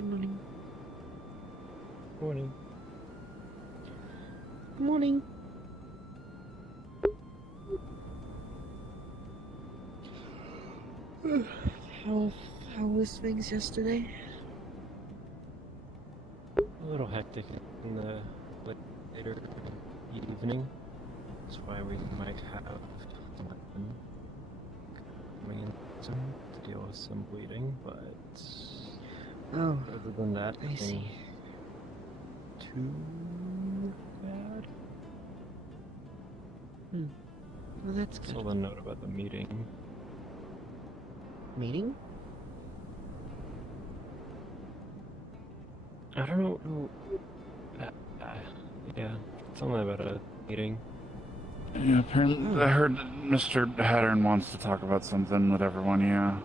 Good morning. Morning. Good morning. How was things yesterday? A little hectic in the later evening. That's why we might have someone coming in soon to deal with some bleeding, but Oh, other than that, I see. nothing too bad. Well, that's good. Still a note about the meeting. Meeting? I don't know. Yeah, something about a meeting. Yeah, apparently I heard that Mr. Hattern wants to talk about something with everyone, yeah.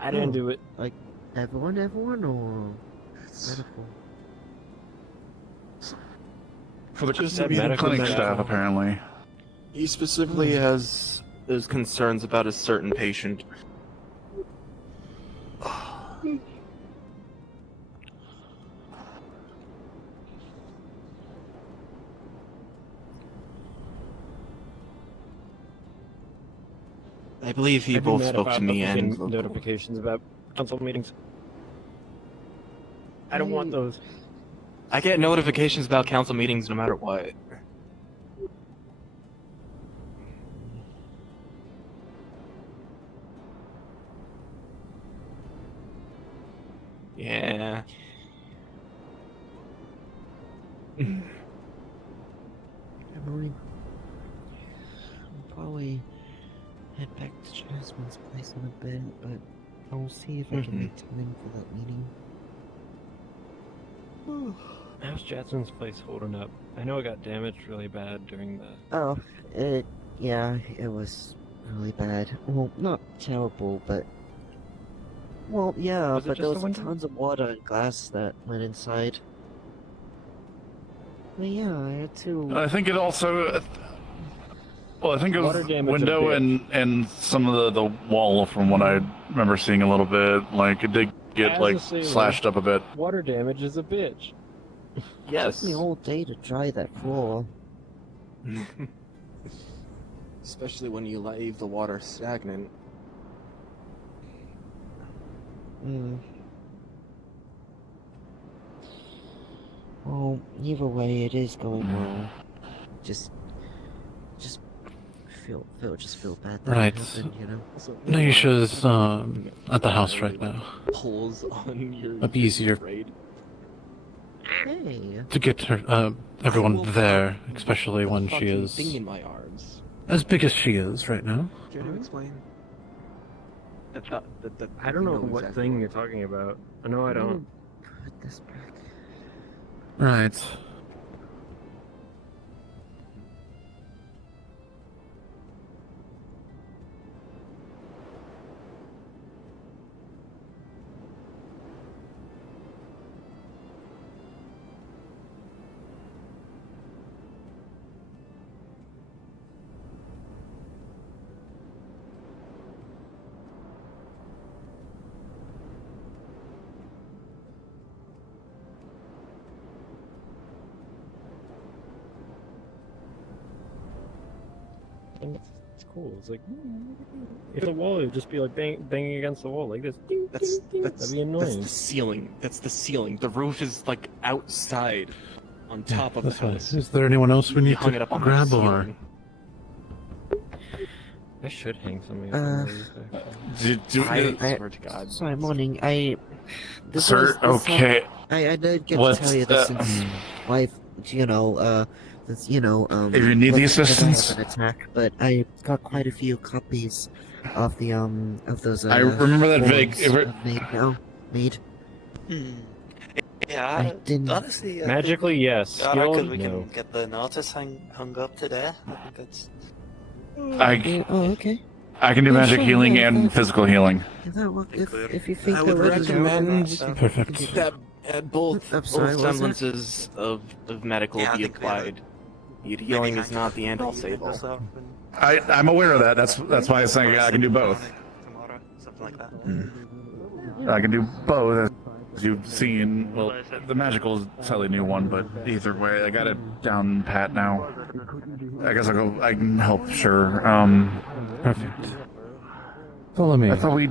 I didn't do it. Like, everyone, or medical? For the Just said medical clinic staff. staff, apparently. He specifically has concerns about a certain patient. I believe he I'd be both mad spoke if to I me was and getting notifications about council meetings. I don't want those. I get notifications about council meetings no matter what. Yeah. Good morning. I'll probably head back to Jasmine's place in a bit, but I'll see if I can make time for that meeting. How's Jasmine's place holding up? I know it got damaged really bad during the... Oh, yeah, it was really bad. Well, not terrible, but... Well, yeah, Was it but there just was the window? tons of water and glass that went inside. But yeah, I had to... I think it also... Well, I think it Water was damage window a bit. and some of the wall from what I remember seeing a little bit. Like, it did get, As like, a sailor, slashed up a bit. Water damage is a bitch. Yes. It took me all day to dry that floor. Especially when you leave the water stagnant. Well, either way, it is going well. Just feel bad that Right. it happened, you know? Naisha's at the house right now. Pulls on your... It'd be easier braid. Hey, to get her, everyone there, especially when she Fucking is thing in my arms. as big as she is right now. Care to explain? I don't know what thing you're talking about. I know I don't. put this back. Right. And it's cool. It's like, if the wall would just be like banging against the wall like this. Ding, That's ding, ding. That'd be that's annoying. the ceiling. That's the ceiling. The roof is like outside, on top of the That's fine. house. Is there anyone else we You need hung it to up on the grab or? ceiling. I should hang something up on the roof, actually. I swear to God. Sorry, morning. Sir, okay. I did get What's to tell you this that? since life, If you need the let's say that I assistance. have an attack, but I got quite a few copies of the of those. I remember that forms vague. made. Yeah, I didn't. honestly, Magically, yes. I reckon Skilled, we no. can get the notice hung up today. I think that's... Oh, okay. I can do Yeah, magic sure, healing yeah, and thanks. physical healing. If you think I they're would ready to go, recommend Perfect. that both I'm sorry, what was that? semblances of medical Yeah, I be think we have applied. Healing is not the end all say all. I'm aware of that. That's why I was saying I can do both. Tomorrow, something like that. I can do both. As you've seen, well, the magical is a slightly new one, but either way, I got it down pat now. I guess I'll go. I can help, sure. Perfect. Follow me. I thought we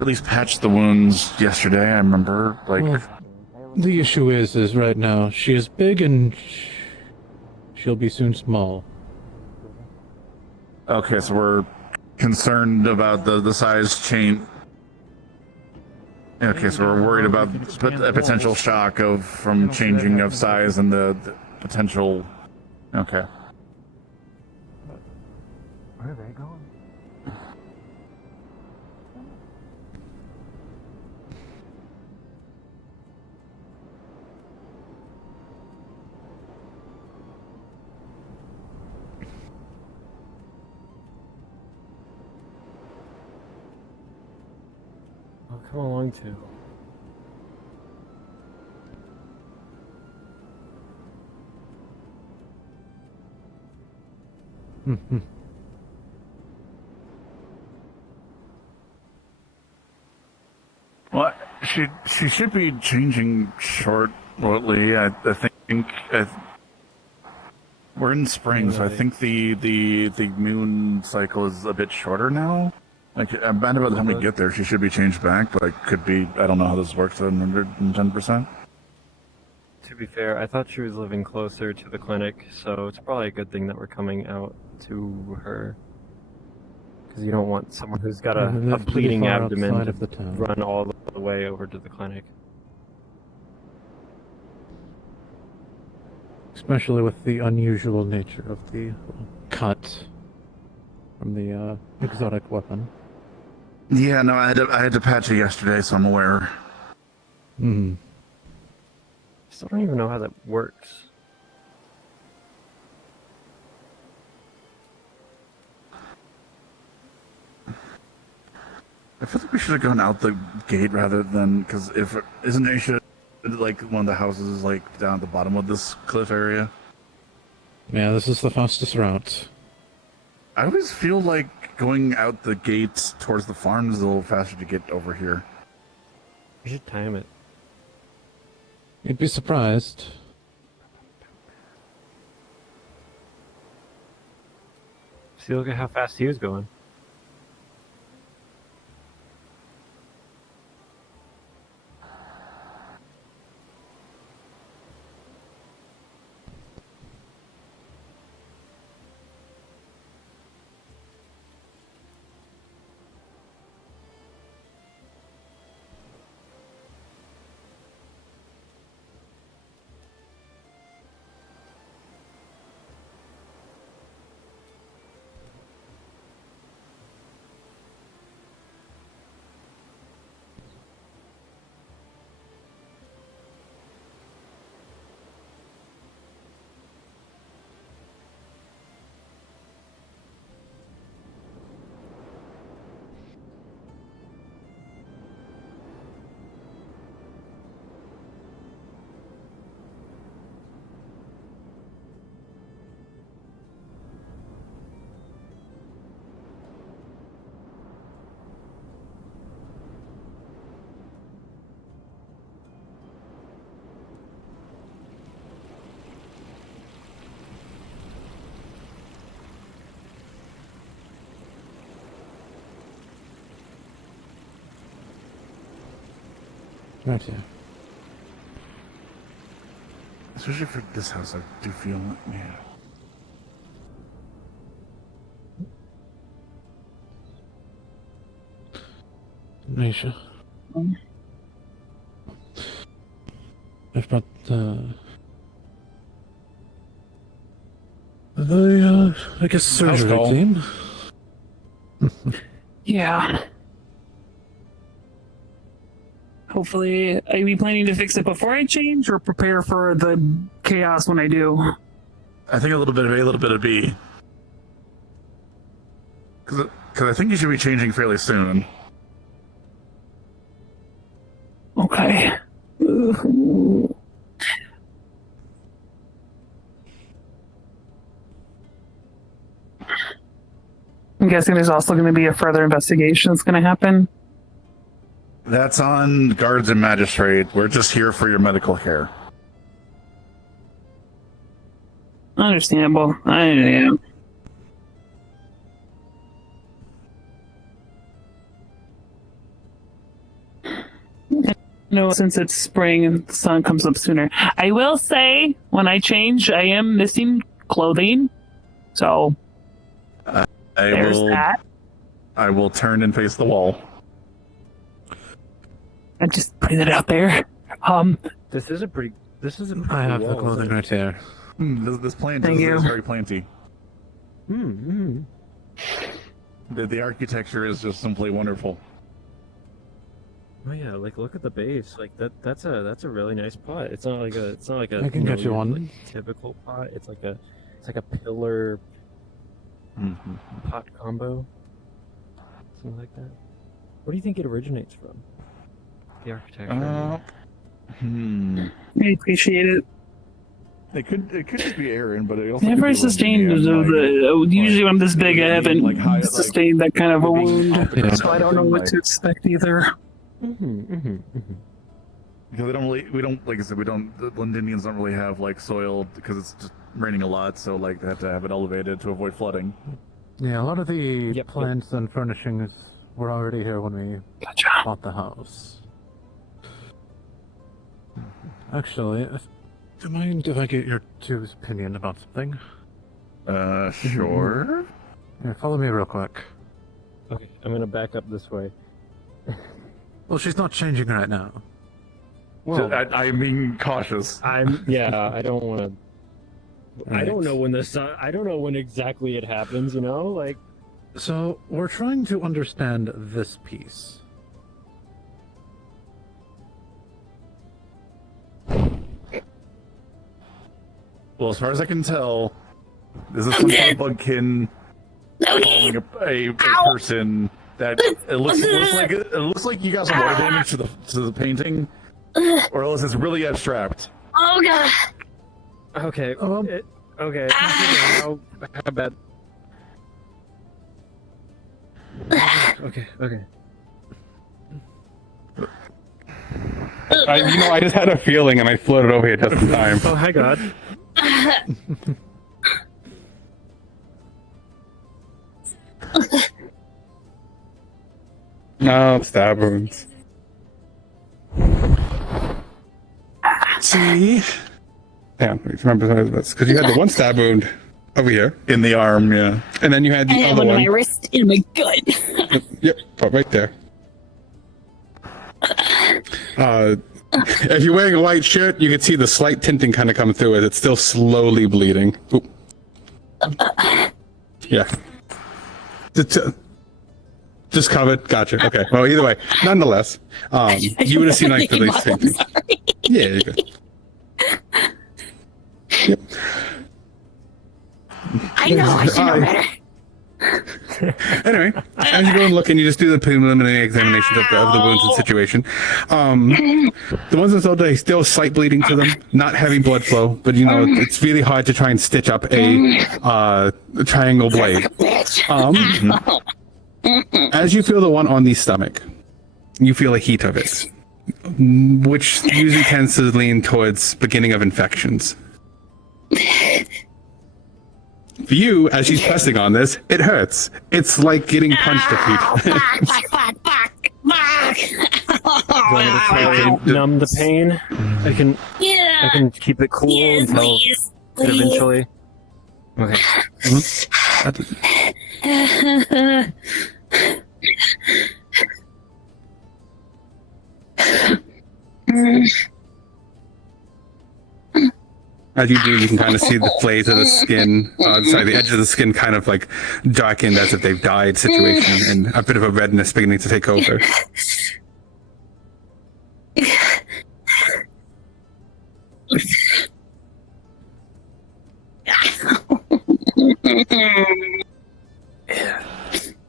at least patched the wounds yesterday. I remember, like. Well, the issue is right now she is big and she'll be soon small. Okay, so we're concerned about the size change. Okay, so we're worried about a potential shock from changing of size and the potential. Okay. Where are they going? I'll come along too. Well, she should be changing shortly. I think we're in spring, so I think the moon cycle is a bit shorter now. Like, I bet by the time we get there, she should be changed back, but it could be. I don't know how this works. 110%. To be fair, I thought she was living closer to the clinic, so it's probably a good thing that we're coming out to her. Because you don't want someone who's got a bleeding abdomen of the town. run all the way over to the clinic. Especially with the unusual nature of the cut from the exotic weapon. Yeah, no, I had to patch it yesterday, so I'm aware. Hmm. Still don't even know how that works. I feel like we should have gone out the gate rather than, because if isn't Asia like one of the houses like down at the bottom of this cliff area? Yeah, this is the fastest route. I always feel like going out the gates towards the farm is a little faster to get over here. We should time it. You'd be surprised. See, look at how fast he was going. Right here. Especially for this house, I do feel like, yeah. Nisha. I've brought I guess surgery call. team. Yeah. Hopefully, are we planning to fix it before I change or prepare for the chaos when I do? I think a little bit of A, a little bit of B. Because I think you should be changing fairly soon. Okay. I'm guessing there's also going to be a further investigation that's going to happen. That's on guards and magistrate. We're just here for your medical care. Understandable. I am. No, since it's spring and the sun comes up sooner. I will say, when I change, I am missing clothing. So, there's that. I will turn and face the wall. I'm just putting it out there. This is a pretty. I have the clothing right here. This plant Thank you. is very planty. Mm-hmm. The architecture is just simply wonderful. Oh yeah, like look at the base. Like that's a really nice pot. It's not like a I can get you your, one. like, typical pot. It's like a pillar pot combo. Something like that. Where do you think it originates from? The architecture. I appreciate it. It could just be Aaron, but it also Never could be sustained Olivia, usually when I'm this big, I haven't like high- like, sustained that kind of a wound, Yeah. so I don't know what to expect either. Because we don't, like I said, the Londinians don't really have like soil because it's just raining a lot, so like they have to have it elevated to avoid flooding. Yeah, a lot of the Yep. plants and furnishings were already here when we Gotcha. bought the house. Actually, do you mind if I get your two's opinion about something? Sure. Here, follow me real quick. Okay, I'm gonna back up this way. Well, she's not changing right now. Well, I'm being cautious. I don't want to. I don't know when the sun. I don't know when exactly it happens. You know, like. So, we're trying to understand this piece. Well, as far as I can tell, this is some kind of bugkin following a person that it looks like you got some water damage to the painting, or else it's really abstract. Oh god. Okay. Okay. How bad? Okay. I just had a feeling and I floated over here just in time. Oh, hi, God. No, stab wounds. See? Damn, remember this because you had the one stab wound over here In the arm, yeah. and then you had the I have other one in one. my wrist in my gut. Yep, right there. If you're wearing a white shirt, you can see the slight tinting kind of coming through it. It's still slowly bleeding. Oop. Yeah. Just covered. Gotcha. Okay. Well, either way, nonetheless, you would have seen like the I'm same thing. sorry. Yeah, you're good. Yep. I know, I should know better. Anyway, as you go and look and you just do the preliminary examination of the wounds and situation. The ones in Zelda are still slight bleeding to them, not having blood flow, but you know, it's really hard to try and stitch up a triangle blade. As you feel the one on the stomach, you feel a heat of it, which usually tends to lean towards beginning of infections. For you, as she's pressing on this, it hurts. It's like getting punched a few times. Fuck. Do you want me to try and numb the pain? I can Yeah. keep it cool Yes, until please. eventually. Okay. As you do, you can kind of see the flays of the skin, the edge of the skin kind of like darkened as if they've died situation, and a bit of a redness beginning to take over.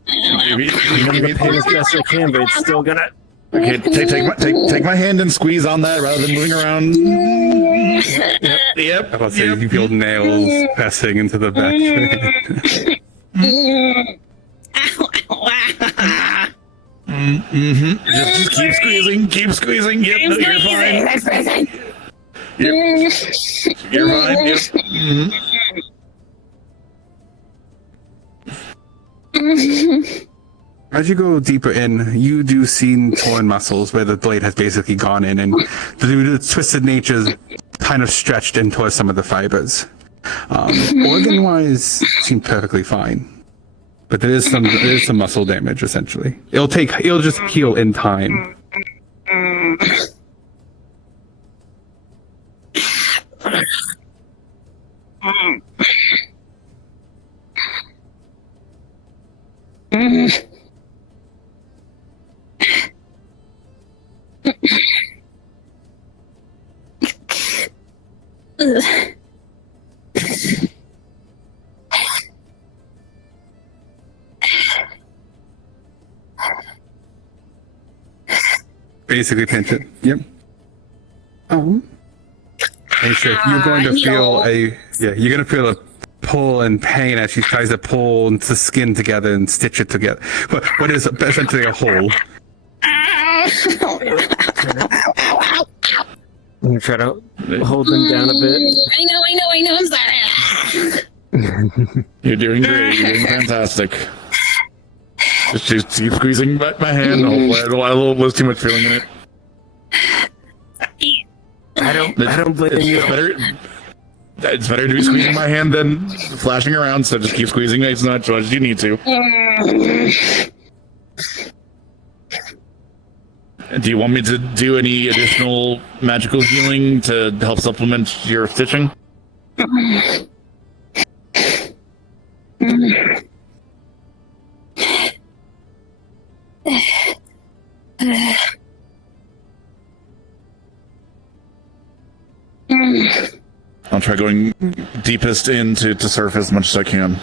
Numb the pain as best I can, but it's still gonna. Okay, take my hand and squeeze on that rather than moving around. Yep. I was saying you feel nails pressing into the back. Mm-hmm. Just keep squeezing, keep squeezing. Yep, no, you're fine. Yep. You're fine. Yep. As you go deeper in, you do see torn muscles where the blade has basically gone in, and the twisted nature's kind of stretched in towards some of the fibers. Organ-wise, seem perfectly fine, but there is some muscle damage. Essentially, it'll just heal in time. Basically pinch it. Yep. And so you're going to feel you're going to feel a pull and pain as she tries to pull the skin together and stitch it together. What is essentially a hole. I'm gonna try to hold them down a bit. I know, I'm sorry. You're doing great. You're doing fantastic. Just keep squeezing my hand. Hopefully I don't lose too much feeling in it. I don't blame you. It's better to be squeezing my hand than flashing around, so just keep squeezing as much as you need to. Do you want me to do any additional magical healing to help supplement your stitching? I'll try going deepest into surface as much as I can.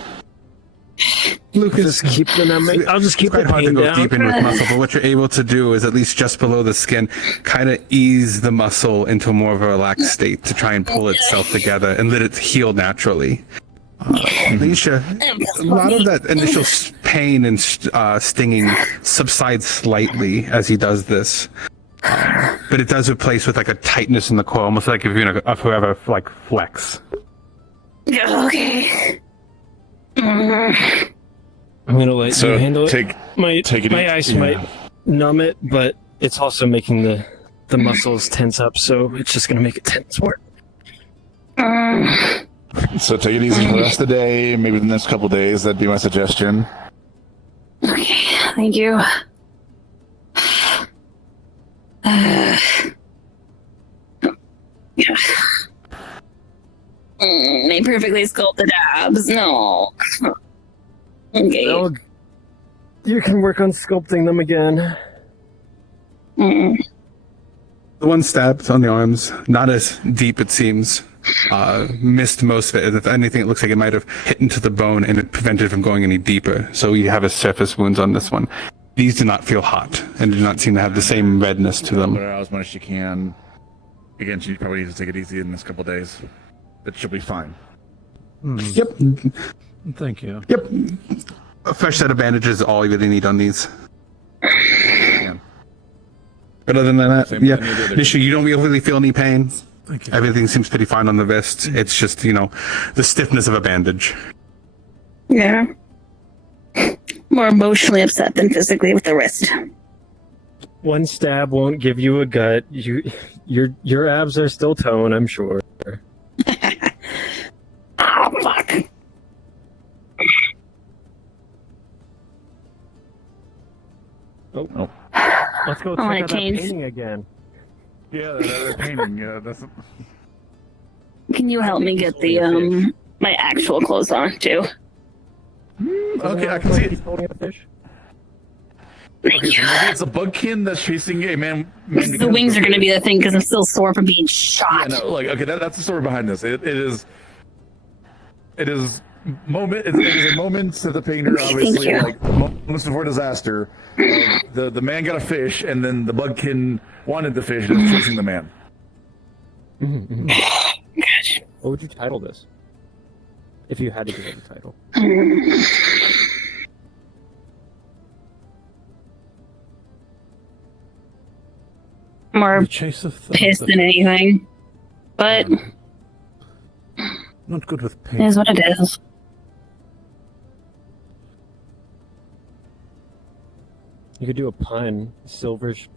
Lucas, I'll just keep it's quite the hard to pain go down. deep in with muscle, but what you're able to do is at least just below the skin, kind of ease the muscle into more of a relaxed state to try and pull itself together and let it heal naturally. Alicia, a lot of that initial pain and stinging subsides slightly as he does this, but it does replace with like a tightness in the core, almost like if you're in a forever like flex. Okay. I'm gonna let you handle it. My it ice might numb it, but it's also making the muscles tense up, so it's just gonna make it tense more. So take it easy for the rest of the day, maybe the next couple of days. That'd be my suggestion. Okay, thank you. My perfectly sculpted abs. No. Okay. Well, you can work on sculpting them again. The one stab on the arms, not as deep it seems. Missed most of it. If anything, it looks like it might have hit into the bone and it prevented it from going any deeper. So you have a surface wounds on this one. These do not feel hot and do not seem to have the same redness to them. Put her out as much as you can. Again, she probably needs to take it easy in this couple of days, but she'll be fine. Yep. Thank you. Yep. A fresh set of bandages is all you really need on these. But other than that, Nisha, you don't really feel any pain. Thank you. Everything seems pretty fine on the wrist. It's just, the stiffness of a bandage. Yeah. More emotionally upset than physically with the wrist. One stab won't give you a gut. Your abs are still tone, I'm sure. Oh, fuck. Oh. Let's go I check wanna out that change. painting again. Yeah, that painting. Yeah, that's. Can you help me get the my actual clothes on too? Okay, I can see it. He's holding a fish. Okay, so maybe it's a bugkin that's chasing a man. The wings are going to be the thing because I'm still sore from being Yeah, shot. no, okay, that's the story behind this. It is moment. It is a moment to the painter, obviously, you. like moments before disaster. The man got a fish, and then the bugkin wanted the fish and was chasing the man. What would you title this? If you had to give it a title. more The chase of the, pissed than anything. But not good with it pain. is what it is. You could do a pun, silverfish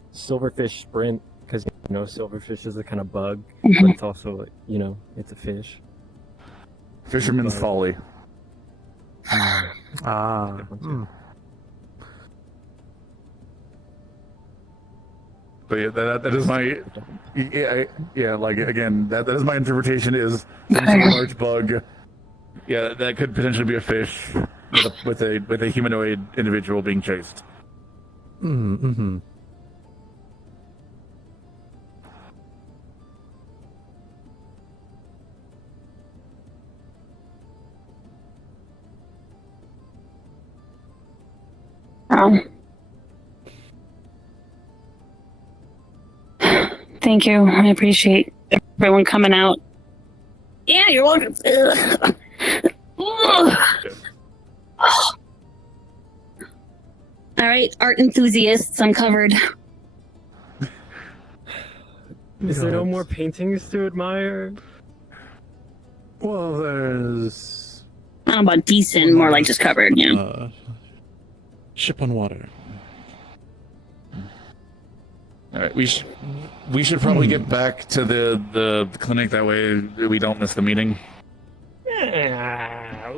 sprint, because silverfish is a kind of bug, but it's also it's a fish. Fisherman's But- folly. Ah. But yeah, that is my like again that is my interpretation is some sort of large bug. Yeah, that could potentially be a fish with a humanoid individual being chased. Mm-hmm. Thank you. I appreciate everyone coming out. Yeah, you're welcome. Ugh. All right, art enthusiasts, I'm covered. Is there no more paintings to admire? Well, there's I don't know about decent, more like just covered, ship on water. All right, we should probably get back to the clinic, that way we don't miss the meeting. Yeah,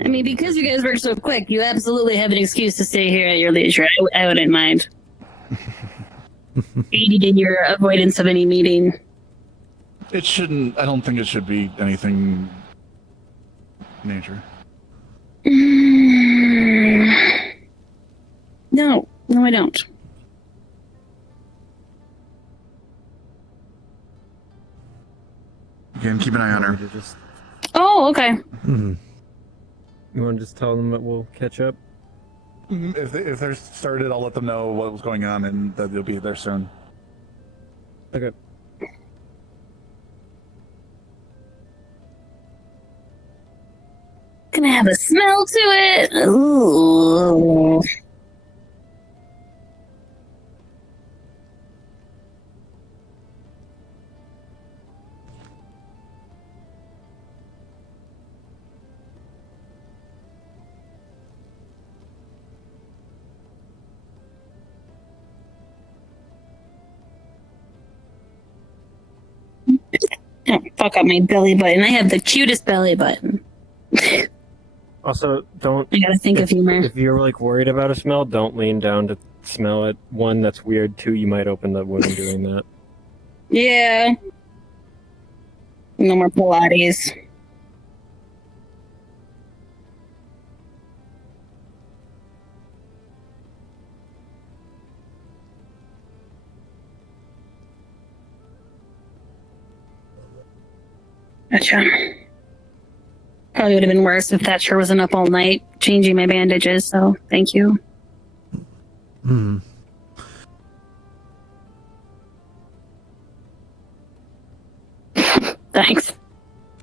I mean, because you guys work so quick, you absolutely have an excuse to stay here at your leisure. I wouldn't mind. Aiding in your avoidance of any meeting. It shouldn't. I don't think it should be anything major. No, I don't. Again, keep an eye on her. Oh, okay. Mm-hmm. You want to just tell them that we'll catch up? If they're started, I'll let them know what was going on and that they'll be there soon. Okay. Gonna have a smell to it. Ooh. Don't fuck up my belly button. I have the cutest belly button. Also, don't. I gotta think of humor. If you're worried about a smell, don't lean down to smell it. One, that's weird. Two, you might open the wound doing that. Yeah. No more Pilates. Gotcha. Probably would have been worse if Thatcher wasn't up all night changing my bandages, so thank you. Hmm. Thanks.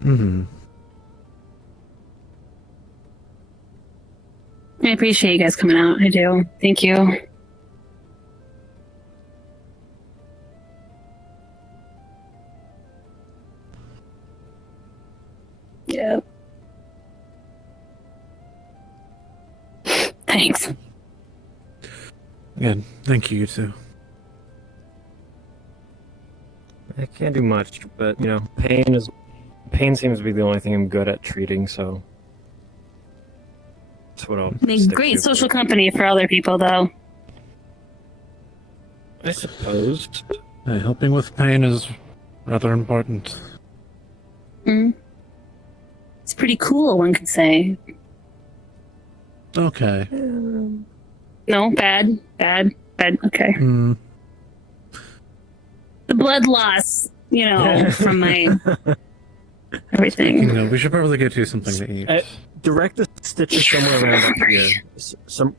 Mm-hmm. I appreciate you guys coming out. I do. Thank you. Yeah. Thanks. Again, thank you, you too. I can't do much, but pain seems to be the only thing I'm good at treating, so that's what I'll Make stick great to. social company for other people, though. I suppose. Hey, helping with pain is rather important. Mm. It's pretty cool, one could say. Okay. No, bad. Okay. Hmm. The blood loss, from my everything. We should probably get you something to eat. Direct the stitches somewhere around up here.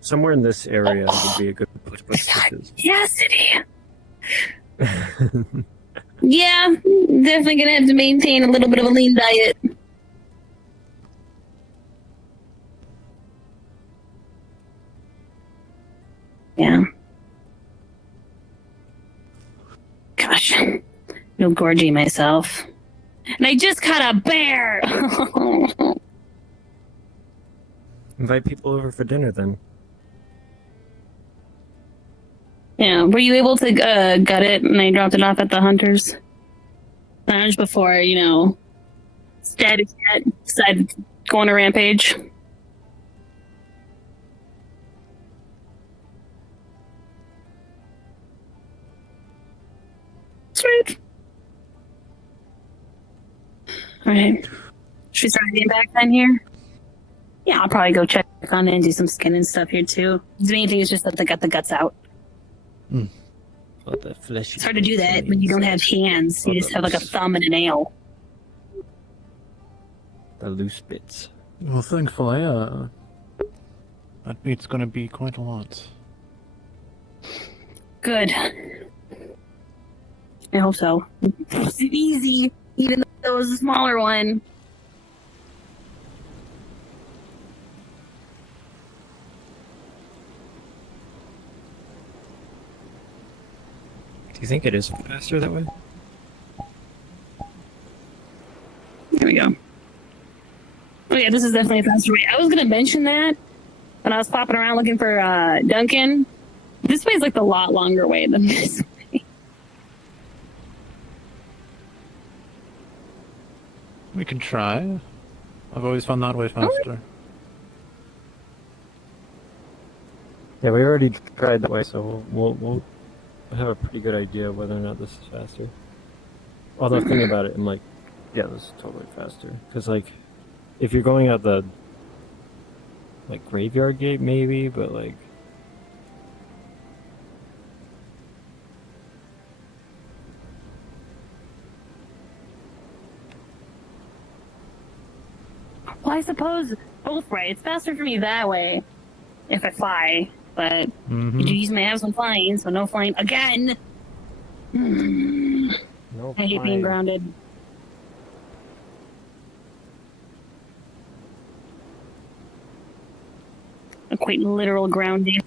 Somewhere in this area would be a good place to put stitches. Cassidy. Yeah, definitely gonna have to maintain a little bit of a lean diet. Yeah. Gosh, no gorging myself. And I just caught a bear! Invite people over for dinner then. Yeah, were you able to gut it and I dropped it off at the hunter's lounge before, Stabby Cat decided to go on a rampage? Sweet. Alright. Should we start getting back then here? Yeah, I'll probably go check on it and do some skin and stuff here too. The main thing is just that they got the guts out. But the fleshy It's hard to do that when you don't have hands. You just have like a thumb and a nail. the loose bits. Well, thankfully, that meat's gonna be quite a lot. Good. I hope so. It's easy, even though it was a smaller one. Do you think it is faster that way? There we go. Oh yeah, this is definitely a faster way. I was gonna mention that when I was popping around looking for Duncan. This way is like the lot longer way than this way. We can try. I've always found that way faster. Yeah, we already tried that way, so we'll have a pretty good idea whether or not this is faster. Although thinking about it, I'm like, yeah, this is totally faster. Because like, if you're going out the graveyard gate, maybe, but like. Well, I suppose both way. It's faster for me that way if I fly, but I do use my abs when flying, so no flying again. No I hate being grounded. A quite literal grounding.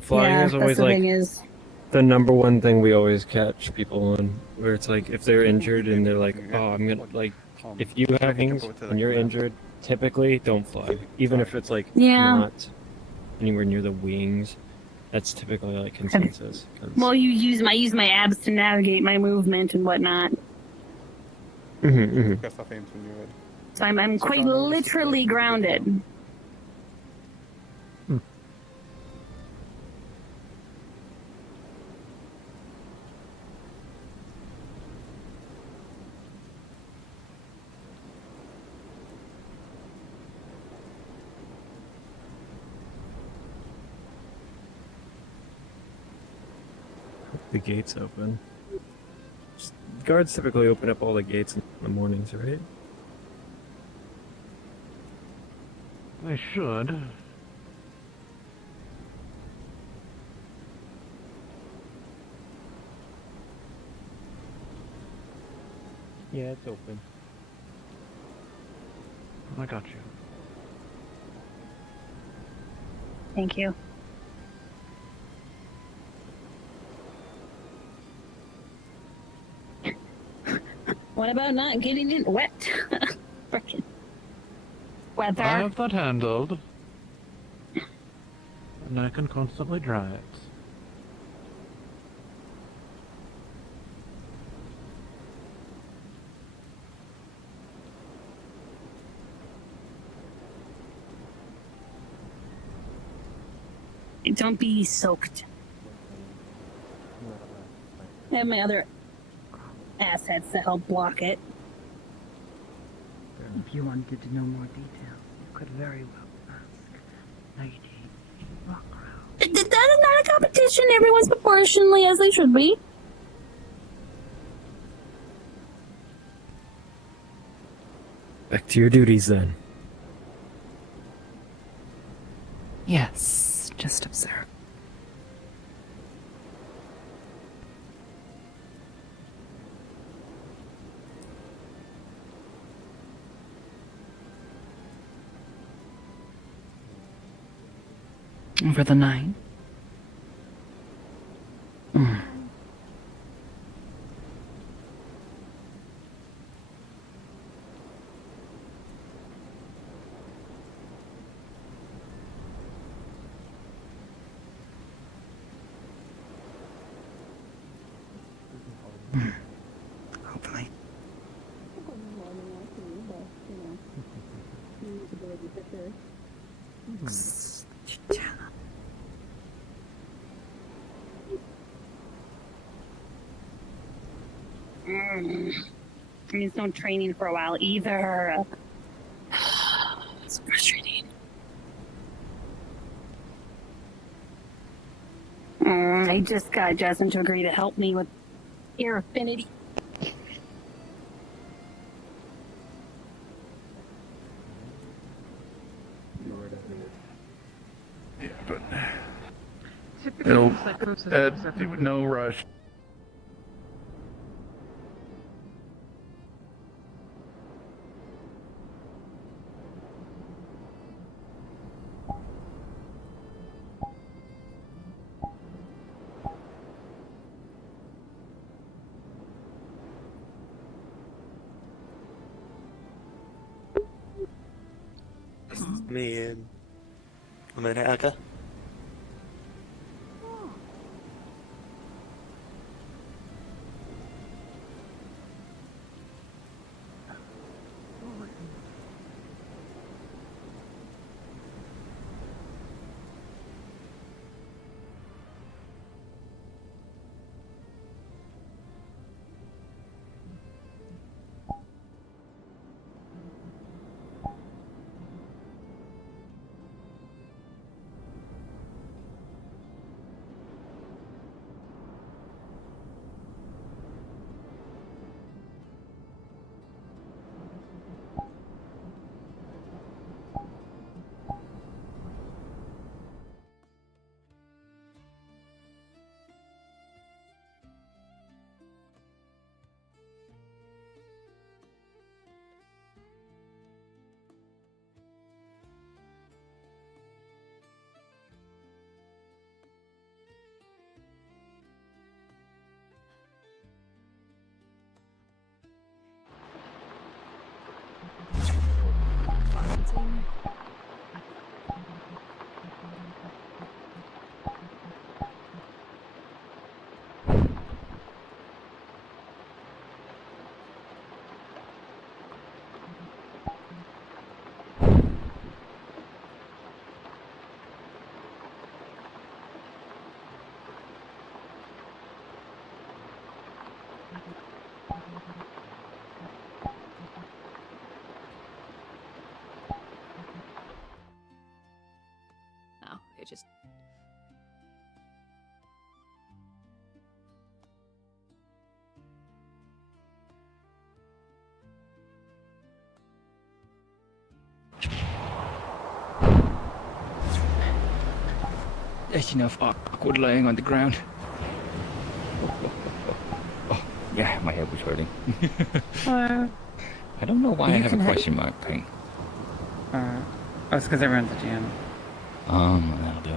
Flying is always like is. the number one thing we always catch people on, where it's like if they're injured and they're like, oh, I'm gonna like, if you have wings and you're injured, typically don't fly, even if it's like not anywhere near the wings. That's typically like consensus. Well, I use my abs to navigate my movement and whatnot. Mm-hmm. So I'm quite literally grounded. The gates open. Guards typically open up all the gates in the mornings, right? They should. Yeah, it's open. I got you. Thank you. What about not getting it wet? Frickin' weather. I have that handled. And I can constantly dry it. Don't be soaked. I have my other assets to help block it. If you wanted to know more details, you could very well ask Lady Rockrose. That is not a competition. Everyone's proportionally as they should be. Back to your duties then. Yes, just observe. For the night. Hopefully. I mean, it's no training for a while either. It's frustrating. I just got Jasmine to agree to help me with air affinity. Yeah, but Typically, it'll psychosis is everyone. no rush. This is me and America. No, it just. There's enough awkward lying on the ground. Oh, yeah, my head was hurting. Hello. I don't know why I You have a can question mark thing. Oh, it's because everyone's at GM. That'll do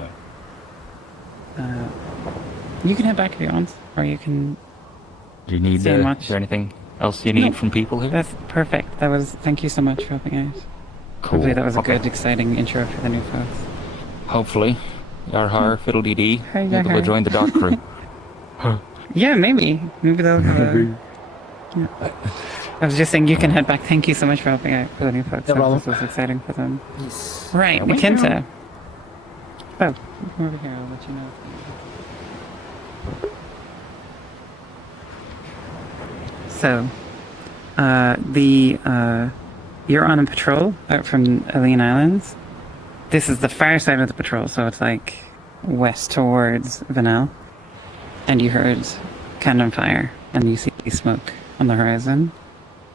it. You can head back if you want, or you can. Do you need stay and watch. is there anything else you need No. from people here? That's perfect. Thank you so much for helping out. Cool. Hopefully that was a Okay. good, exciting intro for the new folks. Hopefully. Yar har, fiddle dee dee. Hey, Maybe yar we'll har. join the dock crew. Yeah, maybe. Maybe they'll have a... Yeah. I was just saying you can head back. Thank you so much for helping out for the new folks. No problem. This was exciting for them. Right, wait Makinta. Oh, come over here. I'll let you know. So, you're on a patrol out from Alien Islands. This is the far side of the patrol, so it's like west towards Vanel. And you heard cannon fire, and you see smoke on the horizon,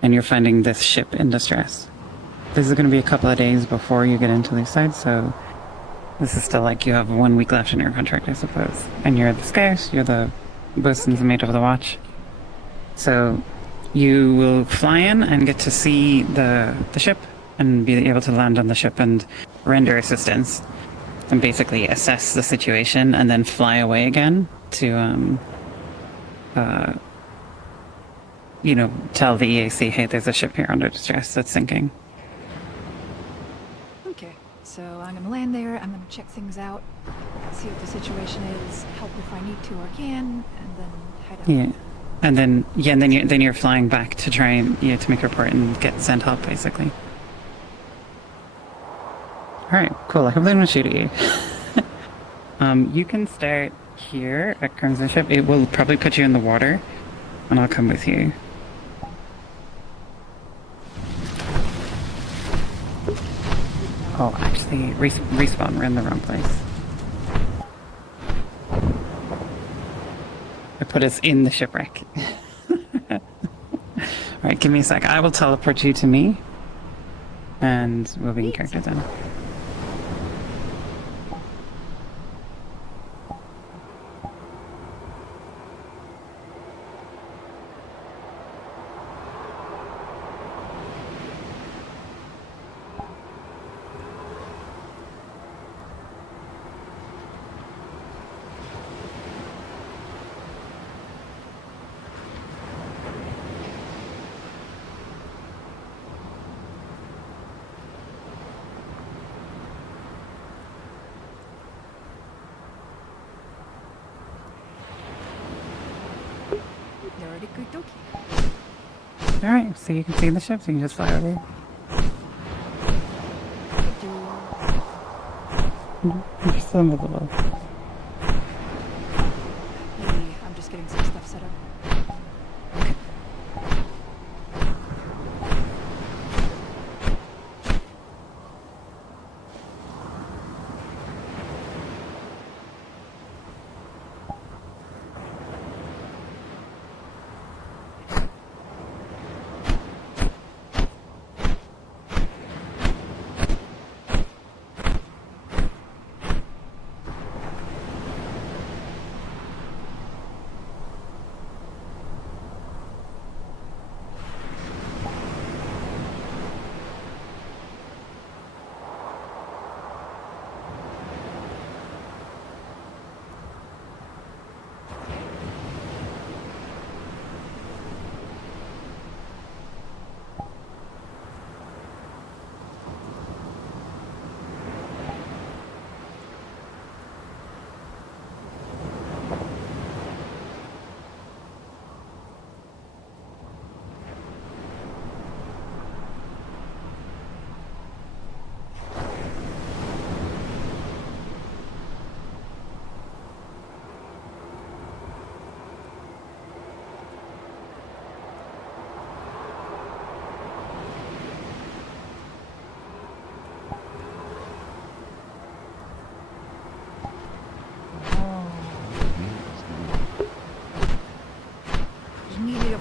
and you're finding this ship in distress. This is going to be a couple of days before you get into these sides, so this is still like you have 1 week left in your contract, I suppose. And you're the scout, you're the bosun's mate of the watch. So you will fly in and get to see the ship and be able to land on the ship and render assistance. and basically assess the situation and then fly away again to tell the EAC, hey, there's a ship here under distress that's sinking. Okay, so I'm gonna land there, I'm gonna check things out, see what the situation is, help if I need to or can, and then head out. Yeah. And then you're flying back to try and to make a report and get sent up, basically. All right, cool. I hope they don't shoot at you. You can start here at Crimson Ship. It will probably put you in the water, and I'll come with you. Oh, actually, respawn. We're in the wrong place. I put us in the shipwreck. Alright, give me a sec. I will teleport you to me. And we'll be in character then. Alright, so you can see the ship, so you can just fly over. You're so invisible. Maybe I'm just getting some stuff set up.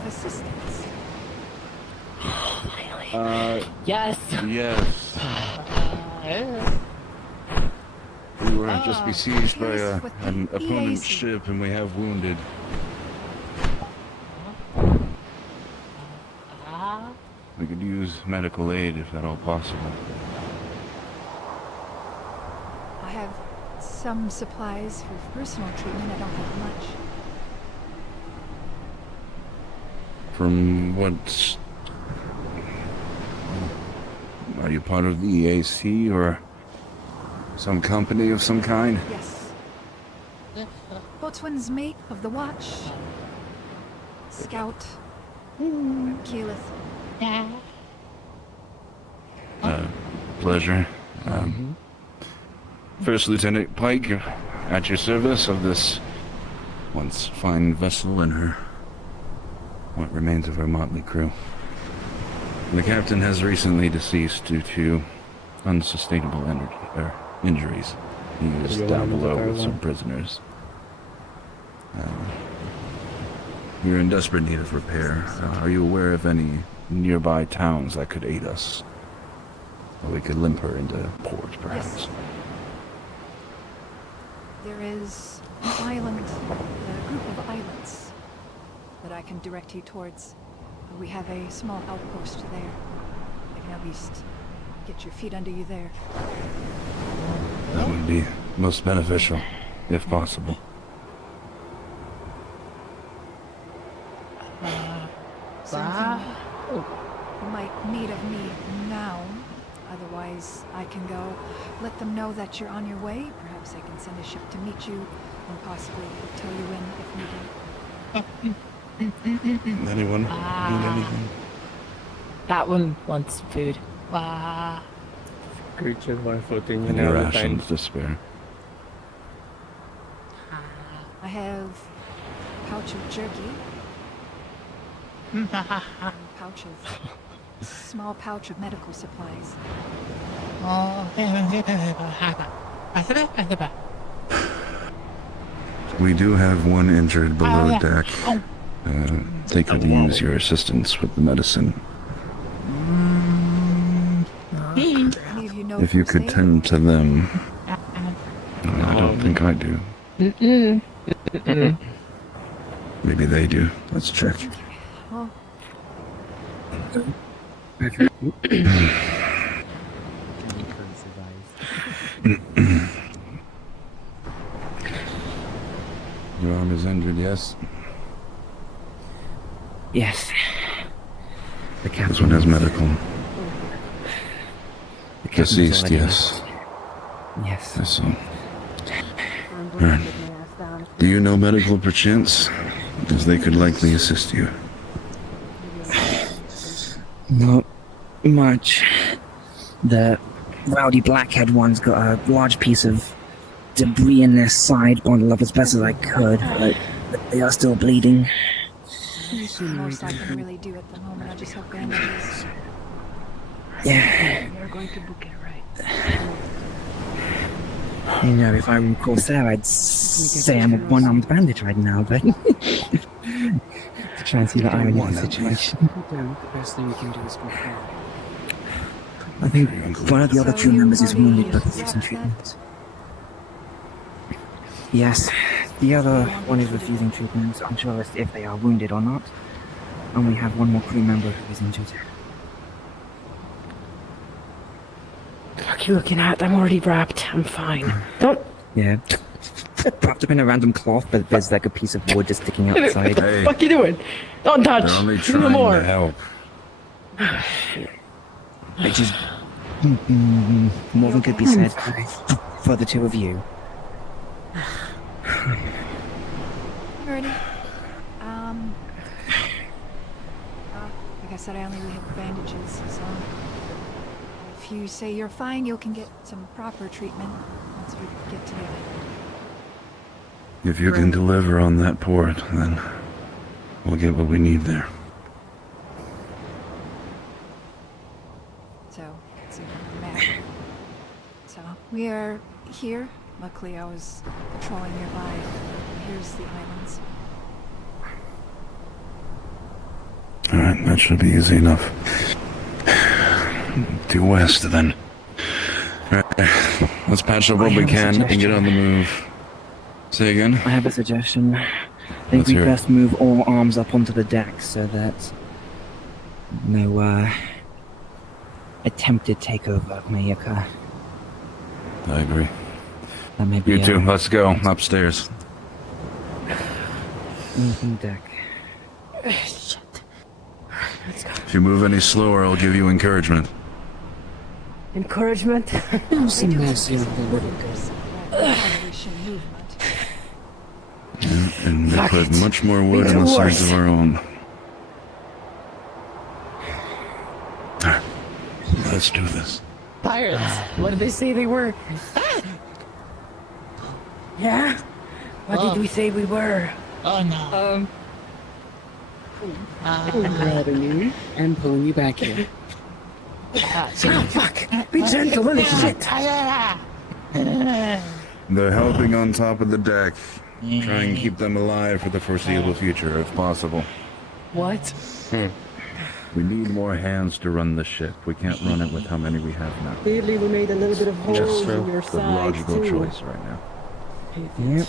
Assistance. Yes. Yes. We were just besieged by an opponent's ship, and we have wounded. We could use medical aid if at all possible. I have some supplies for personal treatment. I don't have much. From what... Are you part of the EAC or some company of some kind? Yes. Boatswain's mate of the watch. Scout. Keyleth. Pleasure. First Lieutenant Pike, at your service of this once fine vessel and her... what remains of her motley crew. The captain has recently deceased due to unsustainable injuries. He is down below with some prisoners. We're in desperate need of repair. Are you aware of any nearby towns that could aid us? Or we could limp her into port, perhaps? Yes. There is an island, a group of islands that I can direct you towards. We have a small outpost there. I can at least get your feet under you there. That would be most beneficial, if possible. Something you might need of me now. Otherwise, I can go let them know that you're on your way. Perhaps I can send a ship to meet you and possibly tell you when if needed. Anyone need anything? That one wants food. Creature one floating Any rations to spare? I have a pouch of jerky. Pouch of small pouch of medical supplies. We do have one injured below deck. They could use your assistance with the medicine. If you could tend to them. I don't think I do. Maybe they do. Let's check. Well, Your arm is injured, yes? Yes. This one has medical. Deceased, yes. Yes. I see. Alright. Do you know medical perchance? As they could likely assist you. Not much. The rowdy blackhead one's got a large piece of debris in their side, bundled up as best as I could, but they are still bleeding. the most I can really do at the moment. I just have bandages. Yeah. You're going to book it right. You know, if I recall Sarah, I'd say I'm a one-armed bandit right now, but to try and see the irony of the situation. The best thing we can do is go forward. I think one of the other crew members is wounded but refusing treatment. Yes, the other one is refusing treatment. I'm sure if they are wounded or not. And we have one more crew member who is injured. The fuck you looking at? I'm already wrapped. I'm fine. Don't. Yeah. Wrapped up in a random cloth, but there's like a piece of wood just sticking outside. What the fuck you doing? Don't touch. They're only No trying more. to help. Which is more than could be said for the two of you. Ready? Like I said, I only really have bandages, so if you say you're fine, you can get some proper treatment once we get to the island. If you can deliver on that port, then we'll get what we need there. So, let's see the map. So, we are here. Luckily, I was patrolling nearby. Here's the islands. Alright, that should be easy enough. Due west, then. Right, let's patch up what we can and get on the move. Say again? I have a suggestion. I think we best move all arms up onto the deck so that no attempted takeover may occur. I agree. That may be You two, let's go upstairs. Deck. Shit. Let's go. If you move any slower, I'll give you encouragement. Encouragement? Some mercy on the little girl. And we put much more wood on the sides of our own. Alright, let's do this. Pirates. What did they say they were? Yeah? What did we say we were? Oh no. I'm grabbing you and pulling you back here. Oh, fuck! Be gentle, holy shit! They're helping on top of the deck. Try and keep them alive for the foreseeable future, if possible. What? We need more hands to run the ship. We can't run it with how many we have now. Clearly we made a little bit of holes Just in your the side, logical too. choice right now. Yep.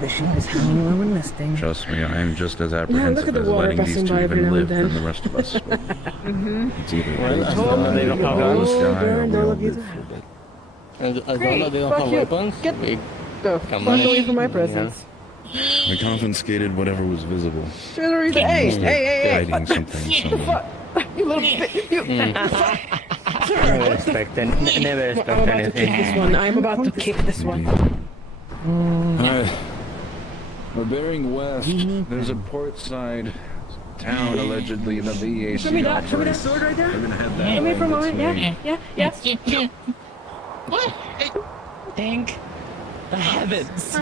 The ship is hanging low and listing. Trust me, I am just as Yeah, look apprehensive at the as water letting these passing two by every even now live and than then. the rest of us. It's either I told you, the I burned all of you sky to or As long Great, as they don't fuck have you. weapons, Get we the can fuck manage. away from my Yeah. presence. I confiscated whatever was visible. There's a reason. Hey, Must hey, have hey, hey! hiding something somewhere. You little bit. You. Never respect anything. Never I'm respect about to kick this one. I'm about to kick this one. Alright. We're bearing west. There's a port side town allegedly that the EAC Show me that operates. sword right there. We're gonna head that Show me way for a this moment. way. Yeah. What? Thank the heavens.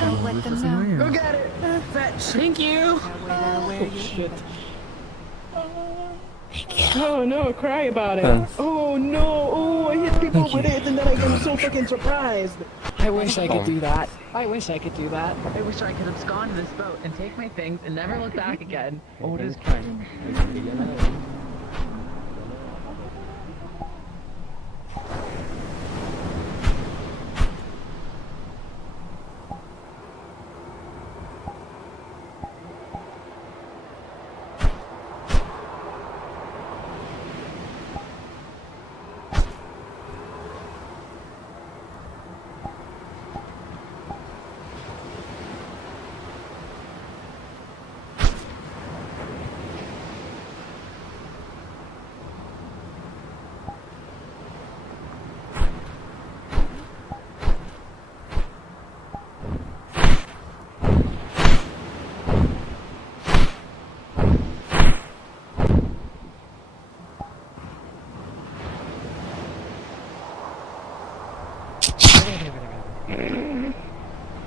Don't let them know. Go get it. Fetch. Thank you. Oh, shit. Oh no, cry about it. Oh no, oh, I hit people with it and then I get so fucking surprised. I wish I could do that. I wish I could do that. I wish I could abscond in this boat and take my things and never look back again. Oh, it is fine.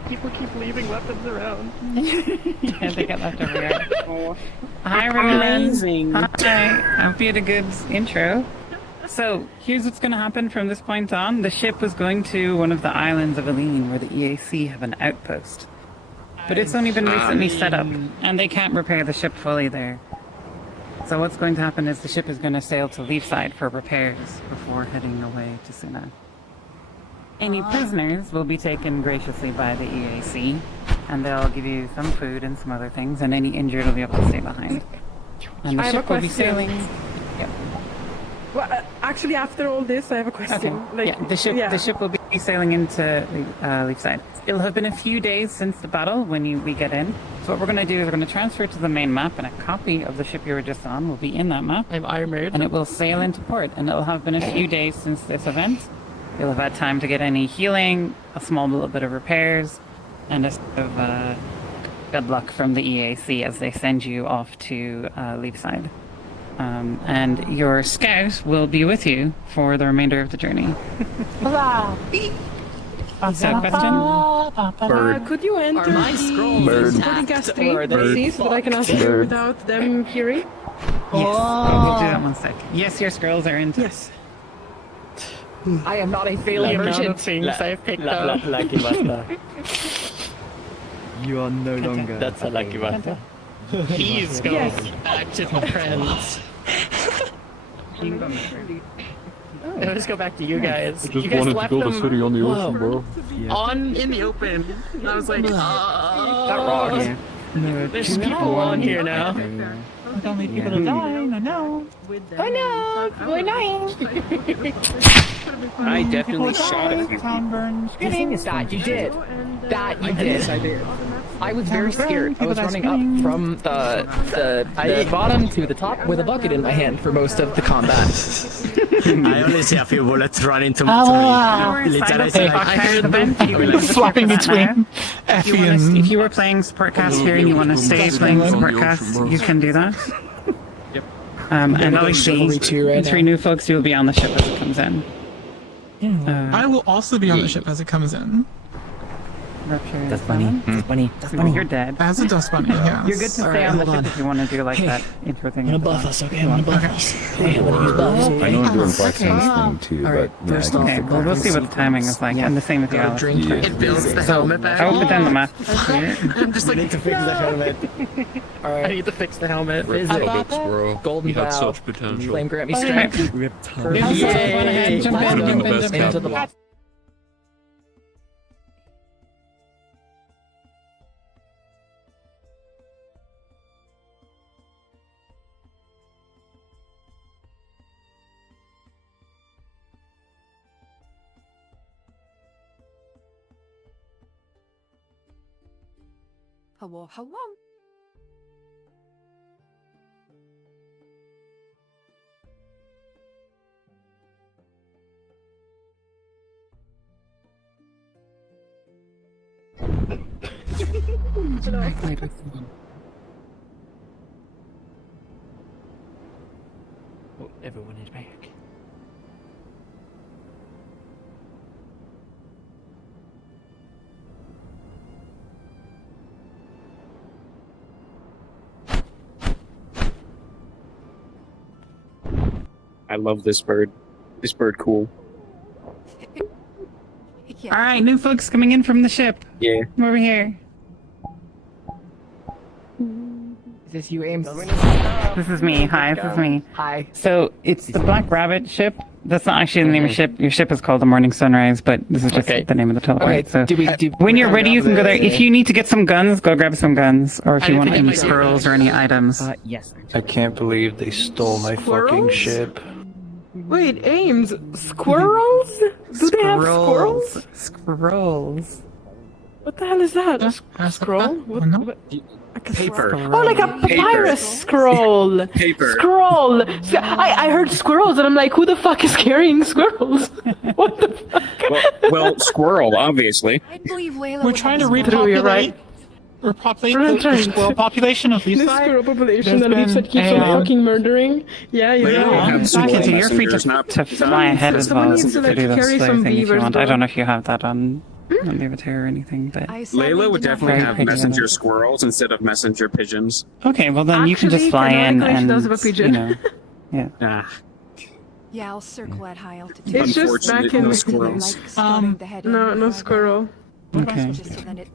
People keep leaving weapons around. Yeah, they get left everywhere. Hi, everyone. Amazing. Hi. I hope you had a good intro. So, here's what's going to happen from this point on. The ship was going to one of the islands of Aline where the EAC have an outpost. But it's only been recently set up, and they can't repair the ship fully there. So what's going to happen is the ship is going to sail to Leafside for repairs before heading away to Suna. Any prisoners will be taken graciously by the EAC, and they'll give you some food and some other things, and any injured will be able to stay behind. And the I have a ship will be question. sailing. Yep. Well, actually, after all this, I have a question. Okay. Yeah, the ship will be sailing into Leafside. It'll have been a few days since the battle when we get in. So what we're going to do is we're going to transfer to the main map, and a copy of the ship you were just on will be in that map. I'm Iron Maiden. And it will sail into port, and it'll have been a few days since this event. You'll have had time to get any healing, a small little bit of repairs, and a sort of good luck from the EAC as they send you off to Leafside. And your scout will be with you for the remainder of the journey. So, question? Bird. Could you enter Are my scrolls the Bird. boarding cast intact, or are they please, so that I can ask you Bird. without them hearing? Yes. We'll do that one sec. Yes, your scrolls are in. Yes. I am not a failing merchant. Things I've picked up. Lucky Basta. You are no longer. That's a lucky Basta. Please go back to the friends. Let's go back to you guys. I just you guys wanted to left build a them city on the ocean, bro. on in the open. And I was like, That rocks. yeah. There's people on here now. Don't leave people to die. No. Oh no, we're dying. I definitely shot a few people. That you did. That you did. I did. I was very scared. I was running up from the bottom to the top with a bucket in my hand for most of the combat. I only see a few bullets run into me. Literally, Swapping between Effie and... If you were playing support cast here and you want to stay playing support cast, you can do that. Yep. And obviously, three new folks, you'll be on the ship as it comes in. I will also be on the ship as it comes in. Dust bunny. Dust bunny. Dust bunny. You're dead. As a dust bunny, yeah. You're good to stay on the ship if you want to do like that intro thing. I'm gonna buff us, okay? I'm gonna buff us. I know I'm doing Black Sun's thing too, but yeah, I can Okay, figure well, it we'll out. see what the timing is like, and the same with you, Alex. Yeah. It builds the helmet back. I will put down the map. I'm just like, need to fix the helmet. I need to fix the helmet. Rockets, bro. Golden You had Vow. such potential. Flame grant me strength. We have tons. Yay! Jump in, jump in, jump in. Into the box. Hello, hello. Oh, everyone is back. I love this bird. This bird cool. All right, new folks coming in from the ship. Yeah. Come over here. Is this you, Ames? This is me. Hi, this is me. Hi. So it's the Black Rabbit ship. That's not actually the name of ship. Your ship is called the Morning Sunrise, but this is just the name of the teleport. Okay, So do we when you're ready, you can go there. the- If you need to get some guns, go grab some guns, or if you I want think any I do. scrolls or any items. Yes. I can't believe they stole my fucking Squirrels? ship. Wait, Ames, squirrels? Do they have squirrels? Scrolls. What the hell is that? A scroll? What? Paper. Oh, like a papyrus scroll. Paper. Scroll. I heard squirrels and I'm like, who the fuck is carrying squirrels? What the fuck? Well, squirrel, obviously. I believe Layla We're trying to repopulate. Repopulate the squirrel population of The Leafside. squirrel population that There's Leafside been keeps on a, fucking murdering. Yeah, They yeah. don't have Back into you're free messengers, not- to fly ahead as someone well needs to, to like, do this carry thing some if you beavers, want. I though. don't know if you have that on the Avatar or anything, but Layla would definitely Very have pretty, messenger Layla. squirrels instead of messenger pigeons. okay. Well, then you can just Actually, fly in canonically, she and does have a pigeon. you know, yeah. Ah. Yeah, I'll circle at high altitude. It's just back in no squirrels. no squirrel. Okay. Just so then it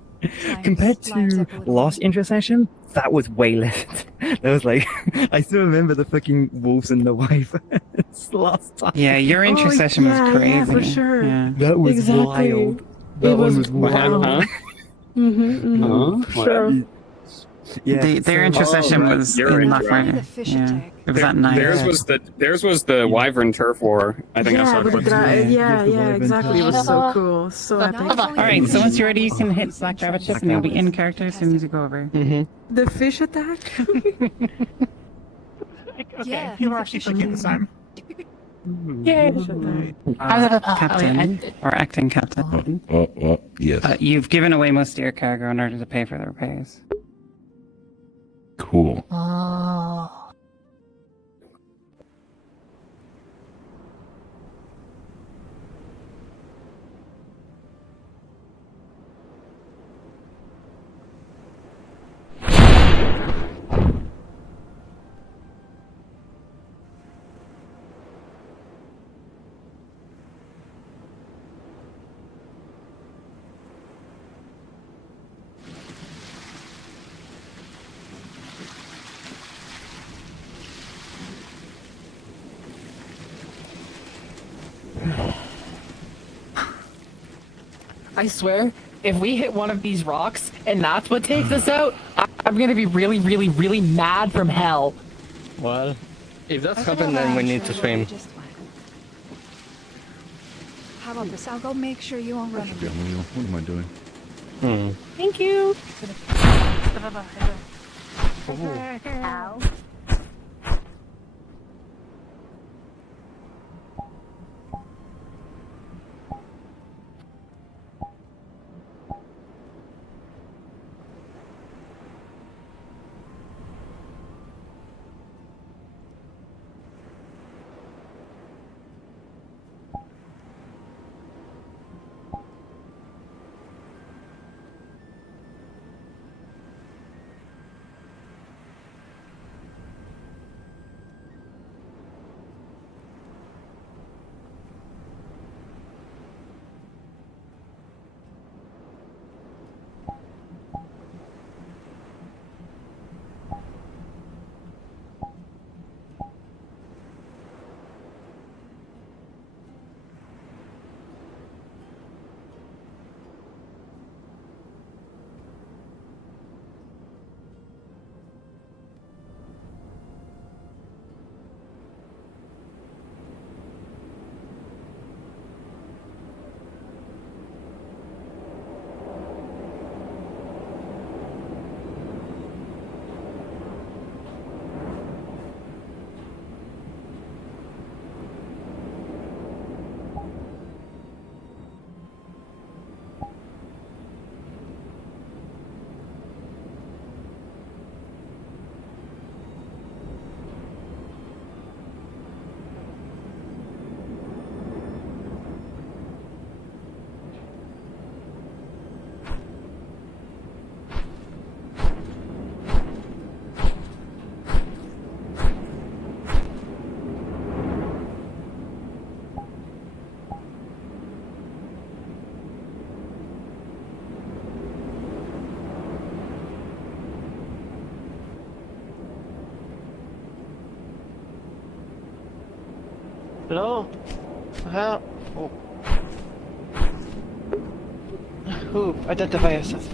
Compared lines to up a little last intercession, that was way less. That was like, I still remember the fucking wolves and the wyverns last time. Yeah, your intercession was crazy. Yeah, for sure. Yeah. That was Exactly. wild. That It was one was wild. wild. Sure. Yeah, Their intercession was you're in right, Black you're right. Friday. Yeah. It was at night. Theirs was the wyvern turf war. I think I Yeah, saw with the clips. yeah, exactly. It was so cool. So epic. All right, so once you're ready, you can hit Black Rabbit ship, and you'll be in character as soon as you go over. The fish attack? Okay, people are actually thinking this time. Yay! Captain, or acting captain. Yes. You've given away most of your cargo in order to pay for the repairs. Cool. I swear, if we hit one of these rocks and that's what takes us out, I'm gonna be really, really, really mad from hell. Well, if that's happened, then we need to swim. How about this? I'll go make sure you won't run into What am I doing? Thank you. Ow. Hello? Help? Oh. Who? Identify yourself.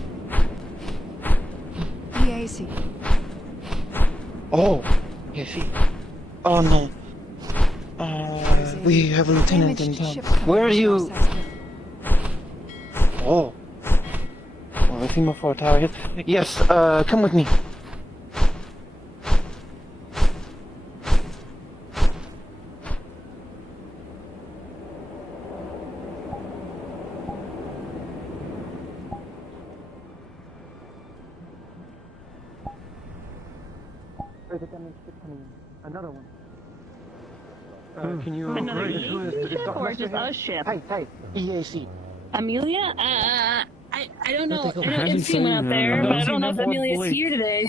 EAC. Oh, yes. Oh no. We have a lieutenant in town. Where are you? Oh. Well, if you for a tower hit. Yes, come with me. There's a damage ship coming in. Another one. Can you... Another ship or just a ship? Hey, EAC. Amelia? I don't know. I know haven't Instinct went out there, but I don't know if Amelia's here today.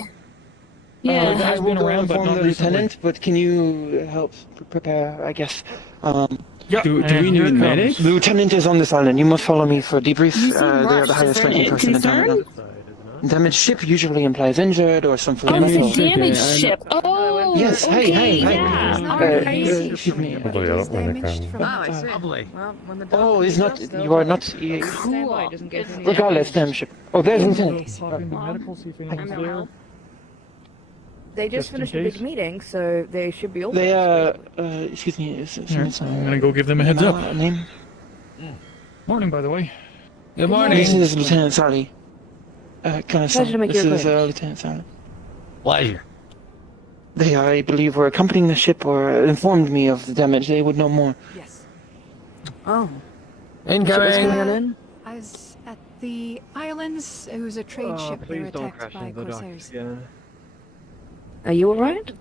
Yeah. I will go inform the lieutenant, but can you help prepare, I guess? Do we need medics? The lieutenant is on this island. You must follow me for debrief. They are the highest ranking person in town. Damaged ship usually implies injured or something Oh, like it's that. a damaged ship. Oh, Yes, okay, hey. yeah. Excuse me. Lovely. Well, when the Oh, it's not. You are not. Standby doesn't get any Regardless, damn ship. Oh, there's lieutenant. They just finished a big meeting, so they should be all. They excuse me. I'm gonna go give them a heads up. Name? Morning, by the way. Good morning. This is Lieutenant Sally. Pleasure to make this your is acquaintance. Lieutenant Sally. Pleasure. They, I believe, were accompanying the ship or informed me of the damage. They would know more. Yes. Oh. Incoming! I was at the islands. It was a trade ship. They were attacked by corsairs. Are you alright?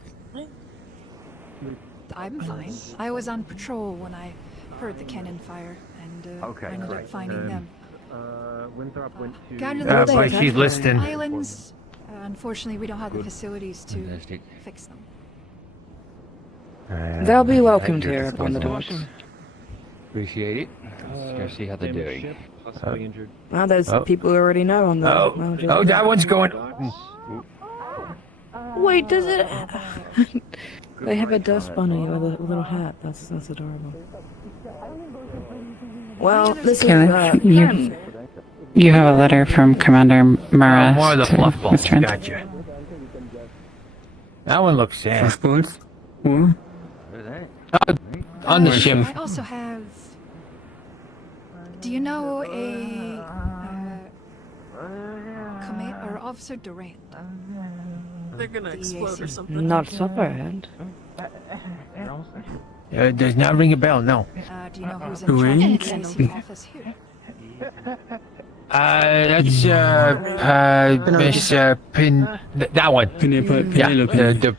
I'm fine. I was on patrol when I heard the cannon fire, and I ended up finding them. Winthrop went to... Got into the but she's listening. islands. Unfortunately, we don't have the facilities to fix them. They'll be welcomed here upon the dock. Appreciate it. Let's go see how they're doing. Possibly injured. Well, there's people who already know on the... Oh, that one's going... Wait, does it... They have a dust bunny with a little hat. That's adorable. Well, this is... Kayla, you have a letter from Commander Mara. More of the fluff balls. Trent. Gotcha. That one looks sad. Fluff balls? What? On the ship. I also have... Do you know a... or Officer Durant? They're gonna explode or something. Not Sufferhead. Does not ring a bell, no. Do you know who's in charge of the AC office here? That's, Miss, that one. Penelope.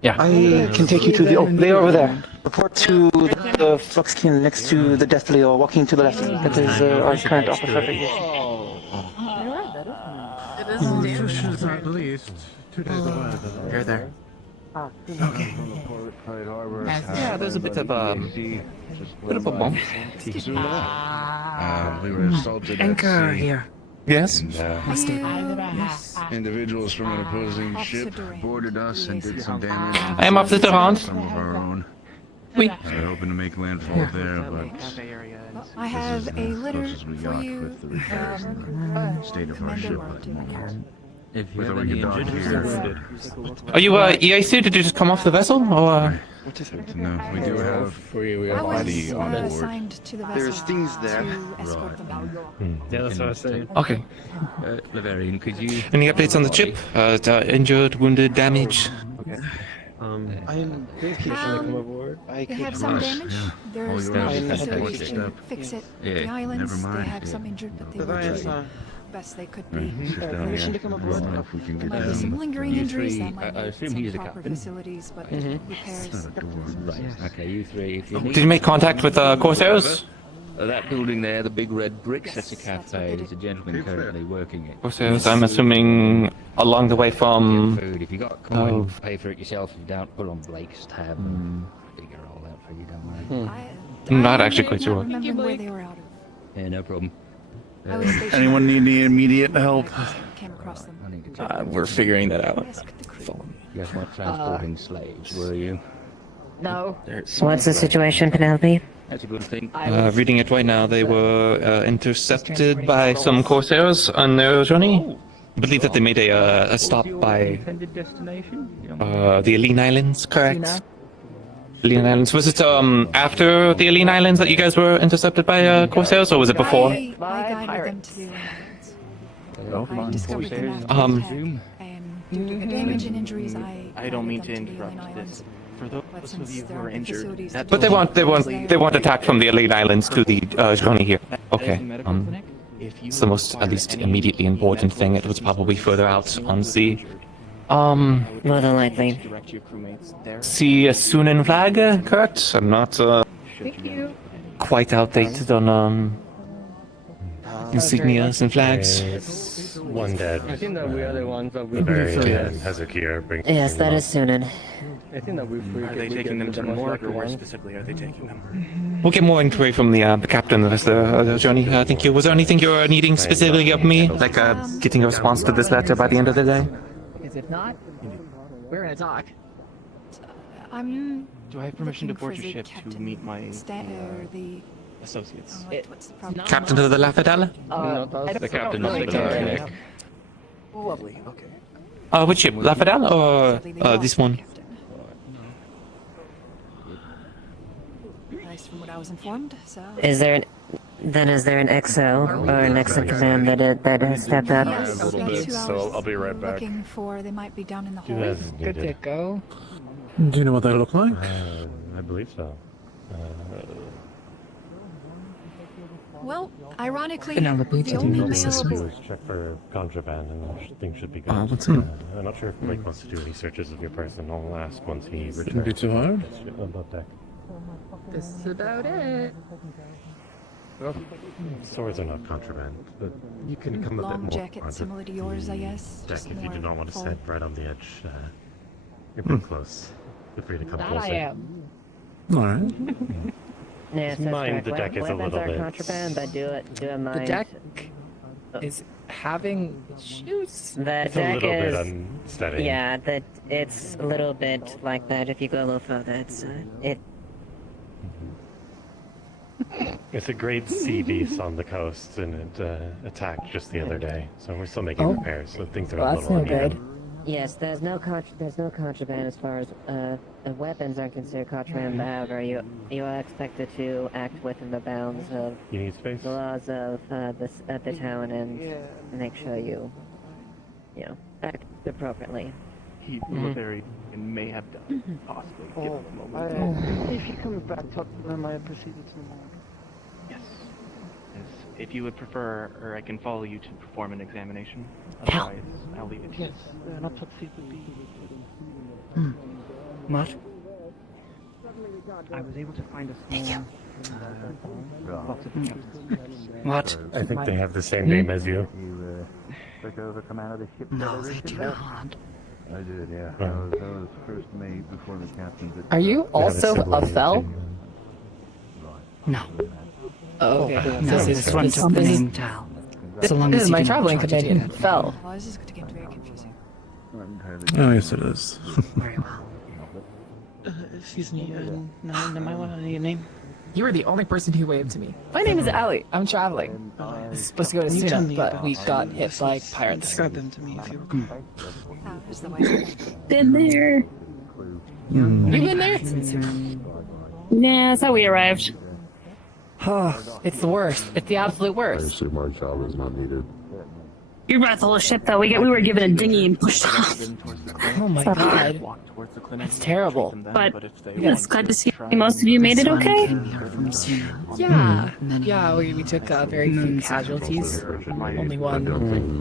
Yeah. I can take you to the... Oh, they are over there. Report to the Fluxkin next to the Death Leo, walking to the left. That is our current officer. At least 2 days away. You're there. Okay. Yeah, there's a bit of a bump. We were assaulted Anchor at sea. here. Yes. And, individuals from an opposing ship boarded us and did some damage. I am Officer Durant. Some of our own. We. We're hoping to make landfall there, but I have a letter as we for got you with the repairs and the state of our ship at the moment. If you Whether have we any could dock injured or here. wounded. Are you EAC? Did you just come off the vessel? Or No, we do have I a body was on board. assigned to the vessel There's things there. to escort them out. Yeah, that's what I was saying. Okay. Laverian, could you... Any updates on the ship? Injured, wounded, damage? I'm Can I come aboard? I They could have some damage. There's no yours. facilities to fix it. Yeah, The islands, never they mind. have some injured, but they The were Lions doing are... the best they could be. Just down permission here. to come I aboard? don't know if we can There get might be some down. lingering You injuries three, that might I need assume some he's the proper captain. facilities, but It's repairs. not a door. Right, okay, you three. If you Did you make contact with Corsairs? That building there, the big red bricks, that's a cafe. There's a gentleman currently working it. Corsairs, I'm assuming along the way from... Food. If you got coin, pay for it yourself. If you don't, put on Blake's tab and figure all that for you, don't worry. I'm not actually quite sure. Remembering where they were out of. Yeah, no problem. I was stationed Anyone need any immediate help? came across them. I need to check. We're figuring that out. You guys weren't transporting slaves, were you? No. What's the situation, Penelope? That's a good thing. Reading it right now, they were intercepted by some corsairs on their journey. I believe that they made a stop by Intended destination? the Aline Islands, correct? Aline Islands. Was it after the Aline Islands that you guys were intercepted by corsairs, or was it before? I guided them to the islands. I discovered them after due to damage and injuries, I don't mean to interrupt this. For those of you who are injured, But they weren't attacked from the Aline Islands to the journey here. Okay. It's the most, at least, immediately important thing. It was probably further out on sea. More than likely. See a Sunan flag, correct? I'm not quite outdated on insignias and flags. One dead. I think that we are the ones that we The very end, Hezekiah brings. Yes, that is Sunan. I think that we are they taking them to the morgue, or where specifically are they taking them? We'll get more inquiry from the captain of the journey. Thank you. Was there anything you were needing specifically of me? Like getting a response to this letter by the end of the day? Because if not, we're gonna talk. Do I have permission to board your ship to meet my associates? Captain of the Lafayette? The captain of the Titanic. Lovely, okay. Which ship? Lafayette or this one? From what I was informed, so. Is there an XO or an X in command that has stepped up? Yes, A little bit, so I'll be right back. Looking for, they might be down in the hole. Good to go. Do you know what they look like? I believe so. Well, ironically, Penelope, the only male. Check for contraband, and things should be good. What's that? I'm not sure if Blake wants to do any searches of your person. I'll ask once he returns. Shouldn't be too hard. Above deck. This is about it. Well, swords are not contraband, but you can come a bit Long more jacket onto similar to yours, I guess. deck just if you do more not want to full. sit right on the edge. You're pretty close. Feel free to come That closer. I am. All right. Yes, that's Mind correct. the deck is a Weapons little are bit- contraband, but do it mind. The deck is having issues. The It's a deck little bit is. unsteady. Yeah, that it's a little bit like that. If you go a little further, it's it. It's a great sea beast on the coast, and it attacked just the other day. So we're still making repairs, so things are Well, a that's little no good. uneven. Yes, there's no contraband as far as weapons are considered contraband. However, you are expected to act within the bounds of You need space? the laws of the town and make sure you act appropriately. He was buried and may have done, possibly. Give him a moment. If he comes back, talk to them. I proceeded to the morgue. Yes. If you would prefer, or I can follow you to perform an examination. Hell. Otherwise, I'll leave it to you. Yes, an autopsy would be. What? I was able to find a small. Box of What? I think they have the same name as you. Took over command of the ship. No, they do not. I did, yeah. That was first made before the captain did. Are you also a fell? No. Oh, okay. No, this one took the name Tal. This So long as is you my didn't traveling try to do companion, that. Fell. Well, this is going to get very confusing. Oh, yes, it is. Very well. Excuse me, am I allowed your name? You were the only person who waved to me. My name is Allie. I'm traveling. I was supposed to go to Can you tell Suna, me but about we got hit by vessels? pirates. Describe them to me if you recall. Is the way. Been there. You've been there? Nah, that's how we arrived. It's the worst. It's the absolute worst. My job is not needed. You brought the whole ship, though. We were given a dinghy and pushed off. Oh my god. That's terrible. But it's glad to see most of you made it okay. Yeah. Yeah, we took very few casualties. Only one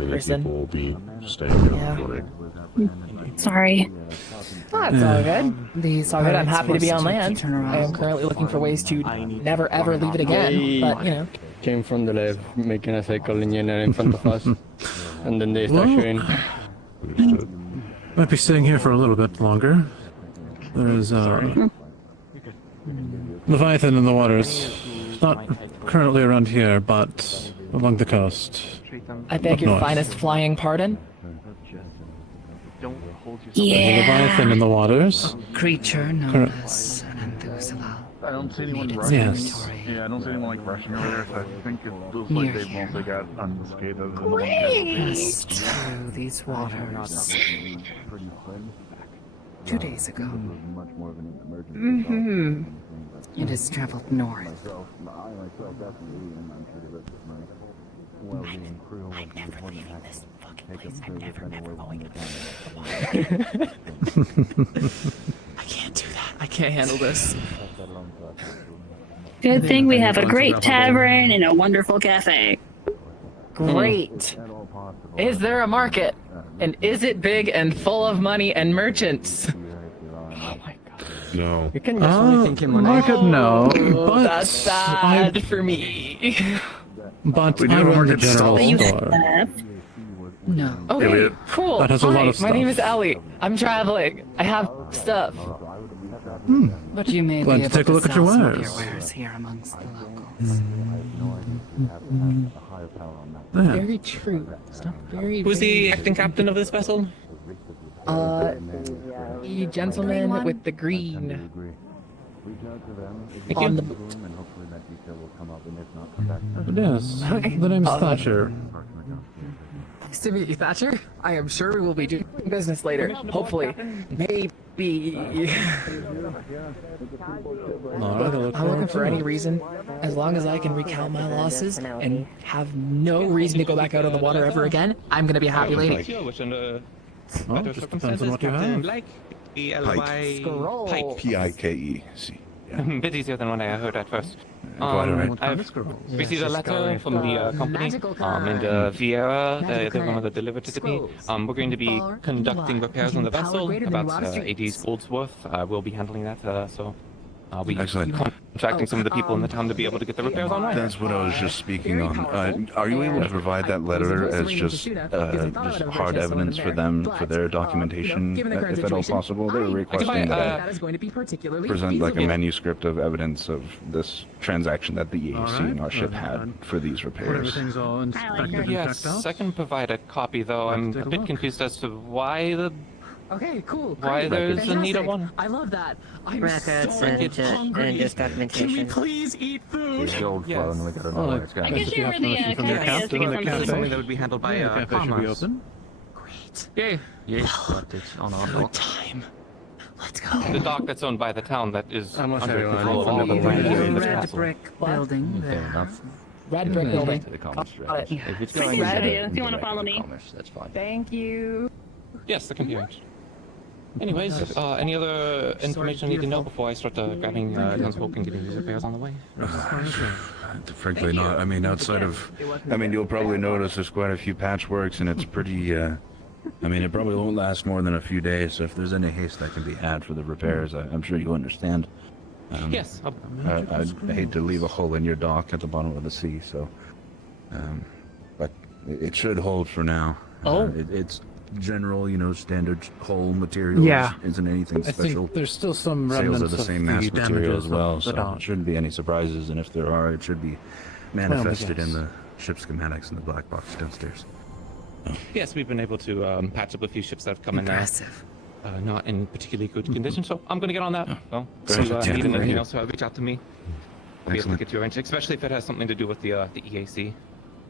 person. Will be staying Yeah. Sorry. Oh, it's all good. It's all good. I'm happy to be on land. I am currently looking for ways to never ever leave it again. But, you know. Came from the left, making a cycle engineer in front of us, and then they start shooting. Might be staying here for a little bit longer. There is Leviathan in the waters. Not currently around here, but along the coast. I beg Up your north. finest flying pardon. There's a Leviathan in the waters. Creature known Current- as I don't see anyone It's rushing. Yes. Yeah, I don't see anyone like rushing over there, so I think it looks like they've mostly got unscathed other than the one Yes, true. These waters. 2 days ago. Mm-hmm. It has traveled north. I'm never leaving this fucking place. I'm never going to. I can't do that. I can't handle this. Good thing we have a great tavern and a wonderful cafe. Great. Is there a market? And is it big and full of money and merchants? No. You can just think him market, no. Oh, But that's sad for me. But We do I have a run the market general stall. store. No. Yeah, Okay, cool. That has a Hi, lot of my name is stuff. Ellie. I'm traveling. I have stuff. But you may Glad be to able take a look to at your sell some of wares. your wares here amongst the locals. Yeah. Very true. It's not very. Who's the acting captain of this vessel? The gentleman with the green. Thank On you. the boat. Yes, the name's Thatcher. Nice to meet you, Thatcher. I am sure we will be doing business later. Hopefully. Maybe. Alright, I'm looking for any reason. As long as I can recount my losses and have no reason to go back out of the water ever again, I'm gonna be a happy lady. Well, just depends on what you have. Pike. P-I-K-E-C. Bit easier than what I heard at first. Quite alright. I've received a letter from the company in Vieira. They're one of the delivered to me. We're going to be conducting repairs on the vessel. About 80 gold's worth. We'll be handling that. So I'll be contracting some of the people in the town to be able to get the repairs online. That's what I was just speaking on. Are you able to provide that letter as just hard evidence for them, for their documentation, if at all possible? They were requesting that I present like a manuscript of evidence of this transaction that the EAC and our ship had for these repairs. Everything's all inspected and Yes, checked out. I can provide a copy though. I'm a bit confused as to why Okay, cool. Why there's a need of one. I love that. I'm Records so and hungry. just documentation. Can we please eat food? The old flow, and we gotta know Oh, where it's going. I can share where the from the cafe is to captain get and the some cafe. food. Something that would be handled by Yeah, cafe should be commerce. open. Great. Yay. Yes, but it's on our dock. Time. Let's go. the dock that's owned by the town that is Almost under everyone. control of all of the Red land in the Red castle. brick building Fair there. enough. Red brick building. To the commerce Got route. it. If it's I going can to show you if you wanna direct follow to me. commerce, that's fine. Thank you. Yes, the computers. Anyways, any other information you need to know before I start grabbing townsfolk and getting these repairs on the way? Frankly not. I mean, outside of... I mean, you'll probably notice there's quite a few patchworks, and it's pretty... I mean, it probably won't last more than a few days, so if there's any haste that can be had for the repairs, I'm sure you understand. Yes. I'd hate to leave a hole in your dock at the bottom of the sea, so... but it should hold for now. It's general, standard hull materials. Yeah. Isn't anything I special. think there's still some Sails remnants are the of same mass material damages as well, of the so dock. it shouldn't be any surprises, and if there are, it should be manifested in yes. the ship schematics in the black box downstairs. Yes, we've been able to patch up a few ships that have come Impressive. in not in particularly good condition, so I'm going to get on that. Well, Very if you good. need Yeah, anything yeah. else, reach out to me. I'll be able to get you arranged, especially if it has something to do with the EAC.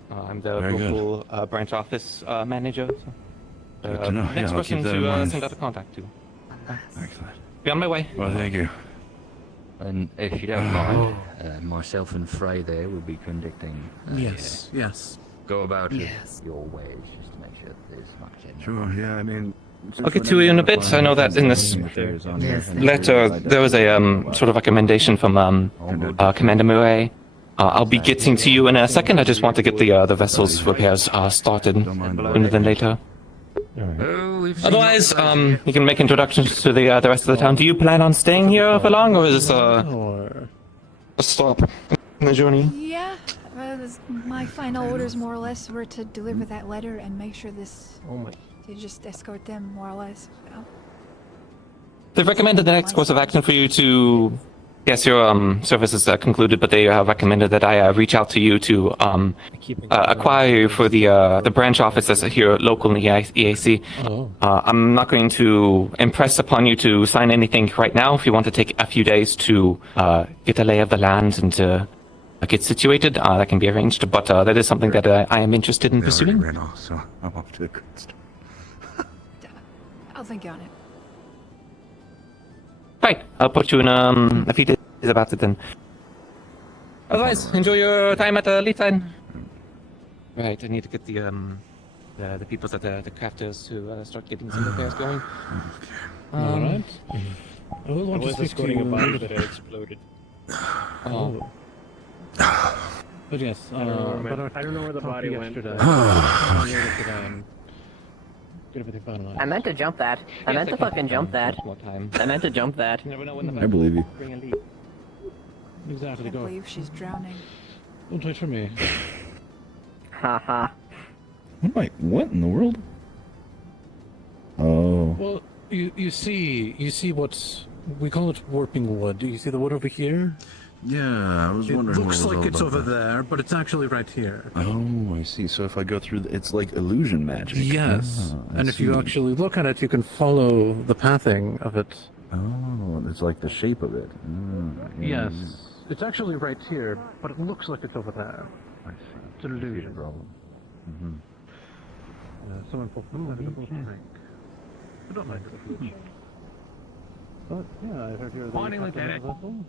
I'm the Very good. local branch office manager. So. Good to know. Yeah, Next I'll person keep that in to mind. send out a contact to. Excellent. Be on my way. Well, thank you. And if you don't mind, myself and Frey there will be conducting. Yes, yes. Go about Yes. it your ways, just to make sure that there's much in Sure, yeah, I mean... I'll get to you in a bit. I know that in this letter there was a sort of recommendation from Commander Murray. I'll be getting to you in a second. I just want to get the vessel's repairs started sooner than later. Otherwise, you can make introductions to the rest of the town. Do you plan on staying here for long, or is this a stop in the journey? Yeah, my final orders more or less were to deliver that letter and make sure this... to just escort them more or less. They've recommended the next course of action for you to Yes, your service is concluded, but they have recommended that I reach out to you to acquire you for the branch offices here local in the EAC. Oh. I'm not going to impress upon you to sign anything right now. If you want to take a few days to get a lay of the land and to get situated, that can be arranged. But that is something that I am interested in pursuing. Ran off, so I'm off to a good start. I'll think on it. Right, I'll put you in a few days about it then. Otherwise, enjoy your time at Leafline. Right, I need to get the people at the crafters to start getting some repairs going. All right. I will I want to was speak to escorting a you. body that had exploded. Oh. But yes, I don't know where, but I don't know where the talk body went. yesterday. Get everything finalized. I meant to jump that. I meant to fucking jump that. I meant to jump that. I believe you. Exactly. I Go. believe she's drowning. Don't wait for me. Haha. What in the world? Oh. Well, you see what's we call it warping wood. Do you see the wood over here? Yeah, I was It wondering. looks what was like all it's about over that. there, but it's actually right here. Oh, I see. So if I go through, it's like illusion magic. Yes, Ah, I and if you see. actually look at it, you can follow the pathing of it. Oh, it's like the shape of it. Yes, it's actually right here, but it looks like it's over there. I see. It's an illusion. Problem. Mm-hmm. Someone pulled the double drink. I don't like it. But yeah, I heard you're the Morning, captain of Lieutenant. the vessel.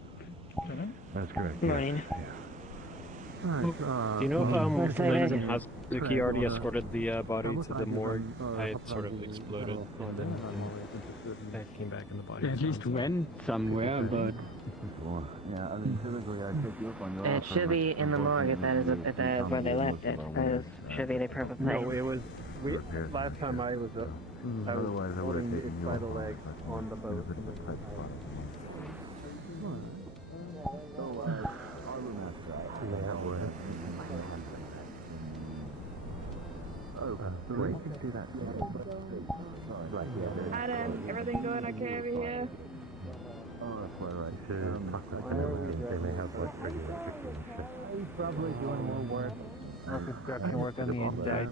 That's correct. Morning. Do you know if Right. Lincoln Hazuki already escorted the body to the morgue? I had sort of exploded and then came back and the body. At least went somewhere, but Yeah, I mean, typically I pick you up on your It should be in the morgue if that is where they left it. That should be the perfect place. No, it was. Last time I was Otherwise, I would have holding taken its you vital off. leg on the boat. Adam, everything going okay over here? probably doing more work, more construction work on the inside.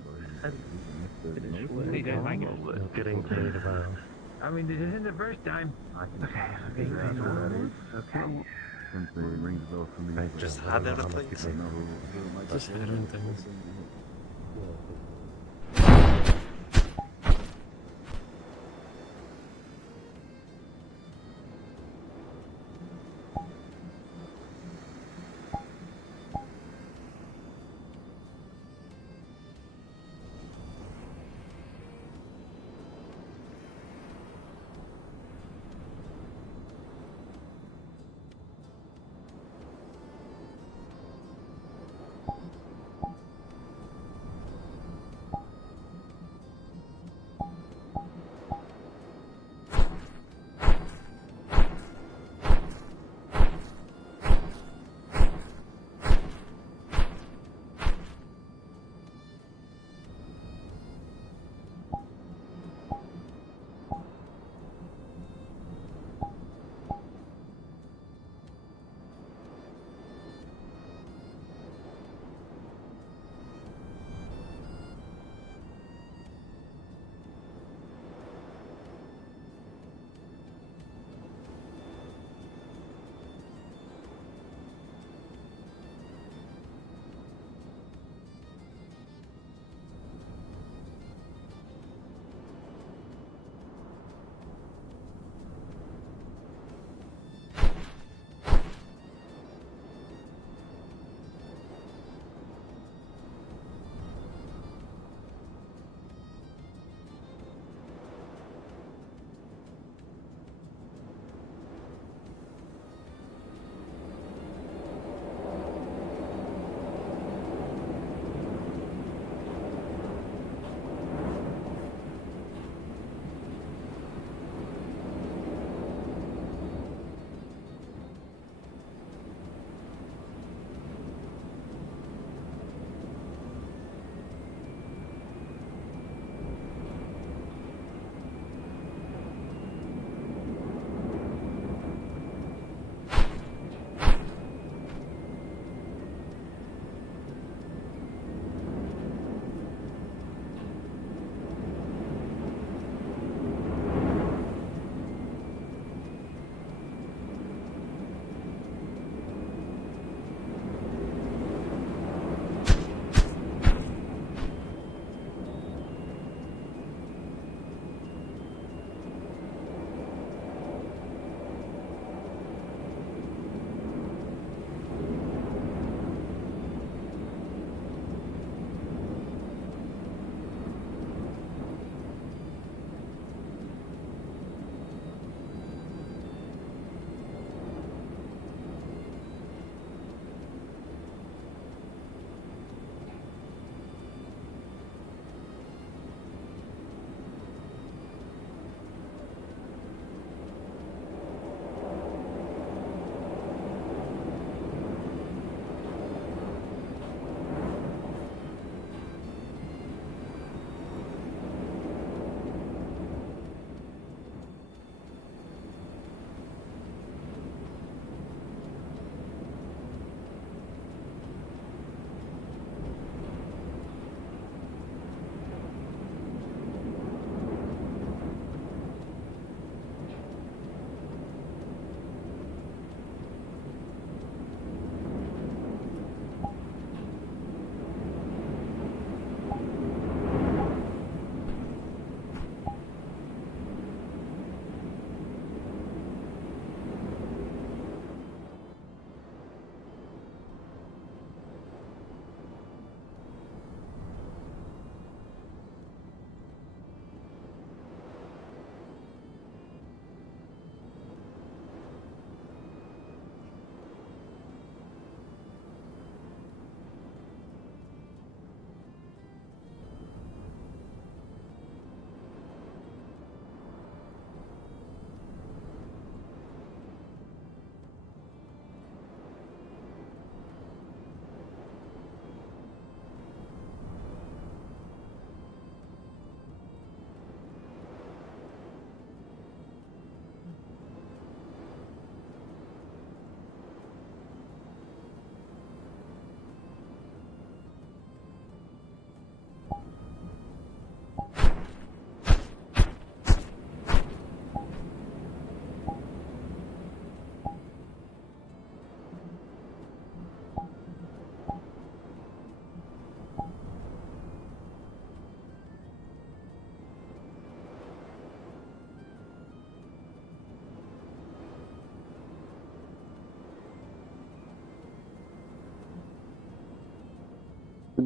They did like it. Getting paid about. I mean, this isn't the first time. Okay. Since they rings a bell for me. I just had it, I think. Just had it, things.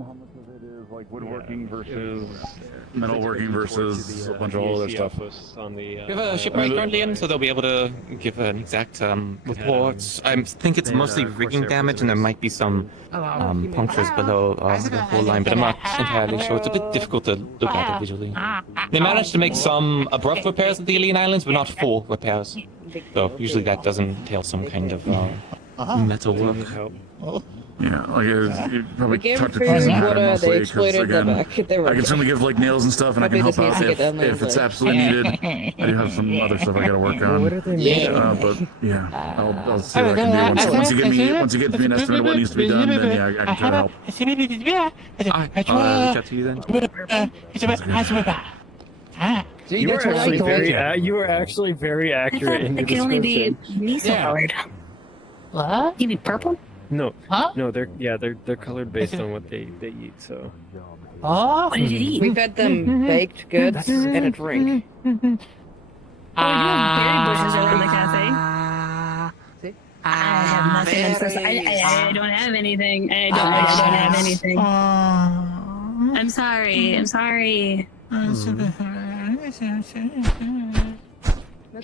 how much of it is like woodworking versus metalworking versus a bunch of all other stuff. We have a shipwright currently in, so they'll be able to give an exact report. I think it's mostly rigging damage, and there might be some punctures below the hull line, but I'm not entirely sure. It's a bit difficult to look at it visually. They managed to make some abrupt repairs at the Alien Islands, but not full repairs. So usually that does entail some kind of metal work. Yeah, like you probably They gave talk to food, Chris water, mostly they because exploited again, them back. They were I can certainly give like nails and stuff, and I can Probably help just out need to get them if it's like- absolutely needed. I do have some other stuff I gotta work on. What are they made of? But yeah, I'll see what I can do. Once you give me an estimate of what needs to be done, then yeah, I can try to help. I'll reach out to you then. You were actually very accurate in your It can only be description. miso colored. What? You mean purple? No, no, they're colored based on what they eat. So. What did it eat? We fed them baked goods and a drink. Oh, we do have berry bushes around the cafe. I have nothing. I'm so sorry. I don't have anything. I don't have anything. I'm sorry. I'm sorry. Did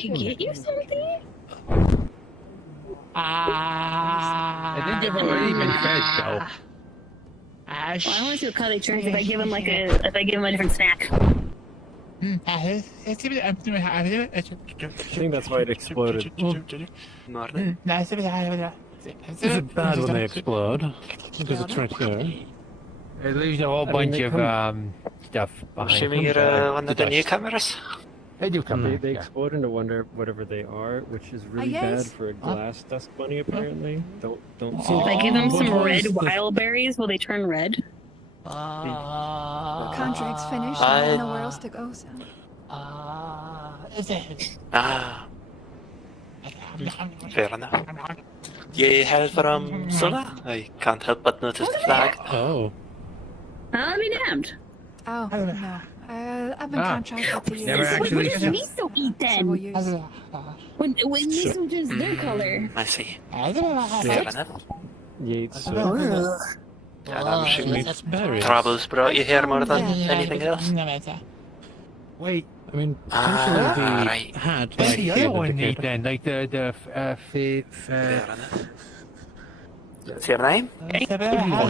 he get you something? I think they've already been fed, though. Well, I want to see what color they turns if I give him a different snack. I think that's why it exploded. Is it bad when they explode? Because it's right here. It leaves a whole bunch of stuff behind. Assuming you're one of the newcomers? They do come. They explode into whatever they are, which is really bad for a glass dust bunny. Apparently, don't see. If I give them some red wild berries, will they turn red? The contract's finished. I don't know where else to go, so. Fair enough. You hail from Sula? I can't help but notice the flag. Oh. I'll be damned. Oh, no. I've been contracted to use. What does miso eat then? When miso is their color. I see. Fair enough. Yates. And I'm assuming troubles brought you here more than anything else. Wait, I mean, right. What's the other one need then? Like the What's your name? I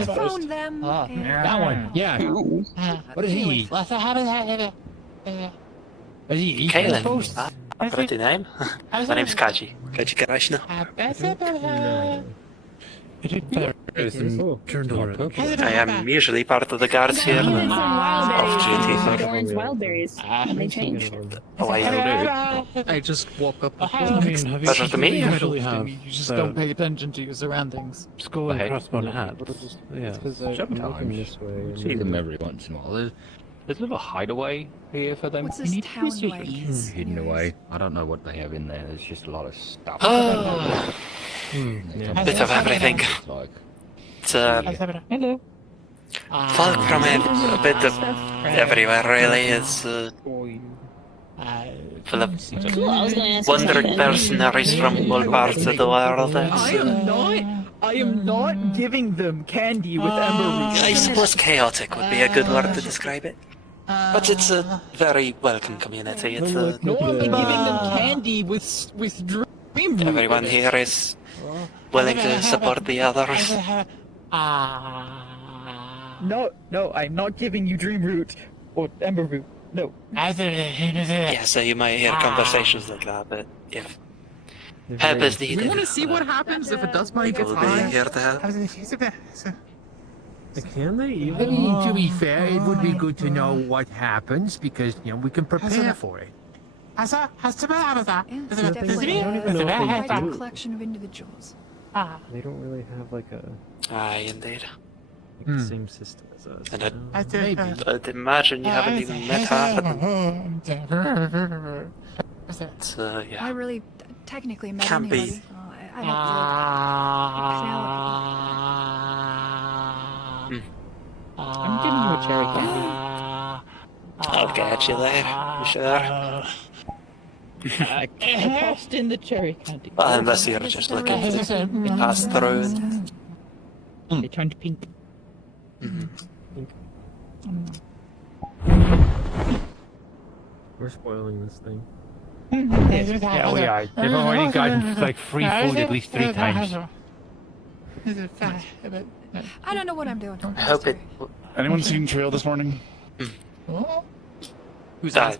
found them. that one, yeah. What does he eat? Does he eat Kaylin. post? Pretty name. My name's Kaji. Kaji Karashna. I am usually part of the guards here. Off duty. Orange wild berries. They changed. Oh, I I just woke up. Pleasure to meet you. You just don't pay attention to your surroundings. Skull and crossbone hat. Yeah. Sometimes see them every once in a while. There's a little hideaway here for them. What's this town like? Hidden away. I don't know what they have in there. There's just a lot of stuff. Bit of everything. It's Hello. folk from a bit of everywhere, really. It's full of wandering mercenaries from all parts of the world. I am not giving them candy with amber. I suppose chaotic would be a good word to describe it. But it's a very welcome community. It's No, I'm giving them candy with dream root. everyone here is willing to support the others. No, I'm not giving you dream root or amber root. No. Yeah, so you might hear conversations like that, but if help is needed, We want to see what happens if a dust bunny gets we'll be high. here to help. Can they even? I mean, to be fair, it would be good to know what happens because we can prepare for it. It's definitely quite a collection of individuals. They don't really have like a Aye, indeed. the same system as us. And I'd imagine you haven't even met half of them. It's, yeah. I really technically met Can't anybody. be. I don't I'm giving you a cherry candy. I'll get you there, I'm sure. I tossed in the cherry candy. Well, unless you're just looking to pass through. They turned pink. think. We're spoiling this thing. Yeah, we are. They've already gotten like free food at least 3 times. I don't know what I'm doing. I hope it. Anyone seen Trail this morning? Who's I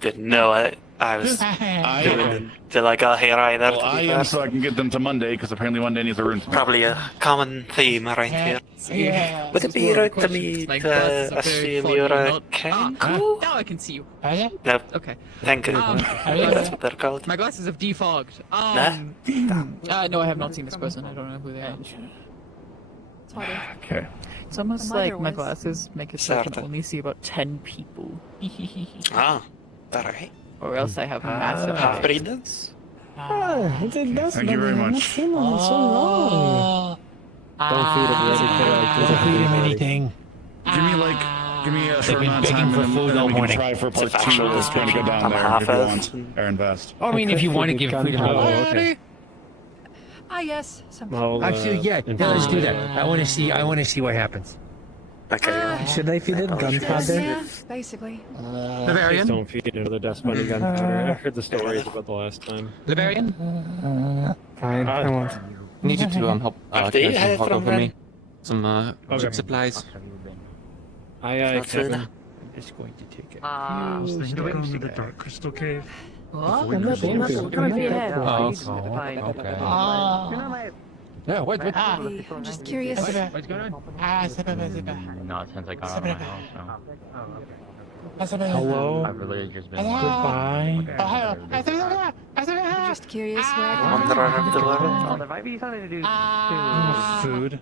didn't know I was doing it till I got here either. Well, I am, so I can get them to Monday, because apparently Monday needs a rune. Probably a common theme around here. Yeah. Would it be right to me to assume you're a king? Now I can see you. Nope. Okay. Thank you. That's what they're called. My glasses have defogged. No, I have not seen this person. I don't know who they are. Okay. It's almost My mother like my was. glasses make it so I can only see about 10 people. Ah, alright. Or else I have massive Half-breeders? Thank you very much. Don't feed him anything. Don't feed him anything. Give me a short been amount of begging time, for and food then all we can morning. try for part It's a 2 factual of this trying to go down I'm there half if you elf. want. Or invest. I mean, if you want to give food him. Oh, okay. Ah, yes. Some Actually, yeah, let's do that. I want to see what happens. Okay. Should I feed it gunpowder? Yeah, basically. Please don't feed another Death Bunny gunpowder. I heard the stories about the last time. Liberian? Fine, I won't. I need you to help They carry had some hog from over them. me. Some Okay. supplies. Aye, Kevin. I'm just going to take it. I was thinking of going to the Dark Crystal Cave. I'm not going to. Okay. Yeah, what? I'm just curious. What's going on? Not since I got out of my house, so. Hello? I've really just been. Goodbye. I'm just curious where I Wonder of the world. Oh, there might be something to do Food.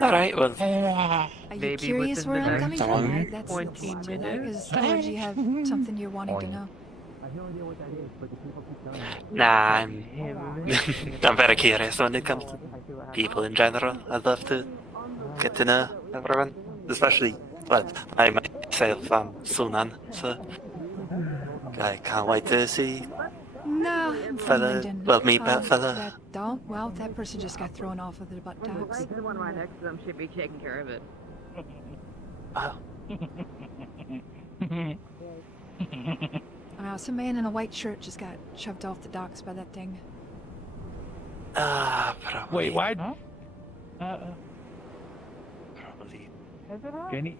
Alright, well. Are you Maybe curious within where the I'm coming next from? 20 minutes. Or do you have something you're wanting to know? Nah, I'm very curious when it comes to people in general. I'd love to get to know everyone, especially, well, I myself am Sunan, so I can't wait to see No, I'm from fella, London. well, meet that fella. That person just got thrown off of the butt docks. The one right next to them should be taking care of it. Some man in a white shirt just got shoved off the docks by that thing. Probably. Wait, what? Probably. Jenny?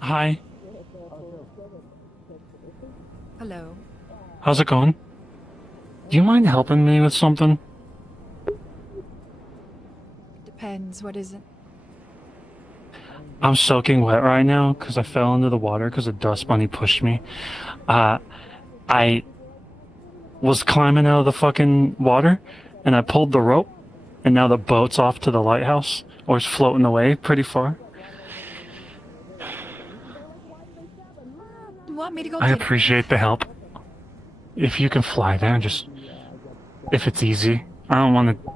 Hi, Hello. how's it going? Do you mind helping me with something? Depends. What is it? I'm soaking wet right now because I fell into the water because a dust bunny pushed me. I was climbing out of the fucking water and I pulled the rope and now the boat's off to the lighthouse or it's floating away pretty far. You want me to go I get it? appreciate the help. if you can fly there, just if it's easy. I don't want to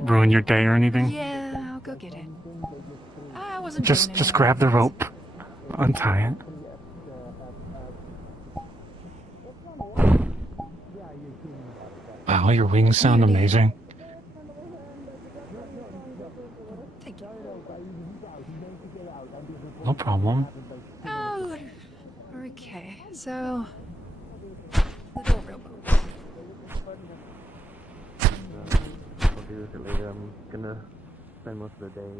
ruin your day or anything. Yeah, I'll go get it. I wasn't Just grab the rope, untie it. Wow, your wings sound amazing. No problem. Oh, okay. So, the door rowboat. I'll do with it later. I'm gonna spend most of the day.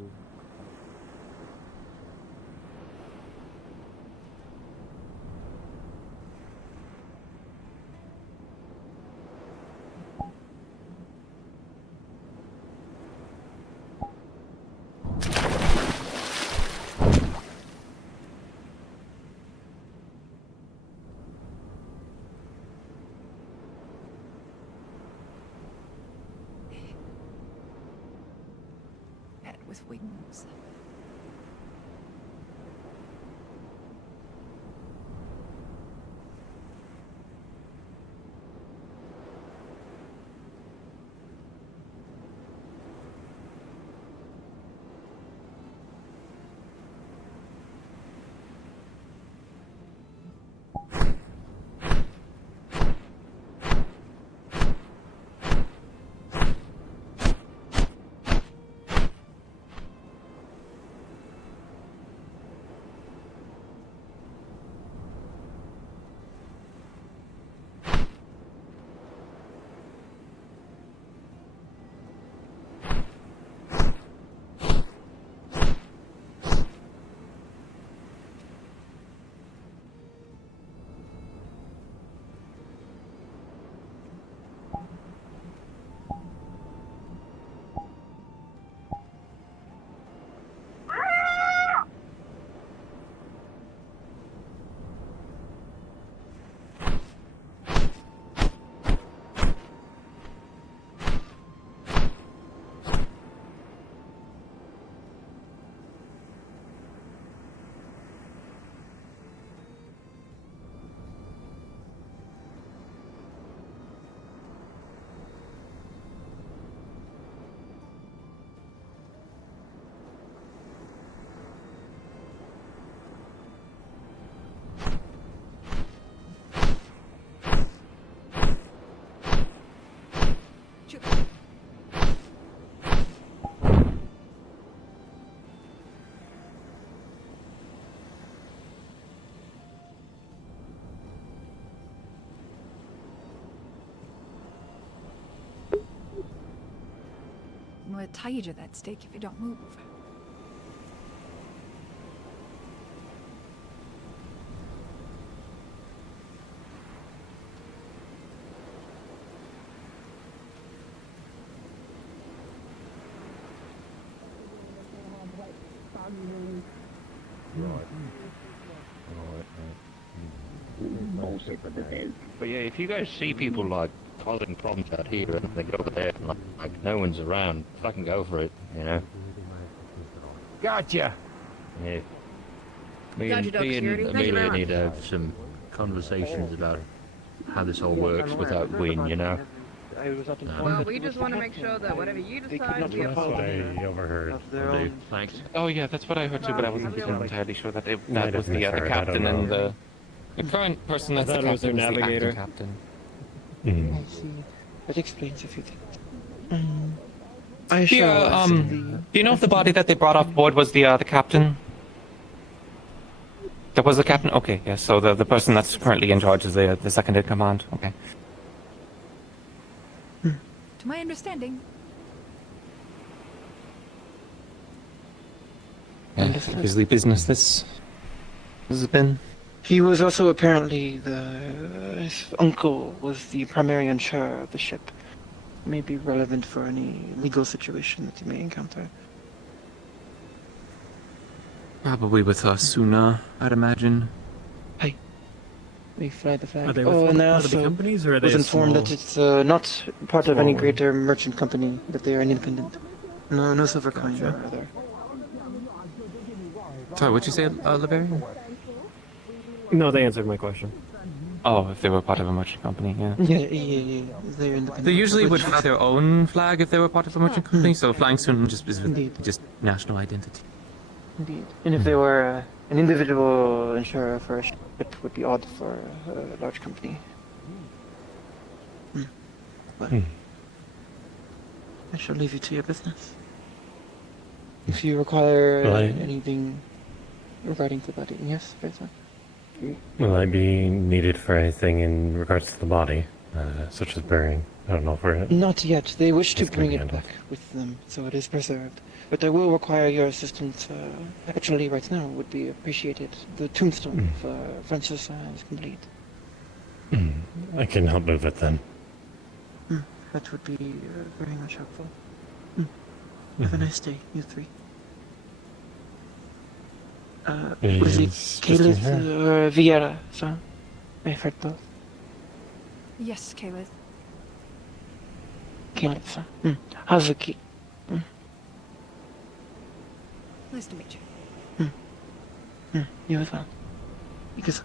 Pet with wings. I'm gonna tie you to that stake if you don't move. But yeah, if you guys see people like causing problems out here and they go over there and like no one's around, fucking go for it, you know? Gotcha. Yeah. Me Gotcha, and, Doc me and Security. Thank you very Amelia need to much. have some conversations about how this all works without Win, you know? I was not Well, we just want to make sure that whatever you decide, we uphold. I overheard. Thanks. Oh yeah, that's what I heard too, but I wasn't entirely sure that that was the misheard, I captain don't and know. the current person that's I the thought it was their captain is the navigator. acting captain. I see. That explains a few things. I shall Yeah, send do you know if the body that they brought off board was the captain? That was the captain? Okay, yeah, so the person that's currently in charge is the second in command. Okay. To my understanding. Yeah, busy business this has been. He was also apparently his uncle was the primary insurer of the ship. May be relevant for any legal situation that you may encounter. Probably with Suna, I'd imagine. We fly the flag. Are they Oh, with and I one of the also companies, or are they was a informed small- that it's not part of any small one? greater merchant company, that they are an independent. No silver coin or other. Sorry, what'd you say, Liberian? No, they answered my question. Oh, if they were part of a merchant company, yeah. Yeah. They're independent. They usually would Which- fly their own flag if they were part of a merchant company, so flying soon just is Indeed. just national identity. Indeed. And if they were an individual insurer for a ship, it would be odd for a large company. But I shall leave you to your business. If you require anything regarding the body, yes, Faisal? Will I be needed for anything in regards to the body, such as burying? I don't know if we're... Not yet. They wish to It's gonna bring be it handled. back with them, so it is preserved. But I will require your assistance. Actually, right now would be appreciated. The tombstone for Francis is complete. I can help move it then. That would be very much helpful. Have a nice day, you three. Was it Is Justin Caleb here? or Vieira, sir? I've heard both. Yes, Caleb. Caleb, sir. How's the key? Nice to meet you. You as well. Because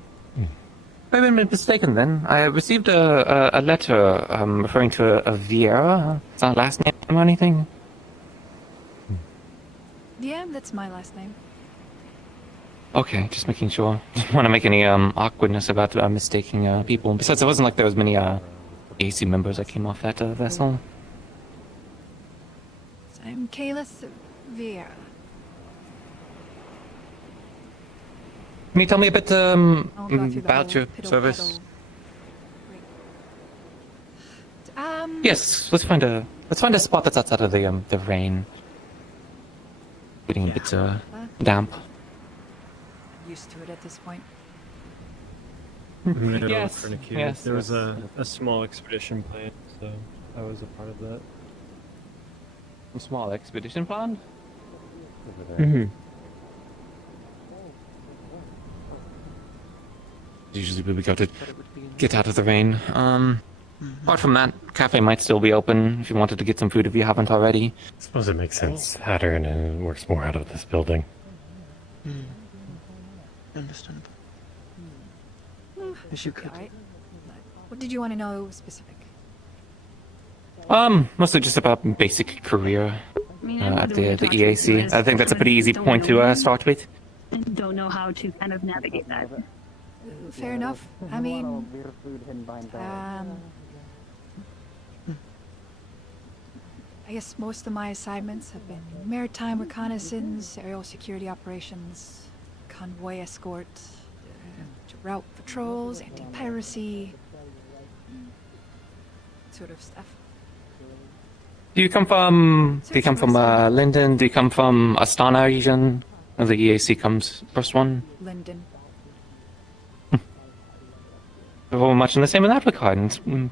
I've been mistaken then. I received a letter referring to a Vieira. It's not last name or anything. Yeah, that's my last name. Okay, just making sure. Didn't want to make any awkwardness about mistaking people. Besides, it wasn't like there was many AC members that came off that vessel. So I'm Caleb Vieira. Can you tell me a bit I'll go through the about whole your piddle service? paddle. Yes, let's find a spot that's outside of the rain. Getting a bit damp. I'm used to it at this point. Yes. Yes. There was a small expedition planned, so I was a part of that. A small expedition planned? Usually we go to get out of the rain. Apart from that, cafe might still be open if you wanted to get some food if you haven't already. I suppose it makes sense. Pattern and it works more out of this building. Understandable. Yes, you could. Right. What did you want to know specific? Mostly just about basic career at the EAC. I think that's a pretty easy point to start with. And don't know how to kind of navigate that. Fair enough. I mean, I guess most of my assignments have been maritime reconnaissance, aerial security operations, convoy escort, route patrols, anti-piracy, sort of stuff. Do you come from Linden? Do you come from Astana region? The EAC comes first one. Linden. We're much in the same in that regard. And,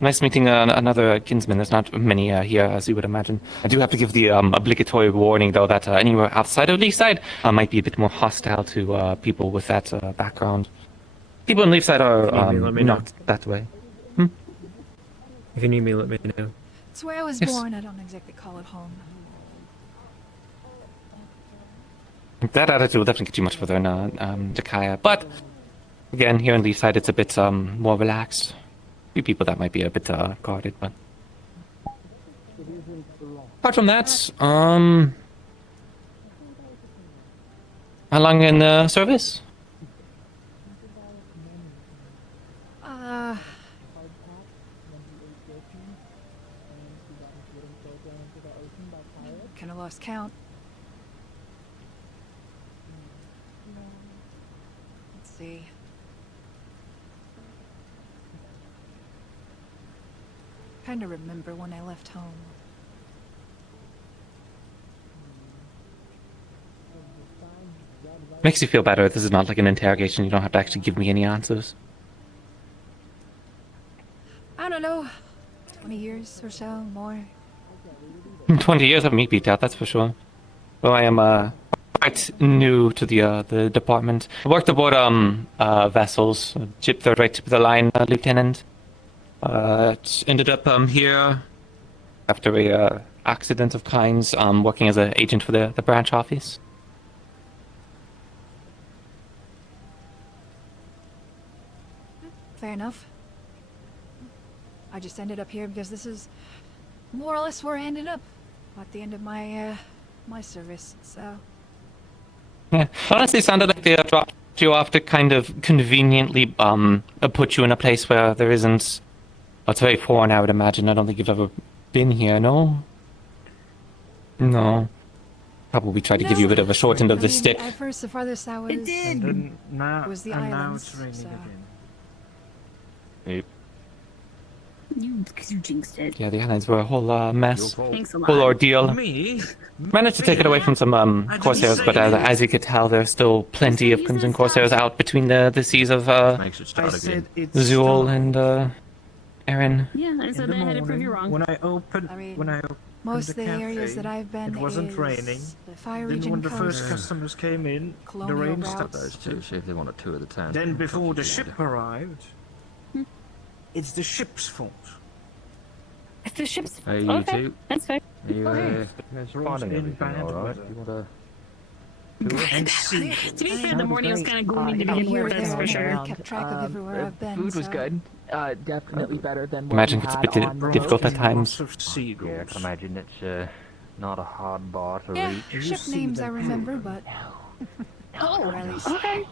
nice meeting another kinsman. There's not many here, as you would imagine. I do have to give the obligatory warning, though, that anywhere outside of Leafside might be a bit more hostile to people with that background. People in Leafside are not that way. If you need me, let me know. It's where I was Yes. born. I don't exactly call it home. That attitude will definitely get you much further in Jakaya. But, again, here in Leafside, it's a bit more relaxed. A few people that might be a bit guarded, but... Apart from that, how long in service? Kind of lost count. Let's see. Kind of remember when I left home. Makes you feel better. This is not like an interrogation. You don't have to actually give me any answers. I don't know. 20 years or so, more. 20 years of me beat out, that's for sure. Well, I am quite new to the department. I worked aboard vessels, ship third right tip of the line, lieutenant. Ended up here after a accident of kinds, working as an agent for the branch office. Fair fair enough. I just ended up here because this is more or less where I ended up at the end of my my service. So Yeah, honestly, it sounded like they dropped you off to kind of conveniently put you in a place where there isn't. Well, it's very foreign, I would imagine. I don't think you've ever been here, no? No. Probably tried to give you a bit of a short end of the stick. At first, the farthest I was, It did. was the and now islands. it's raining So. again. Yep. You jinxed it. Yeah, the islands were a whole mess. Thanks a lot. Whole ordeal. Me? Managed to take it away from some Corsairs, but as you could tell, there's still plenty of Crimson Corsairs out between the seas of I said it's Zool and Erin. Yeah, I said I had to prove you wrong. When I opened Most of the the areas cafe, that I've been it wasn't is raining. the Fire Then Region when the first coast, customers came in, the colonial rain routes. started. See if they want a tour of the town. Then before the ship arrived, Hmm. it's the ship's fault. It's the ship's. Hey, you Okay, two. that's fair. Are you Okay. finding in everything bad all right? weather. You want And sea. To be fair, the morning was kind of gloomy to begin with, that's for sure. Kept track of everywhere I've been. Food was so. good. Definitely better than what Imagine we it's a had bit on difficult at Rockrose. times. Lots of seagulls. Yeah, I can imagine it's not a hard bar to Yeah, reach. ship names I remember, but Oh, or at least okay.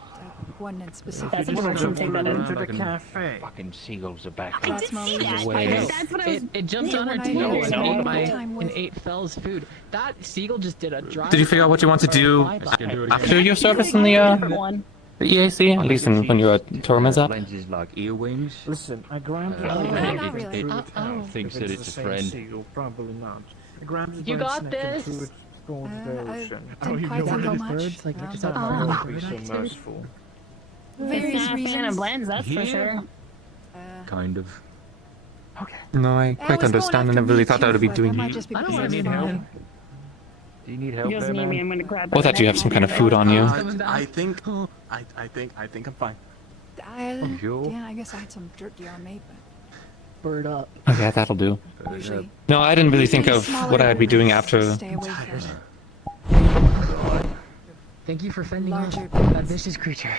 one in specific. That's important to take that in. To the cafe. Fucking seagulls are back. I did see that. Way. That's what I was. It jumped Yeah, on our when I table was and ate wondering. and ate Fell's food. That seagull just did a drive. Did you figure out what you want to do Bye-bye. after your service in the EAC? At least when your term is up? Lenses like earwings. Listen, I grabbed Uh, not really. Thinks that If it's a the same friend. Seagull, probably not. I grabbed the You bird got snack and this. threw it toward the I ocean. didn't quite think how much. birds? Like, um, just out but of Be so merciful. various It's not a fan of reasons. blends, that's for sure. Kind of. No, I quite understand. I never really thought I would be doing That might it. just be I don't because want it's to need help. fine. Do you need He help doesn't there, need me. man? I'm going to grab Or that you have some kind of food on you. I think I'm fine. Yeah, I guess I had some jerky on me, but Bird up. Okay, that'll do. usually No, I didn't really think of what I'd be doing after. stay away from it. Thank you for fending off Larger that vicious creature.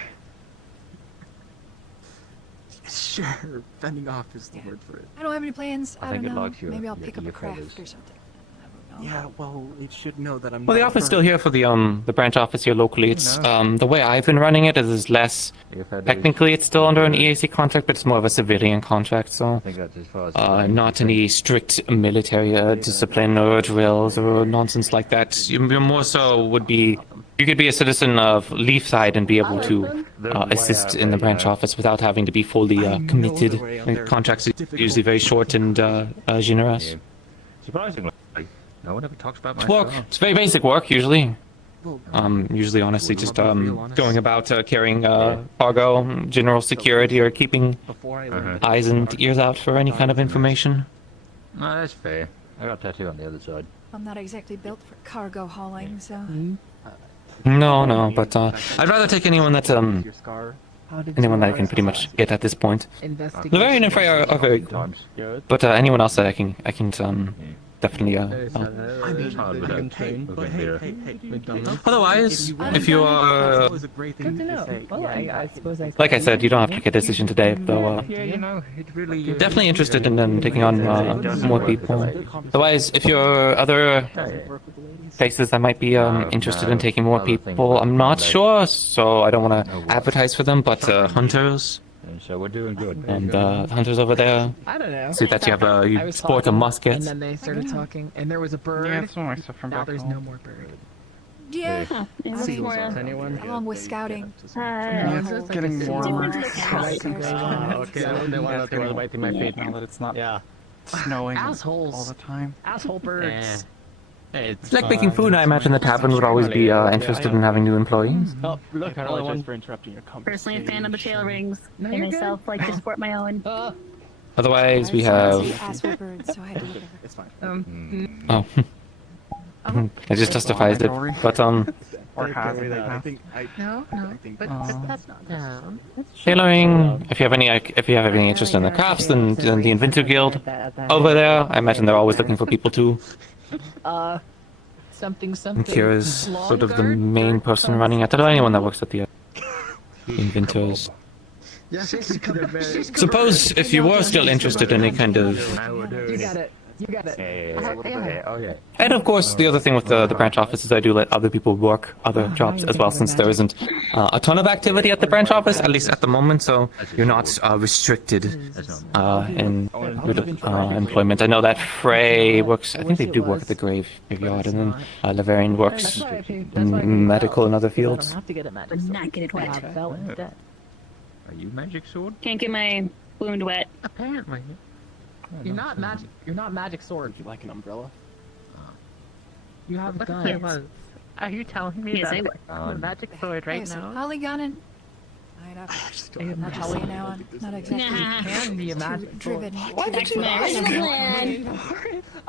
Sure, fending off is the word for it. I don't have any plans. I think don't it know. likes your- Maybe I'll your- pick up a your craft feathers. or something. Yeah, well, it should know that I'm. Well, the not office is still currently- here for the branch office here locally. It's the way I've been running it is less. Technically, it's still under an EAC contract, but it's more of a civilian contract. So, I think that's as far as not any strict military discipline or drills or nonsense like that. You more so would be. You could be a citizen of Leafside and be able to assist in the branch office without having to be fully committed. And contracts are usually very short and generous. surprisingly, no one ever talks about my It's work. scar. It's very basic work usually. Usually, honestly, just going about carrying cargo, general security, or keeping eyes and ears out for any kind of information. No, that's fair. I got a tattoo on the other side. I'm not exactly built for cargo hauling, so. No, but I'd rather take anyone that anyone that I can pretty much get at this point. The variant and Frey are very good, but anyone else that I can definitely help. Otherwise, if you are, Good to know. Well, I suppose I. like I said, you don't have to make a decision today, though. Yeah, you know, it really. Definitely interested in taking on more people. Otherwise, if you're other places that might be interested in taking more people, I'm not sure, so I don't want to advertise for them. But hunters. And so we're doing good. And the hunters over there. I don't know. See that you have I you was sport a talking, musket. And then they started talking, and there was a bird. Yeah, some more stuff from Now back there's home. no more bird. Yeah, Anyone? along with scouting. Yeah, it's getting warmer. Okay, They want to wiping my feet now that it's not snowing Assholes. all the time. Asshole birds. It's like making food. I imagine the tavern would always be interested in having new employees. Oh, look, I apologize for interrupting your conversation. Personally, a fan of the tail rings. No, I you're myself like to sport my own. Otherwise, we You have. asked for birds, so I had to look at It's fine. Oh. I just justified it, but Or has it I now. think No, I think but that's not down. tailoring. If you have any interest in the crafts, then the Inventor Guild over there. I imagine they're always looking for people too. Something. And Kira's sort of the main person running it. I don't know anyone that works at the Inventors. Suppose if you were still interested in any kind of... You got it. You got it. Okay. And of course, the other thing with the branch office is I do let other people work other jobs as well, since there isn't a ton of activity at the branch office, at least at the moment, so you're not restricted in your employment. I know that Frey works, I think they do work at the graveyard, and then Lavarian works in medical and other fields. have to get a magic sword. Not get it wet. Are you magic sword? Can't get my wound wet. Apparently. You're not magic. You're not magic sword. You like an umbrella? You have guns. Are you telling me Yes, I that would. I'm a magic sword right Hey, so now? polygoning. Not just say now. Not exactly. Can be a magic sword. Driven. Back to my original plan.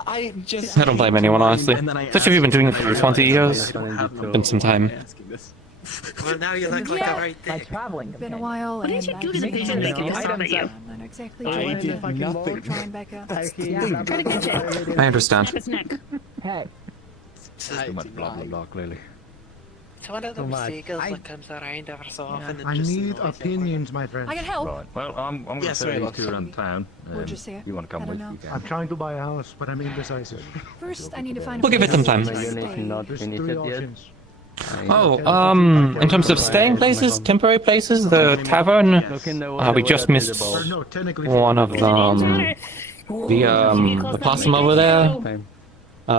I don't blame anyone, honestly. Especially if you've been doing it for 20 years. Been some time. Well, now you look like a right By traveling. Been a while. What did you do to the patient that just saw at you? I'm not exactly I trying did to nothing. try and back up. Try to catch it. I understand. Snap its neck. Hey. Too much blah blah blah, clearly. It's one of those seagulls that comes around every so often. I need opinions, my friend. I can help. Right. Well, I'm going to Yes, say very these two around town. We'll just say it. You want to I come don't with? know. You can. I'm trying to buy a house, but I'm indecisive. First, I need to find. We'll give it some time. There's three options. Oh, in terms of staying places, temporary places, the tavern, we just missed Or no, technically. one of them. The possum over there,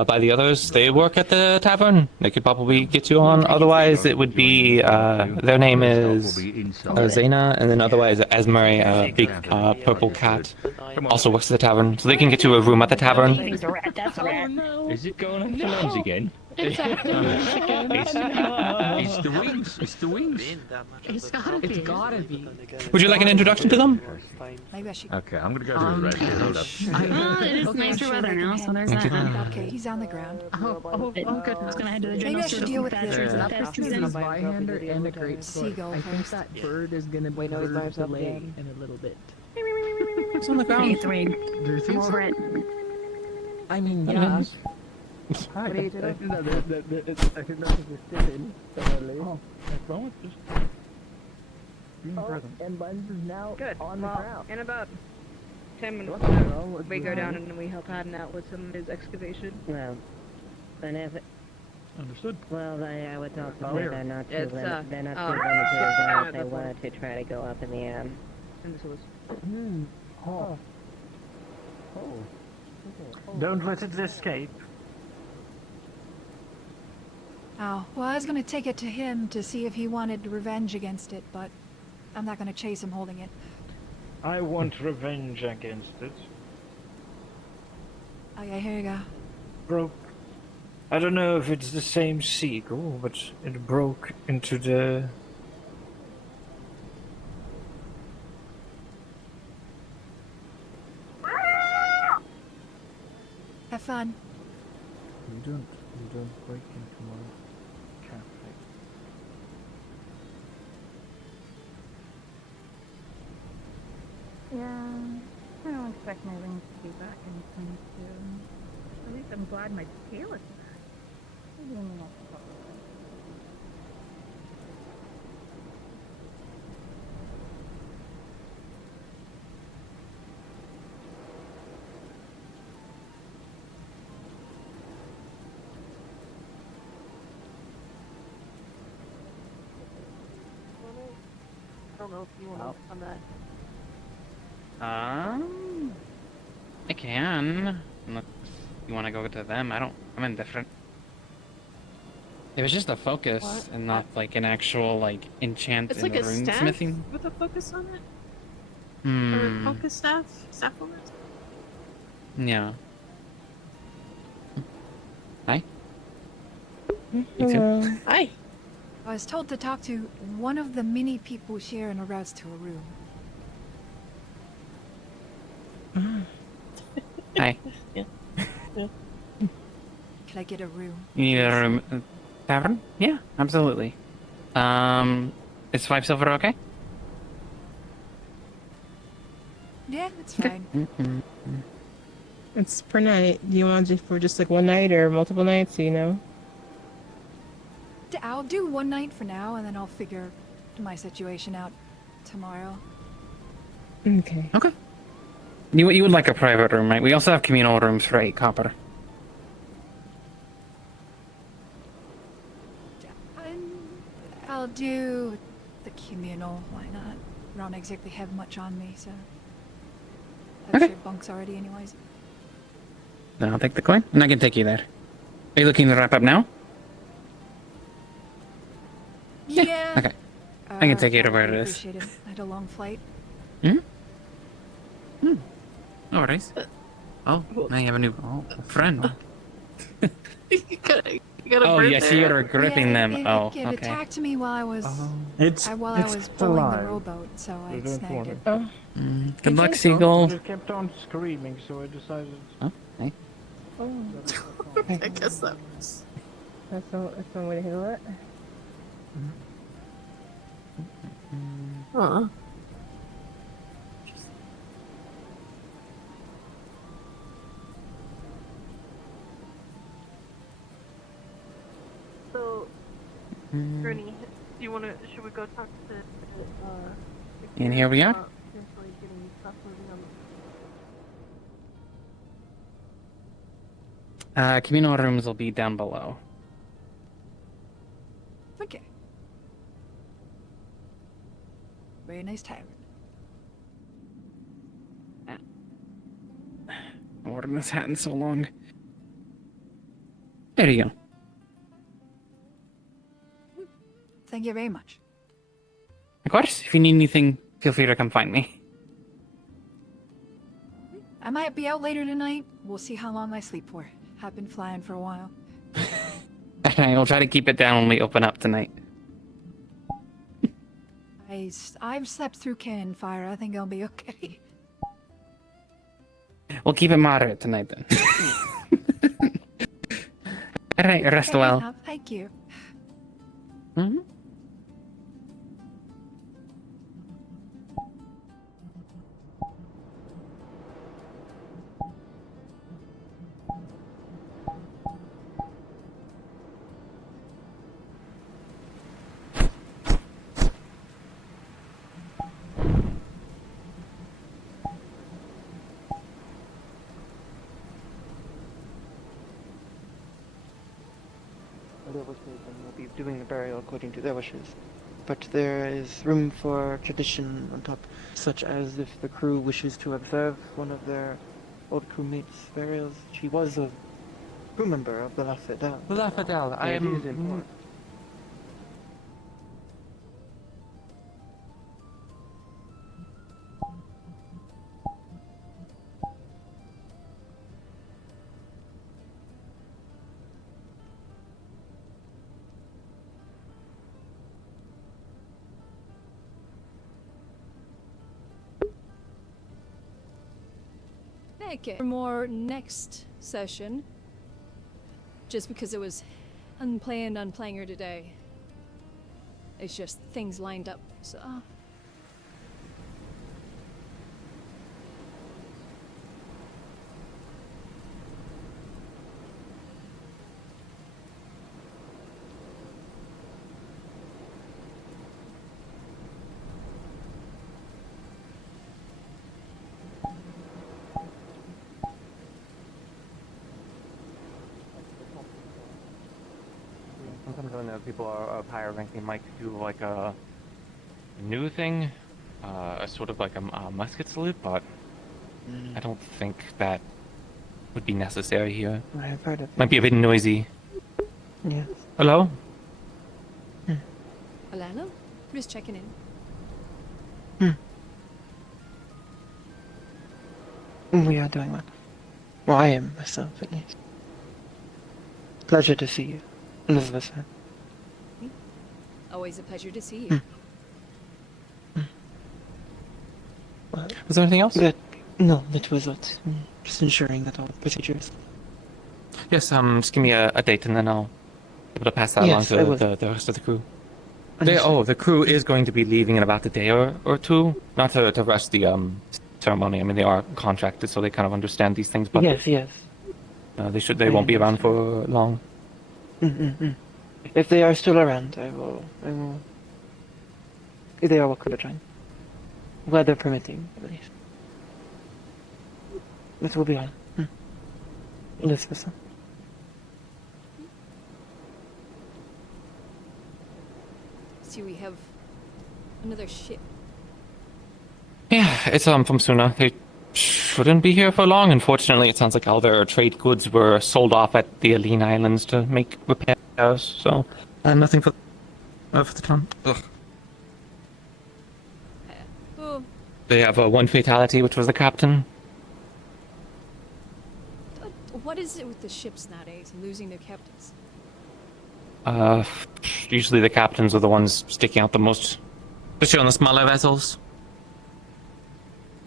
by the others, they work at the tavern. They could probably get you on. Otherwise, it would be, their name is Zena, and then otherwise, Esmery, a big purple cat, also works at the tavern. So they can get you a room at the tavern. That's a rat. That's a rat. Is it going off the nose again? It's the wings. It's the wings. It's gotta be. Would you like an introduction to them? Maybe I should. Okay, I'm going to go to the rest here. Hold up. Oh, it is nicer weather now, so there's that. Okay, he's on the ground. Oh, goodness. Gonna head to the Maybe general I should deal with store. this. That person is a Zweihander and a great Seagull I think first. that bird is gonna be bird delay in a little bit. It's on the ground. It's rain. Do you think I'm so? over it. I mean, yeah. What are you doing? I think that is stupid. Oh, what's wrong with this? Being present. And Lens is now Good. on the Well, ground. in about 10 minutes, we go down and we help Haddon out with some of his excavation. Well, and if Understood. well, I would also say Where? they're not too It's, they're not oh, too limited as well if they that's wanted to try to go up in the air. And this was Don't let it escape. Oh, well, I was gonna take it to him to see if he wanted revenge against it, but I'm not gonna chase him holding it. I want revenge against it. Oh yeah, here you go. Broke. I don't know if it's the same seagull, but it broke into the... Have fun. You don't break into my cafe. Yeah, I don't expect my rings to be back anytime soon. At least I'm glad my tail is back. Maybe in the next couple of days. I don't know if you want to on that. I can. Unless you want to go to them. I'm indifferent. It was just a focus What? and not like an actual like enchant It's in like the a rune staff smithing. with a focus on it? Hmm. Or focus staff? Staff on it? Yeah. Hi. Hello. Hi. I was told to talk to one of the many people here in regards to a room. Hi. Yeah. Could I get a room? You need a room tavern? Yeah, absolutely. Is 5 silver okay? Yeah, it's fine. It's per night. Do you want it for just like one night or multiple nights, you know? I'll do one night for now, and then I'll figure my situation out tomorrow. Okay. Okay. You would like a private room, right? We also have communal rooms for 8 copper. I'll do the communal. Why not? I don't exactly have much on me, so I've shared bunks already, anyways. Then I'll take the coin, and I can take you there. Are you looking to wrap up now? Yeah. Okay. I can take you to where it is. Appreciate it. I had a long flight. No worries. Oh, now you have a new friend. You gotta Oh, burn yes, there. you're gripping them. It Oh, it okay. attacked me while I was while I it's was pulling alive. the rowboat, so I Don't snagged it. worry. Good luck, Seagull. It kept on screaming, so I decided. Oh, hey. I guess that was. That's one way to handle it. Huh. So, Gurney, do you want to? Should we go talk to? And here we are. Potentially getting stuff moving on. Communal rooms will be down below. Okay. Very nice tavern. I'm wearing this hat in so long. There you go. Thank you very much. Of course, if you need anything, feel free to come find me. I might be out later tonight. We'll see how long I sleep for. I've been flying for a while. I will try to keep it down when we open up tonight. I've slept through cannon fire. I think I'll be okay. We'll keep it moderate tonight then. Alright, rest well. Thank you. Mm-hmm. Their wishes, and we'll be doing the burial according to their wishes. But there is room for tradition on top, such as if the crew wishes to observe one of their old crewmates' burials. She was a crew member of the La Fidel. The La Fidel, I It am. is important. Okay. For more next session. Just because it was unplanned on playing her today. It's just things lined up, so. Sometimes when people are of higher rank, they might do like a new thing, a sort of like a musket salute, but I don't think that would be necessary here. I've heard of it. Might be a bit noisy. Yes. Hello? Hello? Just checking in. We are doing well. Well, I am myself, at least. Pleasure to see you, Elizabeth. Always a pleasure to see you. Was there anything else? No, that was it. Just ensuring that all the procedures. Yes, just give me a date and then I'll be able to pass that Yes, I along will. to the rest of the crew. Understood. The crew is going to be leaving in about a day or two, not to rush the ceremony. I mean, they are contracted, so they kind of understand these things, but Yes. they won't be around for long. If they are still around, I will. They are welcome to join. weather permitting, I believe. But we'll be on. Elizabeth. See, we have another ship. Yeah, it's from Suna. They shouldn't be here for long. Unfortunately, it sounds like all their trade goods were sold off at the Aline Islands to make repairs. So, nothing for the town. Ugh. Oh, They have one fatality, which was the captain. what is it with the ships nowadays and losing their captains? Usually the captains are the ones sticking out the most, especially on the smaller vessels.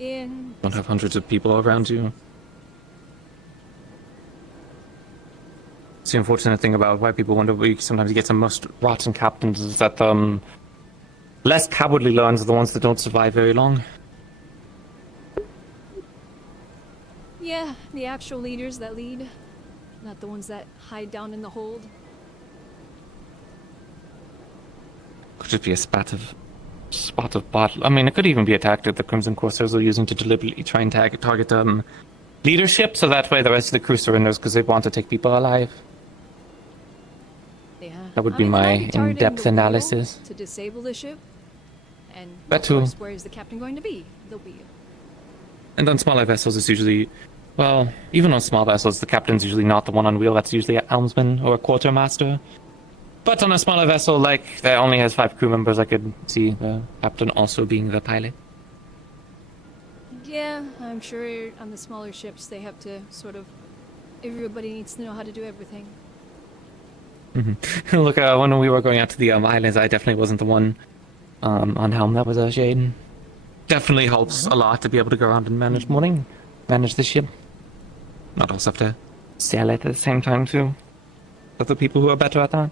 Don't have hundreds of people around you. It's the unfortunate thing about why people wonder we sometimes get some most rotten captains is that less cowardly ones are the ones that don't survive very long. Yeah, the actual leaders that lead, not the ones that hide down in the hold. Could just be a spot of battle. I mean, it could even be a tactic the Crimson Corsairs are using to deliberately try and target leadership, so that way the rest of the crew surrenders because they want to take people alive. Yeah. That would be my in-depth analysis. To disable the ship, and That too. of course, where is the captain going to be? They'll be. And on smaller vessels, it's usually, well, even on small vessels, the captain's usually not the one on wheel. That's usually a helmsman or a quartermaster. But on a smaller vessel, like, that only has 5 crew members, I could see the captain also being the pilot. Yeah, I'm sure on the smaller ships they have to sort of. Everybody needs to know how to do everything. Mm-hmm. Look, when we were going out to the islands, I definitely wasn't the one on helm. That was Jaden. Definitely helps a lot to be able to go around and manage the ship. Not also have to sail it at the same time too. Other people who are better at that.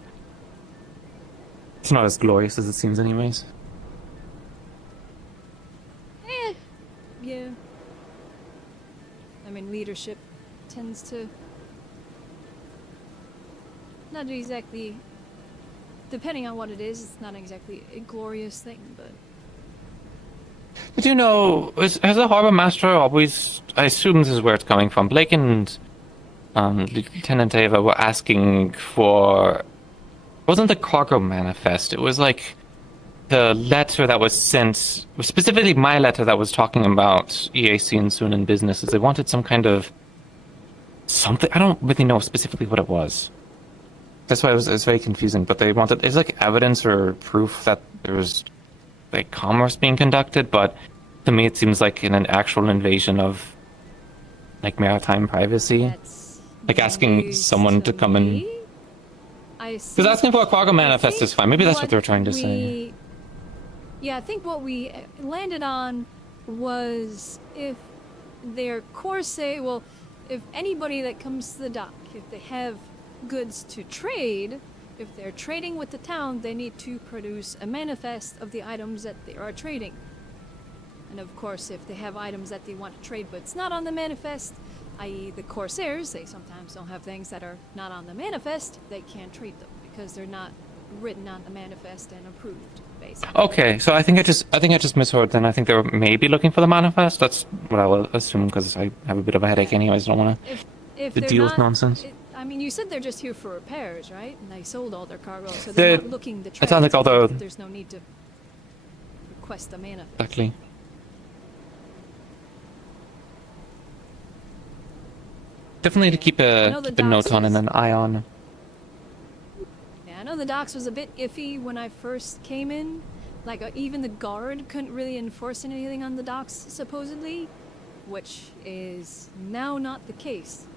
It's not as glorious as it seems, anyways. Yeah. I mean, leadership tends to not exactly. Depending on what it is, it's not exactly a glorious thing, but. But you know, has the harbor master always? I assume this is where it's coming from. Blake and Lieutenant Ava were asking for. It wasn't the cargo manifest. It was like the letter that was sent, specifically my letter that was talking about EAC and Sunan businesses. They wanted some kind of something. I don't really know specifically what it was. That's why it was very confusing. But they wanted it's like evidence or proof that there was like commerce being conducted. But to me, it seems like an actual invasion of like maritime privacy. Like asking someone to come and. Because asking for a cargo manifest is fine. Maybe that's what they're trying to say. Yeah, I think what we landed on was if their corsair, well, if anybody that comes to the dock, if they have goods to trade, if they're trading with the town, they need to produce a manifest of the items that they are trading. And of course, if they have items that they want to trade but it's not on the manifest, i.e. the corsairs, they sometimes don't have things that are not on the manifest, they can't trade them because they're not written on the manifest and approved, basically. Okay, so I think I just misheard then. I think they were maybe looking for the manifest. That's what I will assume because I have a bit of a headache anyways. I don't want to deal with nonsense. I mean, you said they're just here for repairs, right? And they sold all their cargo, so they're not looking to trade. It sounds like although there's no need to request a manifest. Exactly. Definitely to keep a note on and an eye on. Yeah, I know the docks was a bit iffy when I first came in. Like, even the guard couldn't really enforce anything on the docks, supposedly, which is now not the case.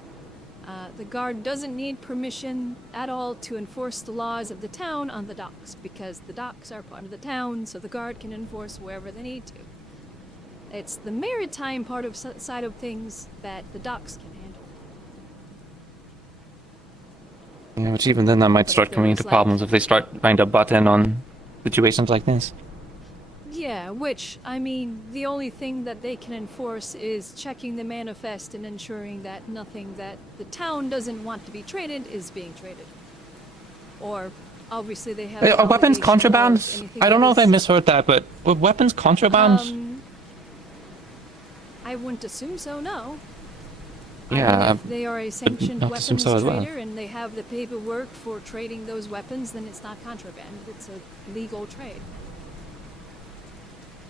The guard doesn't need permission at all to enforce the laws of the town on the docks, because the docks are part of the town, so the guard can enforce wherever they need to. It's the maritime part of side of things that the docks can handle. Yeah, which even then that might start coming into problems if they start trying to butt in on situations like this. Yeah, which, I mean, the only thing that they can enforce is checking the manifest and ensuring that nothing that the town doesn't want to be traded is being traded. Or, obviously they have... Are weapons contraband? I don't know if I misheard that, but were weapons contraband? I wouldn't assume so, no. Yeah, If they are a sanctioned not assume weapons so as well. trader and they have the paperwork for trading those weapons, then it's not contraband. It's a legal trade.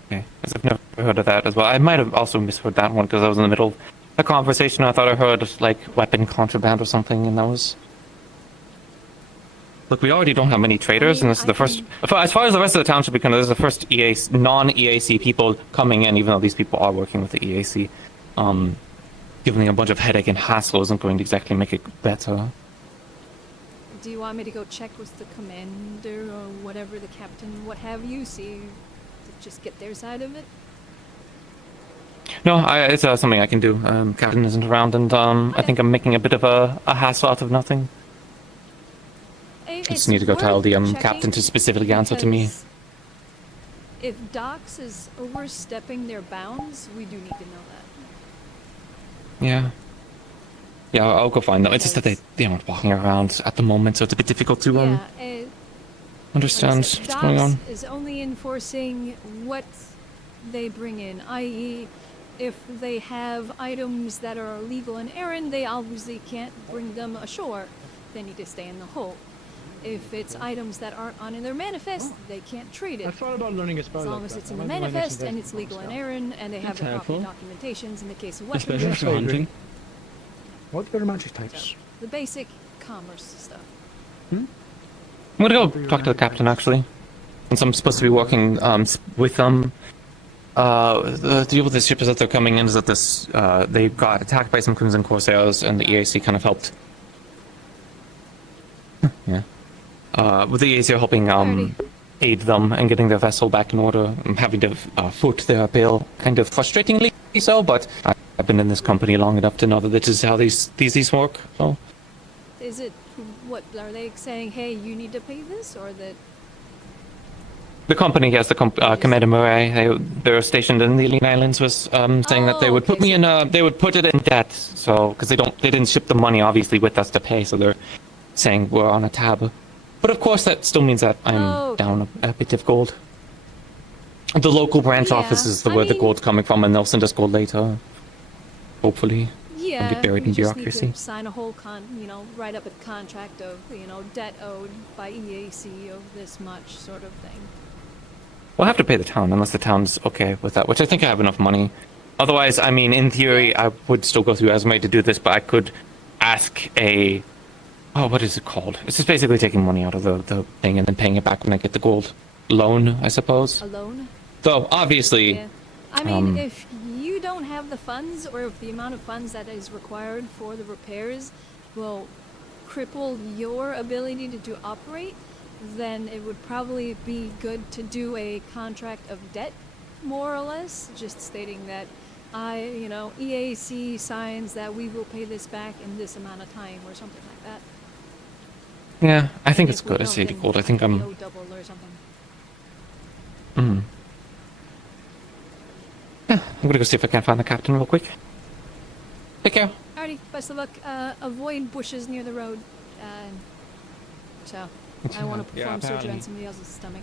Okay, as I've never heard of that as well. I might have also misheard that one because I was in the middle of a conversation. I thought I heard like weapon contraband or something, and that was. Look, we already don't have many traders, and this is the first. As far as the rest of the township is concerned, this is the first non-EAC people coming in, even though these people are working with the EAC. Giving them a bunch of headache and hassle isn't going to exactly make it better. Do you want me to go check with the commander or whatever, the captain, what have you, see to just get their side of it? No, it's something I can do. Captain isn't around, and I think I'm making a bit of a hassle out of nothing. I just need to go tell the captain to specifically answer to me. If Docs is overstepping their bounds, we do need to know that. Yeah. Yeah, I'll go find them. It's just that they aren't walking around at the moment, so it's a bit difficult to understand what's going on. Docs is only enforcing what they bring in, i.e., if they have items that are illegal and errand, they obviously can't bring them ashore. They need to stay in the hold. If it's items that aren't on in their manifest, they can't trade it. I thought about learning a spell As long like as that. it's in I the might do my manifest next and it's legal and errand, and they have the That's proper helpful. documentations in the case of weapons. Especially for hunting. What other magic types? The basic commerce stuff. I'm gonna go talk to the captain, actually. Since I'm supposed to be working with them. The deal with the ships that they're coming in is that they got attacked by some Crimson Corsairs, and the EAC kind of helped. Yeah. With the EAC helping aid them and getting their vessel back in order. I'm having to foot their bill, kind of frustratingly so, but I've been in this company long enough to know that this is how these work. So. Is it, what, are they saying, hey, you need to pay this, or that... The company, yes, Commander Murray, they're stationed in the Alien Islands, was saying that they would put me in, they would put it in debt, so, because they didn't ship the money, obviously, with us to pay, so they're saying we're on a tab. But of course, that still means that I'm down a bit of gold. The local branch office is where the gold's coming from, and they'll send us gold later. Hopefully. Yeah, Don't get buried we in just bureaucracy. need to sign a whole write up a contract of, debt owed by EAC of this much sort of thing. We'll have to pay the town, unless the town's okay with that, which I think I have enough money. Otherwise, I mean, in theory, I would still go through Esme to do this, but I could ask what is it called? It's just basically taking money out of the thing and then paying it back when I get the gold loan, I suppose. A loan? So, obviously... Yeah. I mean, if you don't have the funds, or if the amount of funds that is required for the repairs will cripple your ability to operate, then it would probably be good to do a contract of debt, more or less, just stating that EAC signs that we will pay this back in this amount of time, or something like that. Yeah, I think And it's if we good. don't, It's 80 then gold. I think we I'm... owe double or something. Yeah, I'm gonna go see if I can find the captain real quick. Take care. Alrighty, best of luck. Avoid bushes near the road. So, I want to Yeah, perform surgery apparently. on somebody else's stomach.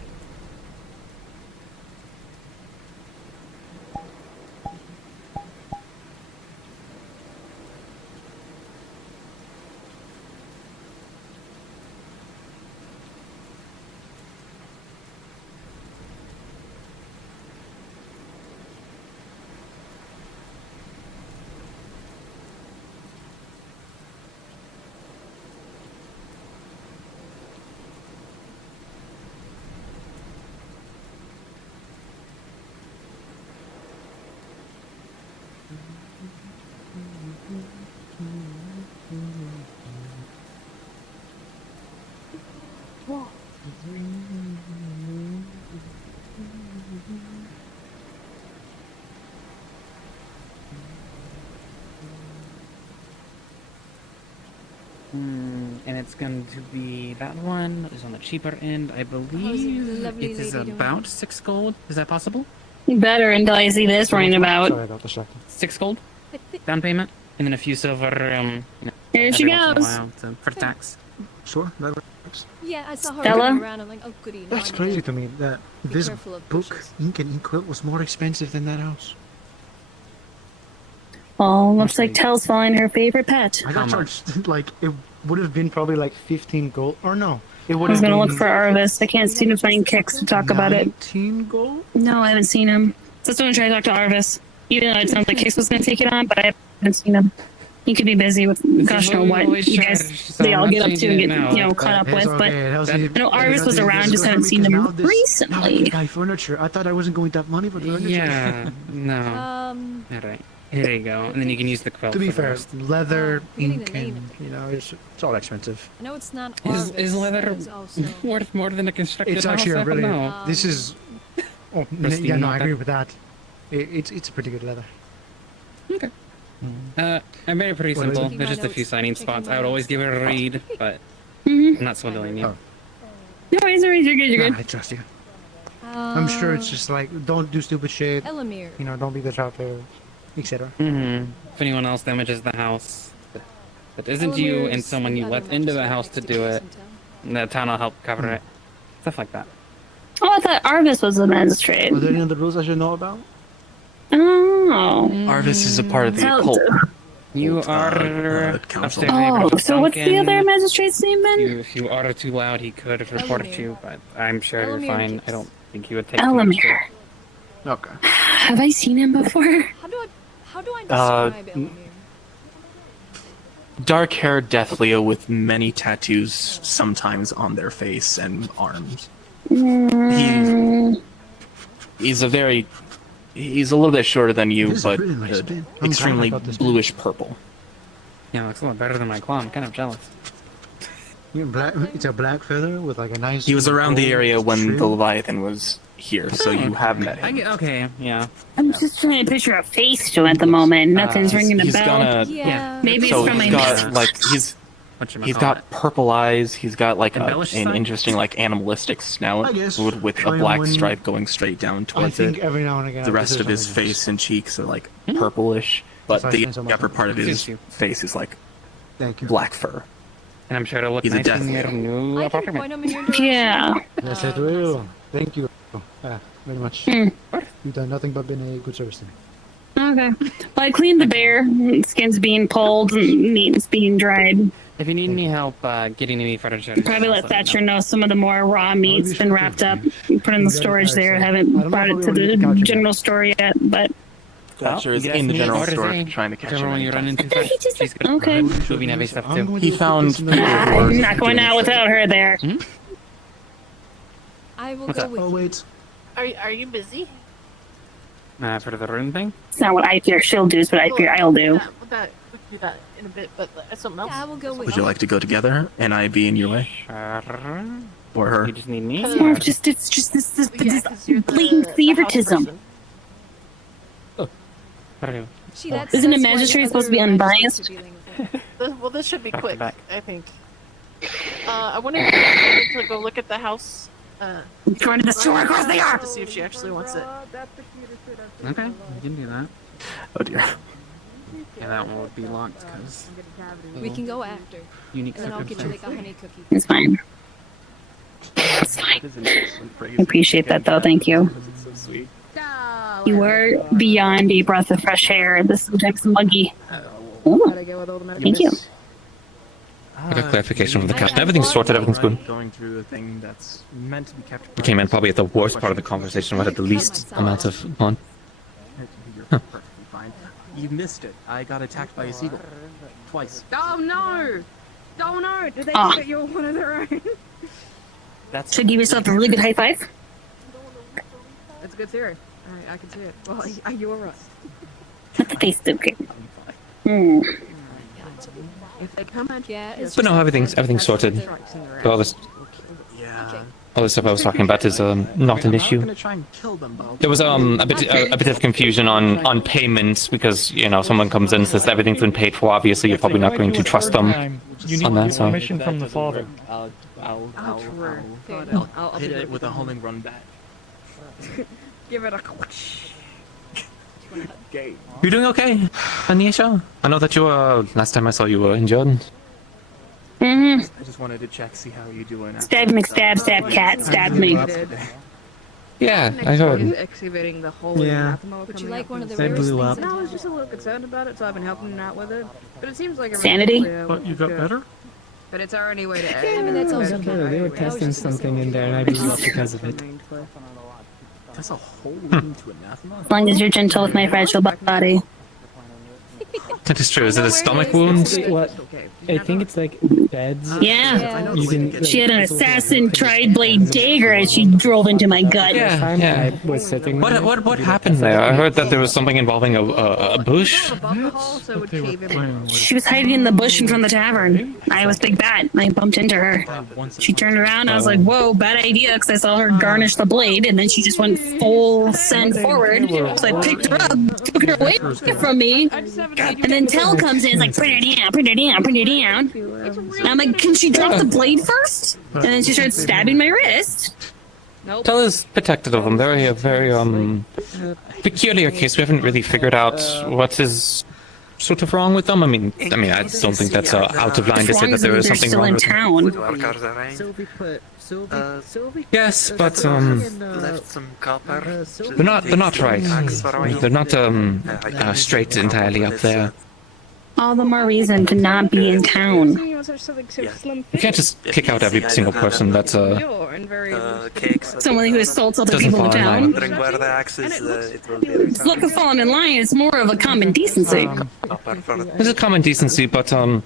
And it's going to be that one is on the cheaper end, I How's the believe. lovely It is lady doing? about 6 gold. Is that possible? Better until I see this running about. Sorry about the second. 6 gold down payment, and then a few silver. Here she every once in a goes. while for tax. Sure, that works. Yeah, I saw her Stella? running around. I'm like, oh goody. now I That's need crazy to to me that be this careful of book, bushes. Ink and Inkwell, was more expensive than that house. Well, looks like Tell's following her favorite pet. I got charged, like, it would have been probably like 15 gold, or no. It I would was have gonna been look for Arvis. I can't seem to find Kix to talk about it. 19 gold? No, I haven't seen him. So I'm gonna try to talk to Arvis. Even though it sounds like Kix was gonna take it on, but I haven't seen him. He could be busy with gosh know what you guys they all get up to and get caught up with. But I know Arvis was around, just haven't seen him recently. Buy furniture. I thought I wasn't going to have money for furniture. Yeah, no. Alright, here you go. And then you can use the quilt. To be for the fair, rest. leather, getting ink, the name. and, you know, it's all expensive. I know it's not Is Arvis, leather but it's also... worth more than a constructed It's house? actually I a don't really. know. This is. Oh, Pristine yeah, no, I leather. agree with that. It's a pretty good leather. Okay. I made it pretty What is simple. it? There's just a few signing spots. I would always give it a read, but Mm-hmm. I'm not swindling you. No worries, you're good, you're Nah, good. I trust you. I'm sure it's just like, don't do stupid shit. Elamir. You know, don't be the trapper, etc. Mm-hmm. If anyone else damages the house that isn't you and someone you let into the house to do it, the town will help cover it. Stuff like that. Oh, I thought Arvis was the magistrate. Are there any other rules I should know about? Oh. Arvis is a part of the Tell- occult. You are council. upstairs Oh, neighbors with so what's the Duncan. other magistrate's name then? If you are too loud, he could report it to you, but I'm sure you're Elamir fine. Gix. I don't think he would take too much to Elamir. it. Okay. Have I seen him before? How do I describe Elamir? Dark hair Death Leo with many tattoos, sometimes on their face and arms. He's a very. He's a little bit shorter than you, This is a but really nice pin. I'm extremely glad I got this pin. bluish purple. Yeah, looks a lot better than my claw. I'm kind of jealous. It's a black feather with like a nice. He was around the gold area when trim. the Leviathan was here, so you have met him. Okay, yeah. I'm just trying to picture a face to him at the moment. Nothing's ringing a He's bell. gonna. Yeah. Maybe So it's from my he's got notes. like he's got purple eyes. He's got like Embellished an sign? interesting like animalistic I snout guess with a try black one- stripe going straight down I towards think it. every now and again. The rest of his something face and cheeks are like purplish, but That's why I the spend so much upper on it. part of his Suits you. face is like Thank you. black fur. And I'm sure it'll look He's a nice Death in your Leo. new I can apartment. point him in your direction. Yeah. Yes, it will. Thank you. Very much. Hmm. You've done nothing but been a good service to me. Okay. Well, I cleaned the bear. Skin's being pulled, and meat's being dried. If you need any help getting any furniture, Probably let Thatcher know some of the more raw meat's been wrapped up, put in the storage there. I haven't brought it to the general store yet, but Thatcher is you in the guys general need store orders, eh? trying to catch Whichever him. one you run into I first. She's good. okay. Moving heavy stuff too. He found people who I'm were not going out without her there. I will What's go up? with Oh you. wait. Are you busy? For the rune thing? It's not what I fear she'll do, it's what I fear I'll do. We can do that in a bit, but something else. Yeah, I will go with Would you. you like to go together and I be in your way? Or her? You just need me? It's more of just, it's just this Yeah, 'cause you're the- blatant the house favoritism. person. See, that's, Isn't a that's why magistrate the supposed to be other magistrates unbiased? are dealing with it. Well, this should be Back to quick, back. I think. I wanted to go look at the house. Going to the store, of course they are! To see if she actually wants it. Okay, you can do that. Oh dear. Yeah, that one would be locked because We can go after. unique And then I'll get you like a circumstances. honey cookie. It's fine. It's fine. I appreciate that though, thank you. So sweet. You are beyond a breath of fresh air. This is sometimes muggy. Ooh. Thank you. I got clarification from the captain. Everything's sorted, everything's good. Going through a thing that's meant to be kept. We came in probably at the worst part of the conversation, but at the least amount of fun. You're perfectly fine. You missed it. I got attacked by a seagull. Twice. Oh no! Oh no! Did they Ah. think that you're one of their own? That's So give yourself a really good high five. That's a good theory. I can see it. Well, you're right. Let the face do okay. Hmm. If they come at Yeah, it's But no, everything's sorted. All this, Yeah. all this stuff I was talking about is not an I'm issue. gonna try and kill them, but There was a bit of confusion on payments because someone comes in and says everything's been paid for. Obviously, you're probably not going to trust them You need on that. So permission from the father. I'll hit it with a homing run back. Give it a you're doing okay, Anisha. I know that you were last time I saw you were injured. Mm-hmm. I just wanted to check, see how you doing. Stab McStab, stab cat, stab me. Yeah, Next I heard. is excavating the hole in Anathema. Would you like one of the They rarest blew things up. in No, I was town? just a little concerned about it, so I've been helping him out with it. But it seems like Sanity? But you got better? But it's our only way to Yeah, I mean, that's also No, they were testing something in there, and I blew up because of it. There's a hole leading to Anathema? As long as you're gentle with my fragile body. That is true. Is it a stomach wound? What? I think it's like beds. Yeah. You can- She had an assassin tri-blade dagger as she drove into my gut. Yeah, yeah. I was sitting What happened there? I heard that there was something involving a bush. She was hiding in the bush in front of the tavern. I was Big Bat. I bumped into her. She turned around. I was like, whoa, bad idea, because I saw her garnish the blade, and then she just went full send forward. So I picked her up, took her away from me, and then Tell comes in, is like, put her down, put her down, put her down. And I'm like, can she drop the blade first? And then she started stabbing my wrist. Tell is protected of them. They're a very peculiar case. We haven't really figured out what is sort of wrong with them. I mean, I don't think that's out of line to say that there is something wrong with them. Yes, but left some copper. they're not right. They're not straight entirely up there. All the more reason to not be in town. You can't just kick out every single person that's Someone who assaults other doesn't people in fall in line. town. Wondering where the axe is, it will be It's not falling in line, it's more of a common decency. This is common decency, but town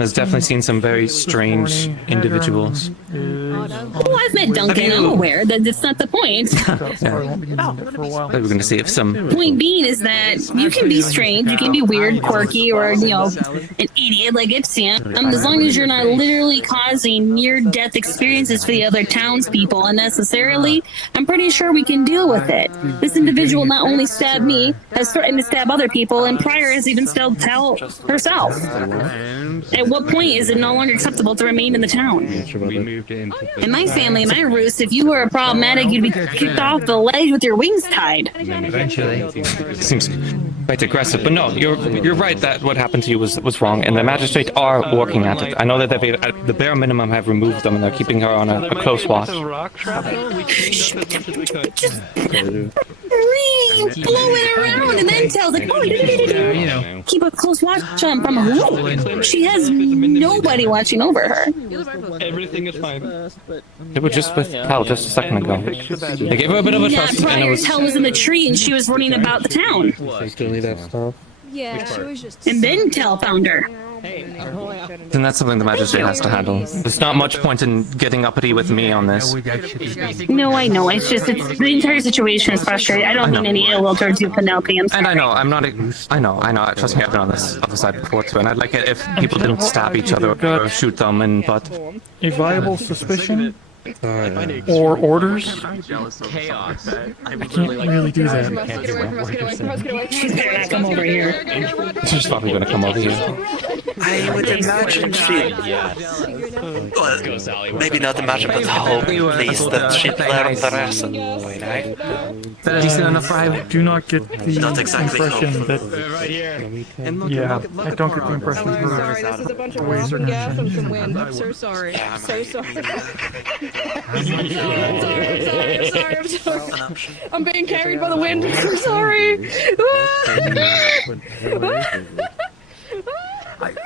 has definitely seen some very strange individuals. Oh, I've met Duncan, I'm aware that that's not the point. We're going to see if some. Point being is that you can be strange, you can be weird, quirky, or, an idiot like Ipsia, as long as you're not literally causing near-death experiences for the other townspeople unnecessarily, I'm pretty sure we can deal with it. This individual not only stabbed me, has threatened to stab other people, and prior has even stabbed Tell herself. At what point is it no longer acceptable to remain in the town? In my family, my roost, if you were a problematic, you'd be kicked off the ledge with your wings tied. Eventually. Seems quite aggressive, but no, you're right that what happened to you was wrong, and the magistrates are working at it. I know that they at the bare minimum have removed them, and they're keeping her on a close watch. Blow it around, and then Tell's like, oh, keep a close watch on from who? She has nobody watching over her. Everything is fine. They were just with Cal just a second ago. They gave her a bit of a Yeah, trust, and it prior, was. Tell was in the tree, and she was running about the town. Still need that stuff. Yeah, she was just. And then Tell found her. Then that's something the magistrate has to handle. There's not much point in getting uppity with me on this. No, I know. It's just the entire situation is frustrating. I don't mean any ill will towards you, Penelope. And I know, I'm not. I know. Trust me, I've been on this other side before too, and I'd like it if people didn't stab each other or shoot them. But A viable suspicion? Or orders? Chaos. I can't really do that. She's better not come over here. she's probably going to come over here. I would imagine she. Well, maybe not imagine, but hope, please, that she'd learn the lesson. Is that a decent enough I bribe? do not get the Not exactly impression that. Right here. Yeah, I don't get the impression Sorry, this is a bunch of ways are rock and gas gonna and some change. wind. I'm so sorry. So sorry. I'm sorry. I'm being carried by the wind. I'm so sorry.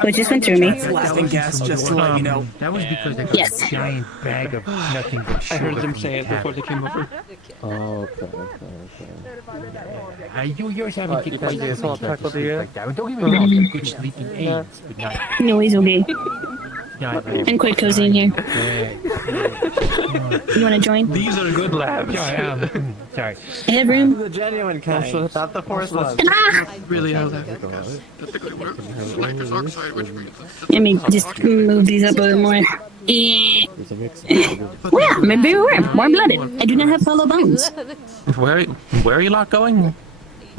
What just went through me? Laughing gas, just to let you know. That was because I got Yes. a giant bag of nothing but sugar. I heard them say it before they came over. Okay. Yours haven't get quite as much like that. Don't get me Mm-hmm. wrong, I'm good sleeping aids, but not. No, he's okay. I'm quite cozy in here. You want to join? These are good labs. Yeah, sorry. I have room. The genuine kind, not the forced ones. Really how that Let me just move these up a little more. Well, yeah, maybe we're warm-blooded. I do not have hollow bones. Where are you lot going?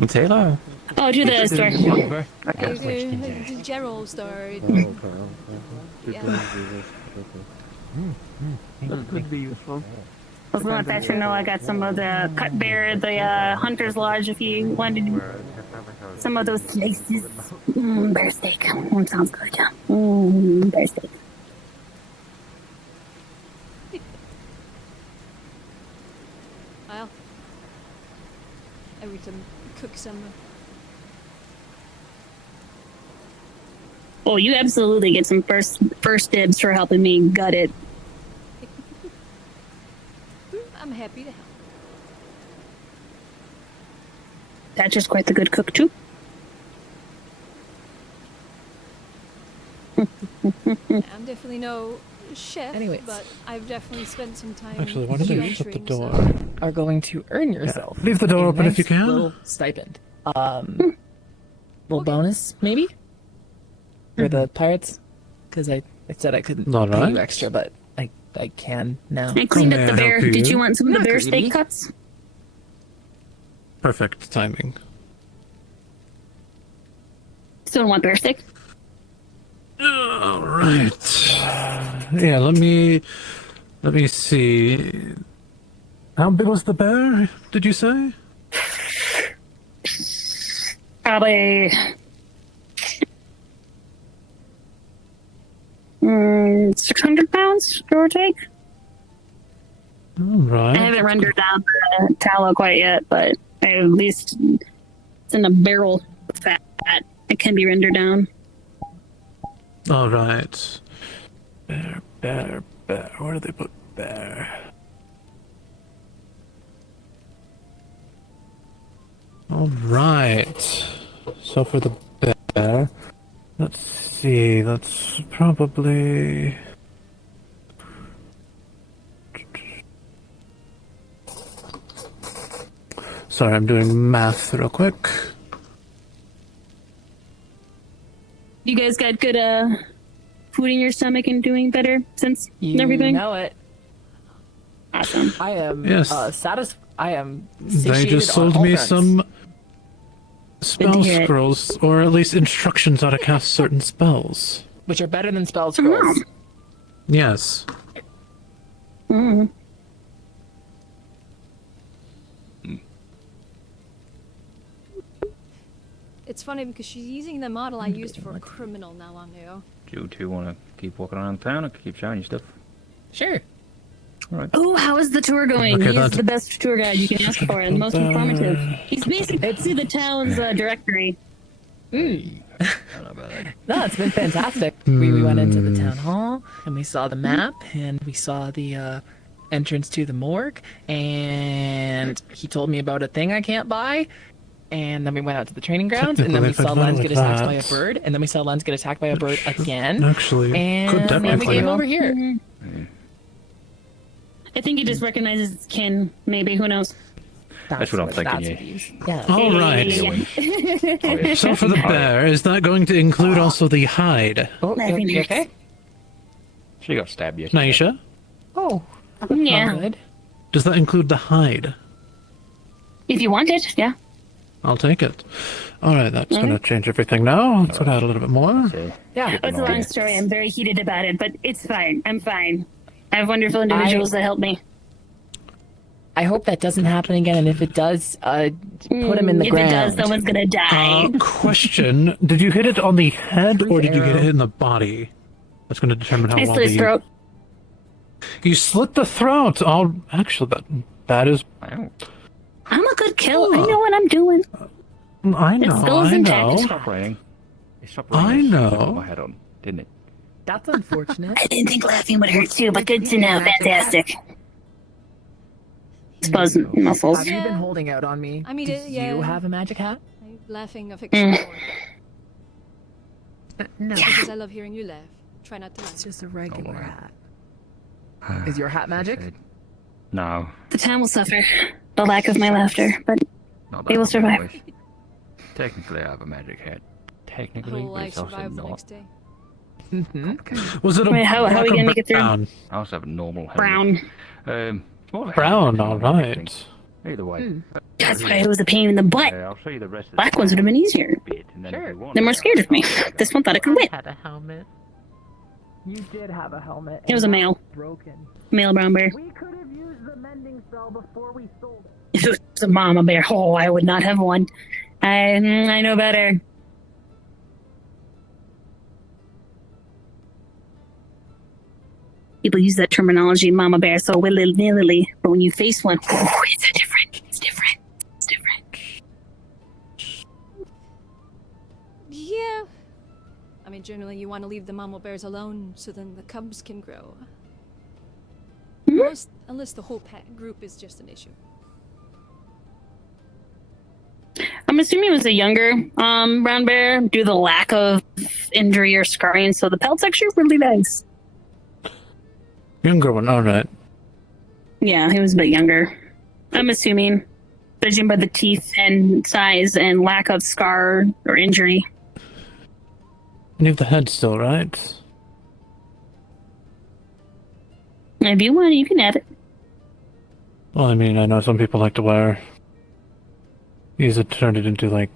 Taylor? Oh, to the store. The general store. That could be useful. I was going to let you know I got some of the cut bear, the Hunter's Lodge, if you wanted some of those slices. Bear steak. Sounds good, yeah. Bear steak. I will cook some. Oh, you absolutely get some first dibs for helping me gut it. I'm happy to help. Thatcher's quite the good cook too. I'm definitely no chef, Anyways. but I've definitely spent some time. Actually, why did I shut the mentoring, door? so- Are going to earn yourself. Leave the door a open if you nice can. Little stipend. Little bonus maybe for the pirates, because I said I couldn't All pay right. you extra, but I can now. I cleaned May up the I bear. help Did you? you want some of the Not bear greedy. steak cuts? Perfect timing. Still want bear steak? All right. Yeah, let me see. How big was the bear? Did you say? Probably 600 pounds, give or take. All right. I haven't rendered down the tallow quite yet, but at least it's in a barrel of fat. It can be rendered down. All right. Bear. Where do they put bear? All right. So for the bear, let's see. That's probably. Sorry, I'm doing math real quick. You guys got good food in your stomach and doing better since You everything? know it. Awesome. I am Yes. I am They satiated just on sold all me fronts. some spell hear it. scrolls, or at least instructions how to cast certain spells. which are better than spell scrolls. Yes. Mm. It's funny because she's using the model I used for a criminal not long ago. Do you two want to keep walking around town or keep showing you stuff? Sure. All right. Oh, how is the tour going? Okay, He's that's- the best tour guide you can ask for and the most informative. He's basically the town's directory. No, it's been fantastic. We went into the town hall and we saw the map and we saw the entrance to the morgue, and he told me about a thing I can't buy. And then we went out to the training grounds, and then we Technically, saw if I Lens fiddle get with attacked by a that- bird, and then we saw Lens get attacked by a bird again. Actually, And could then we technically. came over here. I think he just recognizes his kin, maybe. Who knows? That's what I'm thinking, That's yeah. what he's- yeah. All right. So for the bear, is that going to include also the hide? Oh, you okay? She got stabbed yesterday. Naisha? Oh, Yeah. good. Does that include the hide? If you want it, yeah. I'll take it. All right, that's going to change everything now. Let's put out a little bit more. Yeah. It's a long story. I'm very heated about it, but it's fine. I'm fine. I have wonderful individuals that help me. I hope that doesn't happen again, and if it does, put him in the if ground. it does, someone's gonna die. Question: did you hit it on the head or did you get it in the body? That's going to determine how I well slit his throat. You slit the throat. Oh, actually, that is. I'm a good kill. I know what I'm doing. I know. skill's I intact. know. Stop raining. It stopped raining. I as soon as I know. put my head on, didn't it? That's unfortunate. I didn't think laughing would hurt too, but good to know. Fantastic. Suppose muscles. Have you been holding out on me? I mean, Do yeah. you have a magic hat? I'm laughing affectionately. No. Because I love hearing you laugh. Try not to laugh. It's just a regular hat. Is your hat magic? No. The town will suffer the lack of my laughter, but Not they will that survive. always. Technically, I have a magic hat. Technically, Whole but life it's also survive the not. next day. Was it a Wait, how are black we or gonna make it through? brown? I also have a normal helmet. Brown. It's more of a Brown, helmet, all I think. right. Either way. That's why it was a pain in the butt. I'll show you the rest of Black ones would have been easier. bit, and then if you want They're more scared of me. This one thought it could win. had a helmet. You did have a helmet. It was a male. Broken. Male brown bear. We could have used the mending spell before we sold it. If it was a mama bear, oh, I would not have one. I know better. people use that terminology, mama bear, so willy-nilly. But when you face one, it's different. It's different. It's different. Yeah. I mean, generally you want to leave the mama bears alone so then the cubs can grow. Unless the whole pet group is just an issue. I'm assuming it was a younger brown bear due to the lack of injury or scarring, so the pelt's actually really nice. Younger one, alright. Yeah, he was a bit younger. I'm assuming, judging by the teeth and size and lack of scar or injury. You have the head still, right? If you want, you can have it. Well, I mean, I know some people like to use it to turn it into, like,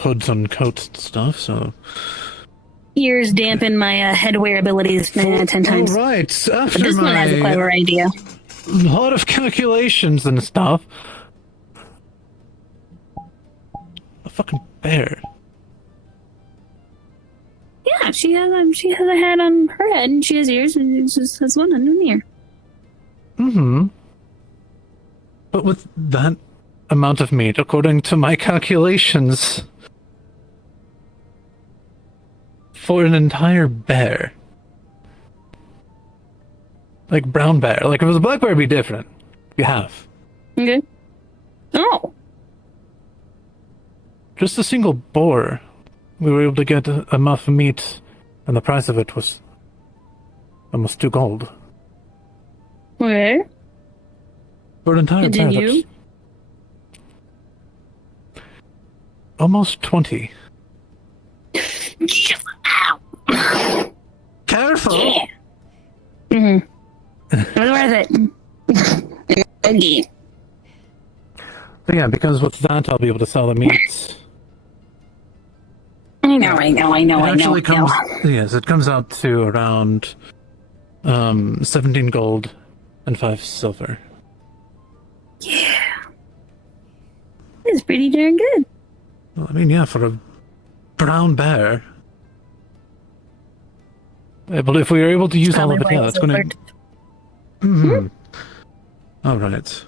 hoods on coats and stuff, so... Ears dampen my headwear abilities 10 times. Alright, after but this one has a clever idea. A lot of calculations and stuff. A fucking bear. Yeah, she has a head on her head, and she has ears, and she just has one on her ear. Mm-hmm. But with that amount of meat, according to my calculations, for an entire bear, like brown bear, like if it was a black bear, it'd be different. You have. Okay. Oh. Just a single boar, we were able to get enough meat, and the price of it was almost 2 gold. Okay. For an entire bear, Continue. that's almost 20. Ow. Careful! Yeah. It was worth it. Okay. But yeah, because with that, I'll be able to sell the meat. I know. It actually comes, yes, it comes out to around 17 gold and 5 silver. Yeah. It's pretty darn good. Well, I mean, yeah, for a brown bear. But if we are able to use all of it, yeah, that's going to... Mm-hmm. Alright.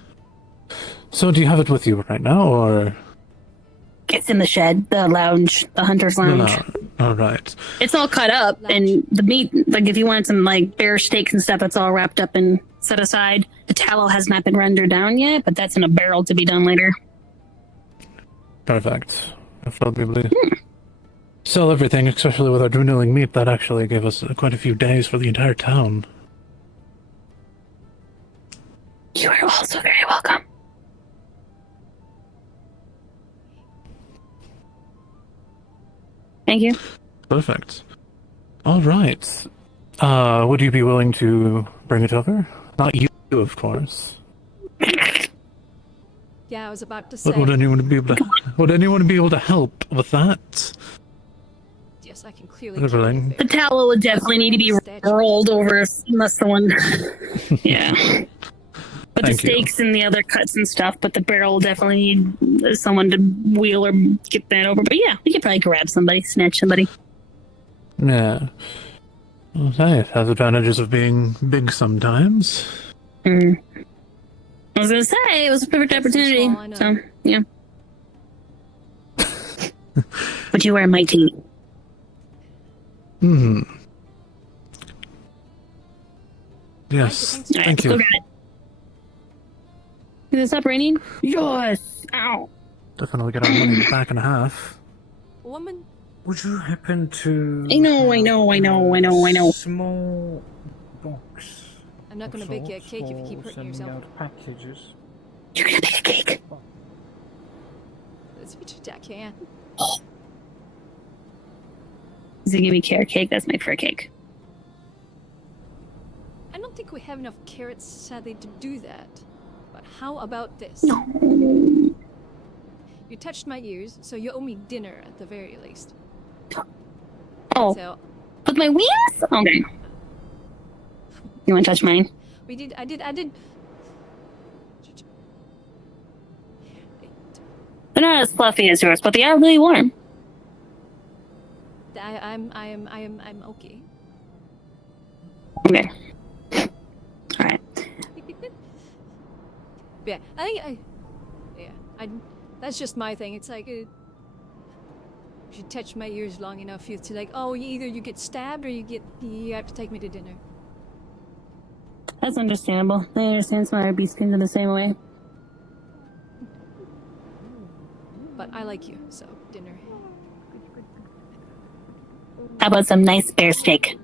So do you have it with you right now, or...? It's in the shed, the lounge, the hunter's lounge. No. Alright. It's all cut up, and the meat, like if you want some like bear steaks and stuff, it's all wrapped up and set aside. The tallow has not been rendered down yet, but that's in a barrel to be done later. Perfect. I'll probably sell everything, especially with our dwindling meat. That actually gave us quite a few days for the entire town. You are also very welcome. Thank you. Perfect. Alright. Would you be willing to bring it over? Not you, of course. Yeah, I was about to say. But would anyone be able to help with that? Yes, I can clearly. The tallow would definitely need to be rolled over unless someone. Yeah. But the steaks and the other cuts and stuff, but the barrel will definitely need someone to wheel or get that over. But yeah, we could probably grab somebody, snatch somebody. Yeah. Okay, it has advantages of being big sometimes. I was gonna say, it was a perfect opportunity. So, yeah. But you are mighty. Yes, Alright, thank you. Go get it. Is it stop raining? Yes! Ow! Definitely get our money back in half. Woman. Would you happen to... I know. Small box. I'm not gonna bake you a cake if you keep hurting yourself. Out packages. You're gonna bake a cake. Let's reach that can. Is it gonna be carrot cake? That's my favorite cake. I don't think we have enough carrots, sadly, to do that. But how about this? No. You touched my ears, so you owe me dinner at the very least. Oh. So, with my wings? Okay. You wanna touch mine? I did. They're not as fluffy as yours, but they are really warm. I'm okay. Okay. Yeah, that's just my thing. It's like, if you touch my ears long enough, it's like, oh, either you get stabbed or you have to take me to dinner. That's understandable. I understand smaller beast screams in the same way. But I like you, so dinner. How about some nice bear steak?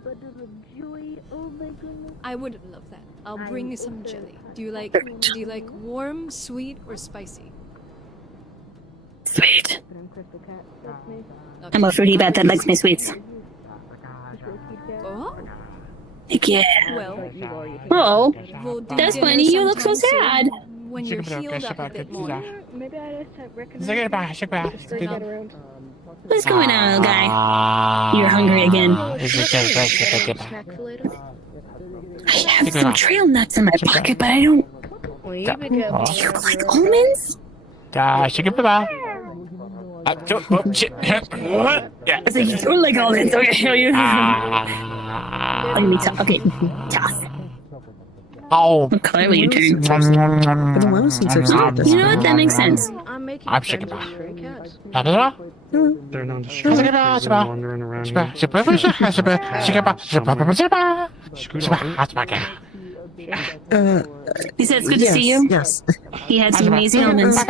I would love that. I'll bring you some jelly. Do you like warm, sweet, or spicy? Sweet. I'm a fruity bat that likes my sweets. Oh? Heck yeah. Well, Oh, we'll do that's dinner funny. You look so sometime sad. soon when you're healed up a bit more. Maybe I just recommend. What's going on, little guy? You're hungry again. I have some trail nuts in my pocket, but I don't. Do you like almonds? Yeah. I said you like almonds. Okay, show you. Let me toss. Okay, toss. Oh. Clearly you turn. I don't want to see tips like this. You know what? That makes sense. I'm sick of They're non-destructive. They're wandering around here. He said it's good to see you. Yes. He had some amazing almonds.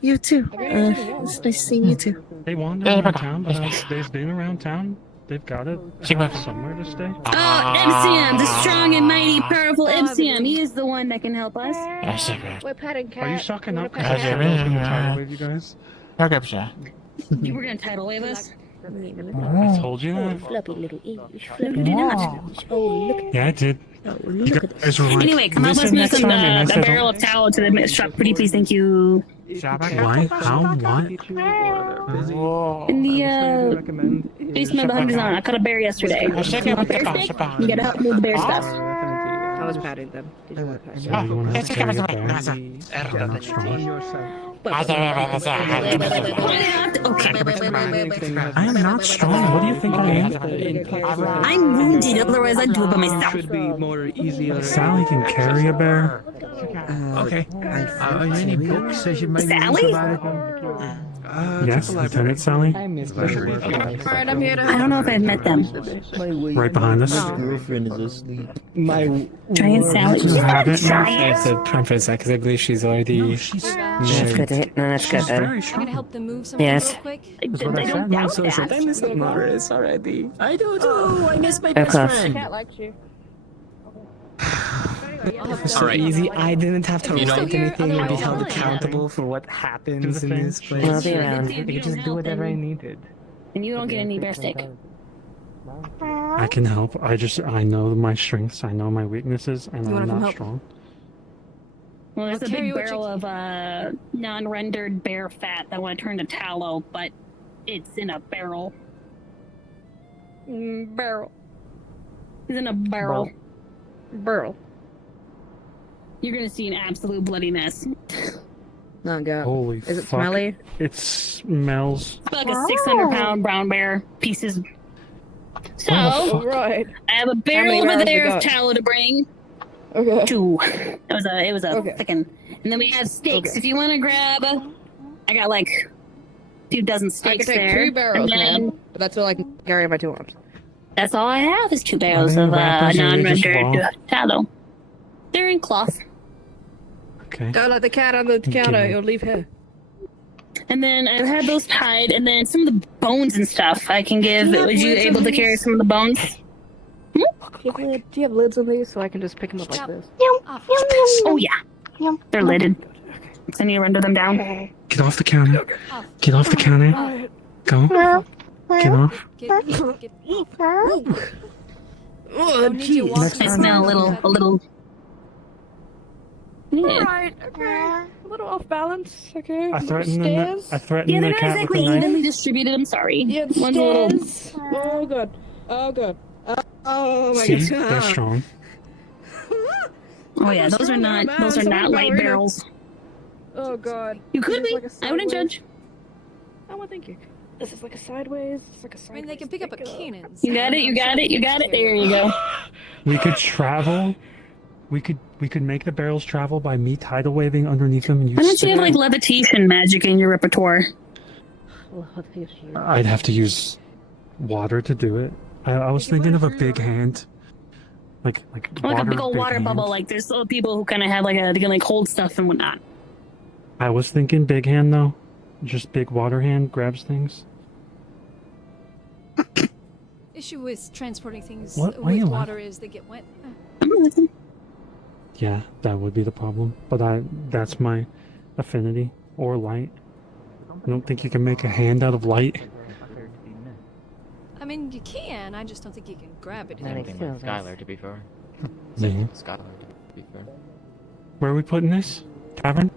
You too. It's nice seeing you too. They wander around town, but they've been around town. They've got it somewhere to stay. Epsium, the strong and mighty, powerful Epsium. He is the one that can help us. We're petting cat. Are you sucking up? Wanna Because pet I cat? was going to tidal wave you guys. You were gonna tidal wave us? I told you that. Fluffy little ears. You did not. Oh, look. Yeah, I did. You guys were like, Anyway, come help us listen move next some time, and I a said, barrel of tallow to the shop. Pretty please, thank you. why? How? What? In the basement of the Hunter's On. I caught a bear yesterday. You gotta help move the bear stuff. I was patting them. Did you want to pat So you want to have to carry a bear? They're not strong. I am not strong. What do you think I am? I'm wounded, otherwise I'd do it by myself. Should be more easier. Sally can carry a bear. Okay. Are there any books I should maybe Sally? read about it? Yes, Lieutenant Sally. Alright, I'm here to I don't know if I've met them. Right behind us. Girlfriend is asleep. My Giant Sally. You have it now? I have to try and find that because I believe she's already. That's good. No, that's good. I'm gonna help them move some Yes. real quick. I don't doubt social. I that. missed the Morris already. I don't know. I miss my Of best course. friend. cat likes you. It was so easy. I didn't have to You know- write anything or be held Otherwise- accountable for what happens in this I'll place. be around. I could just do whatever I needed. And you don't get any bear steak. I can help. I know my strengths. I know my weaknesses, and You I'm wanna come not help? strong. Well, there's I'll a tell big you what barrel of non-rendered bear fat that I want to turn to tallow, but it's in a barrel. Barrel. It's in a barrel. Burl. You're gonna see an absolute bloody mess. Oh god. Holy Is it fuck. smelly? It smells. It's like a 600-pound brown bear pieces. So Oh, right. I have a barrel many over rounds there we of got? tallow to bring. Okay. 2. It was a Okay. thickin'. And then we have steaks. Okay. If you want to grab, I got like 2 dozen I steaks can take there. 2 barrels, and then man. But that's all I can carry in my 2 arms. That's all I have is 2 barrels they of wrappers or they just non-rendered raw? tallow. They're in cloth. Okay. Don't let the cat on the counter. You'll leave here. And then I had those tied, and then some of the bones and stuff I can give. Do you have Was you lids on able to these? carry some of the bones? Do you have lids on these so I can just pick them up like this? Oh yeah, they're lidded. So I need to render them down. Get off the counter. Get off the counter. Go. Get off. Oh, jeez. I smell a little. Yeah. Alright, okay. A little off balance, okay. I threatened Stairs. the Yeah, the they're not cat with exactly a knife. evenly distributed. I'm sorry. Yeah, the One's a little. stairs. Oh god. Oh god. Oh my See, god. they're strong. Oh yeah, those are not light barrels. Oh god. You could This is be. like a I wouldn't sideways- judge. Oh, well, thank you. This is like a sideways. It's like a sideways. I mean, they can pick up a cannon. You got it. You got it. You got it. There you go. We could travel we could make the barrels travel by me tidal waving underneath them and you. Why don't you have like levitation magic in your repertoire? I'd have to use water to do it. I was thinking of a big hand, like Like a big old big water hand. bubble. Like there's still people who kind of have like they can like hold stuff and whatnot. I was thinking big hand though, just big water hand grabs things. Issue with transporting things What? Why with you water is they get wet. Yeah, that would be the problem. But that's my affinity or light. I don't think you can make a hand out of light. I mean, you can. I just don't think you can grab it. That makes Something like sense. Skylar, to be fair. Yeah. Skylar, to be fair. Where are we putting this? Tavern?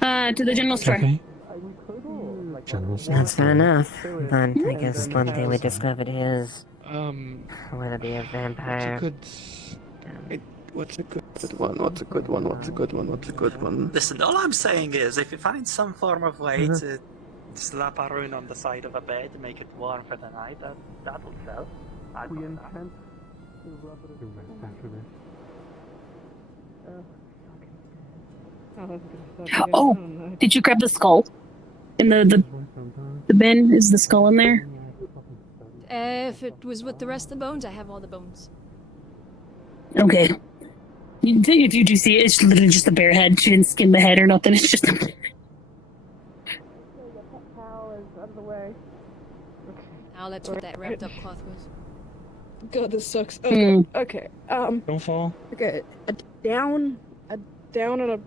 To the general store. Okay. General store. That's fair enough. But I guess one thing we discovered is whether be a vampire. What's a good one? What's a good one? What's a good one? What's a good one? Listen, all I'm saying is, if you find some form of way to slap a rune on the side of a bed to make it warm for the night, that will sell. I'd buy that. Oh, did you grab the skull? In the bin? Is the skull in there? If it was with the rest of the bones, I have all the bones. Okay. Did you see it? It's literally just a bare head. She didn't skin the head or nothing. It's just a... Now that's what that wrapped up cloth was. God, this sucks. Okay. Hmm. Okay. Don't fall. Okay. A down, and a.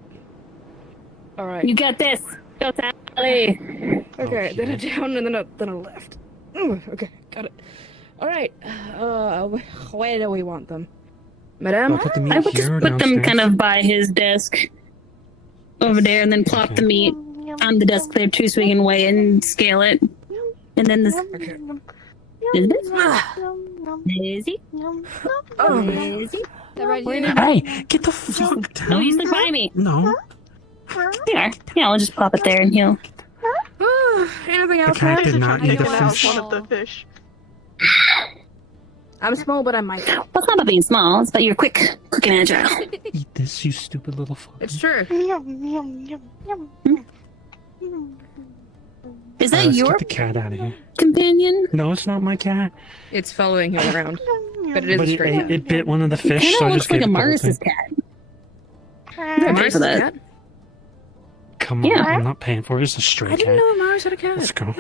All right. You got this. Go, Sally. Okay. Then a down and then a left. Ooh, okay. Got it. All right. Where do we want them, Madame? I'll put the meat I would just here or put them downstairs? kind of by his desk over there and then plop the meat on the desk there too so we can weigh and scale it. And then this. Okay. Is this? Lizzie? Oh. Lizzie? That right here. Hey, get the fuck down. Oh, you stood by me. No. Yeah, I'll just pop it there and he'll. Anything The else? cat Matt? did not eat a Anyone else fish. wanted the fish? I'm small, but I'm mighty. Well, it's not about being small, it's about you're quick and agile. Eat this, you stupid little fuck. It's true. Is that Let's your get the cat out of here. companion? No, it's not my cat. It's following him around, but it is But a it, stray cat. it bit one of the fish, Kind so of I looks just like gave a it the whole Maris's thing. cat. I'm paying Mars for has a that. cat? Come on, Yeah. I'm not paying for it. It's a stray I cat. didn't know Mars had a cat. Let's go.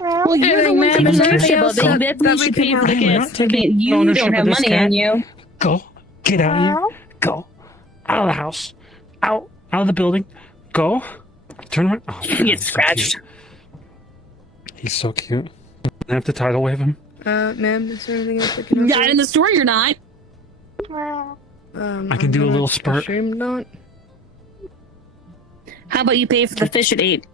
Well, you're the Anything, one ma'am? taking Is there ownership anything of else it. You that definitely we should can pay for the Hey, we're kids. not taking You ownership don't of have this money cat. on you. Go. Get out of here. Go. Out of the house. Out of the building. Go. Turn around. Oh, You God, get he's so scratched. cute. He's so cute. I have to tidal wave him. Ma'am, is there anything else I can help Not in the store, you're not. I can do a little spurt. Assume not. How about you pay for the fish at 8?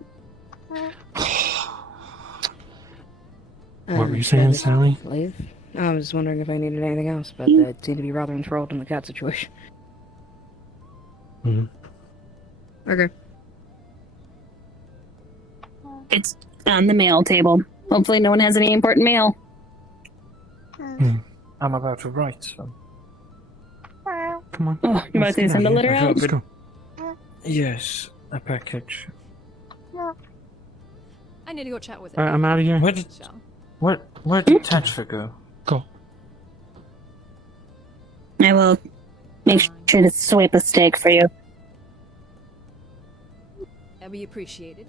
What were you saying, Sally? Leave. I was wondering if I needed anything else, but they seem to be rather enthralled in the cat situation. Mhm. Okay. It's on the mail table. Hopefully no one has any important mail. I'm about to write them. Come on. Oh, you're about to send a letter out? Let's go. Yes, a package. I need to go chat with it. Alright, I'm out of here. Where did Hmm? Tatcha go? Go. I will make sure to swipe a steak for you. That'd be appreciated.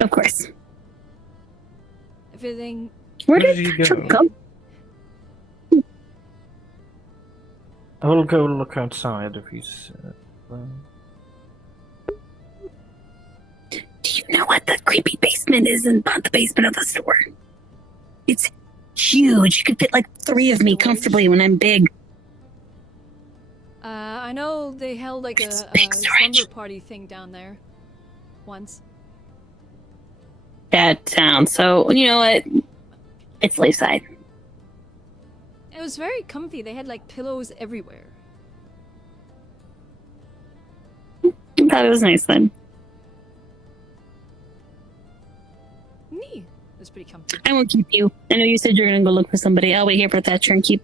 Of course. Everything. Where Where did did you Tatcha go? go? I will go look outside if he's. Do you know what the creepy basement is in the basement of the store? It's huge. You could fit like 3 of me comfortably when I'm big. I know they held like a big slumber party thing down there. Once. That sounds so. You know what? It's Lakeside. It was very comfy. They had like pillows everywhere. I thought it was nice then. Neat. It was pretty comfy. I won't keep you. I know you said you're gonna go look for somebody. I'll wait here for Thatcher and keep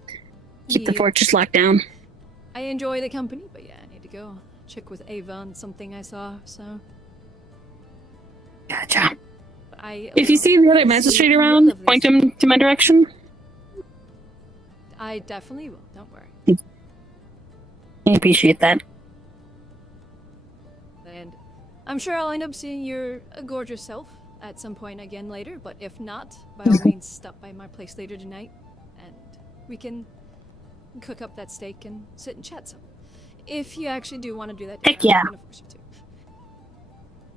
the Yeah. fortress locked down. I enjoy the company, but yeah, I need to go check with Ava on something I saw, so. Gotcha. I If you see the other magistrate around, point him to my direction. I definitely will, don't worry. I appreciate that. And I'm sure I'll end up seeing your gorgeous self at some point again later, but if not, by all means, stop by my place later tonight, and we can cook up that steak and sit and chat some. If you actually do want to do that, Heck I'm yeah. not gonna force you to.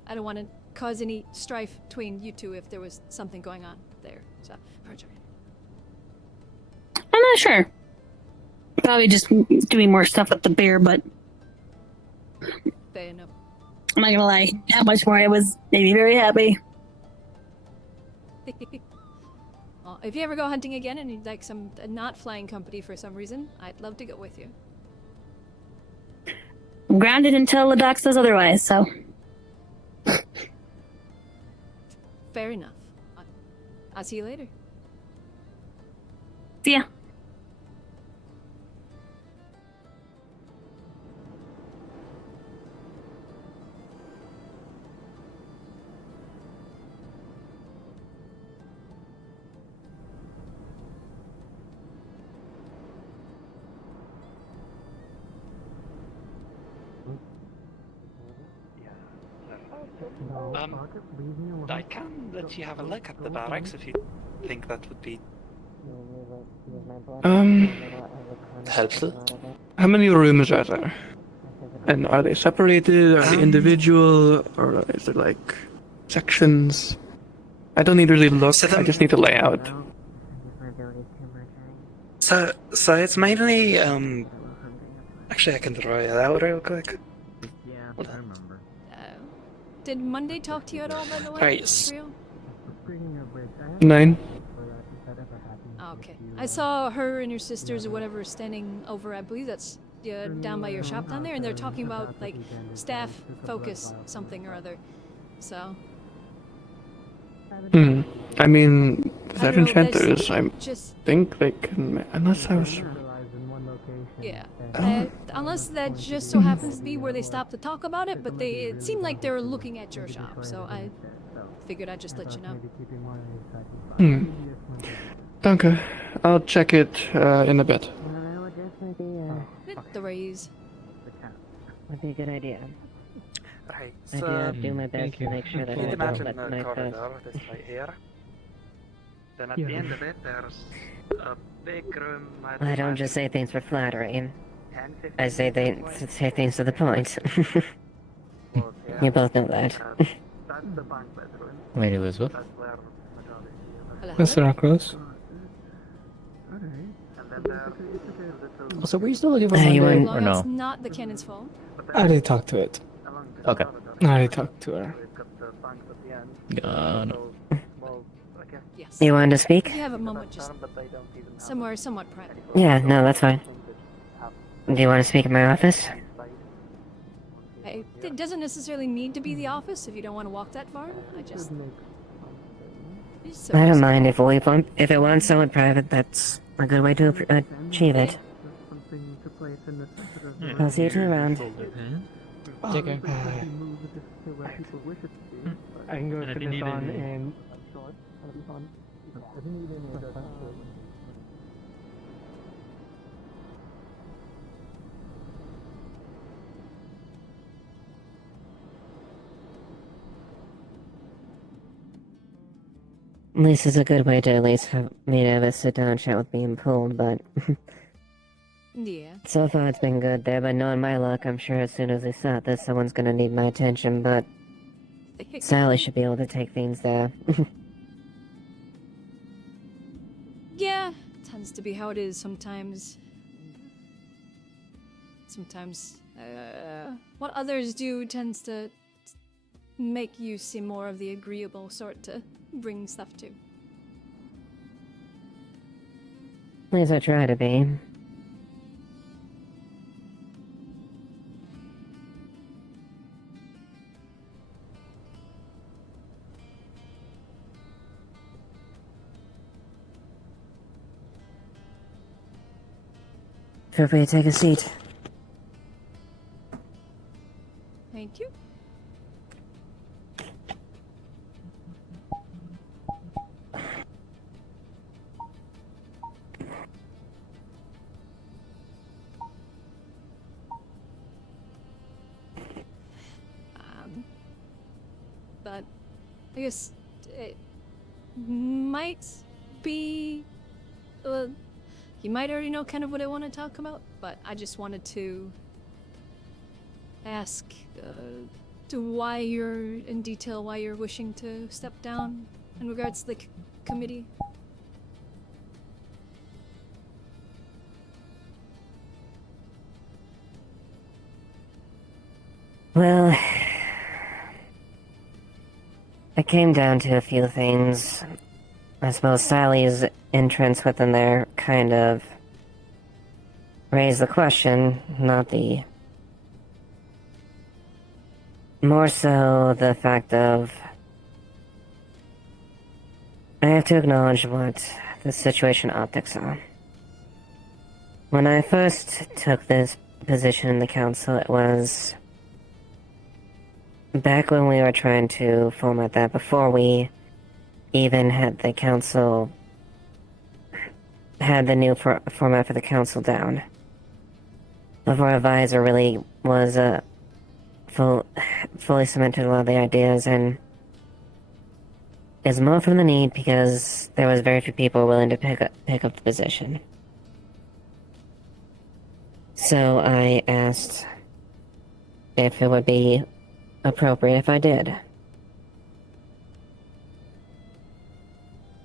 I don't want to cause any strife between you two if there was something going on there, so. I'm not sure. Probably just doing more stuff with the bear, but Fair enough. I'm not gonna lie. How much more I was made me very happy. Well, if you ever go hunting again and you'd like some not flying company for some reason, I'd love to go with you. I'm grounded until the doc says otherwise, so. Fair enough. I'll see you later. See ya. I can let you have a look at the barracks if you think that would be helpful. How many rooms are there? And are they separated? Are they individual? Or is it like sections? I don't need to really look, I just need to lay out. So it's mainly actually I can draw it out real quick. Hold on. Did Monday talk to you at all, by the way? Right, yes. Real? 9. Oh, okay. I saw her and your sisters or whatever standing over, I believe that's down by your shop down there, and they're talking about, like, staff focus something or other. So. I mean, that don't know, enchanters, I just- think they can, unless I was... Yeah. Unless that just so happens to be where they stopped to talk about it, but it seemed like they were looking at your shop, so I figured I'd just let you know. Danke. I'll check it in a bit. The raise. Would be a good idea. Right, I do so have to do my best to make sure that you'd I don't imagine let the my corridor that's right here. Then at the end of it, there's a big room. I don't just say things for flattery. I say things to the point. You both know that. That's the bunk bedroom. Wait, Elizabeth? That's where the majority of Mr. Rockrose? And then So were you still looking for You Monday, want- or It's no? not the cannon's fault. I already talked to it. Okay. I already talked to her. No. Yes. You wanted to speak? If you have a moment, just somewhere somewhat private. Yeah, no, that's fine. Do you want to speak in my office? It doesn't necessarily need to be the office if you don't want to walk that far. I just I don't mind if it wants someone private. That's a good way to achieve it. I'll see you two around. Take care. I can go to this on and... This is a good way to at least have me to have a sit-down chat with being pulled, but... Yeah. So far it's been good there, but knowing my luck, I'm sure as soon as they start this, someone's gonna need my attention, but... Sally should be able to take things there. Yeah, tends to be how it is sometimes. Sometimes, what others do tends to make you seem more of the agreeable sort to bring stuff to. At least I try to be. Feel free to take a seat. Thank you. But I guess it might be. You might already know kind of what I want to talk about, but I just wanted to ask to why you're in detail why you're wishing to step down in regards to the committee. Well, it came down to a few things. I suppose Sally's entrance within there kind of raised the question, not the... More so the fact of... I have to acknowledge what the situation optics are. When I first took this position in the council, it was... back when we were trying to format that, before we even had the council, had the new format for the council down. Before Advisor really was fully cemented a lot of the ideas, and it's more from the need because there was very few people willing to pick up the position. So I asked if it would be appropriate if I did.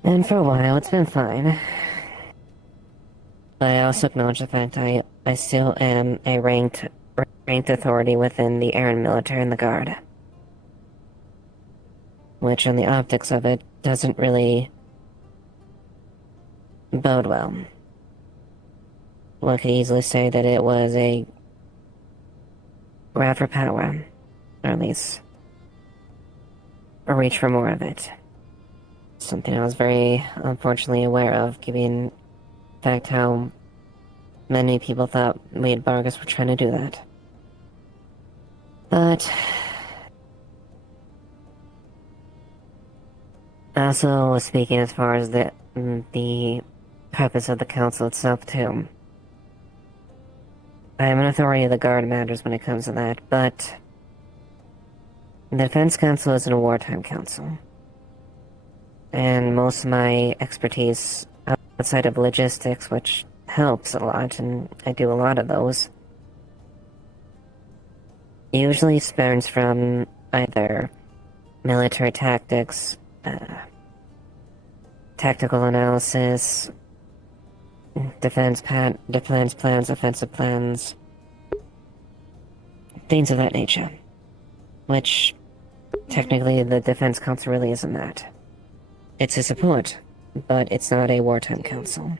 And for a while, it's been fine. But I also acknowledge the fact I still am a ranked authority within the Air and Military and the Guard. Which, on the optics of it, doesn't really bode well. One could easily say that it was a grab for power, or at least a reach for more of it. Something I was very unfortunately aware of, given the fact how many people thought we at Vargas were trying to do that. But also speaking as far as the purpose of the council itself too. I am an authority of the Guard matters when it comes to that, but the Defense Council isn't a wartime council. And most of my expertise outside of logistics, which helps a lot, and I do a lot of those, usually stems from either military tactics, tactical analysis, defense plans, offensive plans, things of that nature. Which, technically, the Defense Council really isn't that. It's a support, but it's not a wartime council.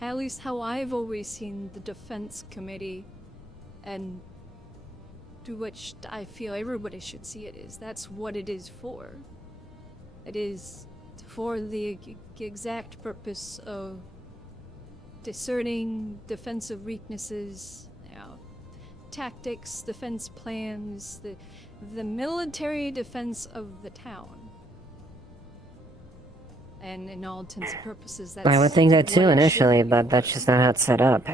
At least how I've always seen the Defense Committee, and to which I feel everybody should see it is, that's what it is for. It is for the exact purpose of discerning defensive weaknesses, tactics, defense plans, the military defense of the town. And in all intents and purposes, that's... I would think that too initially, but that's just not how it's set up.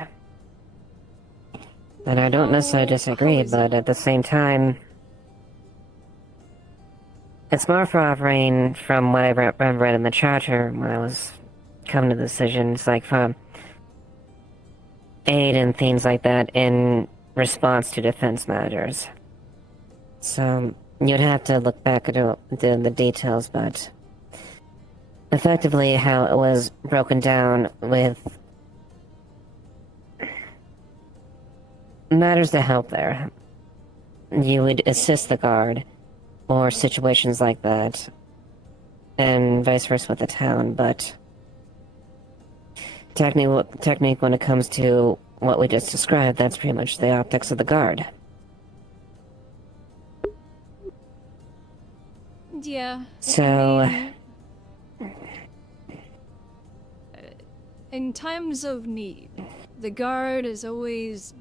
And I don't necessarily disagree, but at the same time, it's more for offering, from what I've read in the charter when I was coming to decisions, like for aid and things like that in response to defense matters. So you'd have to look back at the details, but effectively how it was broken down with matters to help there. You would assist the Guard or situations like that, and vice versa with the town, but technically when it comes to what we just described, that's pretty much the optics of the Guard. Yeah. So... in times of need, the Guard is always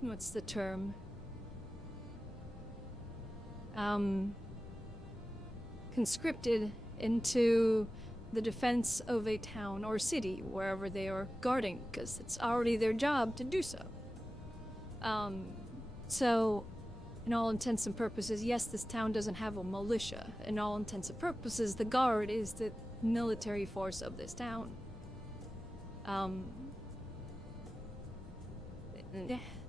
what's the term? Conscripted into the defense of a town or city, wherever they are guarding, because it's already their job to do so. So, in all intents and purposes, yes, this town doesn't have a militia. In all intents and purposes, the guard is the military force of this town.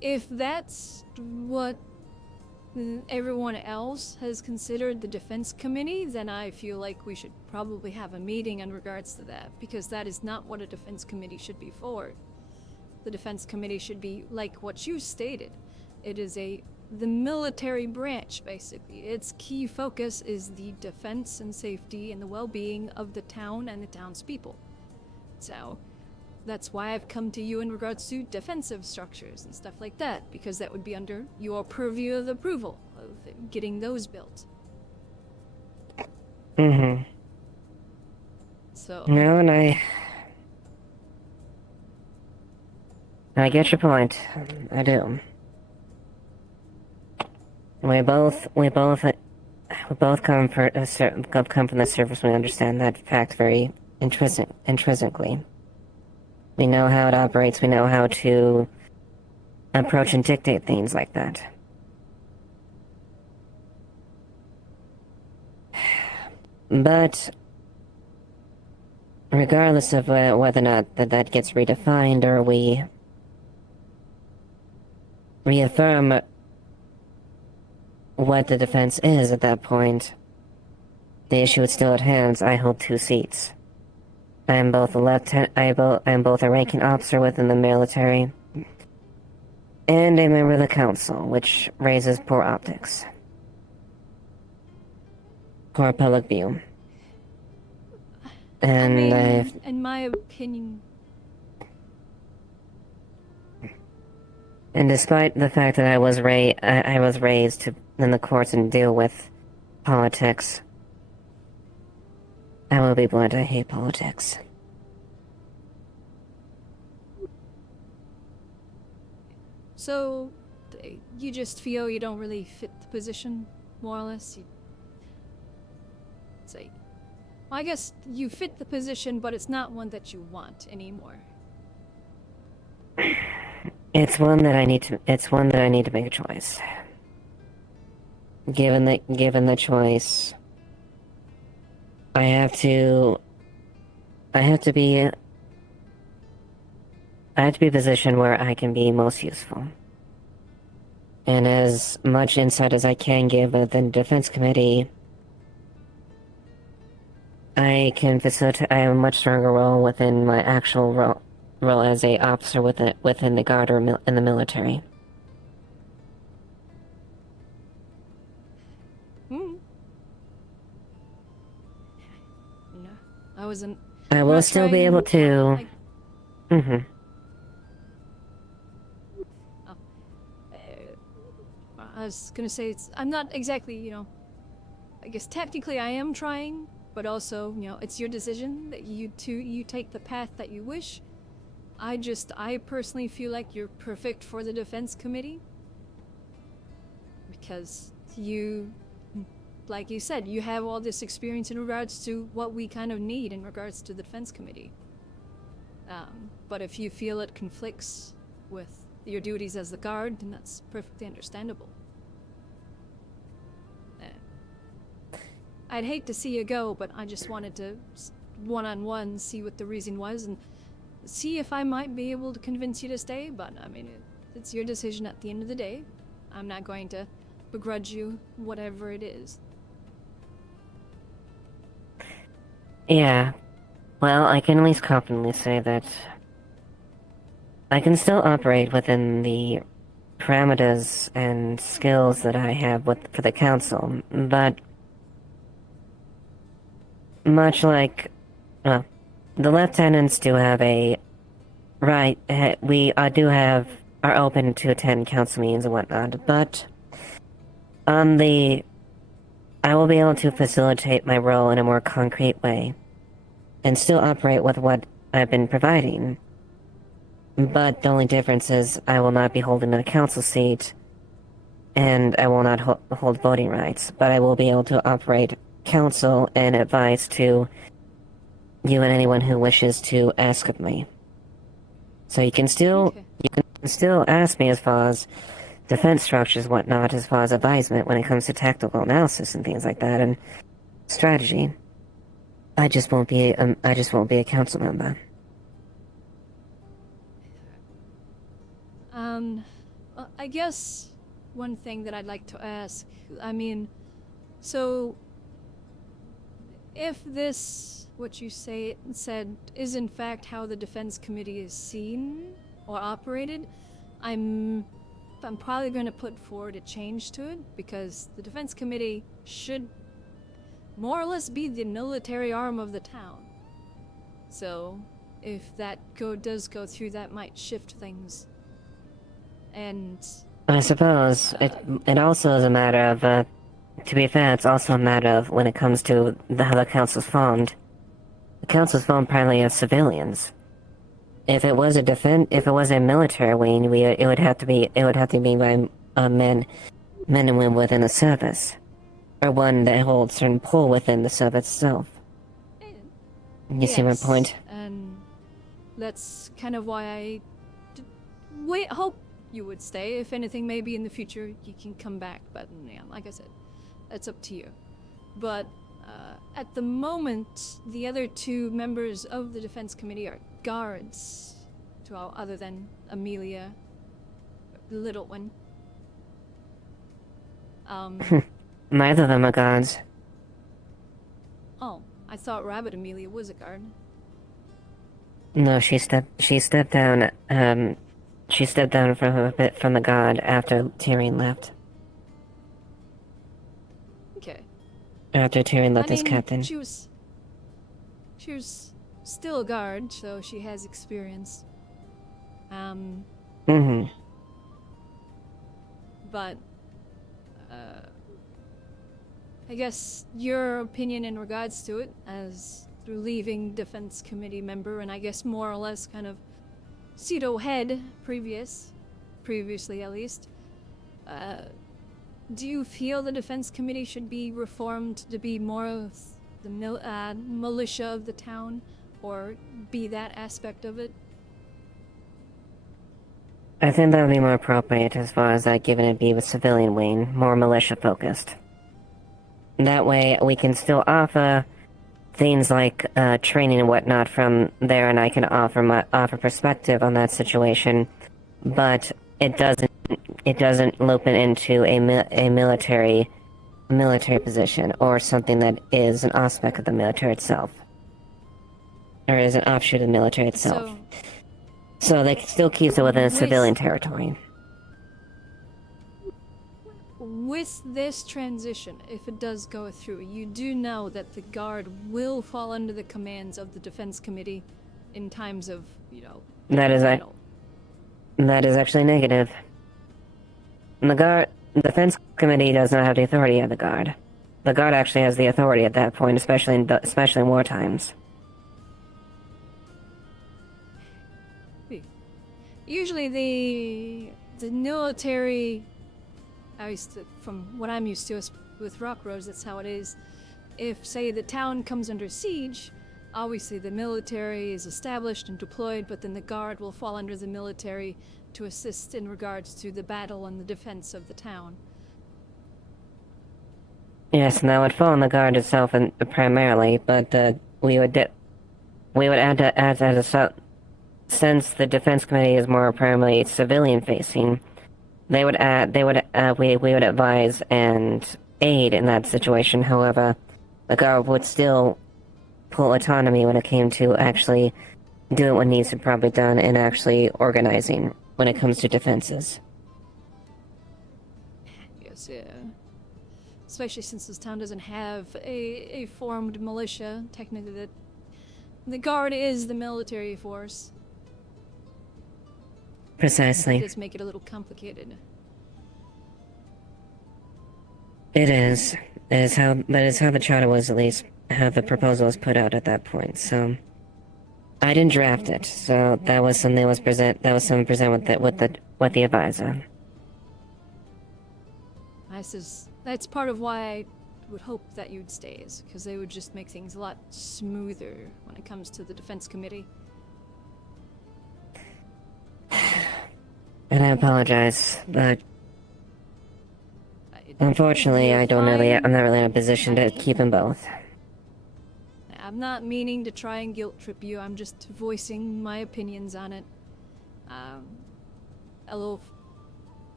If that's what everyone else has considered the defense committee, then I feel like we should probably have a meeting in regards to that, because that is not what a defense committee should be for. The defense committee should be like what you stated. It is the military branch, basically. Its key focus is the defense and safety and the well-being of the town and the townspeople. So, that's why I've come to you in regards to defensive structures and stuff like that, because that would be under your purview of approval of getting those built. Mm-hmm. So... No, and I get your point. I do. We both come from the surface. We understand that fact very intrinsically. We know how it operates. We know how to approach and dictate things like that. But regardless of whether or not that gets redefined, or we reaffirm what the defense is at that point, the issue is still at hand. I hold 2 seats. I am both a both a ranking officer within the military and a member of the council, which raises poor optics. Poor public view. And in my opinion... And despite the fact that I was raised in the courts and deal with politics, I will be blunt, I hate politics. So, you just feel you don't really fit the position, more or less? Say, well, I guess you fit the position, but it's not one that you want anymore. It's one that I need to make a choice. Given the choice, I have to be in a position where I can be most useful. And as much insight as I can give within the defense committee, I can facilitate. I have a much stronger role within my actual role as a officer within the guard or in the military. No, I wasn't. I will still be able to. I was gonna say I'm not exactly, I guess technically I am trying, but also, it's your decision that you take the path that you wish. I personally feel like you're perfect for the defense committee. Because you, like you said, you have all this experience in regards to what we kind of need in regards to the defense committee. But if you feel it conflicts with your duties as the guard, then that's perfectly understandable. I'd hate to see you go, but I just wanted to one-on-one see what the reason was and see if I might be able to convince you to stay, but I mean, it's your decision at the end of the day. I'm not going to begrudge you whatever it is. Yeah. Well, I can at least confidently say that I can still operate within the parameters and skills that I have for the council, but much like, well, the lieutenants do have a right. Are open to attend council meetings and whatnot, but I will be able to facilitate my role in a more concrete way, and still operate with what I've been providing. But the only difference is I will not be holding a council seat, and I will not hold voting rights, but I will be able to operate counsel and advice to you and anyone who wishes to ask of me. So you can still ask me as far as defense structures, whatnot, as far as advisement when it comes to tactical analysis and things like that, and strategy. I just won't be a council member. I guess one thing that I'd like to ask, I mean, so if this, what you said, is in fact how the defense committee is seen or operated, I'm probably going to put forward a change to it, because the defense committee should more or less be the military arm of the town. So if that does go through, that might shift things. And I suppose it also is a matter of, to be fair, it's also a matter of when it comes to how the council's formed. The council's formed primarily of civilians. If it was a military wing, it would have to be by men and women within the service, or one that holds certain pull within the service itself. You see my point? And that's kind of why I hope you would stay. If anything, maybe in the future you can come back. But yeah, like I said, that's up to you. But at the moment, the other two members of the defense committee are guards, other than Amelia, the little one. Neither of them are guards. Oh, I thought Rabbit Amelia was a guard. No, she stepped down. She stepped down from the guard after Tyrion left. Okay. After Tyrion left as captain. She was still a guard, so she has experience. But I guess your opinion in regards to it, as the leaving defense committee member, and I guess more or less kind of pseudo head previously at least, do you feel the defense committee should be reformed to be more of the militia of the town, or be that aspect of it? I think that would be more appropriate as far as given it be with civilian wing, more militia focused. That way we can still offer things like training and whatnot from there, and I can offer perspective on that situation, but it doesn't loop it into a military position or something that is an aspect of the military itself, or is an offshoot of the military itself. So they still keeps it within civilian territory. With this transition, if it does go through, you do know that the guard will fall under the commands of the defense committee in times of, That is actually negative. The defense committee does not have the authority of the guard. The guard actually has the authority at that point, especially in war times. Usually the military, from what I'm used to with Rockrose, that's how it is. If, say, the town comes under siege, obviously the military is established and deployed, but then the guard will fall under the military to assist in regards to the battle and the defense of the town. Yes, and that would fall on the guard itself primarily, but we would add to as a since the defense committee is more primarily civilian facing, we would advise and aid in that situation. However, the guard would still pull autonomy when it came to actually doing what needs to be probably done and actually organizing when it comes to defenses. Yes, yeah. Especially since this town doesn't have a formed militia, technically the guard is the military force. Precisely. It does make it a little complicated. It is. That is how the charter was, at least how the proposal was put out at that point. So I didn't draft it, so that was something that was present with the advisor. That's part of why I would hope that you'd stay, is because they would just make things a lot smoother when it comes to the defense committee. And I apologize, but unfortunately, I'm not really in a position to keep them both. I'm not meaning to try and guilt trip you, I'm just voicing my opinions on it. I'll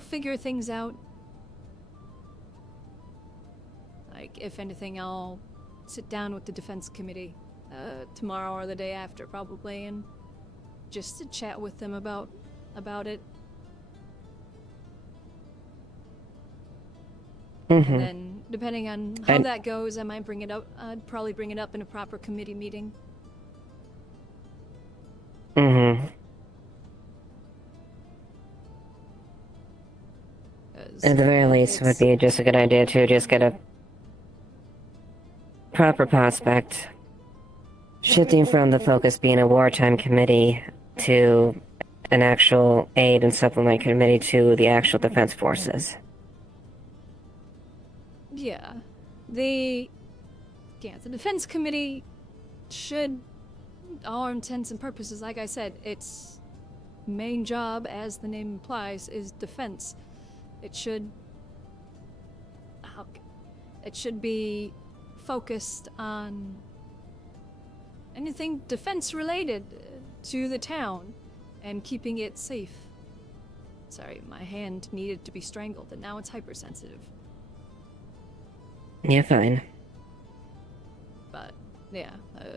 figure things out. Like, if anything, I'll sit down with the defense committee tomorrow or the day after, probably, and just to chat with them about it. And then, depending on how that goes, I might bring it up. I'd probably bring it up in a proper committee meeting. At the very least, it would be just a good idea to just get a proper prospect. Shifting from the focus being a wartime committee to an actual aid and supplement committee to the actual defense forces. Yeah. The defense committee should, all intents and purposes, like I said, its main job, as the name implies, is defense. It should be focused on anything defense related to the town and keeping it safe. Sorry, my hand needed to be strangled and now it's hypersensitive. You're fine. But yeah,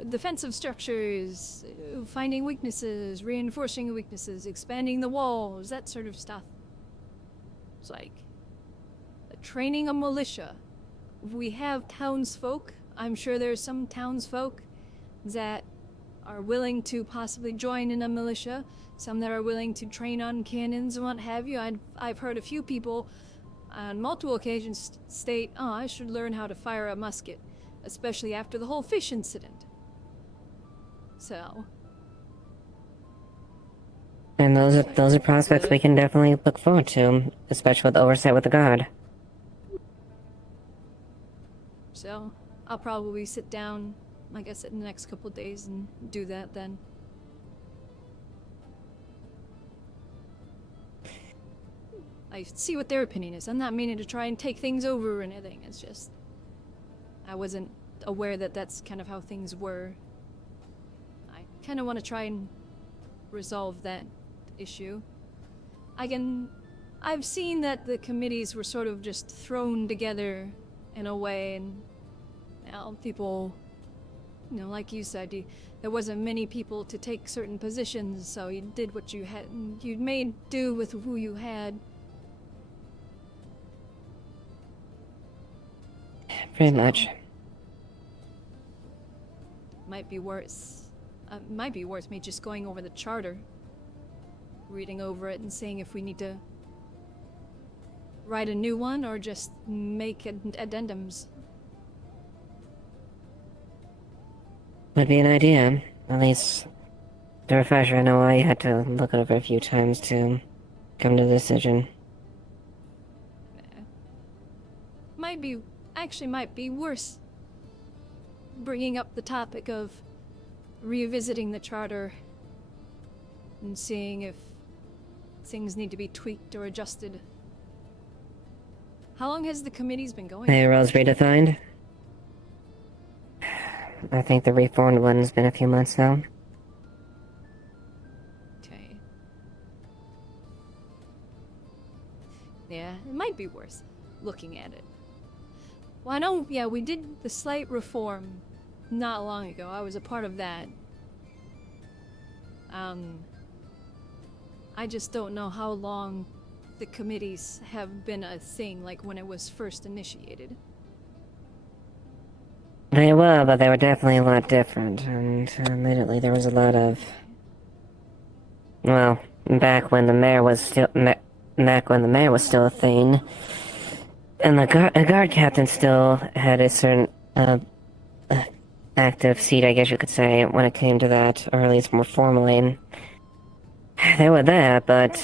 defensive structures, finding weaknesses, reinforcing weaknesses, expanding the walls, that sort of stuff. It's like training a militia. We have townsfolk. I'm sure there's some townsfolk that are willing to possibly join in a militia. Some that are willing to train on cannons and what have you. I've heard a few people on multiple occasions state, "Oh, I should learn how to fire a musket," especially after the whole fish incident. So. And those are prospects we can definitely look forward to, especially with oversight with the guard. So, I'll probably sit down, like I said, in the next couple of days and do that then. I see what their opinion is. I'm not meaning to try and take things over or anything. It's just, I wasn't aware that that's kind of how things were. I kind of want to try and resolve that issue. I've seen that the committees were sort of just thrown together in a way, and now people, like you said, there wasn't many people to take certain positions, so you did what you had, and you made do with who you had. Pretty much. Might be worse me just going over the charter, reading over it and seeing if we need to write a new one or just make addendums. Would be an idea. At least, the refresher, I know I had to look it over a few times to come to the decision. Might be worse bringing up the topic of revisiting the charter and seeing if things need to be tweaked or adjusted. How long has the committees been going? Payroll's redefined. I think the reformed one's been a few months now. Okay. Yeah, it might be worse looking at it. Well, I know, yeah, we did the slight reform not long ago. I was a part of that. I just don't know how long the committees have been a thing, like when it was first initiated. They were, but they were definitely a lot different, and admittedly there was a lot of... Well, back when the mayor was still a thing, and the guard captain still had a certain active seat, I guess you could say, when it came to that, or at least more formally. They were there, but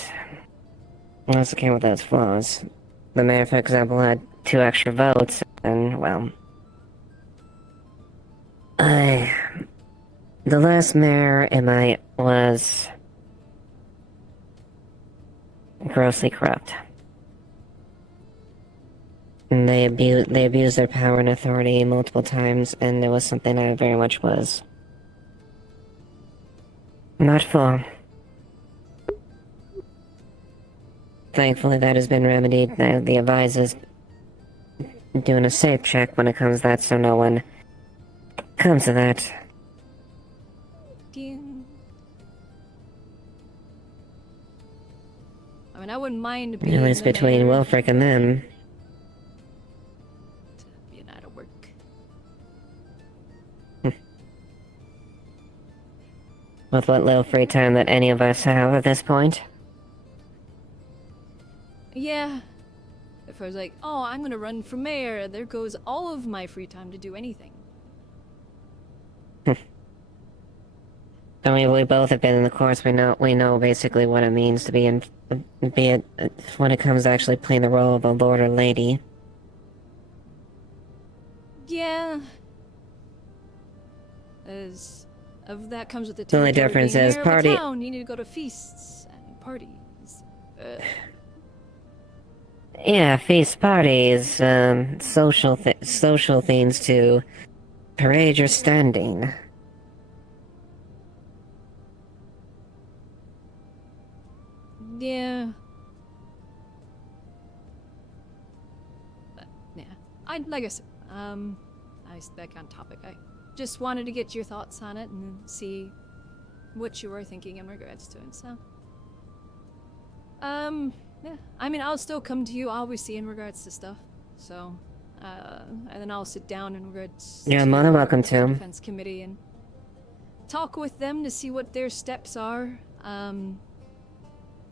it also came with those flaws. The mayor, for example, had 2 extra votes, and, well... The last mayor was... grossly corrupt. And they abused their power and authority multiple times, and it was something I very much was not for. Thankfully, that has been remedied. Now the advisor's doing a safe check when it comes to that, so no one comes to that. I mean, I wouldn't mind being At least the between mayor. Wilfric and them. Being out of work. With what little free time that any of us have at this point. Yeah. If I was like, oh, I'm gonna run for mayor, there goes all of my free time to do anything. I mean, we both have been in the course. We know basically what it means to be when it comes to actually playing the role of a lord or lady. Yeah. As of that comes with the The only territory of difference being is mayor of a party- town, you need to go to feasts and parties. Yeah, feast parties, social things to parade your standing. Yeah. But, yeah. Like I said, back on topic. I just wanted to get your thoughts on it and see what you were thinking in regards to it, so. Yeah. I mean, I'll still come to you, obviously, in regards to stuff, so. And then I'll sit down in regards Yeah, to more than welcome the to. defense committee and talk with them to see what their steps are.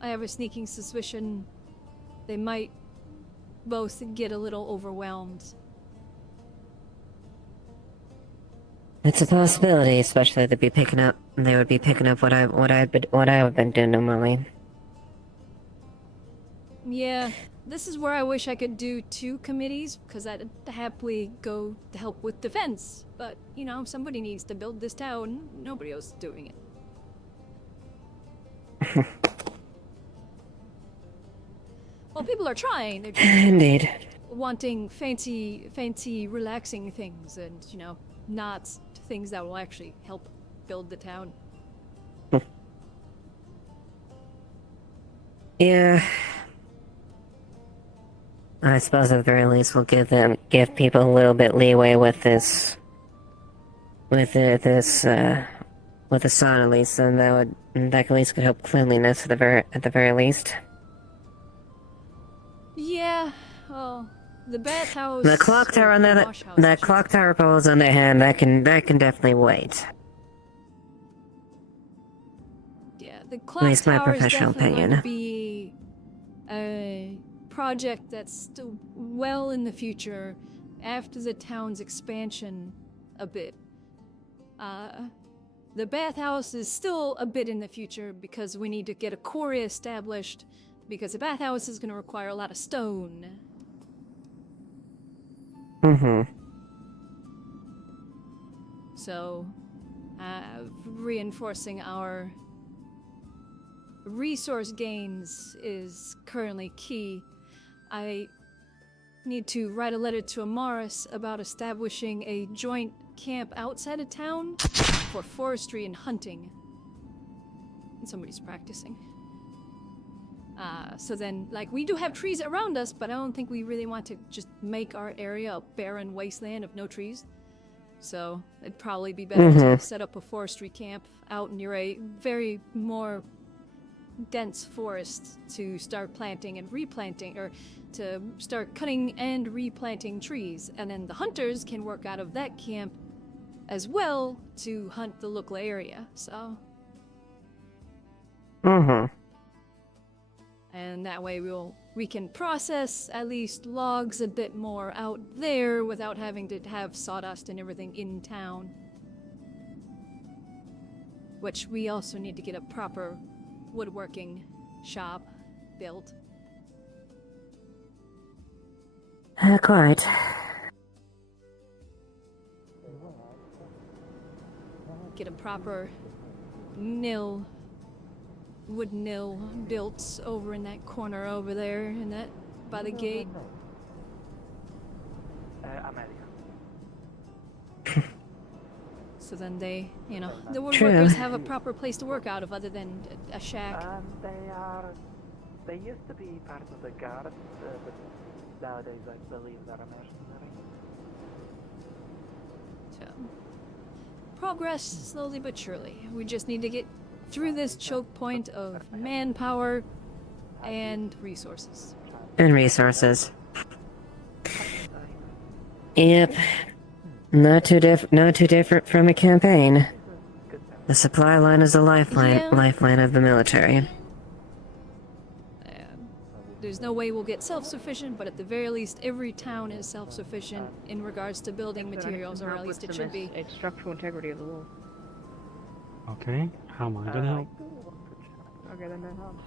I have a sneaking suspicion they might both get a little overwhelmed. It's a possibility, especially they would be picking up what I've been doing normally. Yeah, this is where I wish I could do 2 committees, because I'd happily go to help with defense. But, you know, somebody needs to build this town. Nobody else is doing it. Well, people are trying. They're just Indeed. wanting fancy, relaxing things, and, you know, not things that will actually help build the town. Yeah. I suppose at the very least we'll give people a little bit leeway with this, with the sun at least, and that at least could help cleanliness at the very least. Yeah, well, the bathhouse. The clock tower on that clock tower poles on their hand, that can definitely wait. Yeah, the clock At least my tower is professional definitely going opinion. to be a project that's still well in the future after the town's expansion a bit. The bathhouse is still a bit in the future because we need to get a quarry established, because the bathhouse is going to require a lot of stone. So, reinforcing our resource gains is currently key. I need to write a letter to Amaris about establishing a joint camp outside of town for forestry and hunting. And somebody's practicing. So then, like, we do have trees around us, but I don't think we really want to just make our area a barren wasteland of no trees. So it'd probably be better to set up a forestry camp out near a very more dense forest to start planting and replanting, or to start cutting and replanting trees. And then the hunters can work out of that camp as well to hunt the local area, so. And that way we can process at least logs a bit more out there without having to have sawdust and everything in town. which we also need to get a proper woodworking shop built. Quite. Get a proper wood mill built over in that corner over there, in that by the gate. So then they, the woodworkers have a proper place to work out of other than a shack. They used to be part of the guards, but nowadays I believe they're a mercenary. So, progress slowly but surely. We just need to get through this choke point of manpower and resources. And resources. Yep. Not too different from a campaign. The supply line is the lifeline of the military. There's no way we'll get self-sufficient, but at the very least, every town is self-sufficient in regards to building materials, or at least it should be. It's structural integrity of the wall. Okay, how am I gonna help? Okay, then that helps.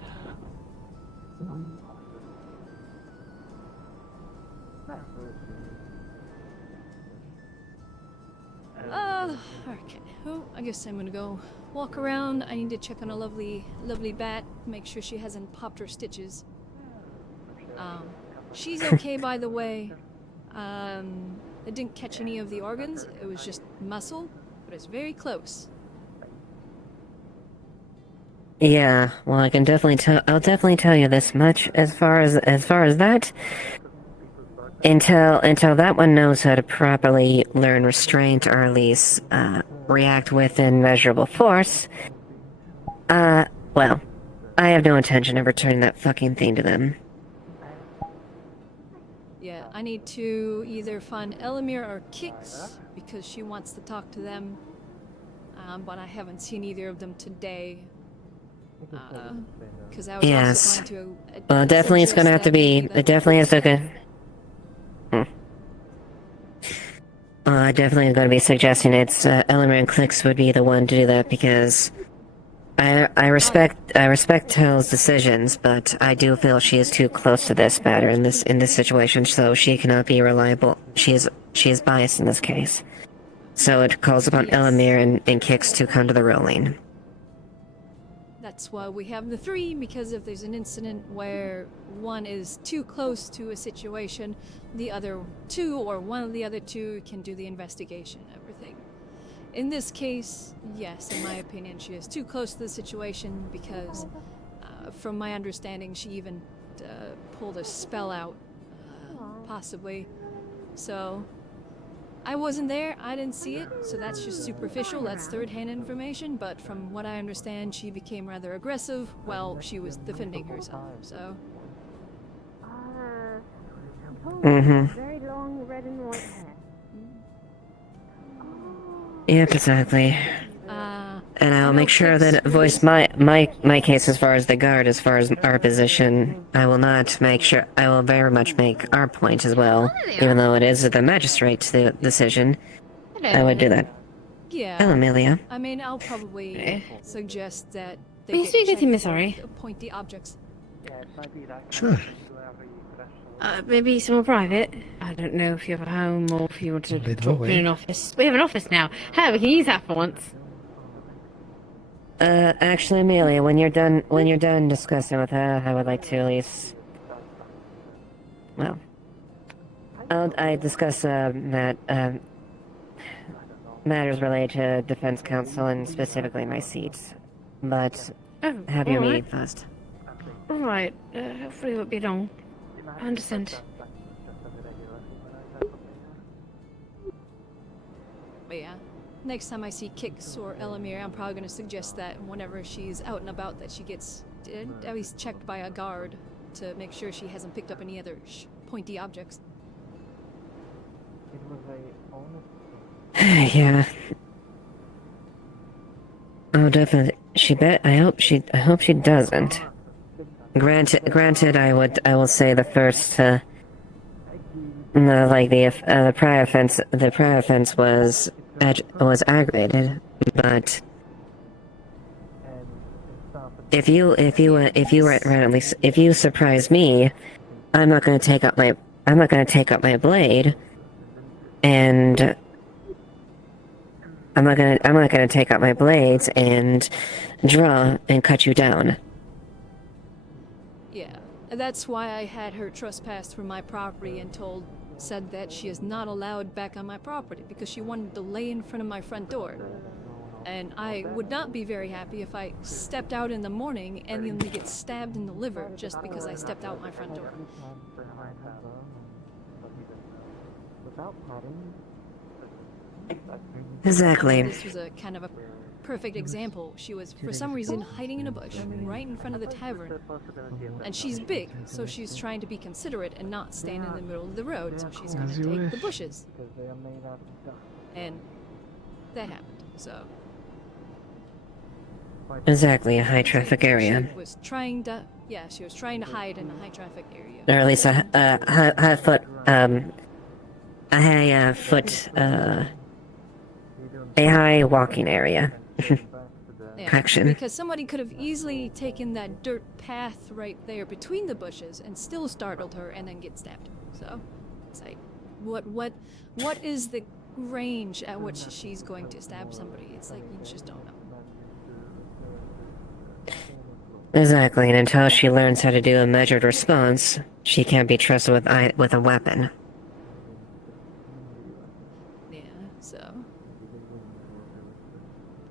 Okay. Oh, I guess I'm gonna go walk around. I need to check on a lovely bat, make sure she hasn't popped her stitches. She's okay, by the way. I didn't catch any of the organs. It was just muscle, but it's very close. Yeah, well, I can definitely tell. I'll definitely tell you this much. As far as that, until that one knows how to properly learn restraint, or at least react within measurable force. Well, I have no intention of returning that fucking thing to them. Yeah, I need to either find Elamir or Kix, because she wants to talk to them. But I haven't seen either of them today. Because I was also going to. Well, definitely it's gonna have to be. It definitely is okay. I definitely am going to be suggesting it's Elamir and Kix would be the one to do that, because I respect Tell's decisions, but I do feel she is too close to this matter in this situation, so she cannot be reliable. She is biased in this case. So it calls upon Elamir and Kix to come to the ruling. That's why we have the three, because if there's an incident where one is too close to a situation, the other two or one of the other two can do the investigation and everything. In this case, yes, in my opinion, she is too close to the situation because, from my understanding, she even pulled a spell out, possibly. So, I wasn't there, I didn't see it, so that's just superficial, that's third-hand information, but from what I understand, she became rather aggressive while she was defending herself, so... Very long red and white hair. Yep, exactly. And I'll make sure that voice my case as far as the guard, as far as our position. I will very much make our point as well, even though it is the magistrate's decision. I would do that. Yeah. Hello, Amelia. I mean, I'll probably suggest that they May I get speak with you, checked Miss for Ori? pointy objects. Sure. Maybe somewhere private. I don't know if you have a home or if you want to By the drop in way. an office. We have an office now. Hey, we can use that for once. Actually, Amelia, when you're done discussing with her, I would like to at least... Well... I discuss, matters related to Defense Council and specifically my seats. But, have your meeting first. Alright, hopefully it won't be long. I understand. But yeah, next time I see Kix or Elamir, I'm probably going to suggest that whenever she's out and about that she gets at least checked by a guard to make sure she hasn't picked up any other pointy objects. Yeah. Oh, definitely. I hope she doesn't. Granted, I will say the first, the prior offense was aggravated, but if you randomly if you surprise me, I'm not gonna take up my blade, and I'm not gonna take out my blades and draw and cut you down. Yeah, that's why I had her trespass through my property and said that she is not allowed back on my property because she wanted to lay in front of my front door. And I would not be very happy if I stepped out in the morning and then get stabbed in the liver just because I stepped out my front door. Exactly. This was a kind of a perfect example. She was, for some reason, hiding in a bush right in front of the tavern. And she's big, so she's trying to be considerate and not stand in the middle of the road, so she's gonna take the bushes. And that happened, so... Exactly, a high traffic area. She was trying to, she was trying to hide in a high traffic area. Or at least a high walking area. Correction. Because somebody could have easily taken that dirt path right there between the bushes and still startled her and then get stabbed. So, it's like, what is the range at which she's going to stab somebody? It's like, you just don't know. Exactly, and until she learns how to do a measured response, she can't be trusted with a weapon. Yeah, so...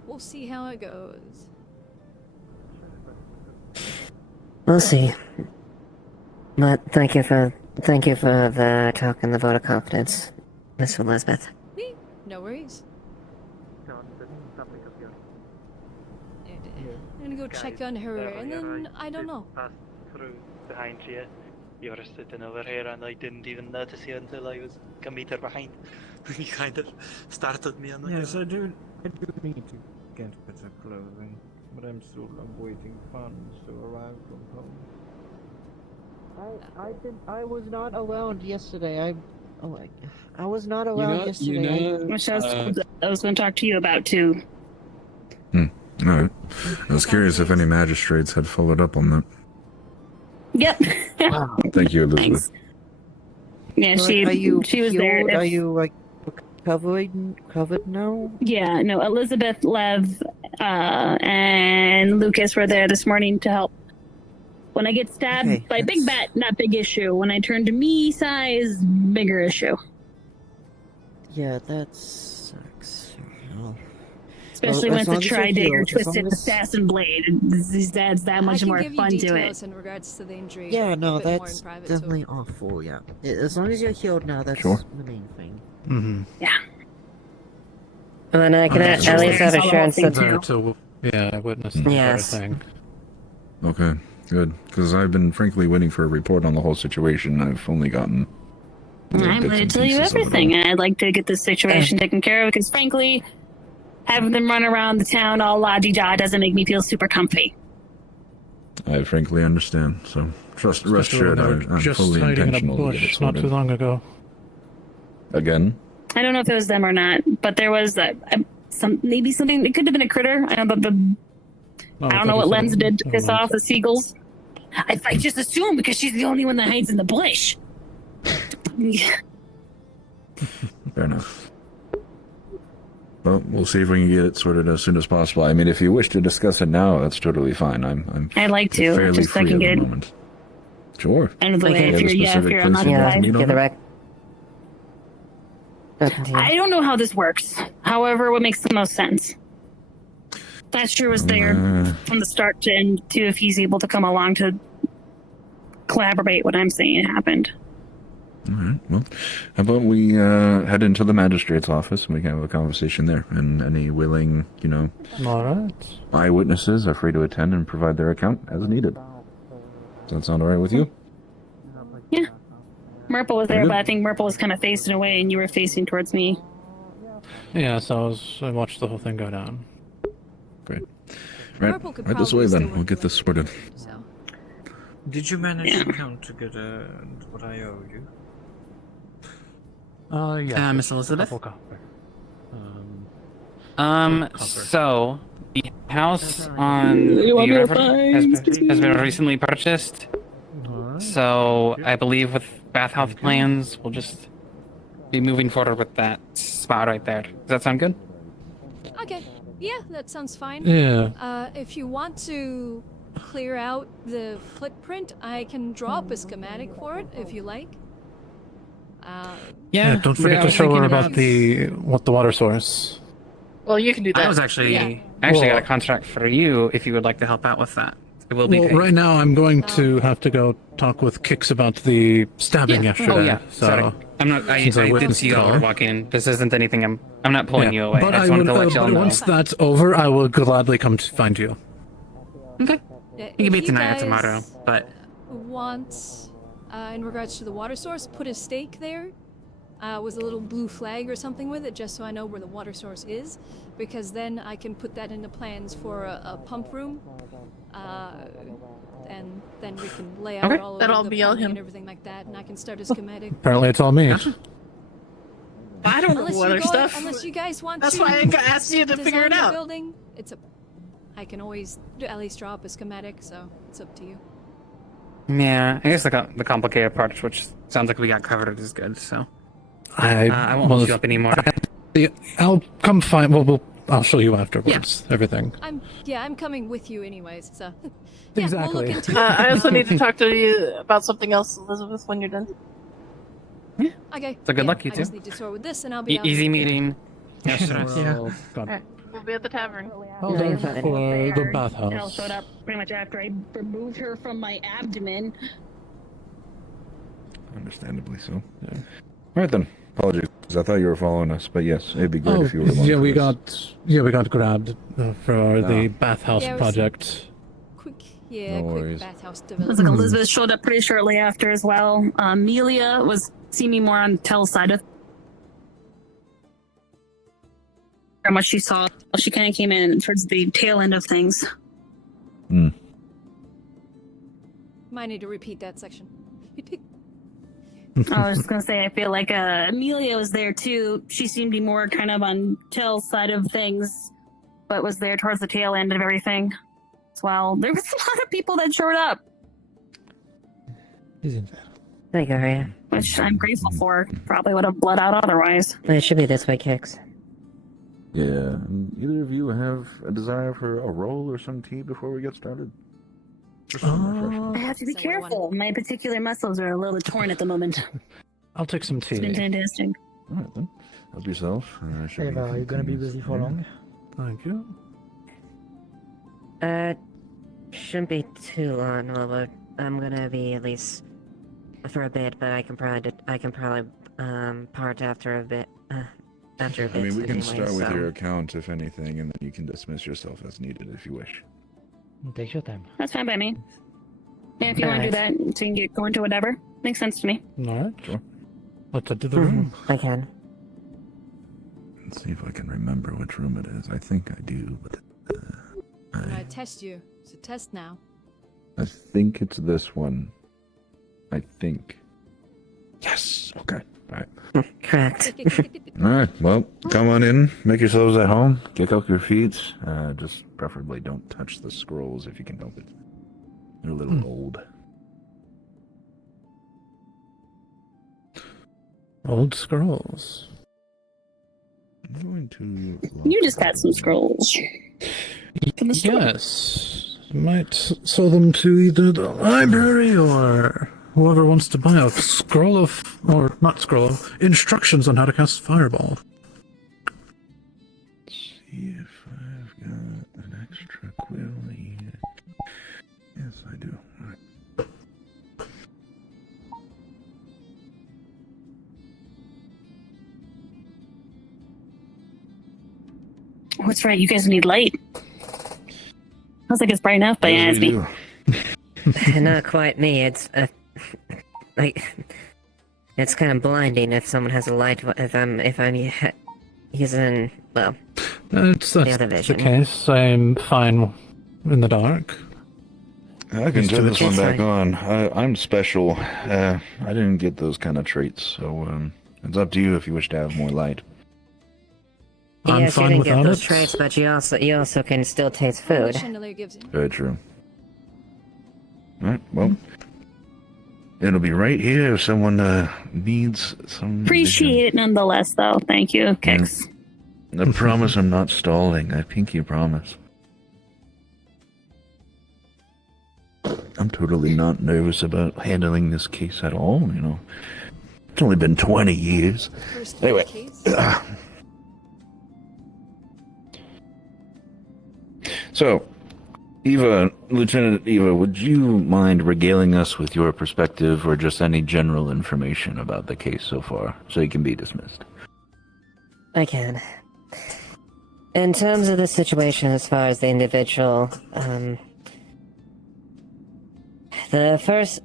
we'll see how it goes. We'll see. But thank you for the talk and the vote of confidence, Miss Elizabeth. No worries. I'm gonna go check on her, and then I don't know. Passed through behind you. You were sitting over here, and I didn't even notice you until I was a meter behind. You kind of started me on the Yes, I do need to get better clothing, but I'm still waiting funds to arrive from home. I was not around yesterday. I was not around yesterday. Which I was going to talk to you about too. Alright. I was curious if any magistrates had followed up on that. Yep. Thank you, Elizabeth. Yeah, she was there. Are you covered now? Yeah, no, Elizabeth, Lev, and Lucas were there this morning to help. When I get stabbed by Big Bat, not big issue. When I turn to me size, bigger issue. Yeah, that sucks. Well, especially when it's a tri-dagger twisted assassin blade. That's that much more fun to it. Details in regards to the injury. Yeah, no, a bit more that's in private, definitely awful. Yeah, as long as you're healed now, that's Sure. the main thing. Mm-hmm. Yeah. And then I can at least have assurance that... Yeah, I witnessed Yes. the thing. Okay, good. Because I've been frankly waiting for a report on the whole situation. I've only gotten... I'm going to tell you everything. I'd like to get this situation taken care of because, frankly, having them run around the town all la-di-da doesn't make me feel super comfy. I frankly understand. So rest assured, I'm just fully hiding in a intentional to get it bush not sorted. too long ago. Again? I don't know if it was them or not, but there was maybe something. It could have been a critter. I don't know what Lens did to piss off the seagulls. I just assume because she's the only one that hides in the bush. Fair enough. Well, we'll see if we can get it sorted as soon as possible. I mean, if you wish to discuss it now, that's totally fine. I'd like to, fairly just so I free can at get the it moment. Sure. out of the way. If you're unoccupied. I don't know how this works. However, what makes the most sense? Thatcher was there from the start to end, too, if he's able to come along to collaborate what I'm saying happened. All right. Well, how about we head into the magistrate's office and we can have a conversation there. And any willing, All right. eyewitnesses are free to attend and provide their account as needed. Does that sound all right with you? Yeah. Murple was there, Very good. but I think Murple was kind of facing away and you were facing towards me. Yeah, so I watched the whole thing go down. Great. Right, Purple could right this probably way then. still We'll get this sorted. So. Did you manage to count to get what I owe you? Yeah. Miss Elizabeth? Couple copper. So house on You the want me to river has find- been recently purchased. So I believe with bathhouse plans, we'll just be moving forward with that spot right there. Does that sound good? Okay. Yeah, that sounds fine. Yeah. If you want to clear out the footprint, I can draw up a schematic for it if you like. Yeah, don't forget to show her about what the water source. Well, you can do that. I was actually Yeah. got a contract for you if you would like to help out with that. It will be Well, paid. right now I'm going to have to go talk with Kix about the stabbing yesterday. Oh yeah. So Sorry. I'm not. I since I did witnessed see you the all car. walking in. This isn't anything. I'm not pulling you away. But I just I wanted would, to let y'all but know. once that's over, I will gladly come to find you. Okay. Yeah, You can be if tonight or guys tomorrow, but want, in regards to the water source, put a stake there with a little blue flag or something with it, just so I know where the water source is, because then I can put that into plans for a pump room, and then we can lay out Okay. all That'll of the be all plumbing him. and everything like that, and I can start a schematic. Apparently, it's all me. I don't know Unless other you go- stuff. Unless you guys want That's to. why I asked you to figure it design the out. Building, I can always at least draw up a schematic, so it's up to you. yeah, I guess the complicated part, which sounds like we got covered, is good. So I won't well, hold you up anymore. I'll come find. I'll show you afterwards. Everything. I'm coming with you anyways, so Exactly. We'll look into it. I also need to talk to you about something else, Elizabeth, when you're done. Okay. So good luck, you I just two. need to sort with this, and I'll be out. Easy meeting. No stress. Alright, we'll be at the tavern. Hold on for the Elle bathhouse. showed up pretty much after I removed her from my abdomen. Understandably so. Yeah. All right then. Apologies. I thought you were following us, but yes, it'd be great if you were. yeah, along we for this. got grabbed for the bathhouse Yeah, it was- project. Yeah, No quick worries. bathhouse It was like development. Elizabeth showed up pretty shortly after as well. Amelia was seeming more on Tell's side of from what she saw. She kind of came in towards the tail end of things. Might need to repeat that section. I was just gonna say, I feel like Amelia was there too. She seemed to be more kind of on Tell's side of things, but was there towards the tail end of everything as well. There was a lot of people that showed up, There you go, Rhea. which I'm grateful for. Probably would have bled out otherwise. It should be this way, Kix. Yeah. And either of you have a desire for a roll or some tea before we get started? Just some refreshment. I have to be careful. My particular muscles are a little torn at the moment. I'll take some tea. It's been fantastic. All right then. Help yourself. Ava, are you gonna be busy for long? Thank you. Shouldn't be too long, although I'm gonna be at least for a bit, but I can probably part after a bit. After a bit. I mean, we can anyway, start with so- your account, if anything, and then you can dismiss yourself as needed if you wish. Take your time. That's fine by me. Yeah, if you want to do that, so you can get going to whatever. Makes sense to me. All right. Sure. Let's enter the room. I can. Let's see if I can remember which room it is. I think I do, but I'm gonna test you. It's a test now. I think it's this one. I think. Yes. Okay. All right. Correct. All right. Well, come on in. Make yourselves at home. Kick up your feet. Just preferably don't touch the scrolls if you can help it. They're a little old. Old scrolls. I'm going to. You just got some scrolls. From the store. Yes. Might sell them to either the library or whoever wants to buy a scroll of, or not scroll of, instructions on how to cast Fireball. Let's see if I've got an extra quill here. Yes, I do. All right. What's right? You guys need light. I was like, it's bright enough, but yeah, it's me. Not quite me. It's like it's kind of blinding if someone has a light. If I'm using That's the other the vision. case. I'm fine in the dark. I can Used to turn it. this one It's back fine. on. I'm special. I didn't get those kind of traits, so it's up to you if you wish to have more light. I'm yes, you fine didn't get without those it. traits, but you also can still taste food. Chandelier gives you. Very true. Alright, well. It'll be right here if someone needs some. Appreciate it nonetheless, though. Thank you, Kix. I promise I'm not stalling. I pinky promise. I'm totally not nervous about handling this case at all, you know. It's only been 20 years. Anyway. So, Eva, Lieutenant Eva, would you mind regaling us with your perspective or just any general information about the case so far, so you can be dismissed? I can. In terms of the situation as far as the individual, the first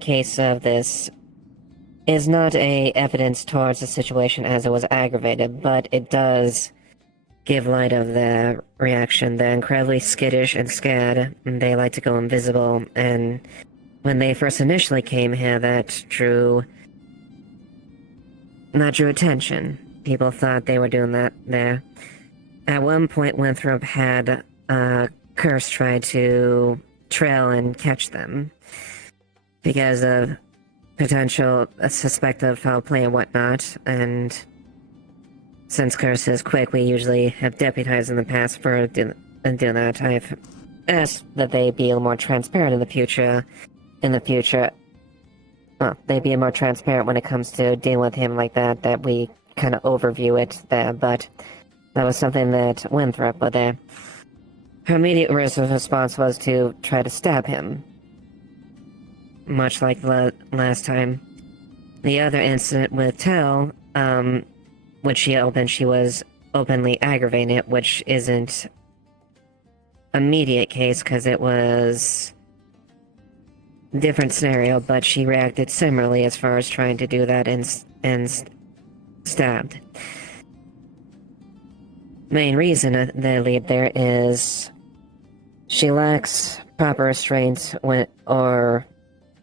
case of this is not a evidence towards the situation as it was aggravated, but it does give light of their reaction. They're incredibly skittish and scared, and they like to go invisible, and when they first initially came here, that drew attention. People thought they were doing that there. At one point, Winthrop had Curse try to trail and catch them because of potential suspect of foul play and whatnot, and since Curse is quick, we usually have deputized in the past for doing that. I've asked that they be a little more transparent in the future. Well, they be more transparent when it comes to dealing with him like that we kind of overview it there, but that was something that Winthrop, but her immediate response was to try to stab him. Much like last time. The other incident with Tell, which she was openly aggravating it, which isn't immediate case because it was different scenario, but she reacted similarly as far as trying to do that and stabbed. Main reason they lead there is she lacks proper restraint or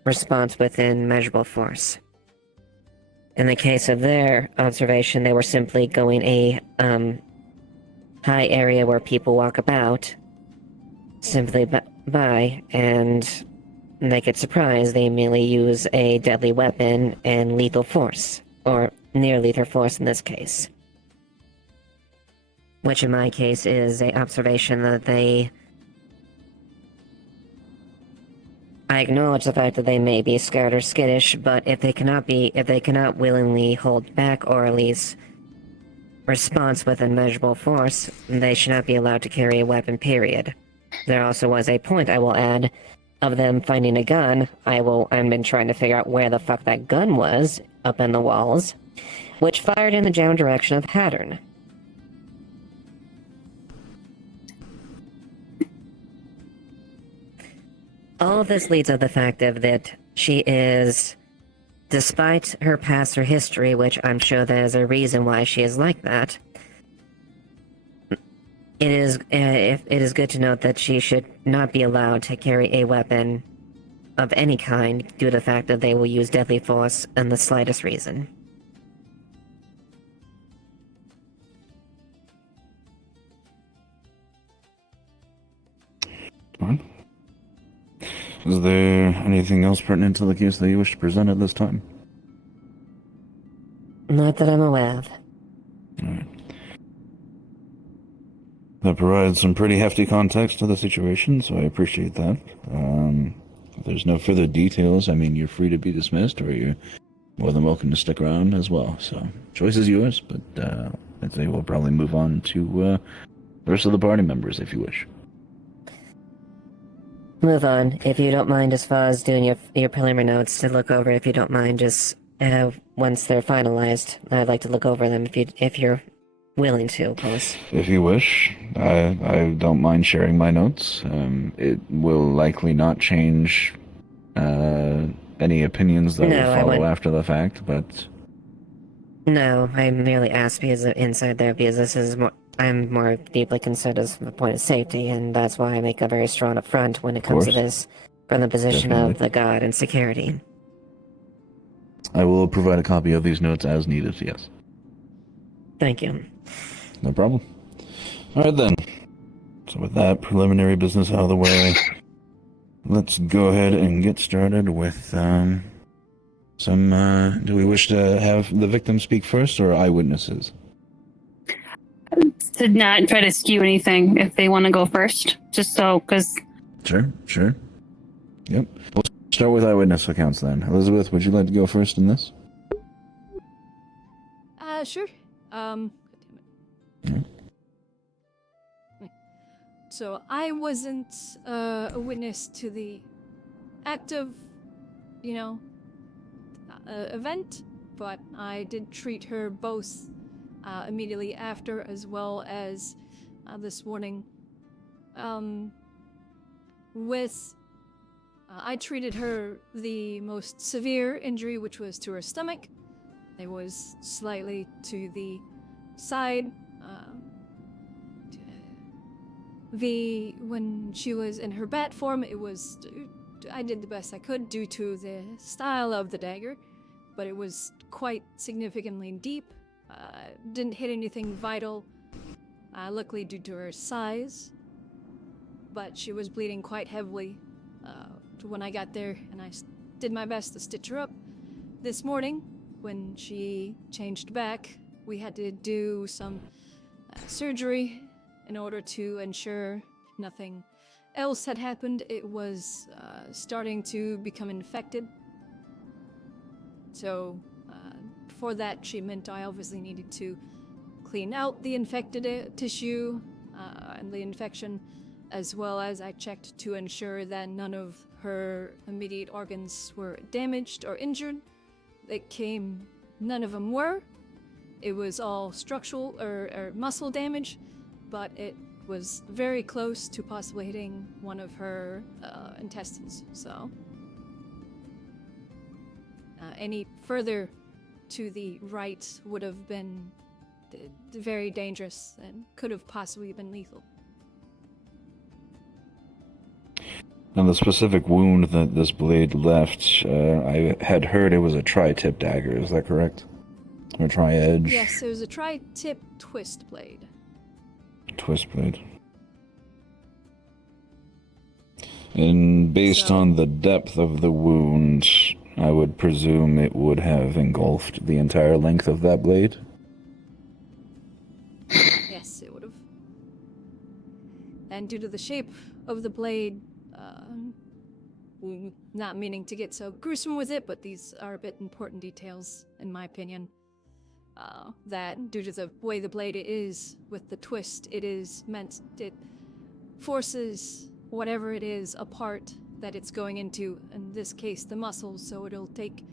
response within measurable force. In the case of their observation, they were simply going a high area where people walk about, simply by, and they get surprised. They immediately use a deadly weapon and lethal force, or near lethal force in this case. Which in my case is a observation that I acknowledge the fact that they may be scared or skittish, but if they cannot willingly hold back or at least response with immeasurable force, they should not be allowed to carry a weapon, period. There also was a point, I will add, of them finding a gun. I've been trying to figure out where the fuck that gun was, up in the walls, which fired in the general direction of Hattern. All of this leads to the fact of that she is, despite her past or history, which I'm sure there's a reason why she is like that, it is good to note that she should not be allowed to carry a weapon of any kind due to the fact that they will use deadly force in the slightest reason. Fine. Is there anything else pertinent to the case that you wish to present at this time? Not that I'm aware of. Alright. That provides some pretty hefty context to the situation, so I appreciate that. If there's no further details, I mean, you're free to be dismissed, or you're more than welcome to stick around as well. So, choice is yours, but I'd say we'll probably move on to the rest of the party members if you wish. Move on, if you don't mind, as far as doing your preliminary notes to look over. If you don't mind, just once they're finalized, I'd like to look over them if you're willing to, of course. If you wish, I don't mind sharing my notes. It will likely not change any opinions that will follow after the fact, but... No, I merely asked because of inside there, because this is I'm more deeply concerned as the point of safety, and that's why I make a very strong upfront when it comes to this, from the position of the god and security. I will provide a copy of these notes as needed, yes. Thank you. No problem. Alright then. So with that preliminary business out of the way, let's go ahead and get started with do we wish to have the victim speak first or eyewitnesses? To not try to skew anything if they want to go first. Just so, because... Sure. Yep. We'll start with eyewitness accounts then. Elizabeth, would you like to go first in this? Sure. God damn it. So I wasn't a witness to the act of, event, but I did treat her both immediately after as well as this morning. I treated her the most severe injury, which was to her stomach. It was slightly to the side. When she was in her bat form, I did the best I could due to the style of the dagger, but it was quite significantly deep. Didn't hit anything vital, luckily due to her size, but she was bleeding quite heavily when I got there, and I did my best to stitch her up. This morning, when she changed back, we had to do some surgery in order to ensure nothing else had happened. It was starting to become infected. So for that treatment, I obviously needed to clean out the infected tissue and the infection, as well as I checked to ensure that none of her immediate organs were damaged or injured. None of them were. It was all structural or muscle damage, but it was very close to possibly hitting one of her intestines, so. Any further to the right would have been very dangerous and could have possibly been lethal. Now, the specific wound that this blade left, I had heard it was a tri-tip dagger, is that correct? Or tri-edge? Yes, it was a tri-tip twist blade. Twist blade. And based on the depth of the wound, I would presume it would have engulfed the entire length of that blade? Yes, it would have. And due to the shape of the blade, not meaning to get so gruesome with it, but these are a bit important details, in my opinion. That due to the way the blade is with the twist, it forces whatever it is apart that it's going into, in this case the muscles, so it'll take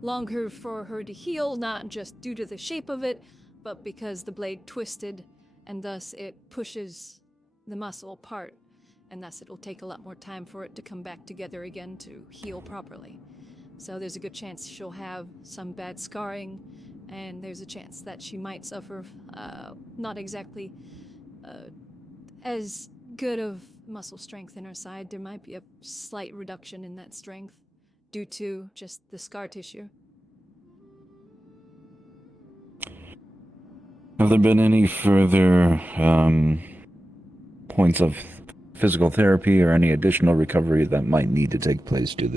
longer for her to heal, not just due to the shape of it, but because the blade twisted, and thus it pushes the muscle apart, and thus it'll take a lot more time for it to come back together again to heal properly. So there's a good chance she'll have some bad scarring, and there's a chance that she might suffer not exactly as good of muscle strength in her side. There might be a slight reduction in that strength due to just the scar tissue. Have there been any further points of physical therapy or any additional recovery that might need to take place due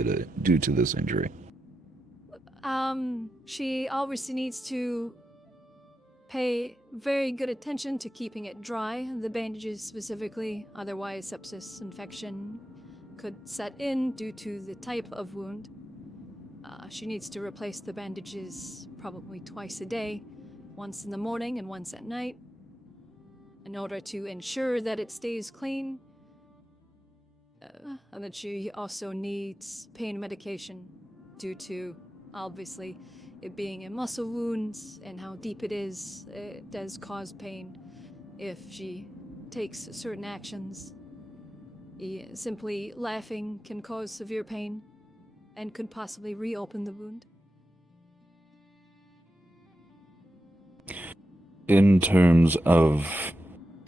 to this injury? She obviously needs to pay very good attention to keeping it dry, the bandages specifically, otherwise sepsis infection could set in due to the type of wound. She needs to replace the bandages probably twice a day, once in the morning and once at night, in order to ensure that it stays clean. And that she also needs pain medication due to, obviously, it being a muscle wound and how deep it is. It does cause pain if she takes certain actions. Simply laughing can cause severe pain and could possibly reopen the wound. In terms of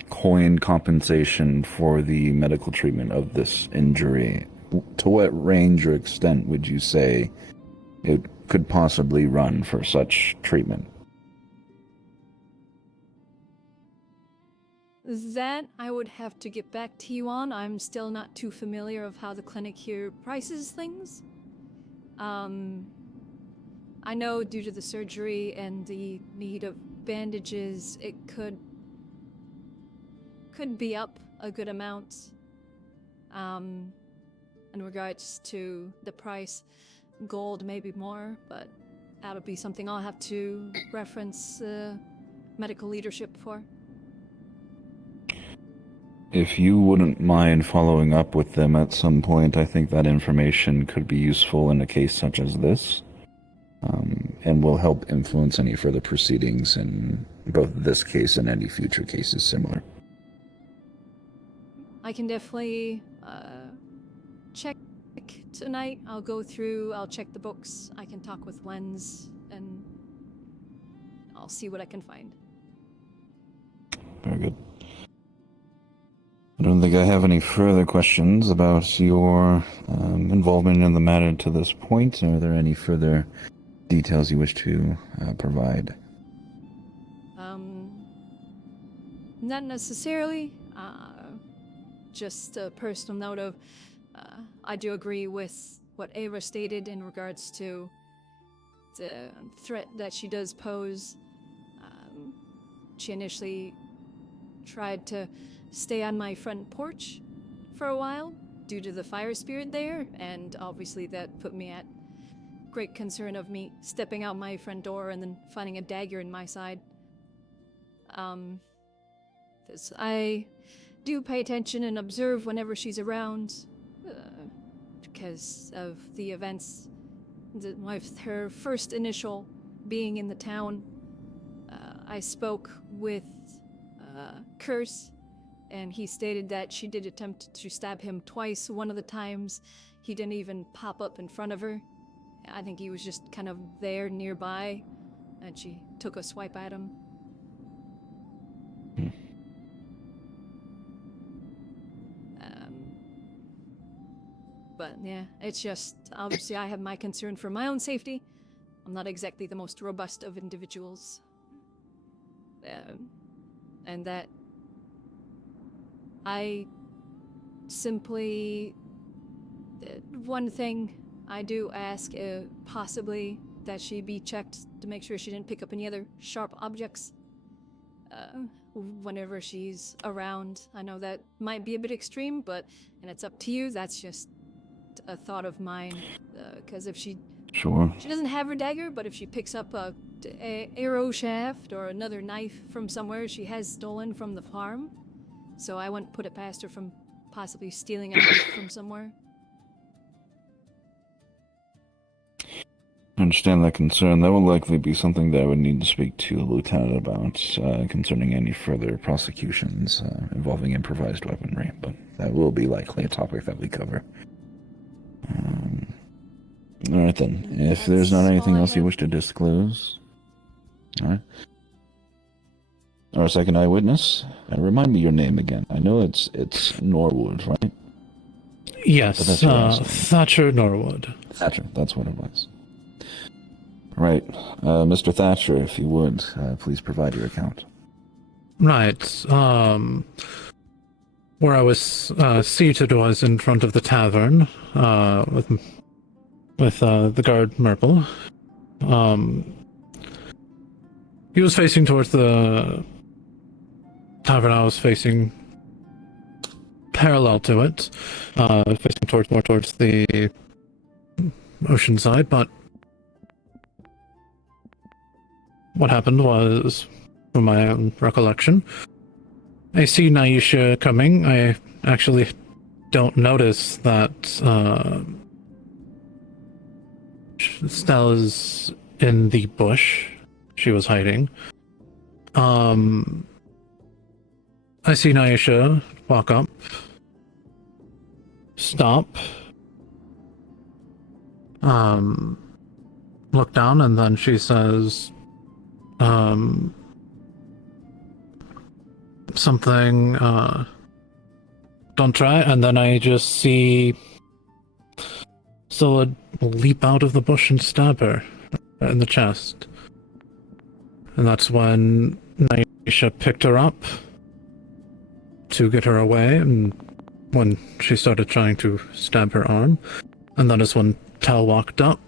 coin compensation for the medical treatment of this injury, to what range or extent would you say it could possibly run for such treatment? That I would have to get back to you on. I'm still not too familiar of how the clinic here prices things. I know due to the surgery and the need of bandages, it could be up a good amount. In regards to the price, gold maybe more, but that'll be something I'll have to reference medical leadership for. If you wouldn't mind following up with them at some point, I think that information could be useful in a case such as this, and will help influence any further proceedings in both this case and any future cases similar. I can definitely check tonight. I'll check the books. I can talk with Lens, and I'll see what I can find. Very good. I don't think I have any further questions about your involvement in the matter to this point. Are there any further details you wish to provide? Not necessarily. Just a personal note of, I do agree with what Ava stated in regards to the threat that she does pose. She initially tried to stay on my front porch for a while due to the fire spirit there, and obviously that put me at great concern of me stepping out my front door and then finding a dagger in my side. I do pay attention and observe whenever she's around, because of the events, with her first initial being in the town. I spoke with Curse, and he stated that she did attempt to stab him twice. One of the times, he didn't even pop up in front of her. I think he was just kind of there nearby, and she took a swipe at him. But yeah, it's just, obviously I have my concern for my own safety. I'm not exactly the most robust of individuals. And that I simply, one thing I do ask, possibly that she be checked to make sure she didn't pick up any other sharp objects whenever she's around. I know that might be a bit extreme, and it's up to you. That's just a thought of mine, because if she doesn't have her dagger, but if she picks up a arrow shaft or another knife from somewhere she has stolen from the farm, so I wouldn't put it past her from possibly stealing a knife from somewhere. I understand that concern. That will likely be something that I would need to speak to the lieutenant about concerning any further prosecutions involving improvised weaponry, but that will be likely a topic that we cover. Alright then, if there's not anything else you wish to disclose. Alright. Our second eyewitness, remind me your name again. I know it's Norwood, right? Yes, Thatcher Norwood. Thatcher, that's what it was. Right. Mr. Thatcher, if you would, please provide your account. Right. Where I was seated was in front of the tavern, with the guard Merple. He was facing towards the tavern. I was facing parallel to it, facing more towards the ocean side, but what happened was, from my own recollection, I see Naisha coming. I actually don't notice that Stella's in the bush. She was hiding. I see Naisha walk up, stop, look down, and then she says something, don't try, and then I just see Stella leap out of the bush and stab her in the chest. And that's when Naisha picked her up to get her away, and when she started trying to stab her arm, and that is when Tal walked up,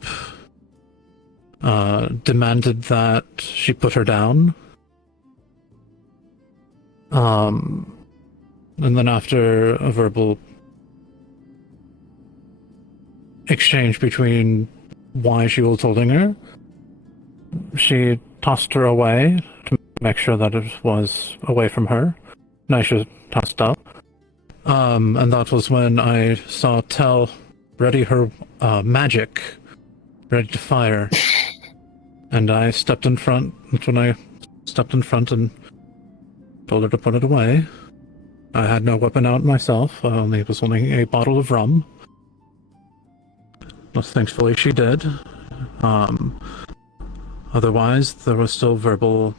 demanded that she put her down. And then after a verbal exchange between why she was holding her, she tossed her away to make sure that it was away from her. Nisha tossed up. And that was when I saw Tel ready her magic, ready to fire. And I stepped in front. That's when I stepped in front and told her to put it away. I had no weapon out myself. It was only a bottle of rum. But thankfully she did. Otherwise, there was still verbal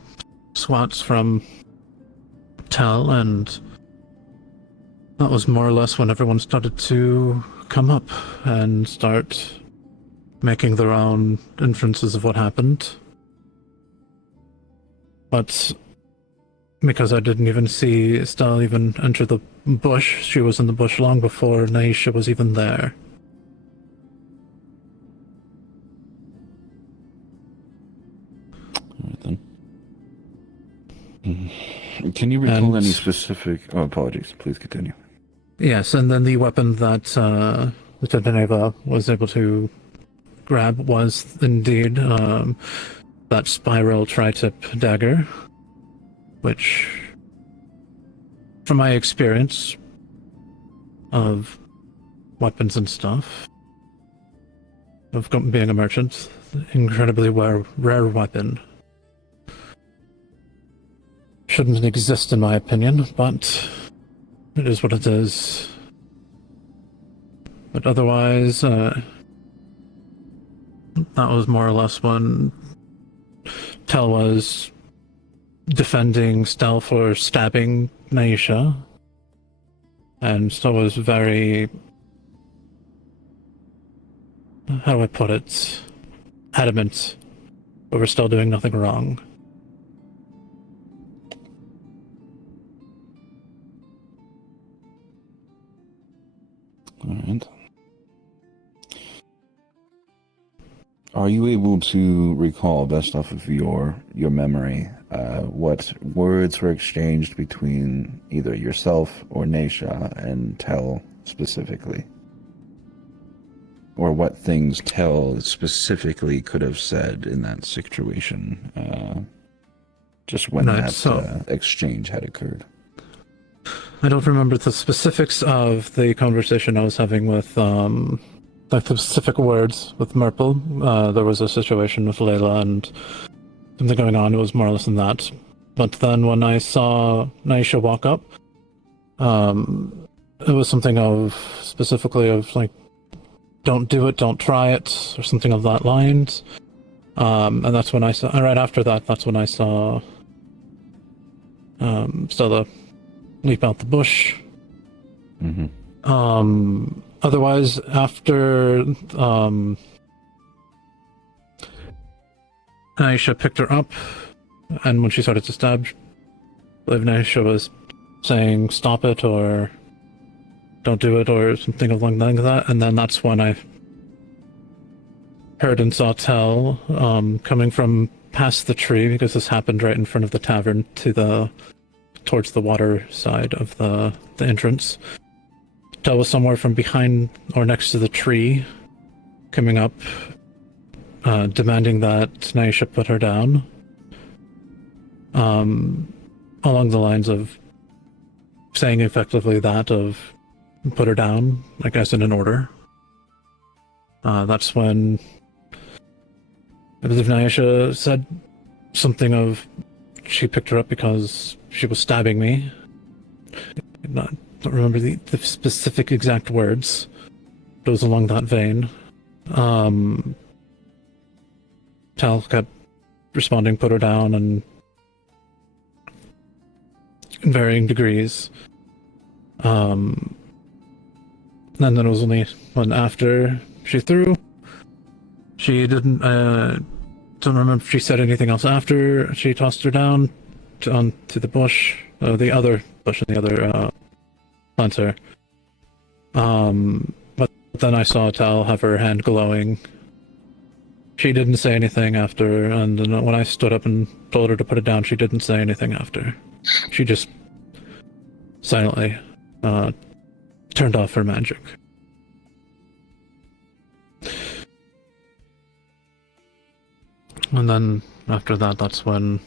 swats from Tel, and that was more or less when everyone started to come up and start making their own inferences of what happened. But because I didn't even see Estelle even enter the bush, she was in the bush long before Naisha was even there. Alright then. Can you recall any specific... Oh, apologies. Please continue. Yes, and then the weapon that Lieutenant Eva was able to grab was indeed that spiral tri-tip dagger, which, from my experience of weapons and stuff, of being a merchant, incredibly rare weapon. Shouldn't exist in my opinion, but it is what it is. But otherwise, that was more or less when Tel was defending Stell for stabbing Naisha, and Stell was very, how do I put it, adamant over Stell doing nothing wrong. Alright. Are you able to recall, best off of your memory, what words were exchanged between either yourself or Naisha and Tel specifically? Or what things Tel specifically could have said in that situation, just when that exchange had occurred? I don't remember the specifics of the conversation I was having with, like the specific words with Merple. There was a situation with Layla and something going on. It was more or less than that. But then when I saw Naisha walk up, it was something of, specifically of like, don't do it, don't try it, or something of that lines. And that's when I saw, right after that, that's when I saw Stella leap out the bush. Mm-hmm. Otherwise, after Naisha picked her up, and when she started to stab, I believe Naisha was saying stop it or don't do it or something along that, and then that's when I heard and saw Tel coming from past the tree, because this happened right in front of the tavern towards the water side of the entrance. Tel was somewhere from behind or next to the tree, coming up, demanding that Naisha put her down. Along the lines of saying effectively that of put her down, like as in an order. That's when I believe Naisha said something of she picked her up because she was stabbing me. I don't remember the specific exact words, but it was along that vein. Tal kept responding, put her down, and in varying degrees. And then it was only when after she threw, she didn't, don't remember if she said anything else after she tossed her down onto the bush. the other bush and the other hunter. But then I saw Tal have her hand glowing. She didn't say anything after, and then when I stood up and told her to put it down, she didn't say anything after. She just silently turned off her magic. And then after that, that's when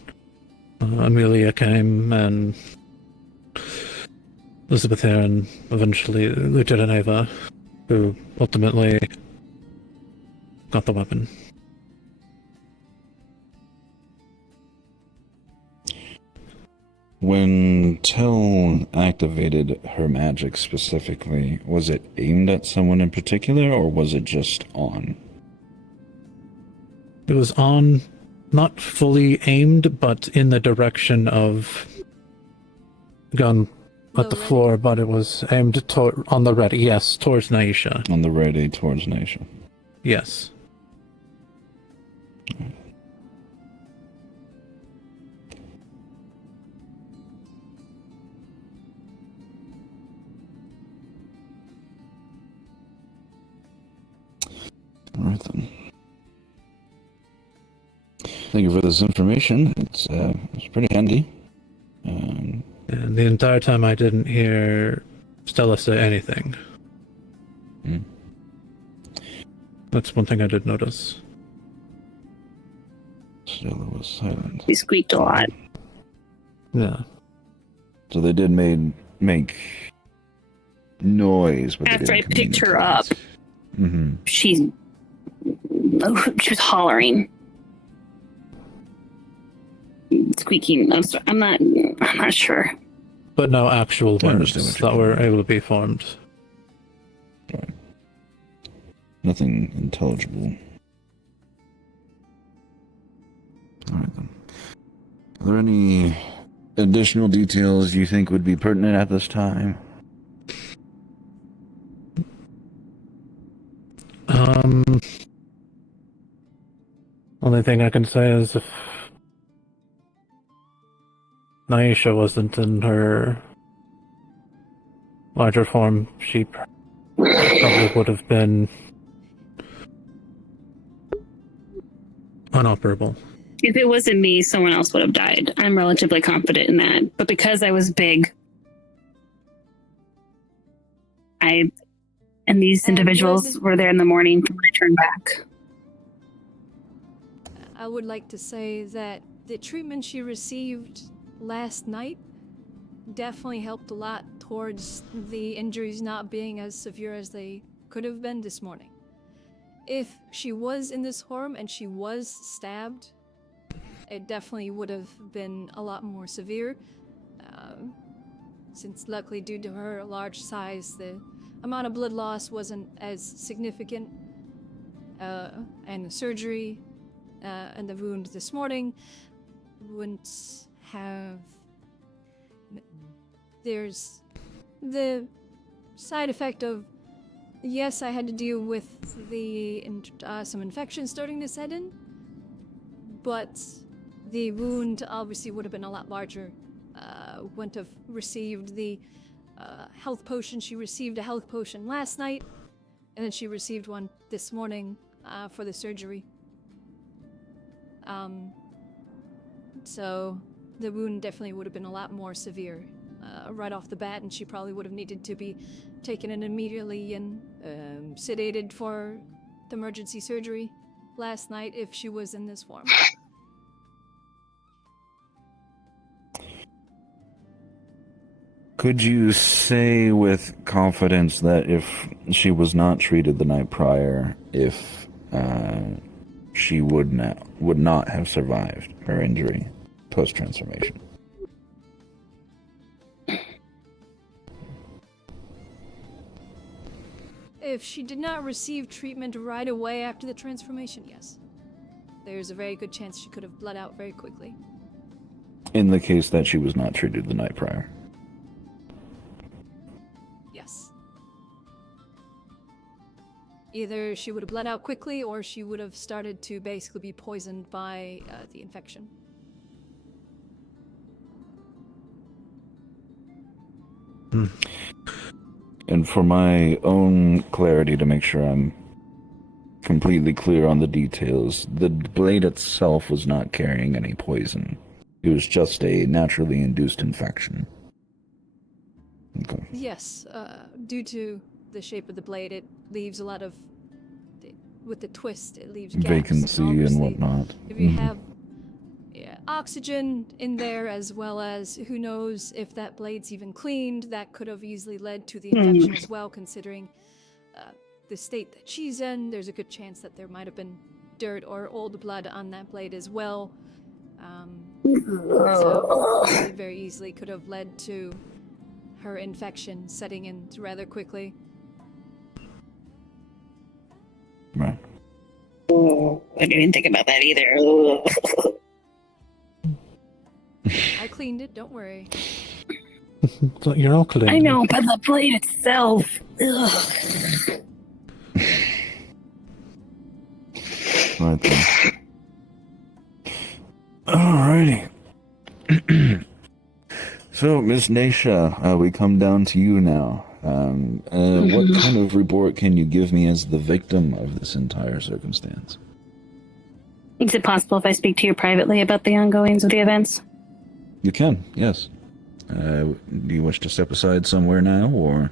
Amelia came, and Elizabeth here, and eventually Lieutenant Ava, who ultimately got the weapon. When Tell activated her magic specifically, was it aimed at someone in particular, or was it just on? It was on, not fully aimed, but in the direction of gun at the floor, but it was aimed on the ready, yes, towards Naisha. On the ready, towards Naisha. Yes. Alright then. Thank you for this information. It's pretty handy. And the entire time I didn't hear Stella say anything. That's one thing I did notice. Stella was silent. He squeaked a lot. Yeah. So they did make noise, but After they I didn't picked her up, Mm-hmm. she was hollering, squeaking. I'm not sure. But no actual words that were able to be formed. Right. Nothing intelligible. Alright then. Are there any additional details you think would be pertinent at this time? Only thing I can say is if Naisha wasn't in her larger form, she probably would have been unoperable. If it wasn't me, someone else would have died. I'm relatively confident in that. But because I was big, and these individuals were there in the morning when I turned back. I would like to say that the treatment she received last night definitely helped a lot towards the injuries not being as severe as they could have been this morning. If she was in this form and she was stabbed, it definitely would have been a lot more severe. Since luckily due to her large size, the amount of blood loss wasn't as significant. And the surgery and the wound this morning wouldn't have... There's the side effect of, yes, I had to deal with some infection starting to set in, but the wound obviously would have been a lot larger. Wouldn't have received the health potion. She received a health potion last night, and then she received one this morning for the surgery. So the wound definitely would have been a lot more severe right off the bat, and she probably would have needed to be taken in immediately and sedated for the emergency surgery last night if she was in this form. Could you say with confidence that if she was not treated the night prior, if she would not have survived her injury post-transformation? If she did not receive treatment right away after the transformation, yes. There's a very good chance she could have bled out very quickly. In the case that she was not treated the night prior. Yes. Either she would have bled out quickly, or she would have started to basically be poisoned by the infection. And for my own clarity, to make sure I'm completely clear on the details, the blade itself was not carrying any poison. It was just a naturally induced infection. Okay. Yes, due to the shape of the blade, it leaves a lot of, with the twist, it leaves gaps. Vacancy and whatnot. If you have oxygen in there, as well as who knows if that blade's even cleaned, that could have easily led to the infection as well, considering the state that she's in. There's a good chance that there might have been dirt or old blood on that blade as well. So it very easily could have led to her infection setting in rather quickly. Right. Oh, I didn't think about that either. I cleaned it, don't worry. You're all clean. I know, but the blade itself. Ugh. Right then. Alrighty. So, Miss Naisha, we come down to you now. What kind of report can you give me as the victim of this entire circumstance? Is it possible if I speak to you privately about the ongoings of the events? You can, yes. Do you wish to step aside somewhere now, or?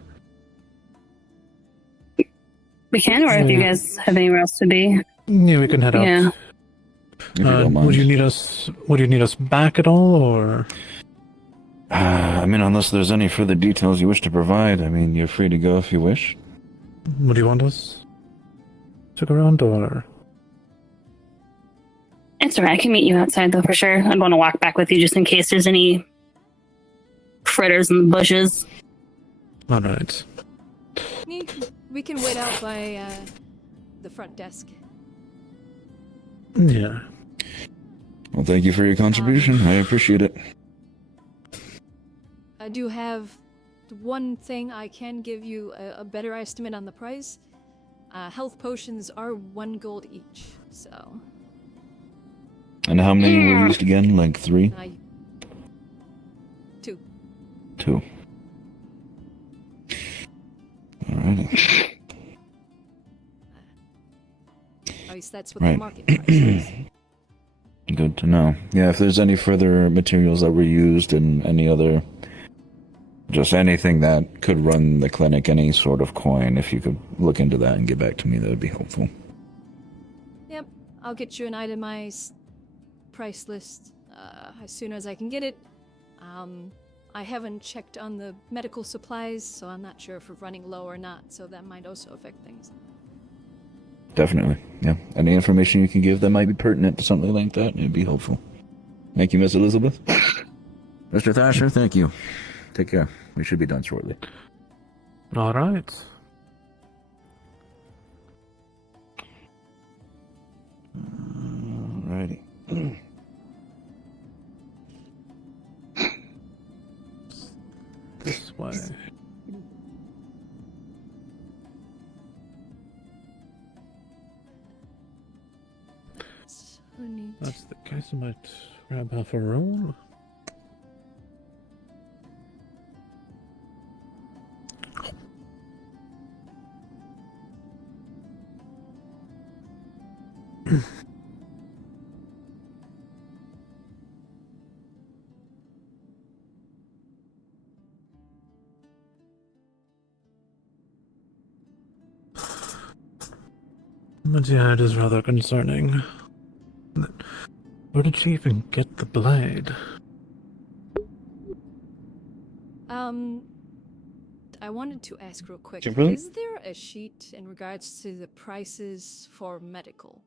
We can, or if you guys have anywhere else to be. Yeah, we can head out. Yeah. If you don't mind. Would you need us back at all, or? I mean, unless there's any further details you wish to provide, I mean, you're free to go if you wish. Would you want us to go around, or? It's alright, I can meet you outside though for sure. I'd want to walk back with you just in case there's any critters in the bushes. Alright. We can wait out by the front desk. Yeah. Well, thank you for your contribution. I appreciate it. I do have one thing. I can give you a better estimate on the price. Health potions are 1 gold each, so. And how many were used again? Like 3? 2. 2. Alrighty. At least that's what the market price is. Good to know. Yeah, if there's any further materials that were used and any other, just anything that could run the clinic, any sort of coin, if you could look into that and get back to me, that would be helpful. Yep, I'll get you an itemized price list as soon as I can get it. I haven't checked on the medical supplies, so I'm not sure if we're running low or not, so that might also affect things. Definitely, yeah. Any information you can give that might be pertinent to something like that, it'd be helpful. Thank you, Miss Elizabeth. Mr. Thatcher, thank you. Take care. We should be done shortly. Alright. Alrighty. This way. That's the case. I might grab half a roll. But yeah, it is rather concerning. Where did she even get the blade? I wanted to ask real quick, Kimberly? is there a sheet in regards to the prices for medical?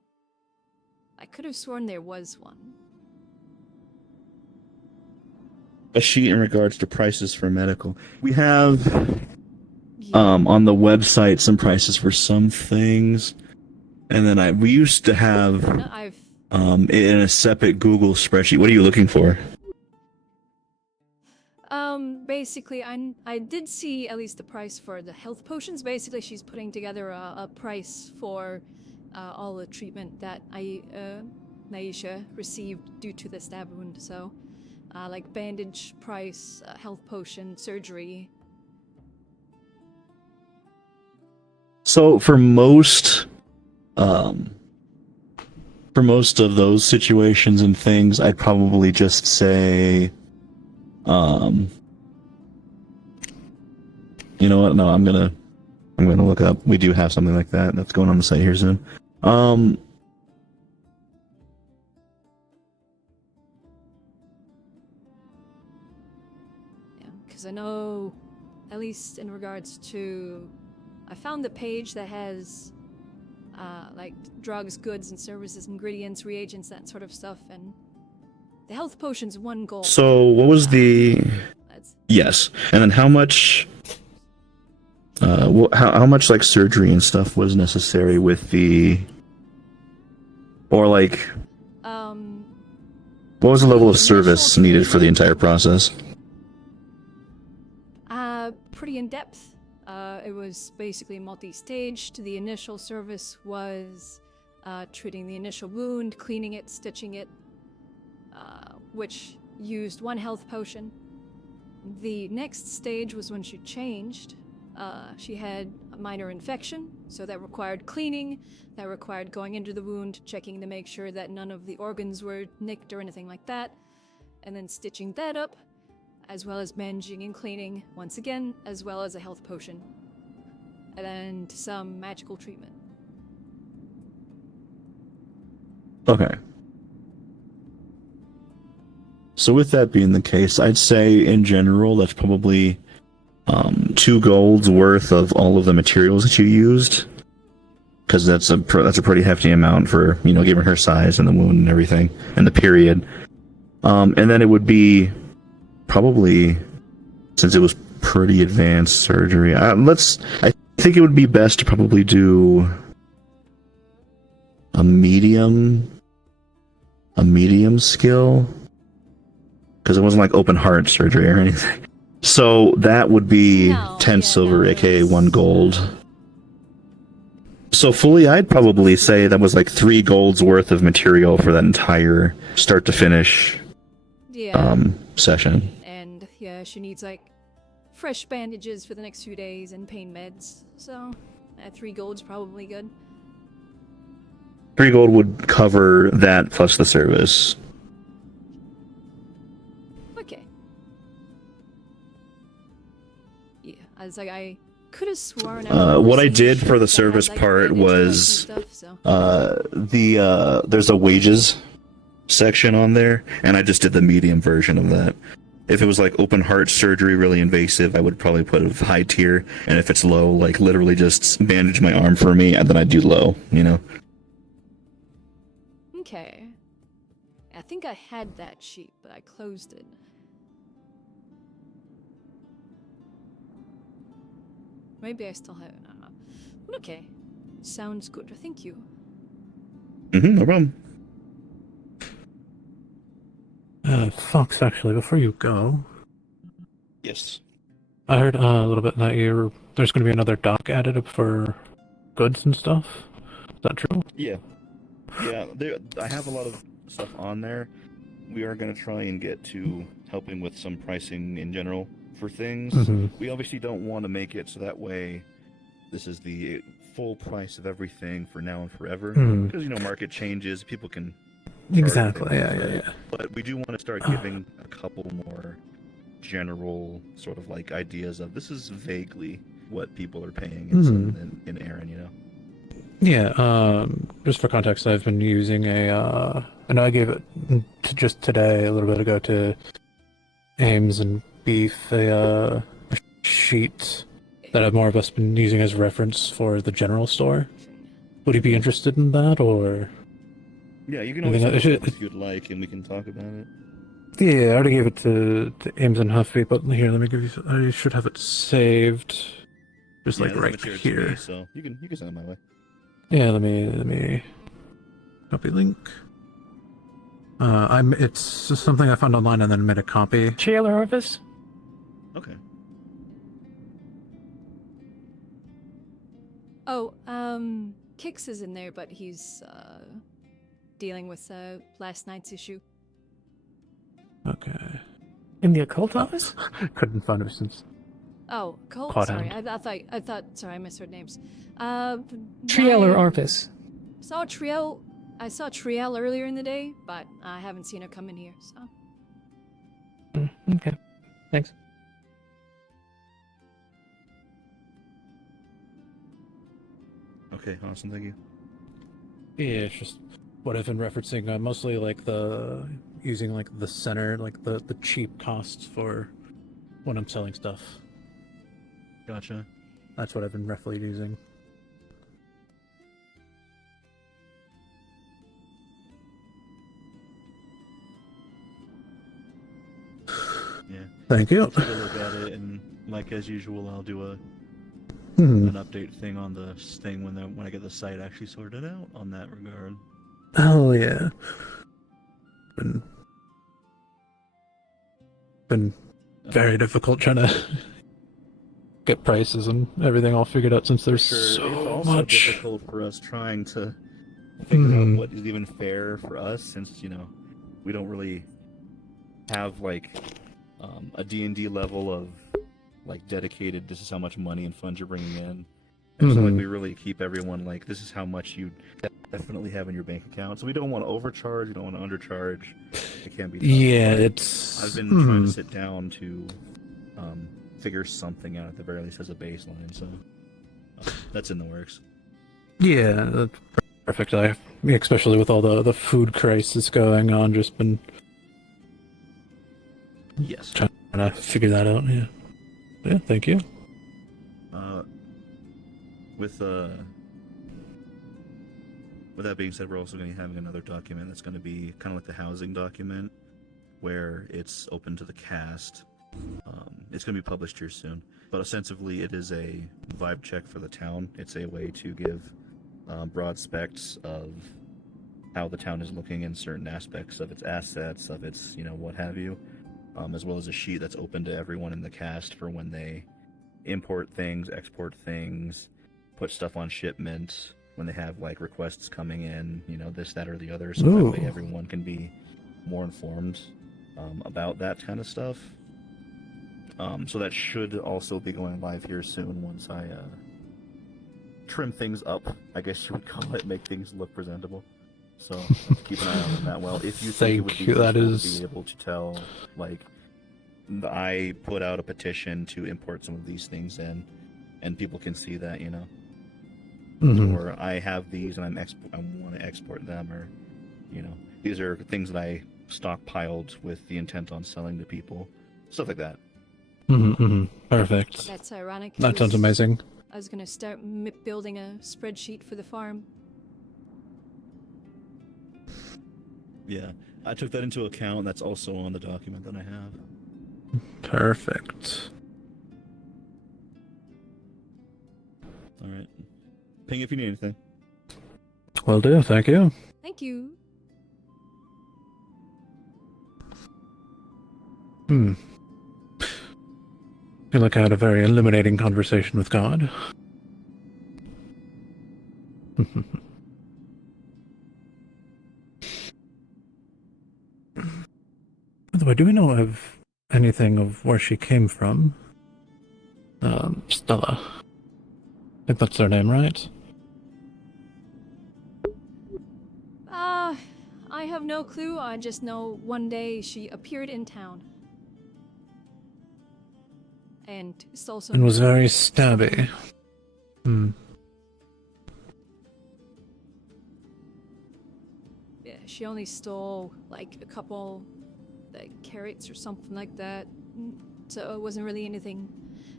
I could have sworn there was one. A sheet in regards to prices for medical. We have on the website some prices for some things, and then we used to have in a separate Google spreadsheet. What are you looking for? Basically, I did see at least the price for the health potions. Basically, she's putting together a price for all the treatment that Naisha received due to the stab wound. So, like bandage price, health potion, surgery, So for most of those situations and things, I'd probably just say, you know what? No, I'm gonna look up. We do have something like that that's going on the site here soon. Because I know, at least in regards to, I found the page that has, like, drugs, goods, and services, ingredients, reagents, that sort of stuff, and the health potion's 1 gold. So what was the? Yes, and then how much? How much like surgery and stuff was necessary with the? Or like. What was the level of service needed for the entire process? Pretty in depth. It was basically multi-staged. The initial service was treating the initial wound, cleaning it, stitching it, which used 1 health potion. The next stage was when she changed. She had a minor infection, so that required cleaning, that required going into the wound, checking to make sure that none of the organs were nicked or anything like that, and then stitching that up, as well as bandaging and cleaning, once again, as well as a health potion, and some magical treatment. Okay. So with that being the case, I'd say in general that's probably 2 golds worth of all of the materials that you used, because that's a pretty hefty amount for, you know, given her size and the wound and everything and the period. And then it would be probably, since it was pretty advanced surgery, I think it would be best to probably do a medium skill, because it wasn't like open heart surgery or anything. So that would be 10 silver, aka 1 gold. So fully, I'd probably say that was like 3 golds worth of material for that entire start to finish session. And yeah, she needs like fresh bandages for the next few days and pain meds. So 3 gold's probably good. 3 gold would cover that plus the service. Okay. Yeah, I was like, I could have sworn. What I did for the service part was there's a wages section on there, and I just did the medium version of that. If it was like open heart surgery, really invasive, I would probably put a high tier, and if it's low, like literally just bandage my arm for me, and then I'd do low, you know? Okay. I think I had that sheet, but I closed it. Maybe I still have it. I don't know. But okay. Sounds good. Thank you. No problem. Fox, actually, before you go. Yes. I heard a little bit that there's going to be another dock added up for goods and stuff. Is that true? Yeah. Yeah, I have a lot of stuff on there. We are going to try and get to helping with some pricing in general for things. Mhm. We obviously don't want to make it so that way this is the full price of everything for now and forever. Mhm. Because, you know, market changes, people can... Exactly, yeah. But we do want to start giving a couple more general sort of like ideas of this is vaguely what people are paying in Aaron, you know? Yeah, just for context, I've been using and I gave it just today, a little bit ago, to Ames and Beef, a sheet that I've more or less been using as reference for the general store. Would he be interested in that, or...? Yeah, you can always look if you'd like, and we can talk about it. Yeah, I already gave it to Ames and Huffy, but here, let me give you... I should have it saved. Just like right here. Me, so you can send it my way. Yeah, let me copy link. It's just something I found online and then made a copy. Trailer office? Okay. Oh, Kix is in there, but he's dealing with last night's issue. Okay. In the occult office? Couldn't find it since... Oh, Colt. Caught Sorry, him. I thought. Sorry, I misheard names. Triel or I Arpus? saw Triel. I saw Triel earlier in the day, but I haven't seen her come in here. So. Okay. Thanks. Okay, awesome. Thank you. Yeah, it's just what I've been referencing. Mostly like using like the center, like the cheap costs for when I'm selling stuff. Gotcha. That's what I've been roughly using. Yeah. Thank you. I'll take a look at it, and like as usual, I'll do Hmm. an update thing on the thing when I get the site actually sorted out on that regard. Oh yeah. Been very difficult trying to get prices and everything all figured out since there's For sure. so It's also much. difficult for us trying to figure out Mhm. what is even fair for us, since we don't really have like a D&D level of like dedicated. This is how much money and funds you're bringing in. And so like Mhm. we really keep everyone like this is how much you definitely have in your bank account. So we don't want to overcharge. We don't want to undercharge. It can't be tough. Yeah, But it's. I've been trying mhm. to sit down to figure something out at the very least as a baseline. So that's in the works. Yeah, that's perfect. Especially with all the food crisis going on, just been Yes. trying to figure that out. Yeah. Yeah. Thank you. With that being said, we're also going to be having another document that's going to be kind of like the housing document, where it's open to the cast. It's going to be published here soon, but ostensibly it is a vibe check for the town. It's a way to give broad specs of how the town is looking in certain aspects of its assets, of its, what have you, as well as a sheet that's open to everyone in the cast for when they import things, export things, put stuff on shipment, when they have like requests coming in, this, that, or the other, so that way Ooh. everyone can be more informed about that kind of stuff. So that should also be going live here soon once I trim things up, I guess you would call it, make things look presentable. So keep an eye out on that. Well, if you think it would be Thank you, that useful is- to be able to tell, like, I put out a petition to import some of these things in, and people can see that, Mhm. or I have these and I want to export them, or these are things that I stockpiled with the intent on selling to people, stuff like that. Perfect. That's ironic. That sounds amazing. I was gonna start building a spreadsheet for the farm. Yeah, I took that into account. That's also on the document that I have. Perfect. All right. Ping if you need anything. Will do. Thank you. Thank you. Feel like I had a very illuminating conversation with God. By the way, do we know of anything of where she came from? Stella. I think that's her name, right? I have no clue. I just know one day she appeared in town. And stole some... And was very stabby. Yeah, she only stole, like, a couple, like, carrots or something like that. So it wasn't really anything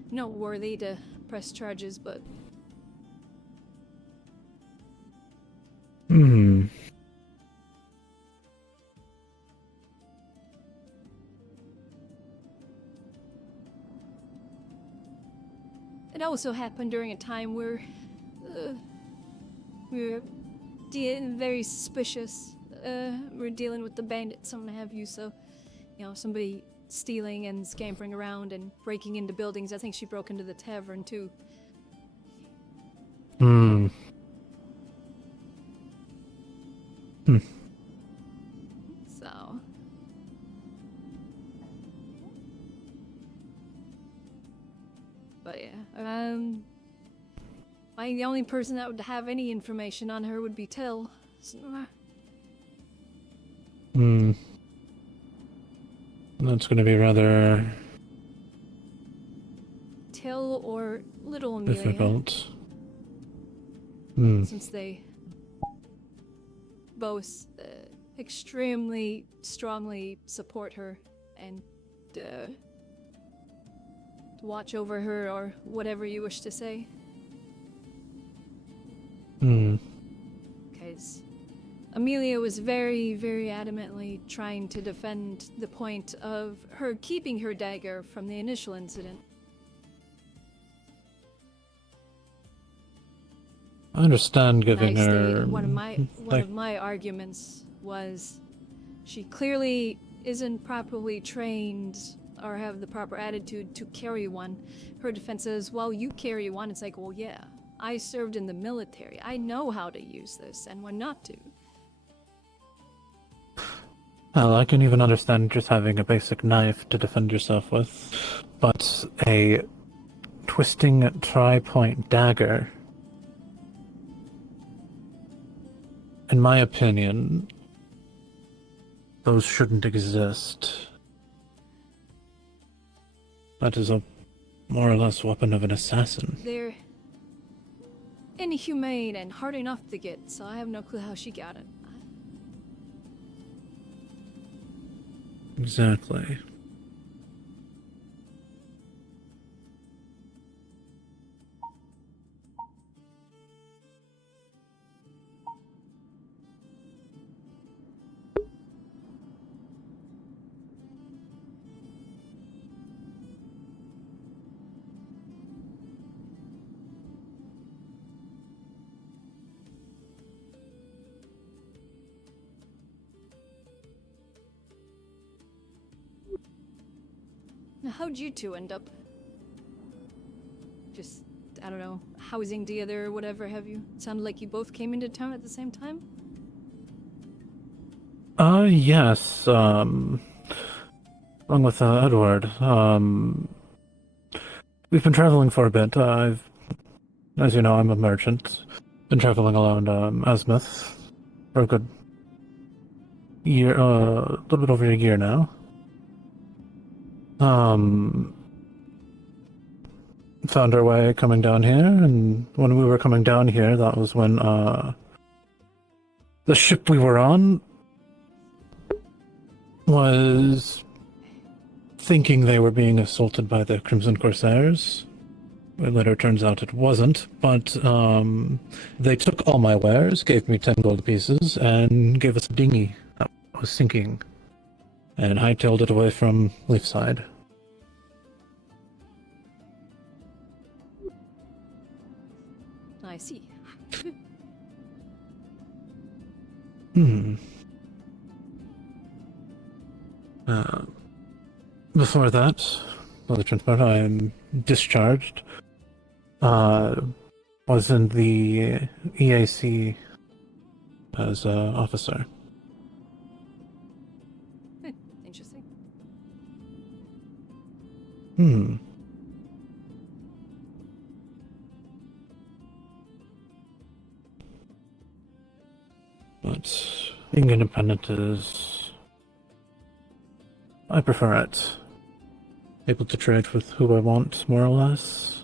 noteworthy to press charges, but... It also happened during a time where we were very suspicious. We're dealing with the bandits and what have you, so, somebody stealing and scampering around and breaking into buildings. I think she broke into the tavern, too. So... only person that would have any information on her would be Till. So, That's going to be rather Till or little Amelia. difficult. Since they both extremely strongly support her and watch over her, or whatever you wish to say. Because Amelia was very, very adamantly trying to defend the point of her keeping her dagger from the initial incident. I understand giving I her. stated one of my arguments was she clearly isn't properly trained or have the proper attitude to carry one. Her defense is, well, you carry one. It's like, well, yeah, I served in the military. I know how to use this and when not to. Well, I can even understand just having a basic knife to defend yourself with, but a twisting tri-point dagger, in my opinion, those shouldn't exist. That is a more or less weapon of an assassin. They're inhumane and hard enough to get, so I have no clue how she got it. Exactly. Now, how'd you two end up? Just, I don't know, housing together or whatever have you? It sounded like you both came into town at the same time? Yes, along with Edward. We've been traveling for a bit. As you know, I'm a merchant. Been traveling around Asmouth for a good year, a little bit over a year now. Found our way coming down here, and when we were coming down here, that was when the ship we were on was thinking they were being assaulted by the Crimson Corsairs. It later turns out it wasn't, but they took all my wares, gave me 10 gold pieces, and gave us a dinghy that was sinking, and hightailed it away from Leafside. I see. Before that, for the transport, I am discharged. Was in the EAC as an officer. Interesting. But being independent is... I prefer it. Able to trade with who I want, more or less.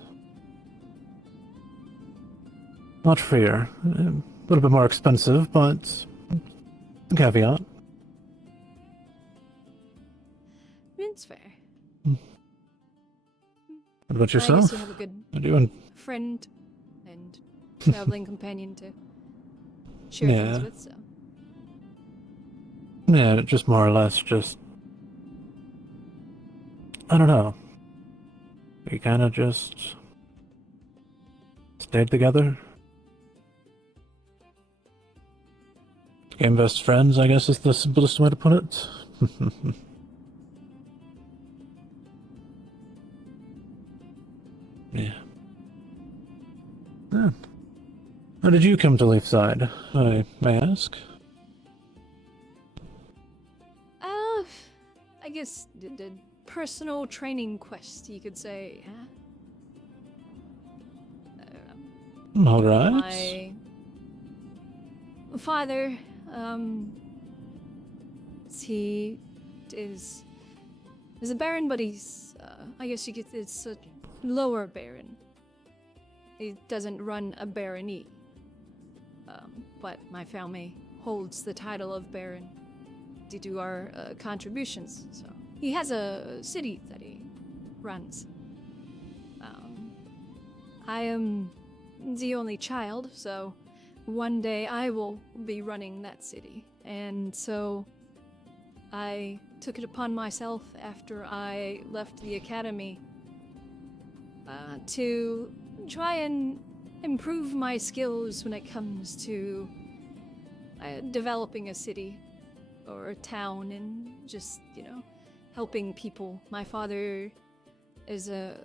Not freer. A little bit more expensive, but a caveat. It's fair. What about I yourself? guess you have a good What are you doing? friend and traveling companion to share things with, so. Yeah, just more or less, just... I don't know. We kind of just... stayed together. Became best friends, I guess is the simplest way to put it. Yeah. How did you come to Leafside, I may ask? I guess the personal training quest, you could say, huh? All right. My father, he is a baron, but he's, I guess you could, it's a lower baron. He doesn't run a barony. But my family holds the title of baron due to our contributions. So he has a city that he runs. I am the only child, so one day I will be running that city. And so I took it upon myself after I left the academy to try and improve my skills when it comes to developing a city or a town and just, you know, helping people. My father is of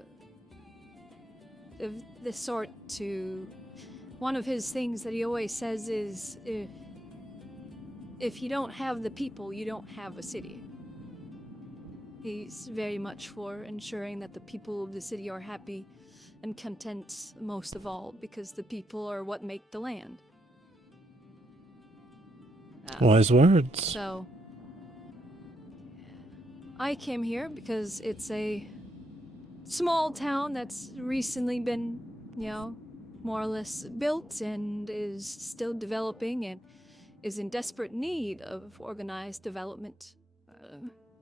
the sort to... One of his things that he always says is, if you don't have the people, you don't have a city. He's very much for ensuring that the people of the city are happy and content most of all, because the people are what make the land. Wise words. So, I came here because it's a small town that's recently been, you know, more or less built and is still developing and is in desperate need of organized development.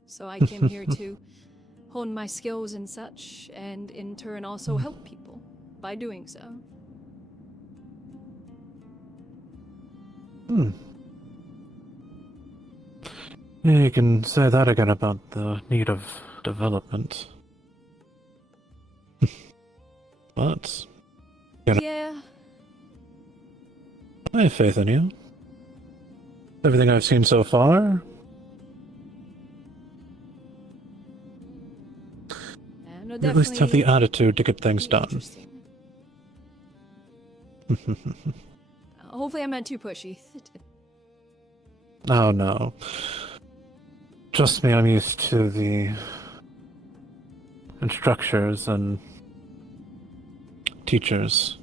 So I came here to hone my skills and such, and in turn also help people by doing so. Yeah, you can say that again about the need of development. But... Yeah. I have faith in you. Everything I've seen so far... No, you at least have the attitude to get things done. Hopefully I'm not too pushy. Oh no. Trust me, I'm used to the instructors and teachers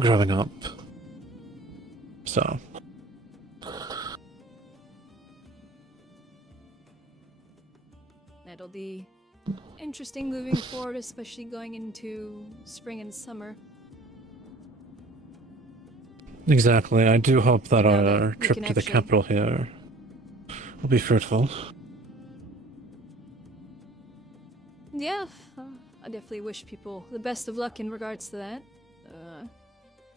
growing up. So. That'll be interesting moving forward, especially going into spring and summer. Exactly. I do hope that our we trip can to the actually- capital here will be fruitful. Yeah, I definitely wish people the best of luck in regards to that.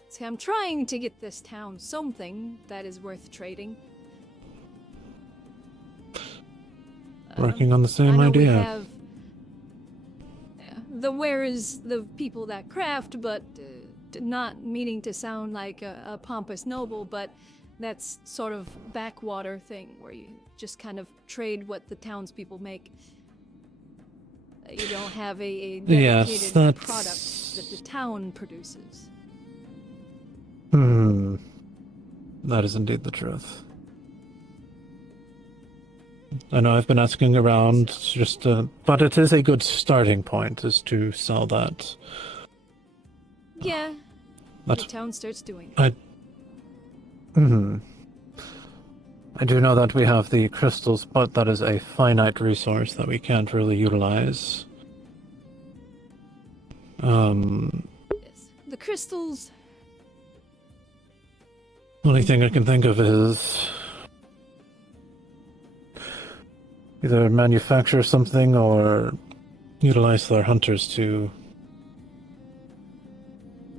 See, I'm trying to get this town something that is worth trading. Working on the I same know we idea. have the wares, the people that craft, but not meaning to sound like a pompous noble, but that's sort of backwater thing where you just kind of trade what the townspeople make. You don't have a dedicated Yes, that's... product that the town produces. That is indeed the truth. I know I've been asking around, just but it is a good starting point, is to sell that. Yeah, That's... the town starts doing it. I do know that we have the crystals, but that is a finite resource that we can't really utilize. Yes. The crystals... Only thing I can think of is either manufacture something or utilize their hunters to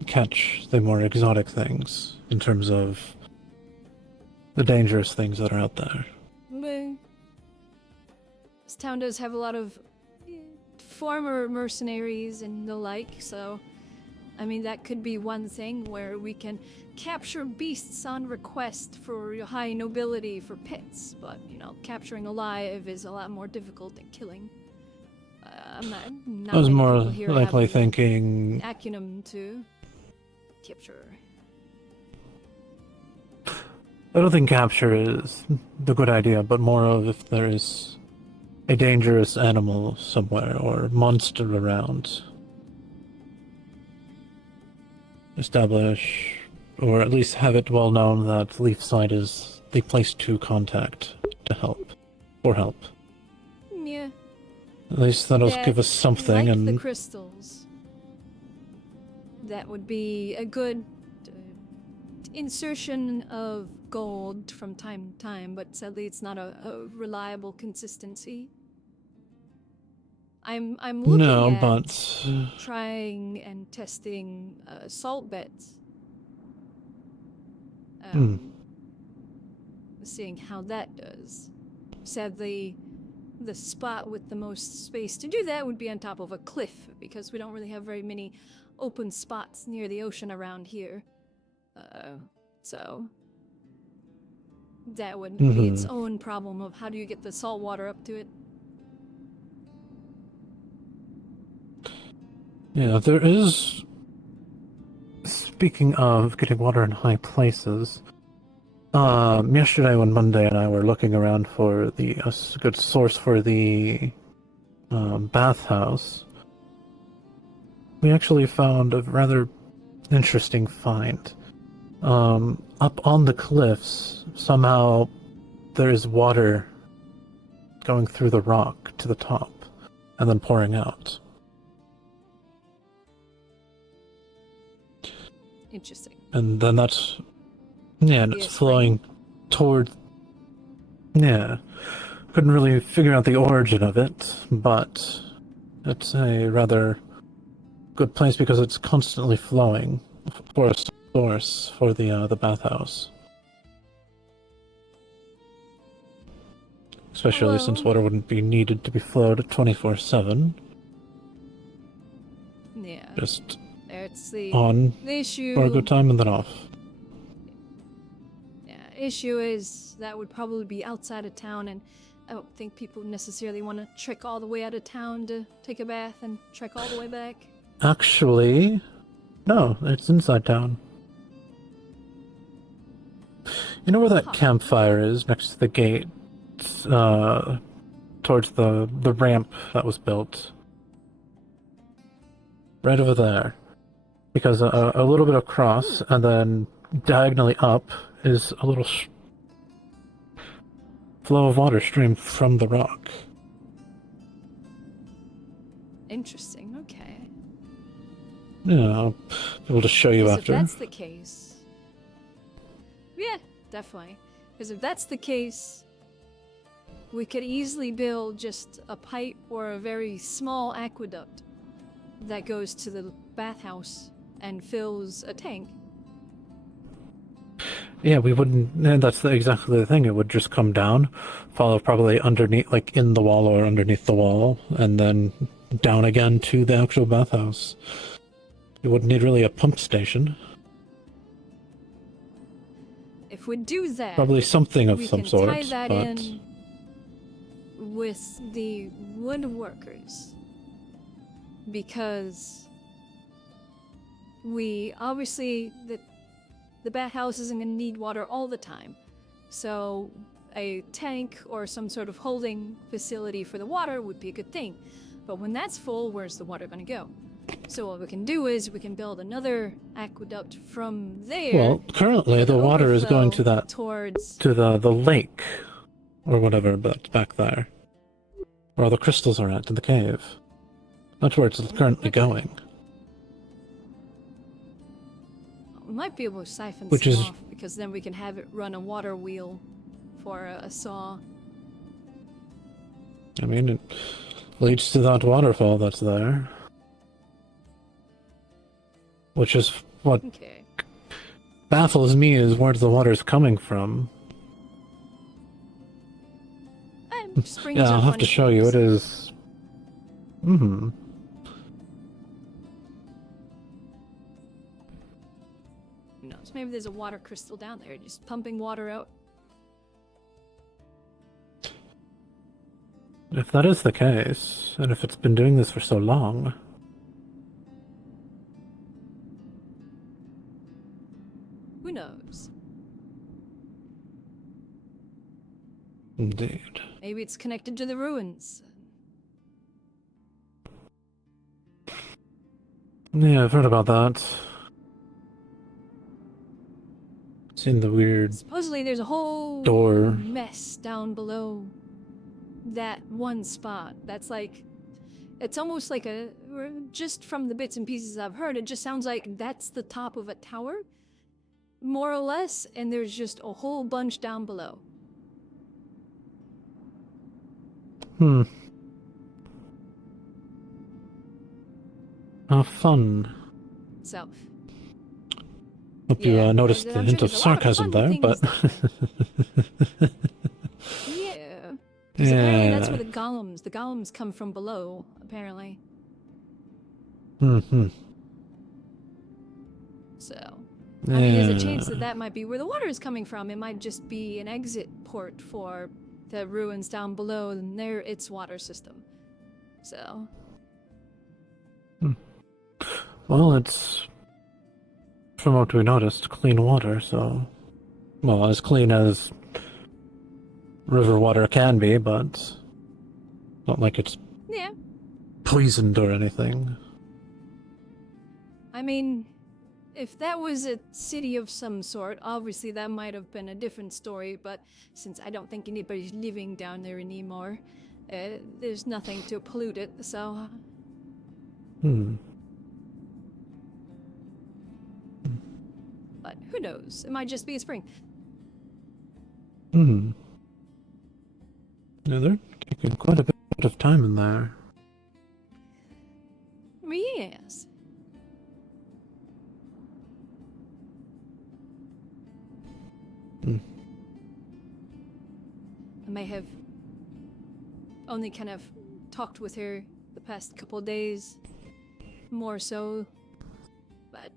catch the more exotic things in terms of the dangerous things that are out there. This town does have a lot of former mercenaries and the like, so I mean that could be one thing where we can capture beasts on request for high nobility for pets, but you know, capturing alive is a lot more difficult than killing. Not I was many more people here likely have the thinking acumen to capture. I don't think capture is the good idea, but more of if there is a dangerous animal somewhere or monster around. establish, or at least have it well known that Leafside is the place to contact to help, for help. Yeah. At least that'll give us something, like and the crystals. That would be a good insertion of gold from time to time, but sadly it's not a reliable consistency. I'm looking no, at but trying and testing salt beds. Seeing how that does. Sadly, the spot with the most space to do that would be on top of a cliff, because we don't really have very many open spots near the ocean around here. So that would be its own problem of how do you get the salt water up to it. yeah, there is. Speaking of getting water in high places, yesterday when Monday and I were looking around for a good source for the bathhouse, we actually found a rather interesting find. Up on the cliffs, somehow there is water going through the rock to the top, and then pouring out. Interesting. And then that's... yeah, and it's flowing toward... yeah. Couldn't really figure out the origin of it, but it's a rather good place because it's constantly flowing for a source for the bathhouse. Especially since water wouldn't be needed to be flowed 24/7. Yeah. Just it's the on issue. for a good time and then off. Yeah, issue is that would probably be outside of town, and I don't think people necessarily want to trek all the way out of town to take a bath and trek all the way back. Actually, no, it's inside town. You know where that campfire is next to the gate, towards the ramp that was built? Right over there. Because a little bit across, and then diagonally up, is a little flow of water stream from the rock. Interesting, okay. Yeah, I'll be able to show you after. If that's the case... yeah, definitely. Because if that's the case, we could easily build just a pipe or a very small aqueduct that goes to the bathhouse and fills a tank. Yeah, we wouldn't... and that's exactly the thing. It would just come down, follow probably underneath, like in the wall or underneath the wall, and then down again to the actual bathhouse. You wouldn't need really a pump station. If we do that... probably something of some sort, we can tie that but... in with the woodworkers. Because we obviously... the bathhouse isn't going to need water all the time. So a tank or some sort of holding facility for the water would be a good thing. But when that's full, where's the water going to go? So what we can do is we can build another aqueduct from there. Well, currently the water is going to that... towards... to the lake, or whatever, but back there. Where all the crystals are at in the cave. That's where it's currently going. We might be able to siphon Which some is... off, because then we can have it run a water wheel for a saw. I mean, it leads to that waterfall that's there. Which is what baffles me, is where the water's coming from. Yeah, I'll have to show you. It is... mm-hmm. Who knows? Maybe there's a water crystal down there, just pumping water out. If that is the case, and if it's been doing this for so long... who knows? Indeed. Maybe it's connected to the ruins. Yeah, I've heard about that. Seen the weird Supposedly there's a whole door. mess down below that one spot. That's like, it's almost like just from the bits and pieces I've heard, it just sounds like that's the top of a tower, more or less, and there's just a whole bunch down below. How fun. So, Hope you noticed the hint of sarcasm there, but... yeah. Because apparently that's where the golems come from below, apparently. So, I mean, there's a chance that might be where the water is coming from. It might just be an exit port for the ruins down below, and there its water system. So. Well, it's, from what we noticed, clean water, so... Well, as clean as river water can be, but not like it's poisoned or anything. I mean, if that was a city of some sort, obviously that might have been a different story, but since I don't think anybody's living down there anymore, there's nothing to pollute it, so... But who knows? It might just be a spring. Yeah, they're taking quite a bit of time in there. Yes. I may have only kind of talked with her the past couple days, more so, but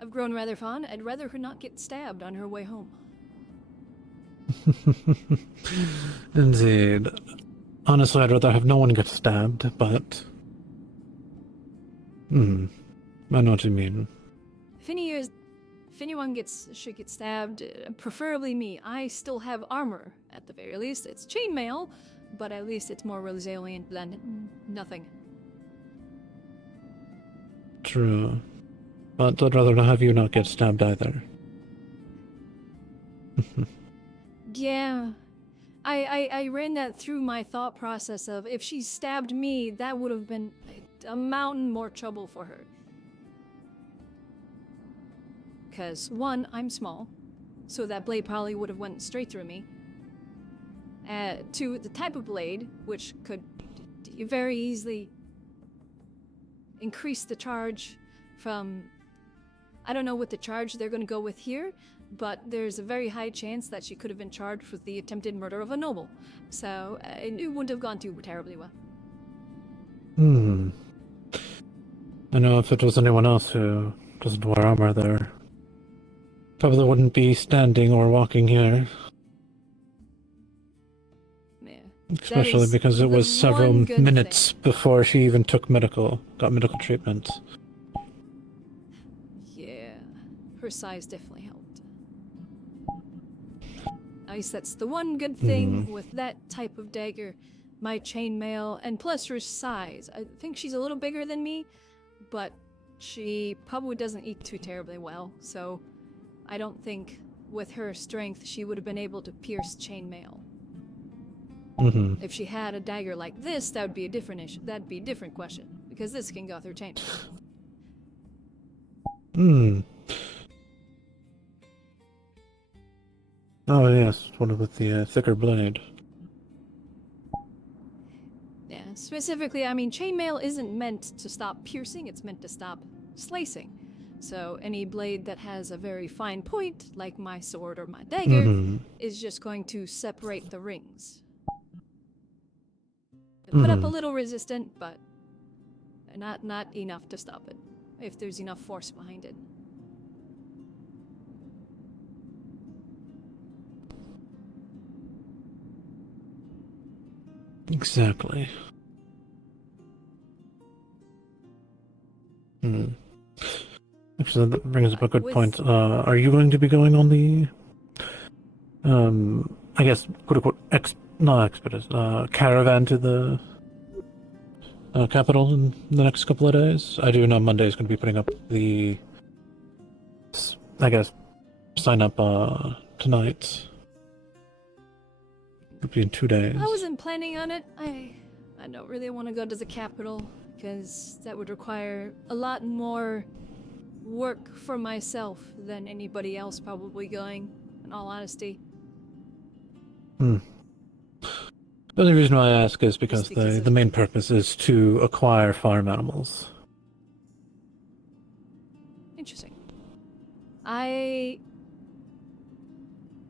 I've grown rather fond. I'd rather her not get stabbed on her way home. Indeed. Honestly, I'd rather have no one get stabbed, but... I know what you mean. If anyone should get stabbed, preferably me. I still have armor, at the very least. It's chainmail, but at least it's more resilient than nothing. True. But I'd rather have you not get stabbed either. Yeah. I ran that through my thought process of if she stabbed me, that would have been a mountain more trouble for her. Because, one, I'm small, so that blade probably would have went straight through me. Two, the type of blade, which could very easily increase the charge from... I don't know what the charge they're going to go with here, but there's a very high chance that she could have been charged with the attempted murder of a noble. So, it wouldn't have gone too terribly well. I know if it was anyone else who doesn't wear armor there, probably wouldn't be standing or walking here. Yeah. Especially because it was several minutes before she even got medical treatment. Yeah, her size definitely helped. At least that's the one good thing with that type of dagger. My chainmail, and plus her size. I think she's a little bigger than me, but she probably doesn't eat too terribly well, so I don't think with her strength she would have been able to pierce chainmail. If she had a dagger like this, that would be a different issue. That'd be a different question, because this can go through chainmail. Oh yes, one with the thicker blade. Yeah, specifically, I mean, chainmail isn't meant to stop piercing, it's meant to stop slicing. So any blade that has a very fine point, like my sword or my dagger, is just going to separate the rings. Put up a little resistance, but not enough to stop it, if there's enough force behind it. Exactly. Actually, that brings up a good point. Are you going to be going on the, I guess, quote-unquote, caravan to the capital in the next couple of days? I do know Monday's going to be putting up the I guess, sign up tonight. It'll be in 2 days. I wasn't planning on it. I don't really want to go to the capital because that would require a lot more work for myself than anybody else probably going, in all honesty. The only reason why I ask is because the main purpose is to acquire farm animals. Interesting. I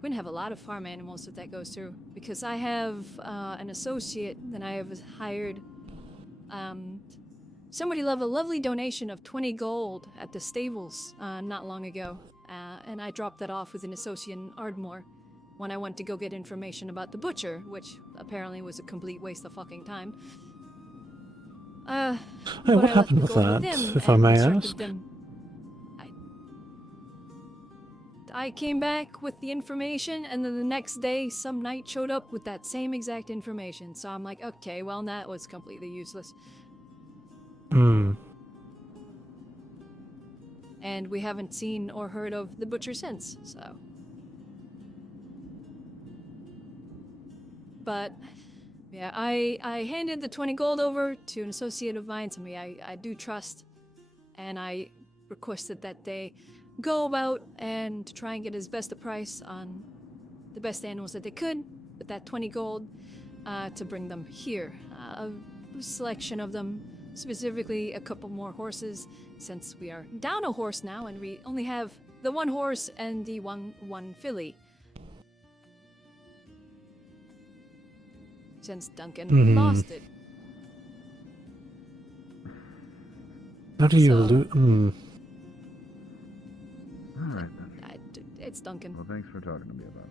wouldn't have a lot of farm animals if that goes through, because I have an associate that I have hired. Somebody left a lovely donation of 20 gold at the stables not long ago, and I dropped that off with an associate in Ardmore when I went to go get information about the butcher, which apparently was a complete waste of fucking time. Hey, what happened with that, if I may ask? I came back with the information, and then the next day, some knight showed up with that same exact information. So I'm like, okay, well, that was completely useless. And we haven't seen or heard of the butcher since, so. But, yeah, I handed the 20 gold over to an associate of mine, somebody I do trust, and I requested that they go about and to try and get as best a price on the best animals that they could with that 20 gold to bring them here. A selection of them, specifically a couple more horses, since we are down a horse now and we only have the one horse and the one filly. Since Duncan lost it. How do you loot? Alright. It's Duncan. Well, thanks for talking to me about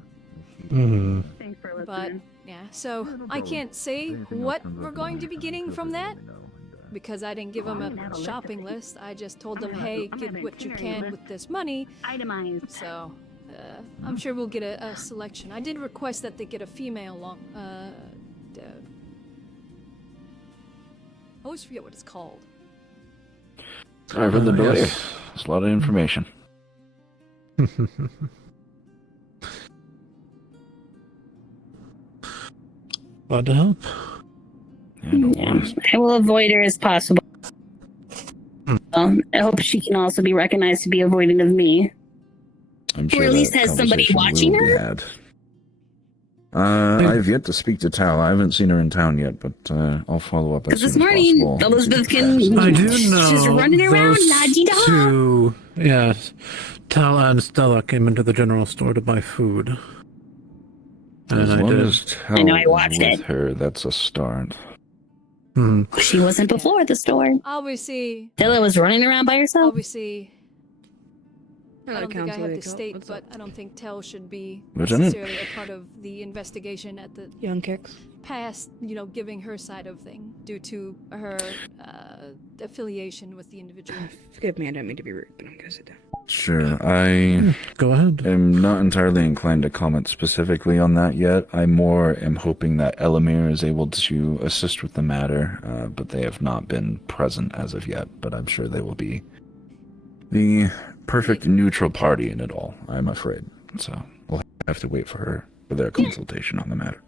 it. Thanks for listening. But, yeah, so I can't say what we're going to be getting from that, because I didn't give them a shopping list. I just told them, hey, get what you can with this money. Itemized. So, I'm sure we'll get a selection. I did request that they get a female I always forget what it's called. Sorry for the delay. It's a lot of information. Glad to help. I will avoid her as possible. I hope she can also be recognized to be avoidant of me. I'm sure or at least that has somebody conversation watching will be her. had. I've yet to speak to Tal. I haven't seen her in town yet, but I'll follow up as Because soon this as morning, possible. Elizabeth can. I do know She's running around, those la-di-da. two, yes, Tal and Stella came into the general store to buy food. And As I long did. as Tal I know, I is watched with it. her, that's a start. She wasn't before at the store. Obviously, Stella was running around by herself. Obviously, I Hello, don't think I Council have the Eco. stake, What's but I don't think Tell should be Lieutenant? necessarily a part of the investigation at the Young Kicks. past, giving her side of thing due to her affiliation with the individual. Forgive me, I don't mean to be rude, but I'm gonna sit down. Sure, I go ahead. am not entirely inclined to comment specifically on that yet. I more am hoping that Elamir is able to assist with the matter, but they have not been present as of yet. But I'm sure they will be the perfect neutral party in it all, I'm afraid. So we'll have to wait for their consultation on the matter.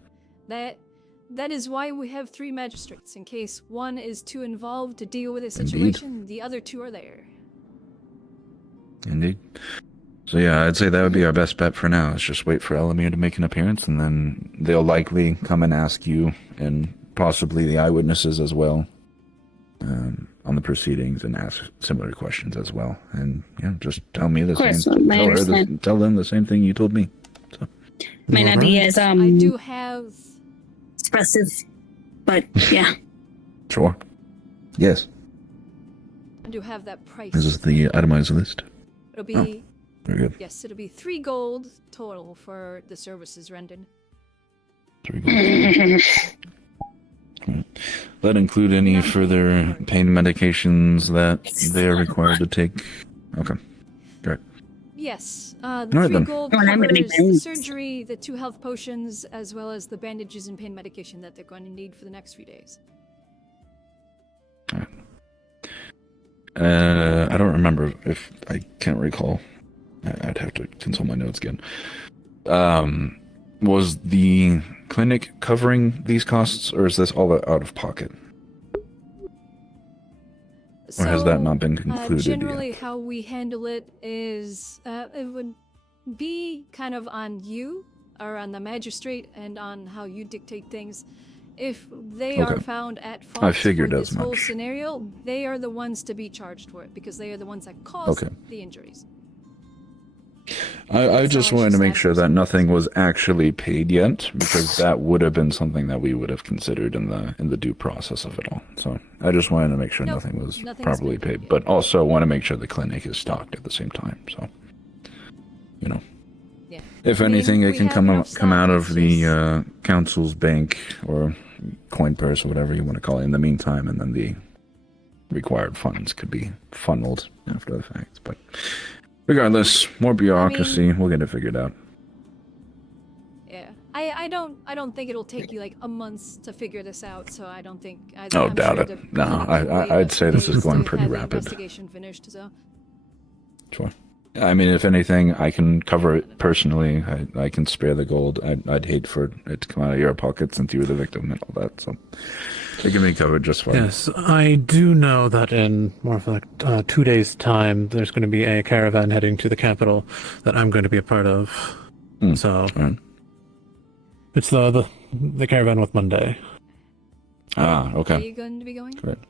That is why we have 3 magistrates, in case one is too involved to deal with a situation, the other 2 are there. Indeed. So yeah, I'd say that would be our best bet for now. Is just wait for Elamir to make an appearance, and then they'll likely come and ask you, and possibly the eyewitnesses as well, on the proceedings, and ask similar questions as well. And yeah, just tell me the course, same. I understand. Tell them the same thing you told me. So. Might not be as I do have. expressive, but yeah. Sure. Yes. I do have that price. This is the itemized list. It'll be. Oh, very good. Yes, it'll be 3 gold total for the services rendered. 3 gold. That include any further pain medications that they are required to take? Okay. Great. Yes, the All right, 3 then. gold Oh, and I'm gonna be covers the paying. surgery, the 2 health potions, as well as the bandages and pain medication that they're going to need for the next few days. I don't remember if I can't recall I'd have to consult my notes again. Was the clinic covering these costs, or is this all out of pocket? Or has that not been concluded Generally, yet? how we handle it is it would be kind of on you, or on the magistrate, and on how you dictate things. If they are found at fault I figured for as this whole much. scenario, they are the ones to be charged for it, because they are the ones that caused the injuries. I just wanted to make sure that nothing was actually paid yet, because that would have been something that we would have considered in the due process of it all. So I just wanted to make sure nothing was properly paid, but also want to make sure the clinic is stocked at the same time. So, you know, if anything, it can come out of the council's bank or coin purse or whatever you want to call it in the meantime, and then the required funds could be funneled after the fact. But regardless, more bureaucracy. We'll get it figured out. Yeah, I don't think it'll take you like a month to figure this out. So I don't think. Oh, I'm doubt sure it. No, I'd say this is going pretty rapid. Investigation finished. So. Sure. I mean, if anything, I can cover it personally. I can spare the gold. I'd hate for it to come out of your pocket since you were the victim and all that. So it can be covered just fine. Yes, I do know that in more of like 2 days' time, there's going to be a caravan heading to the capital that I'm going to be a part of. So it's the caravan with Monday. Ah, okay. Are you going to be going? Correct.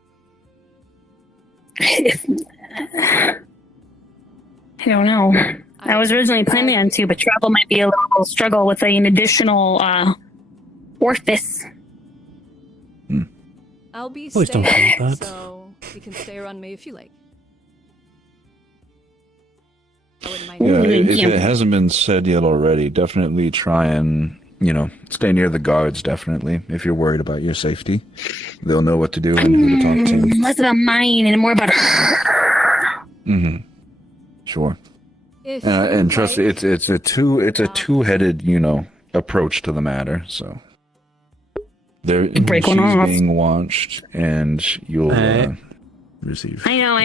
I don't know. I was originally planning on to, but travel might be a little struggle with an additional orifice. I'll be Please don't staying, think that. so you can stay around me if you like. I wouldn't mind. Yeah, if it hasn't been said yet already, definitely try and, stay near the guards, definitely, if you're worried about your safety. They'll know what to do and who to talk to. Less about mine and more about her. Mm-hmm. Sure. And trust me, it's a two-headed, approach to the matter, so. Break one she's off. being watched, and you'll receive. I know.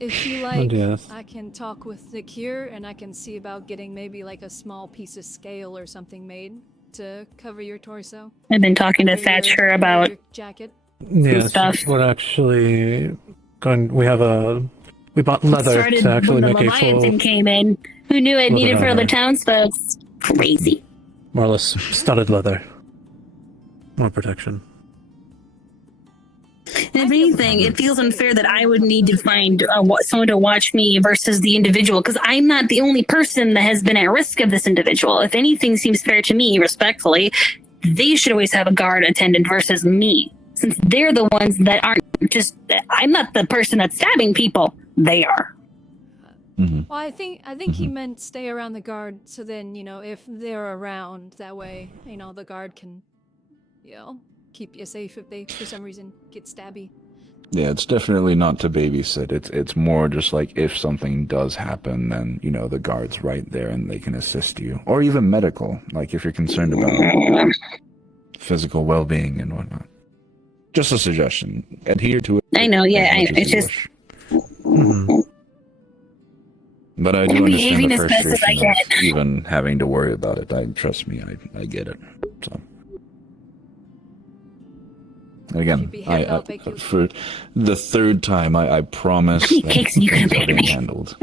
If you like, yes. I can talk with Nick here, and I can see about getting maybe like a small piece of scale or something made to cover your torso. I've been talking to Thatcher about your jacket. Yes, stuff. we're actually going. We bought leather started to actually when the make a full, Leviathan came in. Who knew it needed for leather other townsfolk? Crazy. more or less studded leather. More protection. And if anything, it feels unfair that I would need to find someone to watch me versus the individual, because I'm not the only person that has been at risk of this individual. If anything seems fair to me, respectfully, they should always have a guard attendant versus me, since they're the ones that aren't just. I'm not the person that's stabbing people. They are. Well, I think he meant stay around the guard, so then, if they're around, that way, the guard can, keep you safe if they, for some reason, get stabby. Yeah, it's definitely not to babysit. It's more just like if something does happen, then, the guard's right there and they can assist you. Or even medical, like if you're concerned about physical well-being and whatnot. Just a suggestion. Adhere to it. I know, yeah, it's just... But I do I'm understand behaving the as best as I frustration of can. even having to worry about it. Trust me, I get it. So. Again, for the third time, I promise How many that cakes are you gonna things are bake being me? handled.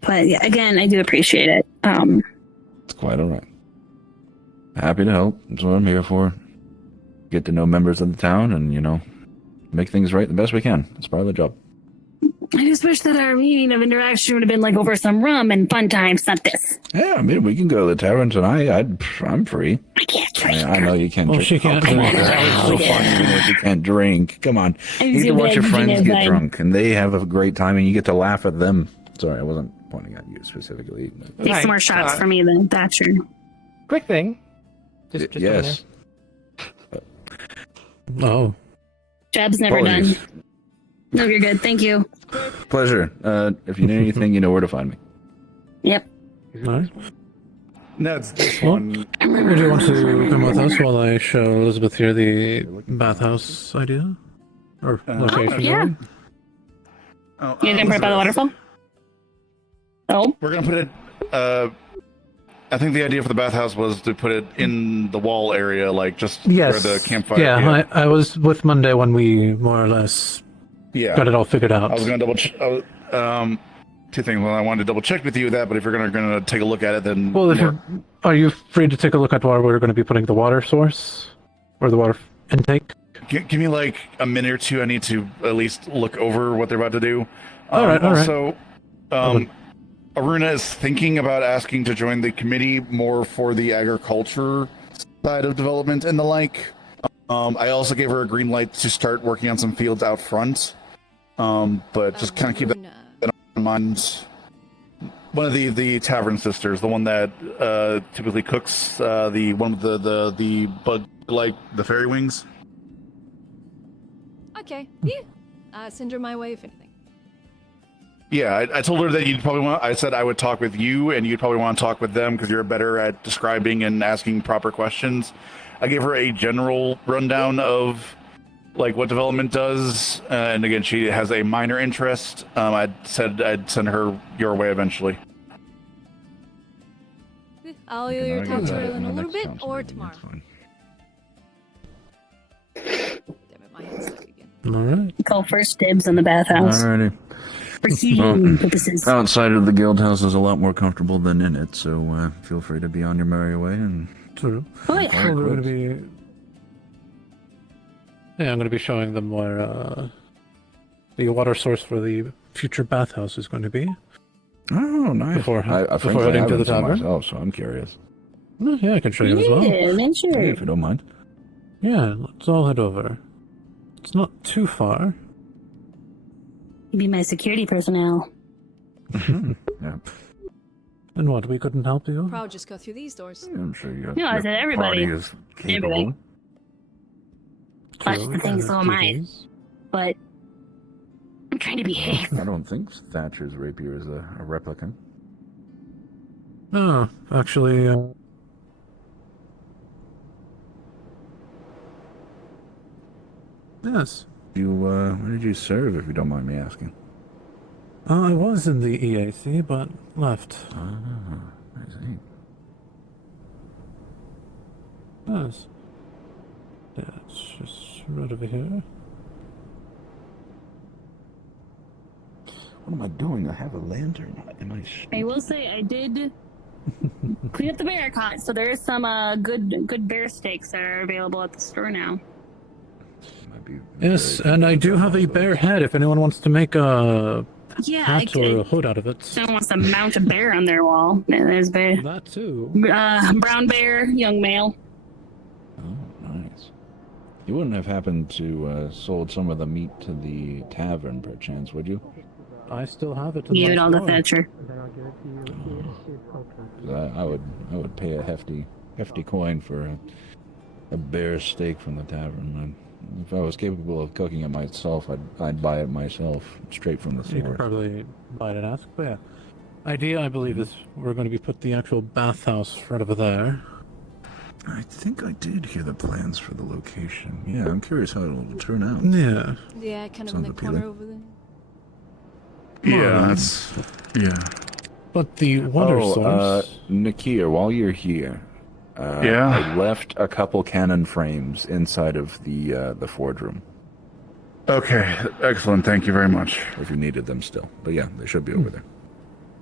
But yeah, again, I do appreciate it. It's quite all right. Happy to help. That's what I'm here for. Get to know members of the town and, make things right the best we can. It's part of the job. I just wish that our meeting of interaction would have been like over some rum and fun times, not this. Yeah, I mean, we can go to the tavern tonight. I'm free. I can't drink. I know you can't Well, drink. she can't come drink. on. That was so funny even if you can't drink. Come on. I'm You get to too watch your bad, friends get fine. drunk, and they have a great time, and you get to laugh at them. Sorry, I wasn't pointing at you specifically. Take some more shots for me then, Thatcher. Quick thing. Just Yes. Oh. Job's never Apologies. done. No, you're good. Thank you. Pleasure. If you need anything, you know where to find me. Yep. Nice. No, it's this Well, one. would you want to come with us while I show Elizabeth here the bathhouse idea? Or location? yeah. really? Oh, You didn't put it by the waterfall? Oh. We're gonna put it. I think the idea for the bathhouse was to put it in the wall area, like just Yes. where the campfire. Yeah, I was with Monday when we more or less got it all figured out. I was gonna two things. Well, I wanted to double check with you that, but if you're gonna take a look at it, then Well, are you free to take a look at where we're going to be putting the water source? Or the water intake? give me like a minute or two. I need to at least look over what they're about to do. All right. Also, Aruna is thinking about asking to join the committee more for the agriculture side of development and the like. I also gave her a green light to start working on some fields out front. But just kind of keep that in mind. One of the tavern sisters, the one that typically cooks, the one with the bug like the fairy wings. Okay. Yeah. Send her my way if anything. Yeah, I told her that you'd probably want. I said I would talk with you, and you'd probably want to talk with them because you're better at describing and asking proper questions. I gave her a general rundown of like what development does, and again, she has a minor interest. I said I'd send her your way eventually. I'll either talk to her in a little bit or tomorrow. Damn it, my head's stuck again. All right. Call first dibs on the bathhouse. Alrighty. For heating purposes. Outside of the guild house is a lot more comfortable than in it, so feel free to be on your merry way. And true. Oh yeah. I'm going to be showing them where the water source for the future bathhouse is going to be. Oh, nice. Before frankly, heading I to the haven't seen tavern. myself, so I'm curious. No, yeah, I can show you as well. Yeah, man, sure. If you don't mind. Yeah, let's all head over. It's not too far. You be my security personnel. Yeah. And what, we couldn't help you? Probably just go through these doors. I'm sure you. No, I said everybody. Party is capable. Everybody. Watch the thing, so am I. But I'm trying to behave. I don't think Thatcher's rapier is a replicant. No, actually, yes. Where did you serve, if you don't mind me asking? I was in the EAC, but left. Ah, I see. Yes. Yeah, it's just right over here. What am I doing? I have a lantern. Am I? I will say I did clean up the bear cot, so there's some good bear steaks that are available at the store now. Yes, and I do have a bear head if anyone wants to make a hat or a hood out of it. Someone wants to mount a bear on their wall. There's bear. That too. Brown bear, young male. Oh, nice. You wouldn't have happened to sold some of the meat to the tavern, perchance, would you? I still have it. Give it all to Thatcher. I would pay a hefty coin for a bear steak from the tavern. If I was capable of cooking it myself, I'd buy it myself straight from the You could source. probably buy it and ask, but yeah. Idea, I believe, is we're going to be put the actual bathhouse right over there. I think I did hear the plans for the location. Yeah, I'm curious how it'll turn out. Yeah. Yeah, kind of Sounds in the appealing. corner over there. Yeah, that's... Yeah. But the water source... Nakia, while you're here... Yeah? I left a couple cannon frames inside of the forge room. Okay, excellent. Thank you very much. If you needed them still. But yeah, they should be over there.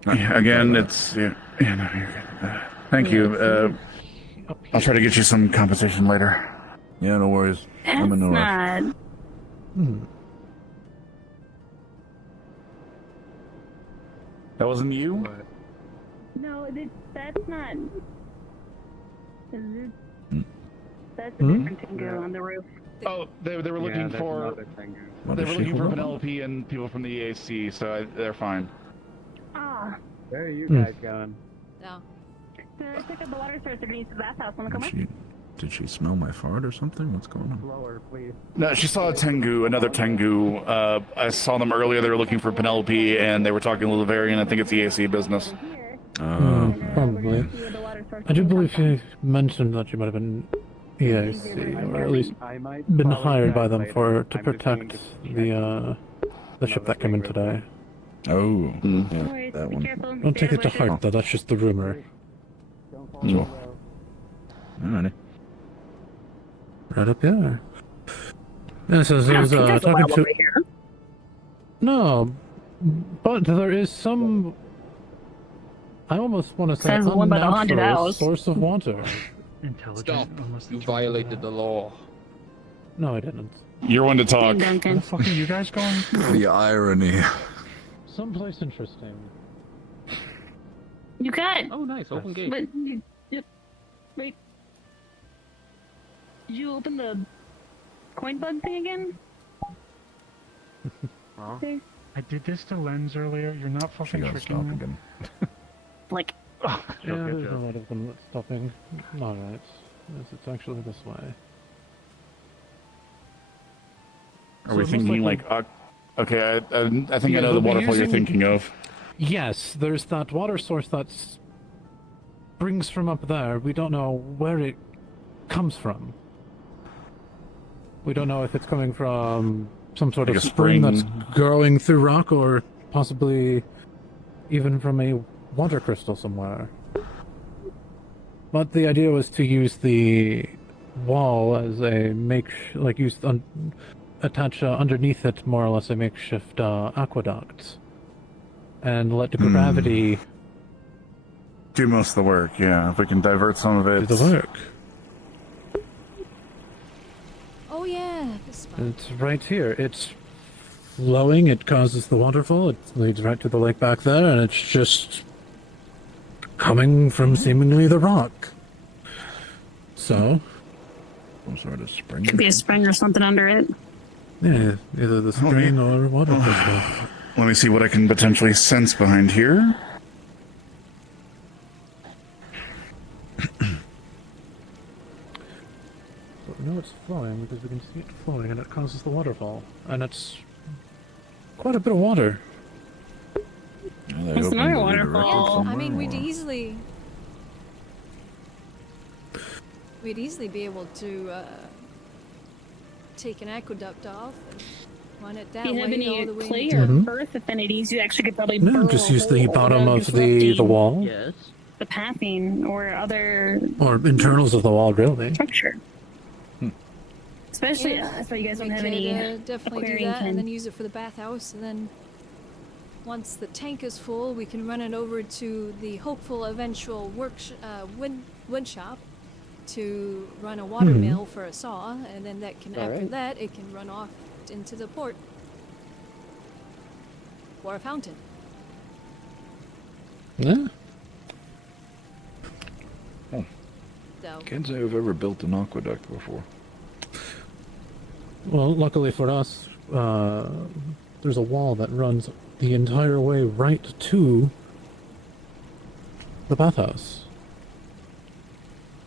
Yeah, again, it's... Yeah, no, you're good. Thank you. I'll try to get you some compensation later. Yeah, no worries. I'm in no rush. Not... That wasn't you? No, that's not... That's a different Tengu on the roof. Oh, they were looking for... They were looking for Penelope and people from the EAC, so they're fine. Ah. Where are you guys going? No. They're pick up the water source underneath the bathhouse. Wanna come up? Did she smell my fart or something? What's going on? Lower, please. No, she saw a Tengu, another Tengu. I saw them earlier. They were looking for Penelope, and they were talking a little Varian. I think it's EAC business. probably. I do believe you mentioned that you might have been EAC, or at least been hired by them to protect the ship that came in today. Oh, yeah, that one. Don't take it to heart, though. That's just the rumor. Sure. Alrighty. Right up here. Yeah, so I was talking to. No, but there is some. I almost want to say Says the one by the haunted unnatural house. source of water. Stop! You violated the law. No, I didn't. You're one to talk. Where the fuck are you guys going? The irony. Someplace interesting. You got. Oh, nice. Open gate. But, yep. Wait. Did you open the coin bug thing again? Huh? Okay. I did this to Lens earlier. You're not fucking tricking me. Again. Like. Yeah, there's a lot of them that's stopping. Alright. Yes, it's actually this way. Are we thinking like? Okay, I think I know the waterfall you're thinking of. Yes, there's that water source that springs from up there. We don't know where it comes from. We don't know if it's coming from some sort Like of a spring that's spring. growing through rock, or possibly even from a water crystal somewhere. But the idea was to use the wall as a attach underneath it more or less a makeshift aqueduct, and let the gravity Do most of the work, yeah. If we can divert some of it. do the work. Oh yeah, this spot. It's right here. It's flowing. It causes the waterfall. It leads right to the lake back there, and it's just coming from seemingly the rock. So, some sort of spring. Could be a spring or something under it. yeah, either the spring or water crystal. Let me see what I can potentially sense behind here. But we know it's flowing because we can see it flowing, and it causes the waterfall. And it's quite a bit of water. It's another waterfall. Yeah, I mean, we'd easily be able to take an aqueduct off and run it that Do you have way any all the way. clay into- or earth affinities? You actually could probably No, burrow just a use the hole bottom without of the disrupting wall. Yes. the pathing or other Or internals of the wall, really. structure. Especially, that's why you guys we don't have could, any definitely do aquarium that, and kin. then use it for the bathhouse, and then once the tank is full, we can run it over to the hopeful eventual wood shop to run a water mill for a saw, and then that can after that it can run off into the port or a fountain. Yeah. So Can't say I've ever built an aqueduct before. Well, luckily for us, there's a wall that runs the entire way right to the bathhouse.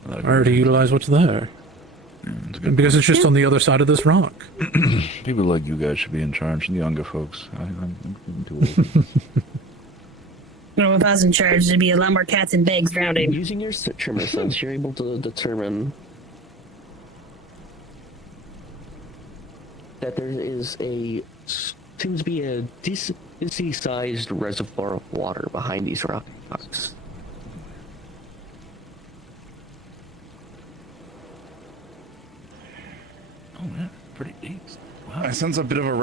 I already utilize what's there. Because it's just on the other side of this rock. People like you guys should be in charge, the younger folks. I'm too old. No, if I was in charge, there'd be a lot more cats and bags drowning. Using your trimmer sense, you're able to determine that there is seems to be a decently sized reservoir of water behind these rocks. Oh man, pretty deep. Wow. I sense a bit of a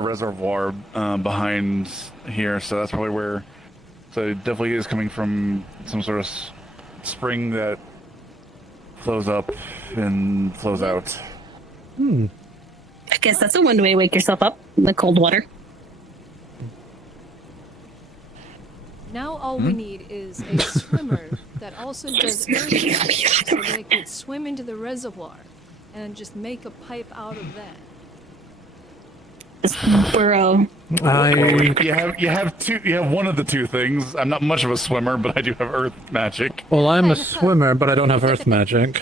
reservoir behind here, so that's probably where. So it definitely is coming from some sort of spring that flows up and flows out. I guess that's a one way to wake yourself up in the cold water. now all we need is a swimmer that also does earth so they could swim into the reservoir and just make a pipe out of that. Burrow. You have one of the two things. I'm not much of a swimmer, but I do have earth magic. Well, I'm a swimmer, but I don't have earth magic.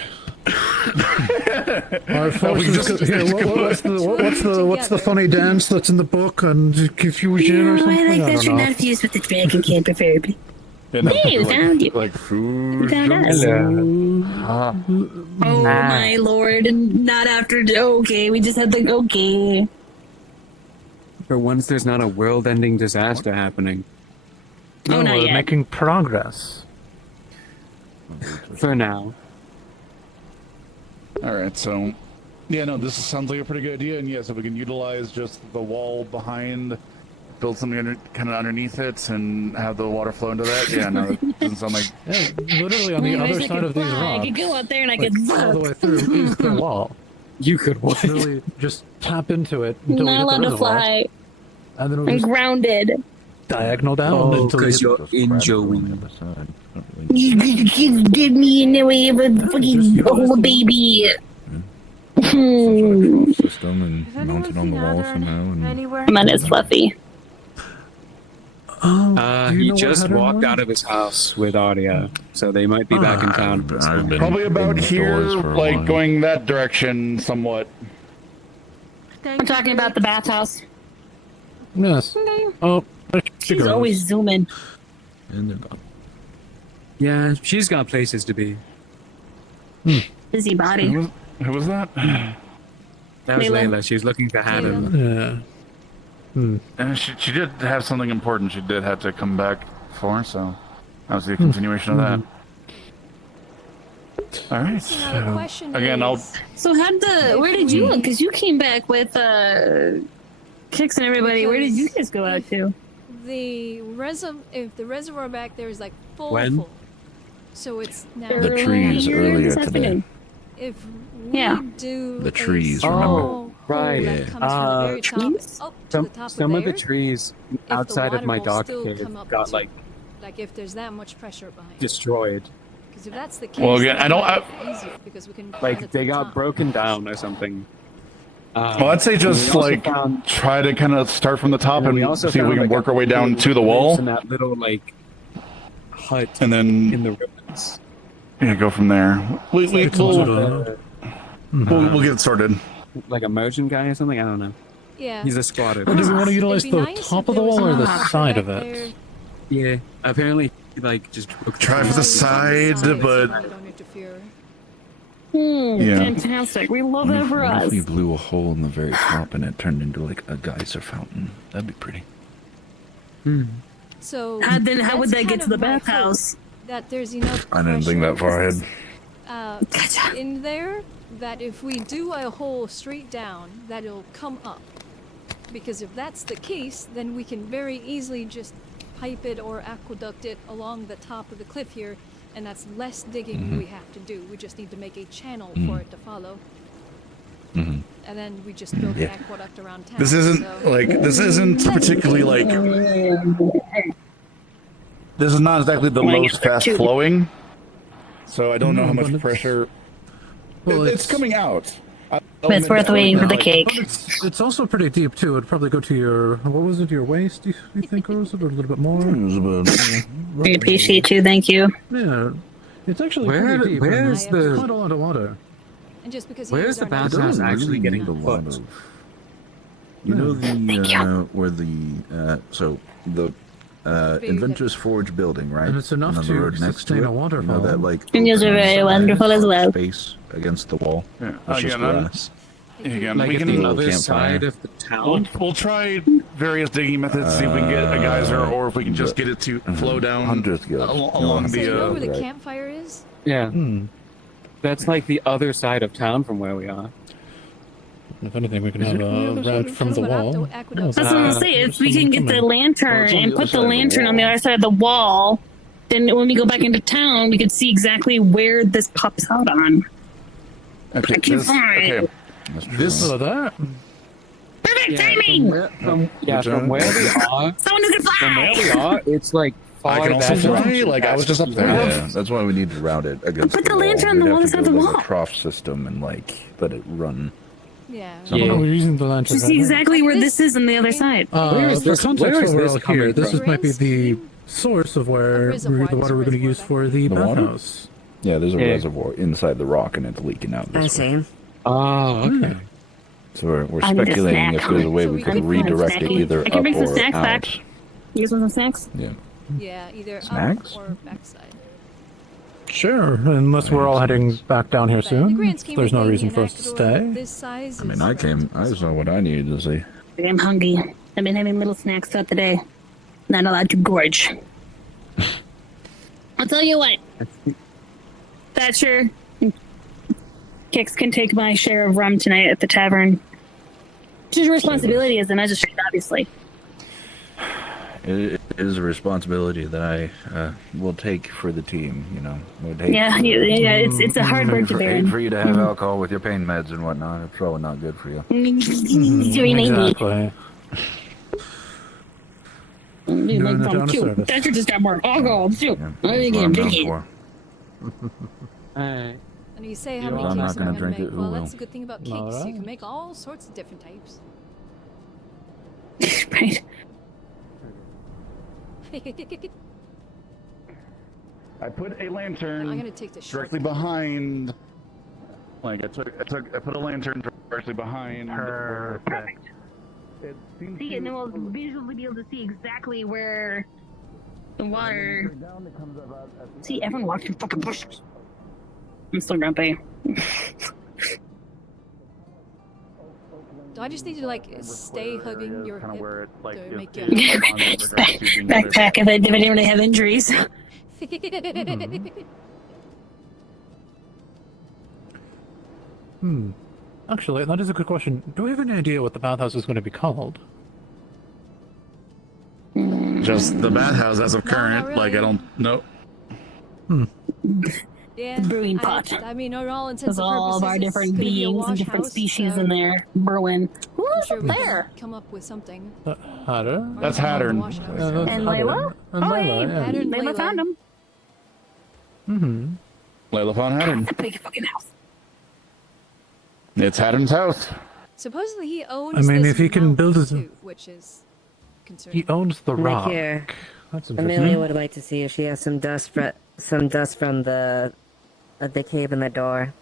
Our forces what's the funny dance that's in the book and confusion or something? I like I that don't you're know. not fused with the dragon can, preferably. Hey, we found you. Like food. We found us. Hello. Oh my lord! Not after. Okay, we just had the okay. For once, there's not a world-ending disaster happening. Oh, not we're yet. making progress. For now. All right, so yeah, no, this sounds like a pretty good idea, and yes, if we can utilize just the wall behind, build something kind of underneath it, and have the water flow into that. Yeah, no, it doesn't sound like. Yeah, literally on the I wish other I side could of these fly. I rocks. could go out there and I like, could all the way look. through is the wall. You could what? Literally just tap into it I'm until we not hit the allowed to reservoir, fly. and then we'll I'm just grounded. diagonal down Oh, until we because hit you're enjoying. You get me in the way of a fucking old baby. System and mounted on the wall somehow. And... Mine is fluffy. He just walked out of his house with Arya, so they might be back in town. I've been Probably about here, indoors for a like while. going that direction somewhat. I'm talking about the bathhouse. Yes. Oh, She's always zooming. And they're gone. Yeah, she's got places to be. Busy body. Who was that? That was Layla. Layla. She was looking for Haddon. Yeah. She did have something important she did have to come back for, so that was the continuation of that. All right. So the question Again, is, So where did you look? Because you came back with Kix and everybody. Where did you guys go out to? if the reservoir back there is like When? full, so it's now The trees earlier today. If we Yeah. do The a trees, small remember? hole Right. that comes from the very top Trees? up to the top Some of of the there, trees the outside of water my will dog still cave come up got to- like like if there's that much pressure behind. destroyed. Because if that's the case, Well, again, then I don't- it's easier because we can find Like it they to the got top. broken down or something. Well, I'd say just we also like found- try to kind of start from the top we and also see if we found, can like, work our way down to the wall, in that little like hut and then in the ruins. yeah, go from there. We'll get it sorted. Like a motion guy or something. I don't know. Yeah. He's a squatter. Or do we want to utilize It'd be the nice top if of the there was wall or the some side back of it? there. Yeah. Apparently, he, like just broke Try for the side, but Don't interfere. Yeah. Fantastic. We love that for What us. if we blew a hole in the very top and it turned into like a geyser fountain? That'd be pretty. So How would that's that get kind to of the my hope, bathhouse? That there's enough I didn't think that far ahead. pressure, in there that if we do a hole straight down, that it'll come up. Because if that's the case, then we can very easily just pipe it or aqueduct it along the top of the cliff here, and that's less digging we have to do. We just need to make a channel for it to follow. And then we just build the aqueduct around town. This isn't so. this isn't particularly like this is not exactly the most fast flowing, so I don't know how much pressure. Well, it's coming out. It's worth waiting for the cake. But it's also pretty deep too. It'd probably go to your what was it? Your waist? Do you think, or was it a little bit more? We appreciate you. Thank you. Yeah, it's actually Where- pretty deep. where's and the- quite a lot of water? And just because Where's the bathhouse actually getting a lot put? of. You know where the so the Inventor's Forge building, right? And it's enough on the to road next sustain to it. a waterfall. You know that like. And yours are very wonderful as well. Space against the wall. Yeah. That's just Again, grass. Again, Like we at can the little other campfire. side of the town. we'll try various digging methods to see if we can get a geyser, or if we can just get it to flow down along So you know where the the. campfire is? Yeah. That's like the other side of town from where we are. If anything, we can have a route from the wall. That's what I'm gonna say. If we can get the lantern and put the lantern on the other side of the wall, then when we go back into town, we could see exactly where this pops out on. Okay, I keep this, flying. okay. This that. Perfect timing. From where we are. Someone who can fly. From where we are, it's like far I can also back. fly. Like I was just up there. Yeah, that's why we need to route it against Put the wall. lantern on the We'd wall have to inside the build, like, wall. a trough system and like let it run. Yeah. Oh, we're using the lantern. To see exactly where this is on the other side. For context overall here, this from? might be the source of where the water we're going to use for the water? bathhouse. Yeah, there's a Yeah. reservoir inside the rock and it's leaking out this way. Oh, okay. So we're I need a speculating snack. if there's a way So we we could could redirect it snacky. either I can up bring some or snacks back. out. You guys want some snacks? Yeah. Yeah, either Snacks? up or backside. Sure, unless we're all heading back down here But in the soon. grand scheme There's of no things, reason an for us to Acador stay. this size I mean, is I saw what I needed to see. I'm hungry. I've been having little snacks throughout the day. Not allowed to gorge. I'll tell you what. Thatcher, Kix can take my share of rum tonight at the tavern. It's your responsibility as a magistrate, obviously. It is a responsibility that I will take for the team. You know, It's a hard burden to bear. Hate for you to have alcohol with your pain meds and whatnot. It's probably not good for you. Exactly. Thatcher just got more alcohol too. And you say how Yeah, many I'm cakes not am I gonna gonna drink make? it, who Well, will? that's a good thing about cakes. Alright. You can make all sorts of different types. Right. I put a lantern I'm gonna take the directly behind. Like I put a lantern directly behind. Perfect. It seems See, and then we'll visually be able to see exactly where the water. See, everyone walks through fucking bushes. I'm so grumpy. Do I just need to like stay hugging your hip where to make you Backpack if I didn't really have injuries. Actually, that is a good question. Do we have any idea what the bathhouse is going to be called? Just the bathhouse as of current. really. Like I don't know. Yeah, Brewing pot. I mean, on all intents There's and all purposes, of our it's different gonna be a beings and wash different house, species so in there brewing. I'm Who's sure up we can there? come up with something. Hatter? That's Hattern. Wash house. And Layla? And Oh, Layla, hey, yeah. Hattern, Layla Layla. found him. Layla found Hattern. Big fucking house. It's Hattern's house. Supposedly he owns. I mean, this if he can build his... too, which is concerning. He owns the Look rock. here. That's Amelia interesting. would like to see if she has some dust from the cave in the door.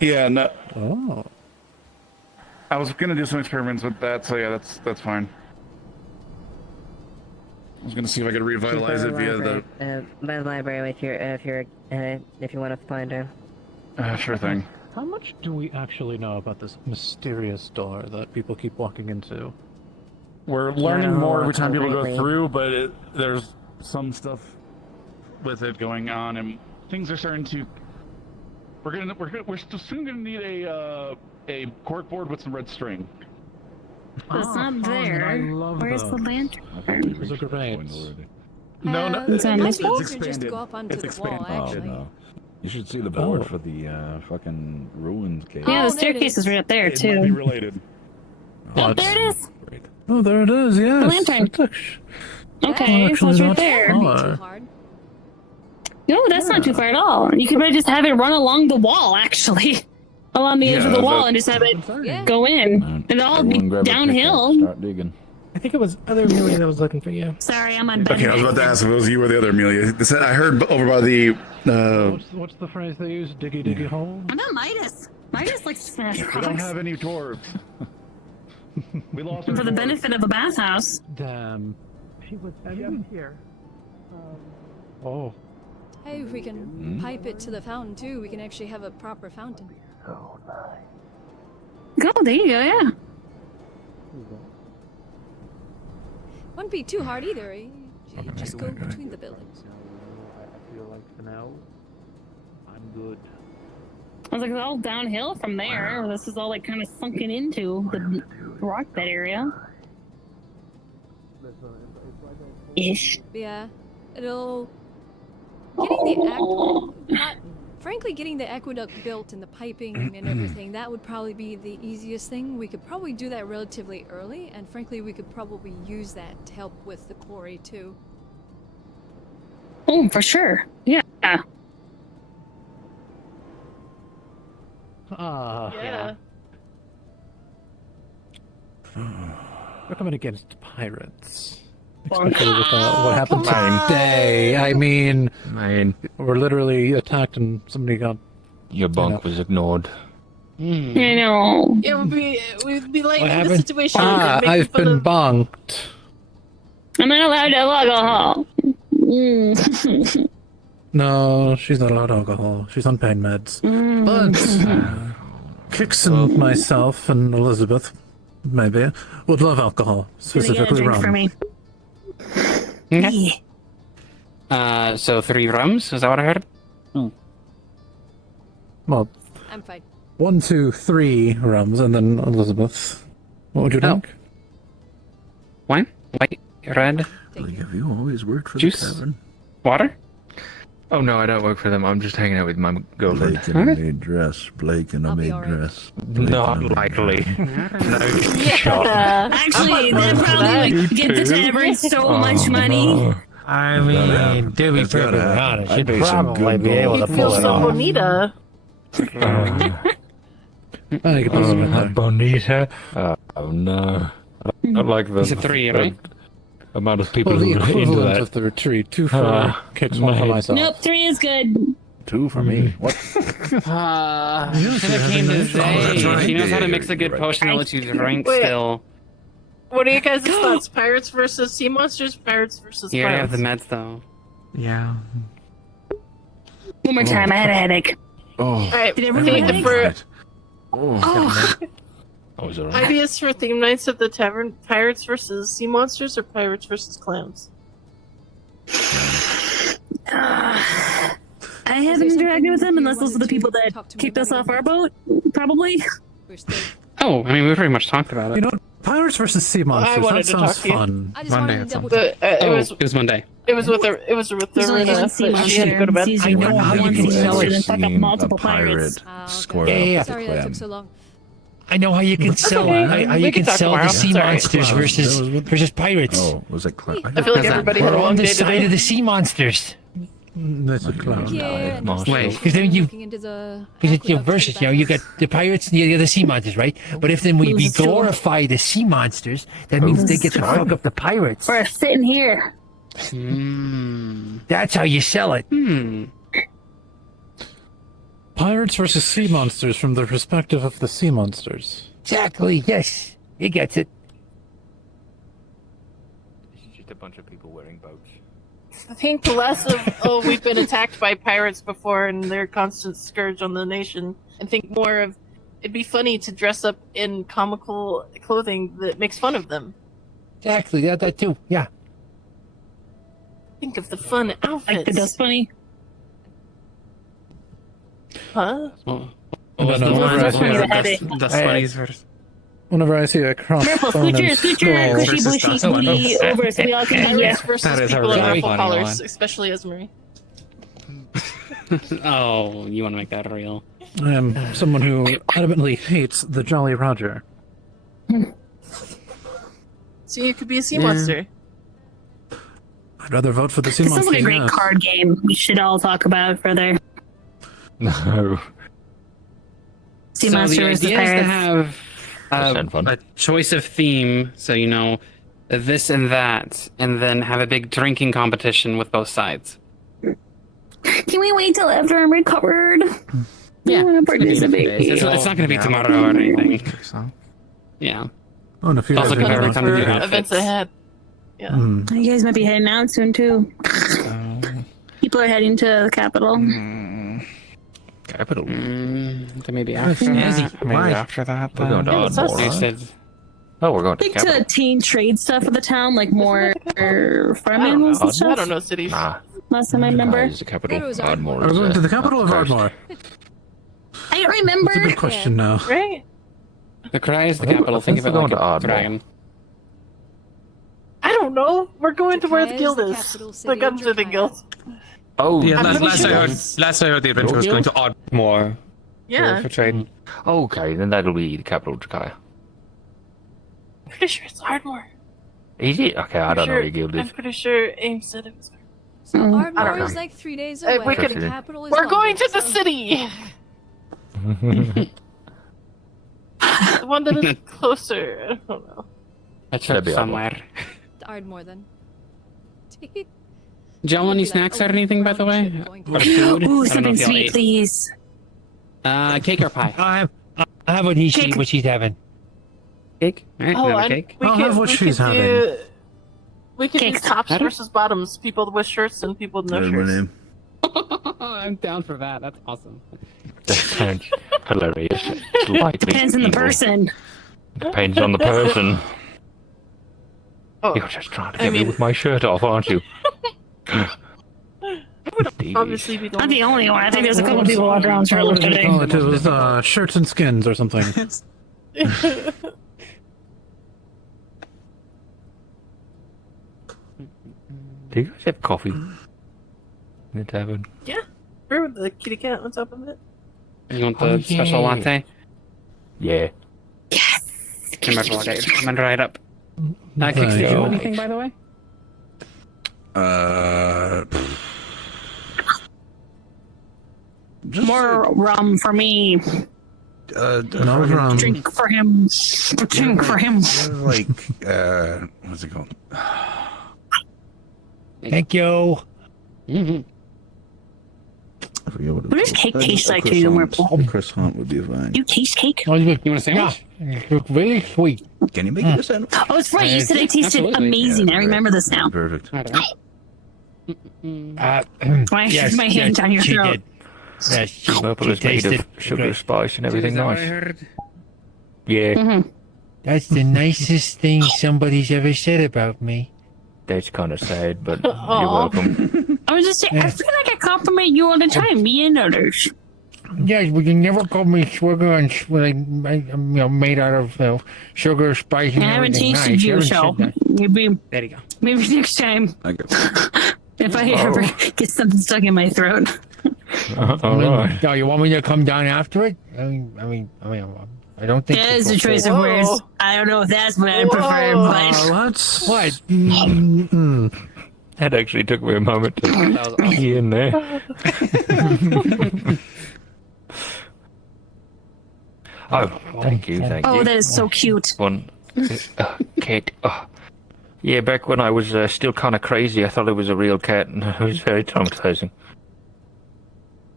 Yeah, no. Oh. I was gonna do some experiments with that, so yeah, that's fine. I was gonna see if I could revitalize it via the. By the library if you want to find her. Sure thing. How much do we actually know about this mysterious door that people keep walking into? We're learning more every time people go completely. through, but there's some stuff with it going on, and things are starting to. We're still soon gonna need a corkboard with some red string. It's not there. Where's the lantern? Okay, Those are great. No, It might be it's easier expanded. just to go up onto It's the wall, expanded. actually. no. You should see the board Oh. for the fucking ruins cave. Yeah, Oh, the there it staircase is. is right up there It might be too. related. Oh, there it is. Oh, there it is, yes. lantern. It's actu- Okay, so actually it's right not there. far. Too hard. No, that's not too far at all. You could probably just have it run along the wall, actually. Along the edge of the wall and just have it Yeah. go in. It'll all be Everyone grab a downhill. pickaxe, Start digging. I think it was other Amelia that was looking for you. Sorry, I'm on Okay, I was about to ask if it was you or the other Amelia. I heard over by the. What's the phrase they use? Diggy diggy hole? I'm not Midas. Midas likes to smash We don't rocks. have any dwarves. We lost For our the dwarves. benefit of a bathhouse. Damn. She was here. Oh. Hey, if we can pipe it to the fountain too, we can actually have a proper fountain. So nice. Go, there you go, yeah. Wouldn't be too hard either. You just go between the buildings. I feel like for now, I'm good. I was like, it's all downhill from there. This is all like kind of sunken into the rock bed area. Ish. Yeah, it'll getting frankly, getting the aqueduct built and the piping and everything, that would probably be the easiest thing. We could probably do that relatively early, and frankly, we could probably use that to help with the quarry too. Oh, for sure. Yeah. Ah. Yeah. We're coming against pirates. Especially with what happened today. I mean, we're literally attacked and somebody got... Your bunk was ignored. I know. It would be like What in the happened? situation. Ah, make I've fun been of- bonked. I'm not allowed to have alcohol. No, she's not allowed alcohol. She's on pain meds. But Kix and myself and Elizabeth, maybe, would love alcohol, specifically rum. For me. Okay. So 3 rums, is that what I heard? Well, I'm fine. 1, 2, 3 rums, and then Elizabeth. What would you drink? Wine? White? Red? Have you always worked for Juice? the tavern? Water? Oh no, I don't work for them. I'm just hanging out with my girlfriend. Blake in a maid dress. Blake in a maid dress. Not likely. No shot. Actually, that probably would get the tavern so much money. I mean, to be perfectly honest, you'd probably be able to pull it so off. bonita. Bonita? Oh no. I don't like them. It's a 3, right? Amount of people Well, the who are into equivalent that. of the retreat. 2 for Kix, 1 for myself. Nope, 3 is good. 2 for me. What? Should have came to Zay. She knows how to mix a good potion that lets you drink Wait. still. What are you guys' thoughts? Pirates versus sea monsters? Pirates versus You already have clowns? the meds, though. Yeah. One more time, I had a headache. Oh. Alright, Did everyone have for Oh. I was alright. ideas for theme nights at the tavern: pirates versus sea monsters, or pirates versus clowns? I haven't interacted with them unless those are the people that kicked us off our boat, probably. Oh, I mean, we pretty much talked about it. You know, pirates versus sea monsters. wanted That to talk sounds to you. fun. I just wanted to double But, it was Monday. It was with the There's only one sea but she had to go to bed. monster. I know how you can sell it. And fuck up multiple pirates. Square Yeah. Sorry that took so long. I know how you can sell okay. how We you can can talk sell the tomorrow. sea Sorry. monsters versus pirates. Oh, was it clown? I feel like everybody had a We're long on the day side today. of the sea monsters. That's a clown. Yeah, and Monster. Wait, because then you looking into the because you're versus, you got the pirates and the other sea monsters, right? But if then we glorify the sea monsters, that means they get to fuck up the pirates. We're sitting here. That's how you sell it. Pirates versus sea monsters from the perspective of the sea monsters. Exactly. Yes, he gets it. It's just a bunch of people wearing boats. I think less of we've been attacked by pirates before and they're a constant scourge on the nation. I think more of it'd be funny to dress up in comical clothing that makes fun of them. Exactly. That too. Yeah. Think of the fun outfits. Like the dust bunny. Huh? What was the one? Dust bunnies versus... Whenever I see a Purple, crossbone scoot your and cushy skull, bushy booty over so we all can hear. Pirates versus That is a people in really ruffle funny collars, one. especially Esmery. Oh, you want to make that real? I am someone who adamantly hates the Jolly Roger. So you could be a sea monster. I'd rather vote for the sea This sounds monsters. like a great yes. card game we should all talk about further. No. Sea So monster the versus idea is to pirates. have sound fun. a choice of theme, so you know this and that, and then have a big drinking competition with both sides. Can we wait till after I'm recovered? Yeah, I want to participate. It's not going to be tomorrow or anything. Yeah. Oh, in a few Also days. gonna yeah. have time to do For outfits. events ahead. Yeah. You guys might be heading out soon too. People are heading to the capital. Capital. Then maybe That's after easy. that. Maybe Why? after that. We're going to Yeah, it's Ardmore. us. I said, Oh, we're going I to think capital. to teen trade stuff for the town, like more farm I don't know. animals and I stuff. don't know cities. Nah. Last time I remember. Is the capital. That was Ardmore. Are we going to the capital of coast. Ardmore? I don't remember. That's a good question now. Right? the Cry is the I think- capital. I Think think of it we're like going to a Ardmore. dragon. I don't know. We're going to where the Japan is guild the is. capital The city of gunsmithing Japan. guild. Oh, Yeah, I'm last, pretty last, sure I heard, it's- last I heard, the adventure was going to Ardmore Yeah. for trade. okay, then that'll be the capital of Jakaya. Pretty sure it's Ardmore. Is it? Okay, I don't know where your guild I'm is. pretty sure Ames said it was. So I don't Ardmore know. is like 3 days we away. could- The capital is We're going longer, to the so- city. The one that is closer. I don't know. A trip That'd be somewhere. Ardmore then. Do y'all want any snacks or anything, by the way? Or food? Ooh, I don't know something if y'all sweet, ate. please. Cake or pie? I have what Cake. she's having. Cake? Alright, Oh, another and cake. we I'll could, have what we she's could having. do We could do Cakes. tops versus bottoms. People with shirts and people with no Remember my shirts. name? I'm down for that. That's awesome. That sounds hilarious. Slightly Depends on the evil. person. Depends on the person. Oh, You're just trying to get me with my shirt off, aren't you? obviously we don't. I'm the only one. I think there's a couple people walking around shirtless today. Oh, it was shirts and skins or something. Do you guys have coffee in the tavern? Yeah. Remember the kitty cat on top of it? You want the special latte? Yeah. Commander, I'll get you. Commander, right up. Kicks, did you want anything, by the way? More rum for me. No rum. Drink for him. Drink for him. Like, what's it called? Thank you. I forget what What does cake taste like to you, Marple? A croissant would be fine. You taste cake? You want a sandwich? Yeah, it's really sweet. Can you make it a sandwich? Oh, it's right. You said it tasted amazing. I remember this now. Perfect. Why should my hand down your she throat? did. Yes, she Purple is made tasted of sugar, good. spice, and everything nice. Yeah, Mm-hmm. That's the nicest thing somebody's ever said about me. that's kind of sad, but Aw. you're welcome. I was just saying, I feel like I compliment you all the time, me and others. Yes, but you never called me sugar and made out of sugar, spice, and I haven't everything tasted nice. you, haven't so said that. maybe There you go. maybe next time I got if I ever get something stuck in my throat. Oh, you want me to come down after it? I don't think. Yeah, it's a choice of words. I don't know if that's what I prefer, but Let's. What? That actually took me a moment to key in there. Oh, thank you, thank you. oh, that is so cute. One cat. Oh. Yeah, back when I was still kind of crazy, I thought it was a real cat, and it was very traumatizing.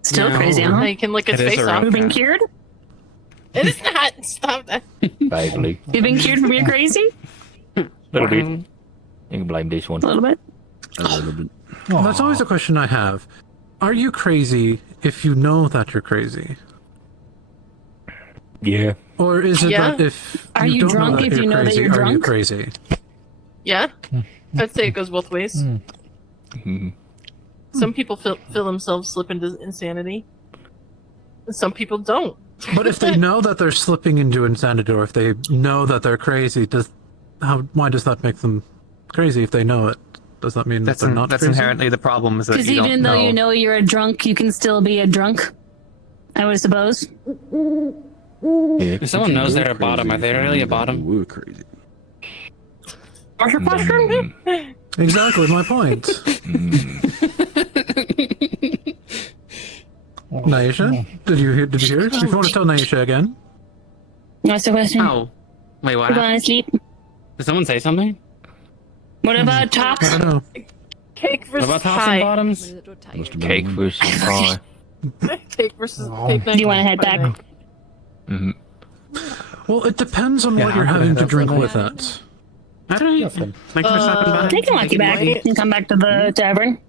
Still crazy, huh? Now you can lick its face off. You've been cured? It is not. Stop that. Vaguely. You've been cured from your crazy? A little bit. You can blame this one. A little bit. A little bit. That's always a question I have. Are you crazy if you know that you're crazy? Yeah. Or is it Yeah. that if Are you don't drunk know that if you're you know that crazy, you're are you drunk? crazy? Yeah. I'd say it goes both ways. Some people feel themselves slip into insanity. And some people don't. But if they know that they're slipping into insanity, or if they know that they're crazy, why does that make them crazy if they know it? Does that mean that they're not That's crazy? inherently the problem, is that Because you don't even though know. you know you're a drunk, you can still be a drunk. I would suppose. If someone knows they're a bottom, are they really a bottom? We're crazy. Exactly my point. Naisha, did you hear? Did you hear? If you want to tell Naisha again. What's the question? Oh, wait, what? We're going to sleep. Did someone say something? What about tops? I don't know. Cake What versus about tops and pie. bottoms? Cake versus pie. Cake versus cake. Do you want to head back? Mm-hmm. Well, it depends on what you're having to drink with it. I don't know. Like, there's nothing about it. They can walk you back and come back to the tavern.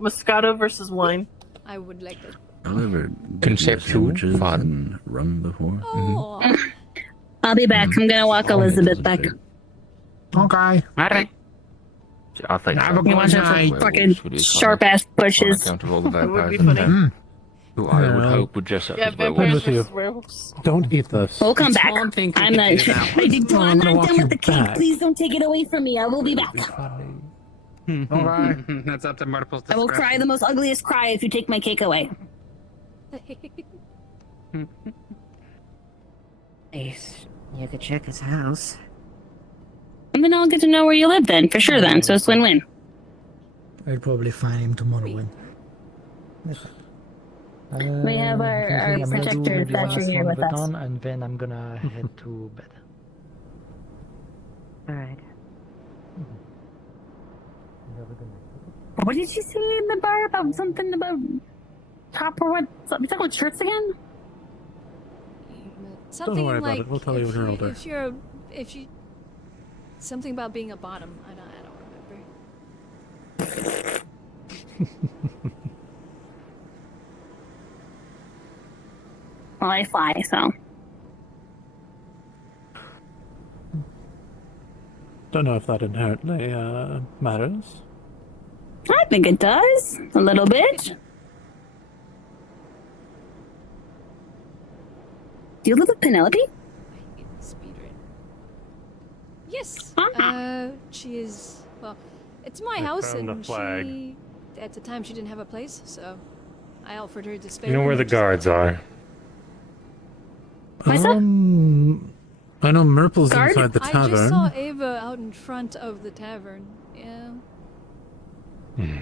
Moscato versus wine. I would like that. I've never Conceptual sandwiches fun. and rum before. Oh, I'll be back. I'm gonna walk Elizabeth back. Okay. Alright. I think Have a You good want night. some fucking sharp ass bushes? Account of all the That would vampires be in funny. town, who I would Yeah. hope would dress up Yeah, as vampires werewolves. with you. versus werewolves. Don't eat this. We'll come That's back. all I'm thinking I'm not. about. I did. I'm I'm gonna not walk done you with the cake. back. Please don't take it away from me. I will be back. Okay. That's up to Myrtle's I will discretion. cry the most ugliest cry if you take my cake away. Nice. You could check his house. And then I'll get to know where you live then, for sure then. So it's win-win. I'll probably find him tomorrow when. We have our protector Thatcher here with us. And then I'm gonna head to bed. Alright. What did you say in the bar about something about top or what? You talking about shirts again? something worry about like it. We'll tell you when you're older. if you something about being a bottom. I don't remember. Well, I fly, so. Don't know if that inherently matters. I think it does. A little bit. Do you live with Penelope? Yes. She is. Well, it's my I house, found the and flag. she. At the time, she didn't have a place, so I offered her to spare. You know where the guards are? I know Murple's Guard? inside the I just tavern. saw Ava out in front of the tavern. Yeah.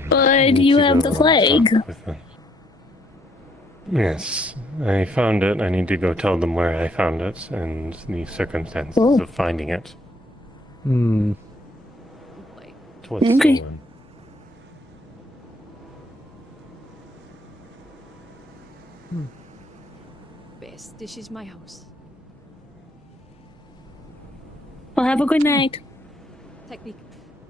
But you have the flag. Yes, I found it. I need to go tell them where I found it and the circumstances of finding it. Hmm. It was Okay. stolen. Best. This is my house. Well, have a good night.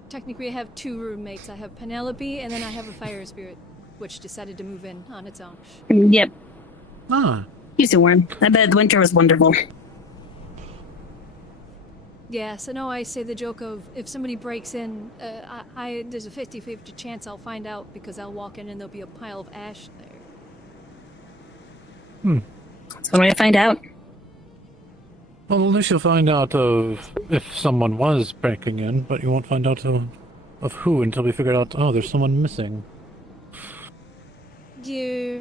Technically, I have two roommates. I have Penelope, and then I have a fire spirit, which decided to move in on its own. Yep. Ah. Used to warm. I bet winter was wonderful. Yeah, so now I say the joke of if somebody breaks in, there's a 50-50 chance I'll find out because I'll walk in and there'll be a pile of ash there. So when I find out. Well, at least you'll find out of if someone was breaking in, but you won't find out of who until we figure out, oh, there's someone missing. Yeah.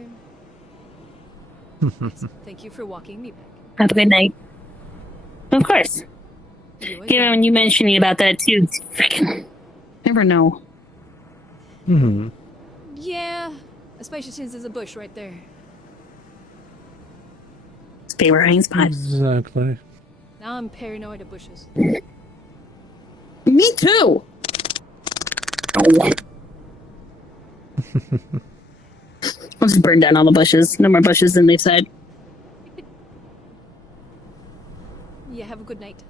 Yes, thank you for walking me back. Have a good night. Of course. Yeah, when you mentioned me about that too, freaking never know. Yeah, especially since there's a bush right there. Stay where Heinz pot. Exactly. Now I'm paranoid of bushes. Me too. Oh. I'll just burn down all the bushes. No more bushes than they've said. Yeah, have a good night.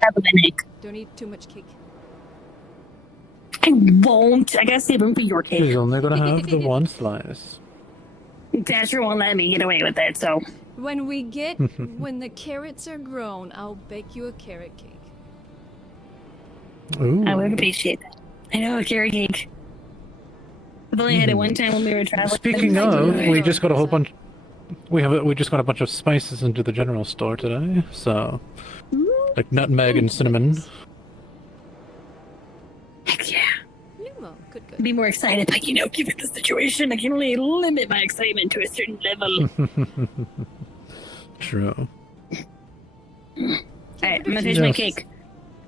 Have a good night. Don't eat too much cake. I won't. I gotta save room for your cake. She's only gonna have the one slice. Dasher won't let me get away with it, so. When when the carrots are grown, I'll bake you a carrot cake. Ooh. I would appreciate that. I know, a carrot cake. I've only had it one time when we were traveling. Speaking of, we just got a whole bunch. We just got a bunch of spices into the general store today, so like nutmeg and cinnamon. Heck yeah. Well, good. Be more excited, but given the situation, I can only limit my excitement to a certain level. True. Alright, I'm gonna finish my cake.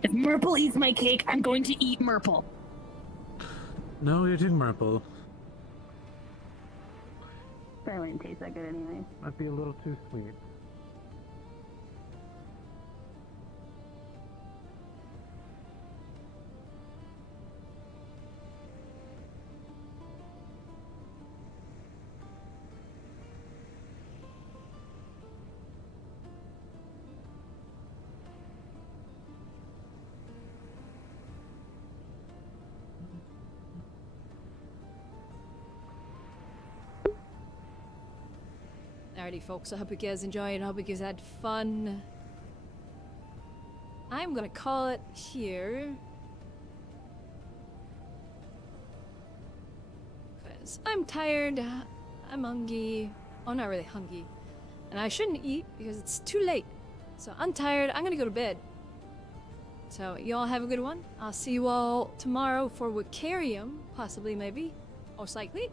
If Murple eats my cake, I'm going to eat Murple. No eating Murple. Probably wouldn't taste that good anyway. Might be a little too sweet. Alrighty, folks. I hope you guys enjoyed. I hope you guys had fun. I'm gonna call it here. Because I'm tired. I'm hungry. Oh, not really hungry. And I shouldn't eat because it's too late. So I'm tired. I'm gonna go to bed. So y'all have a good one. I'll see you all tomorrow for Wicarium. Possibly, maybe. Most likely.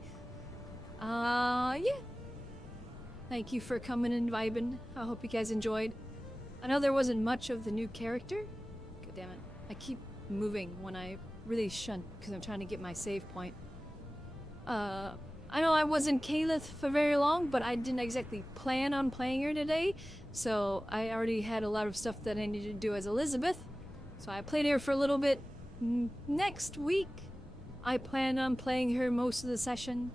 Yeah. Thank you for coming and vibing. I hope you guys enjoyed. I know there wasn't much of the new character. God damn it. I keep moving when I really shouldn't because I'm trying to get my save point. I know I wasn't Calith for very long, but I didn't exactly plan on playing her today. So I already had a lot of stuff that I needed to do as Elizabeth. So I played her for a little bit. Next week, I plan on playing her most of the session.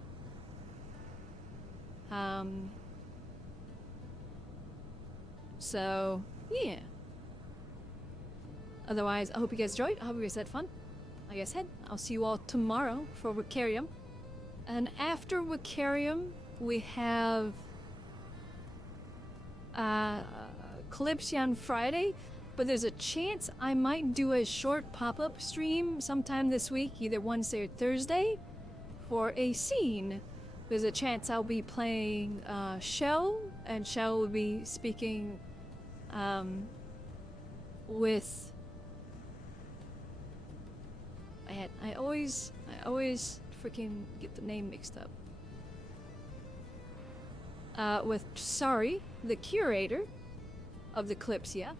So, yeah. Otherwise, I hope you guys enjoyed. I hope you guys had fun. Like I said, I'll see you all tomorrow for Wicarium. And after Wicarium, we have Calypso on Friday. But there's a chance I might do a short pop-up stream sometime this week, either Wednesday or Thursday, for a scene. There's a chance I'll be playing Shell, and Shell will be speaking with... I always freaking get the name mixed up. With Sari, the curator of the Calypsia.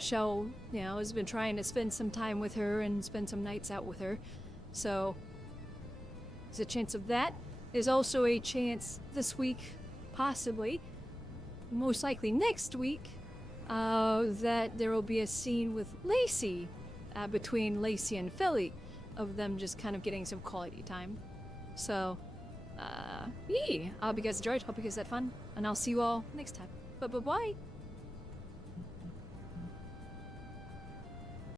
Shell, has been trying to spend some time with her and spend some nights out with her. So, there's a chance of that. There's also a chance this week, possibly, most likely next week, that there will be a scene with Lacey, between Lacey and Philly, of them just kind of getting some quality time. So, yeah, I hope you guys enjoyed, hope you guys had fun, and I'll see you all next time. Bye-bye.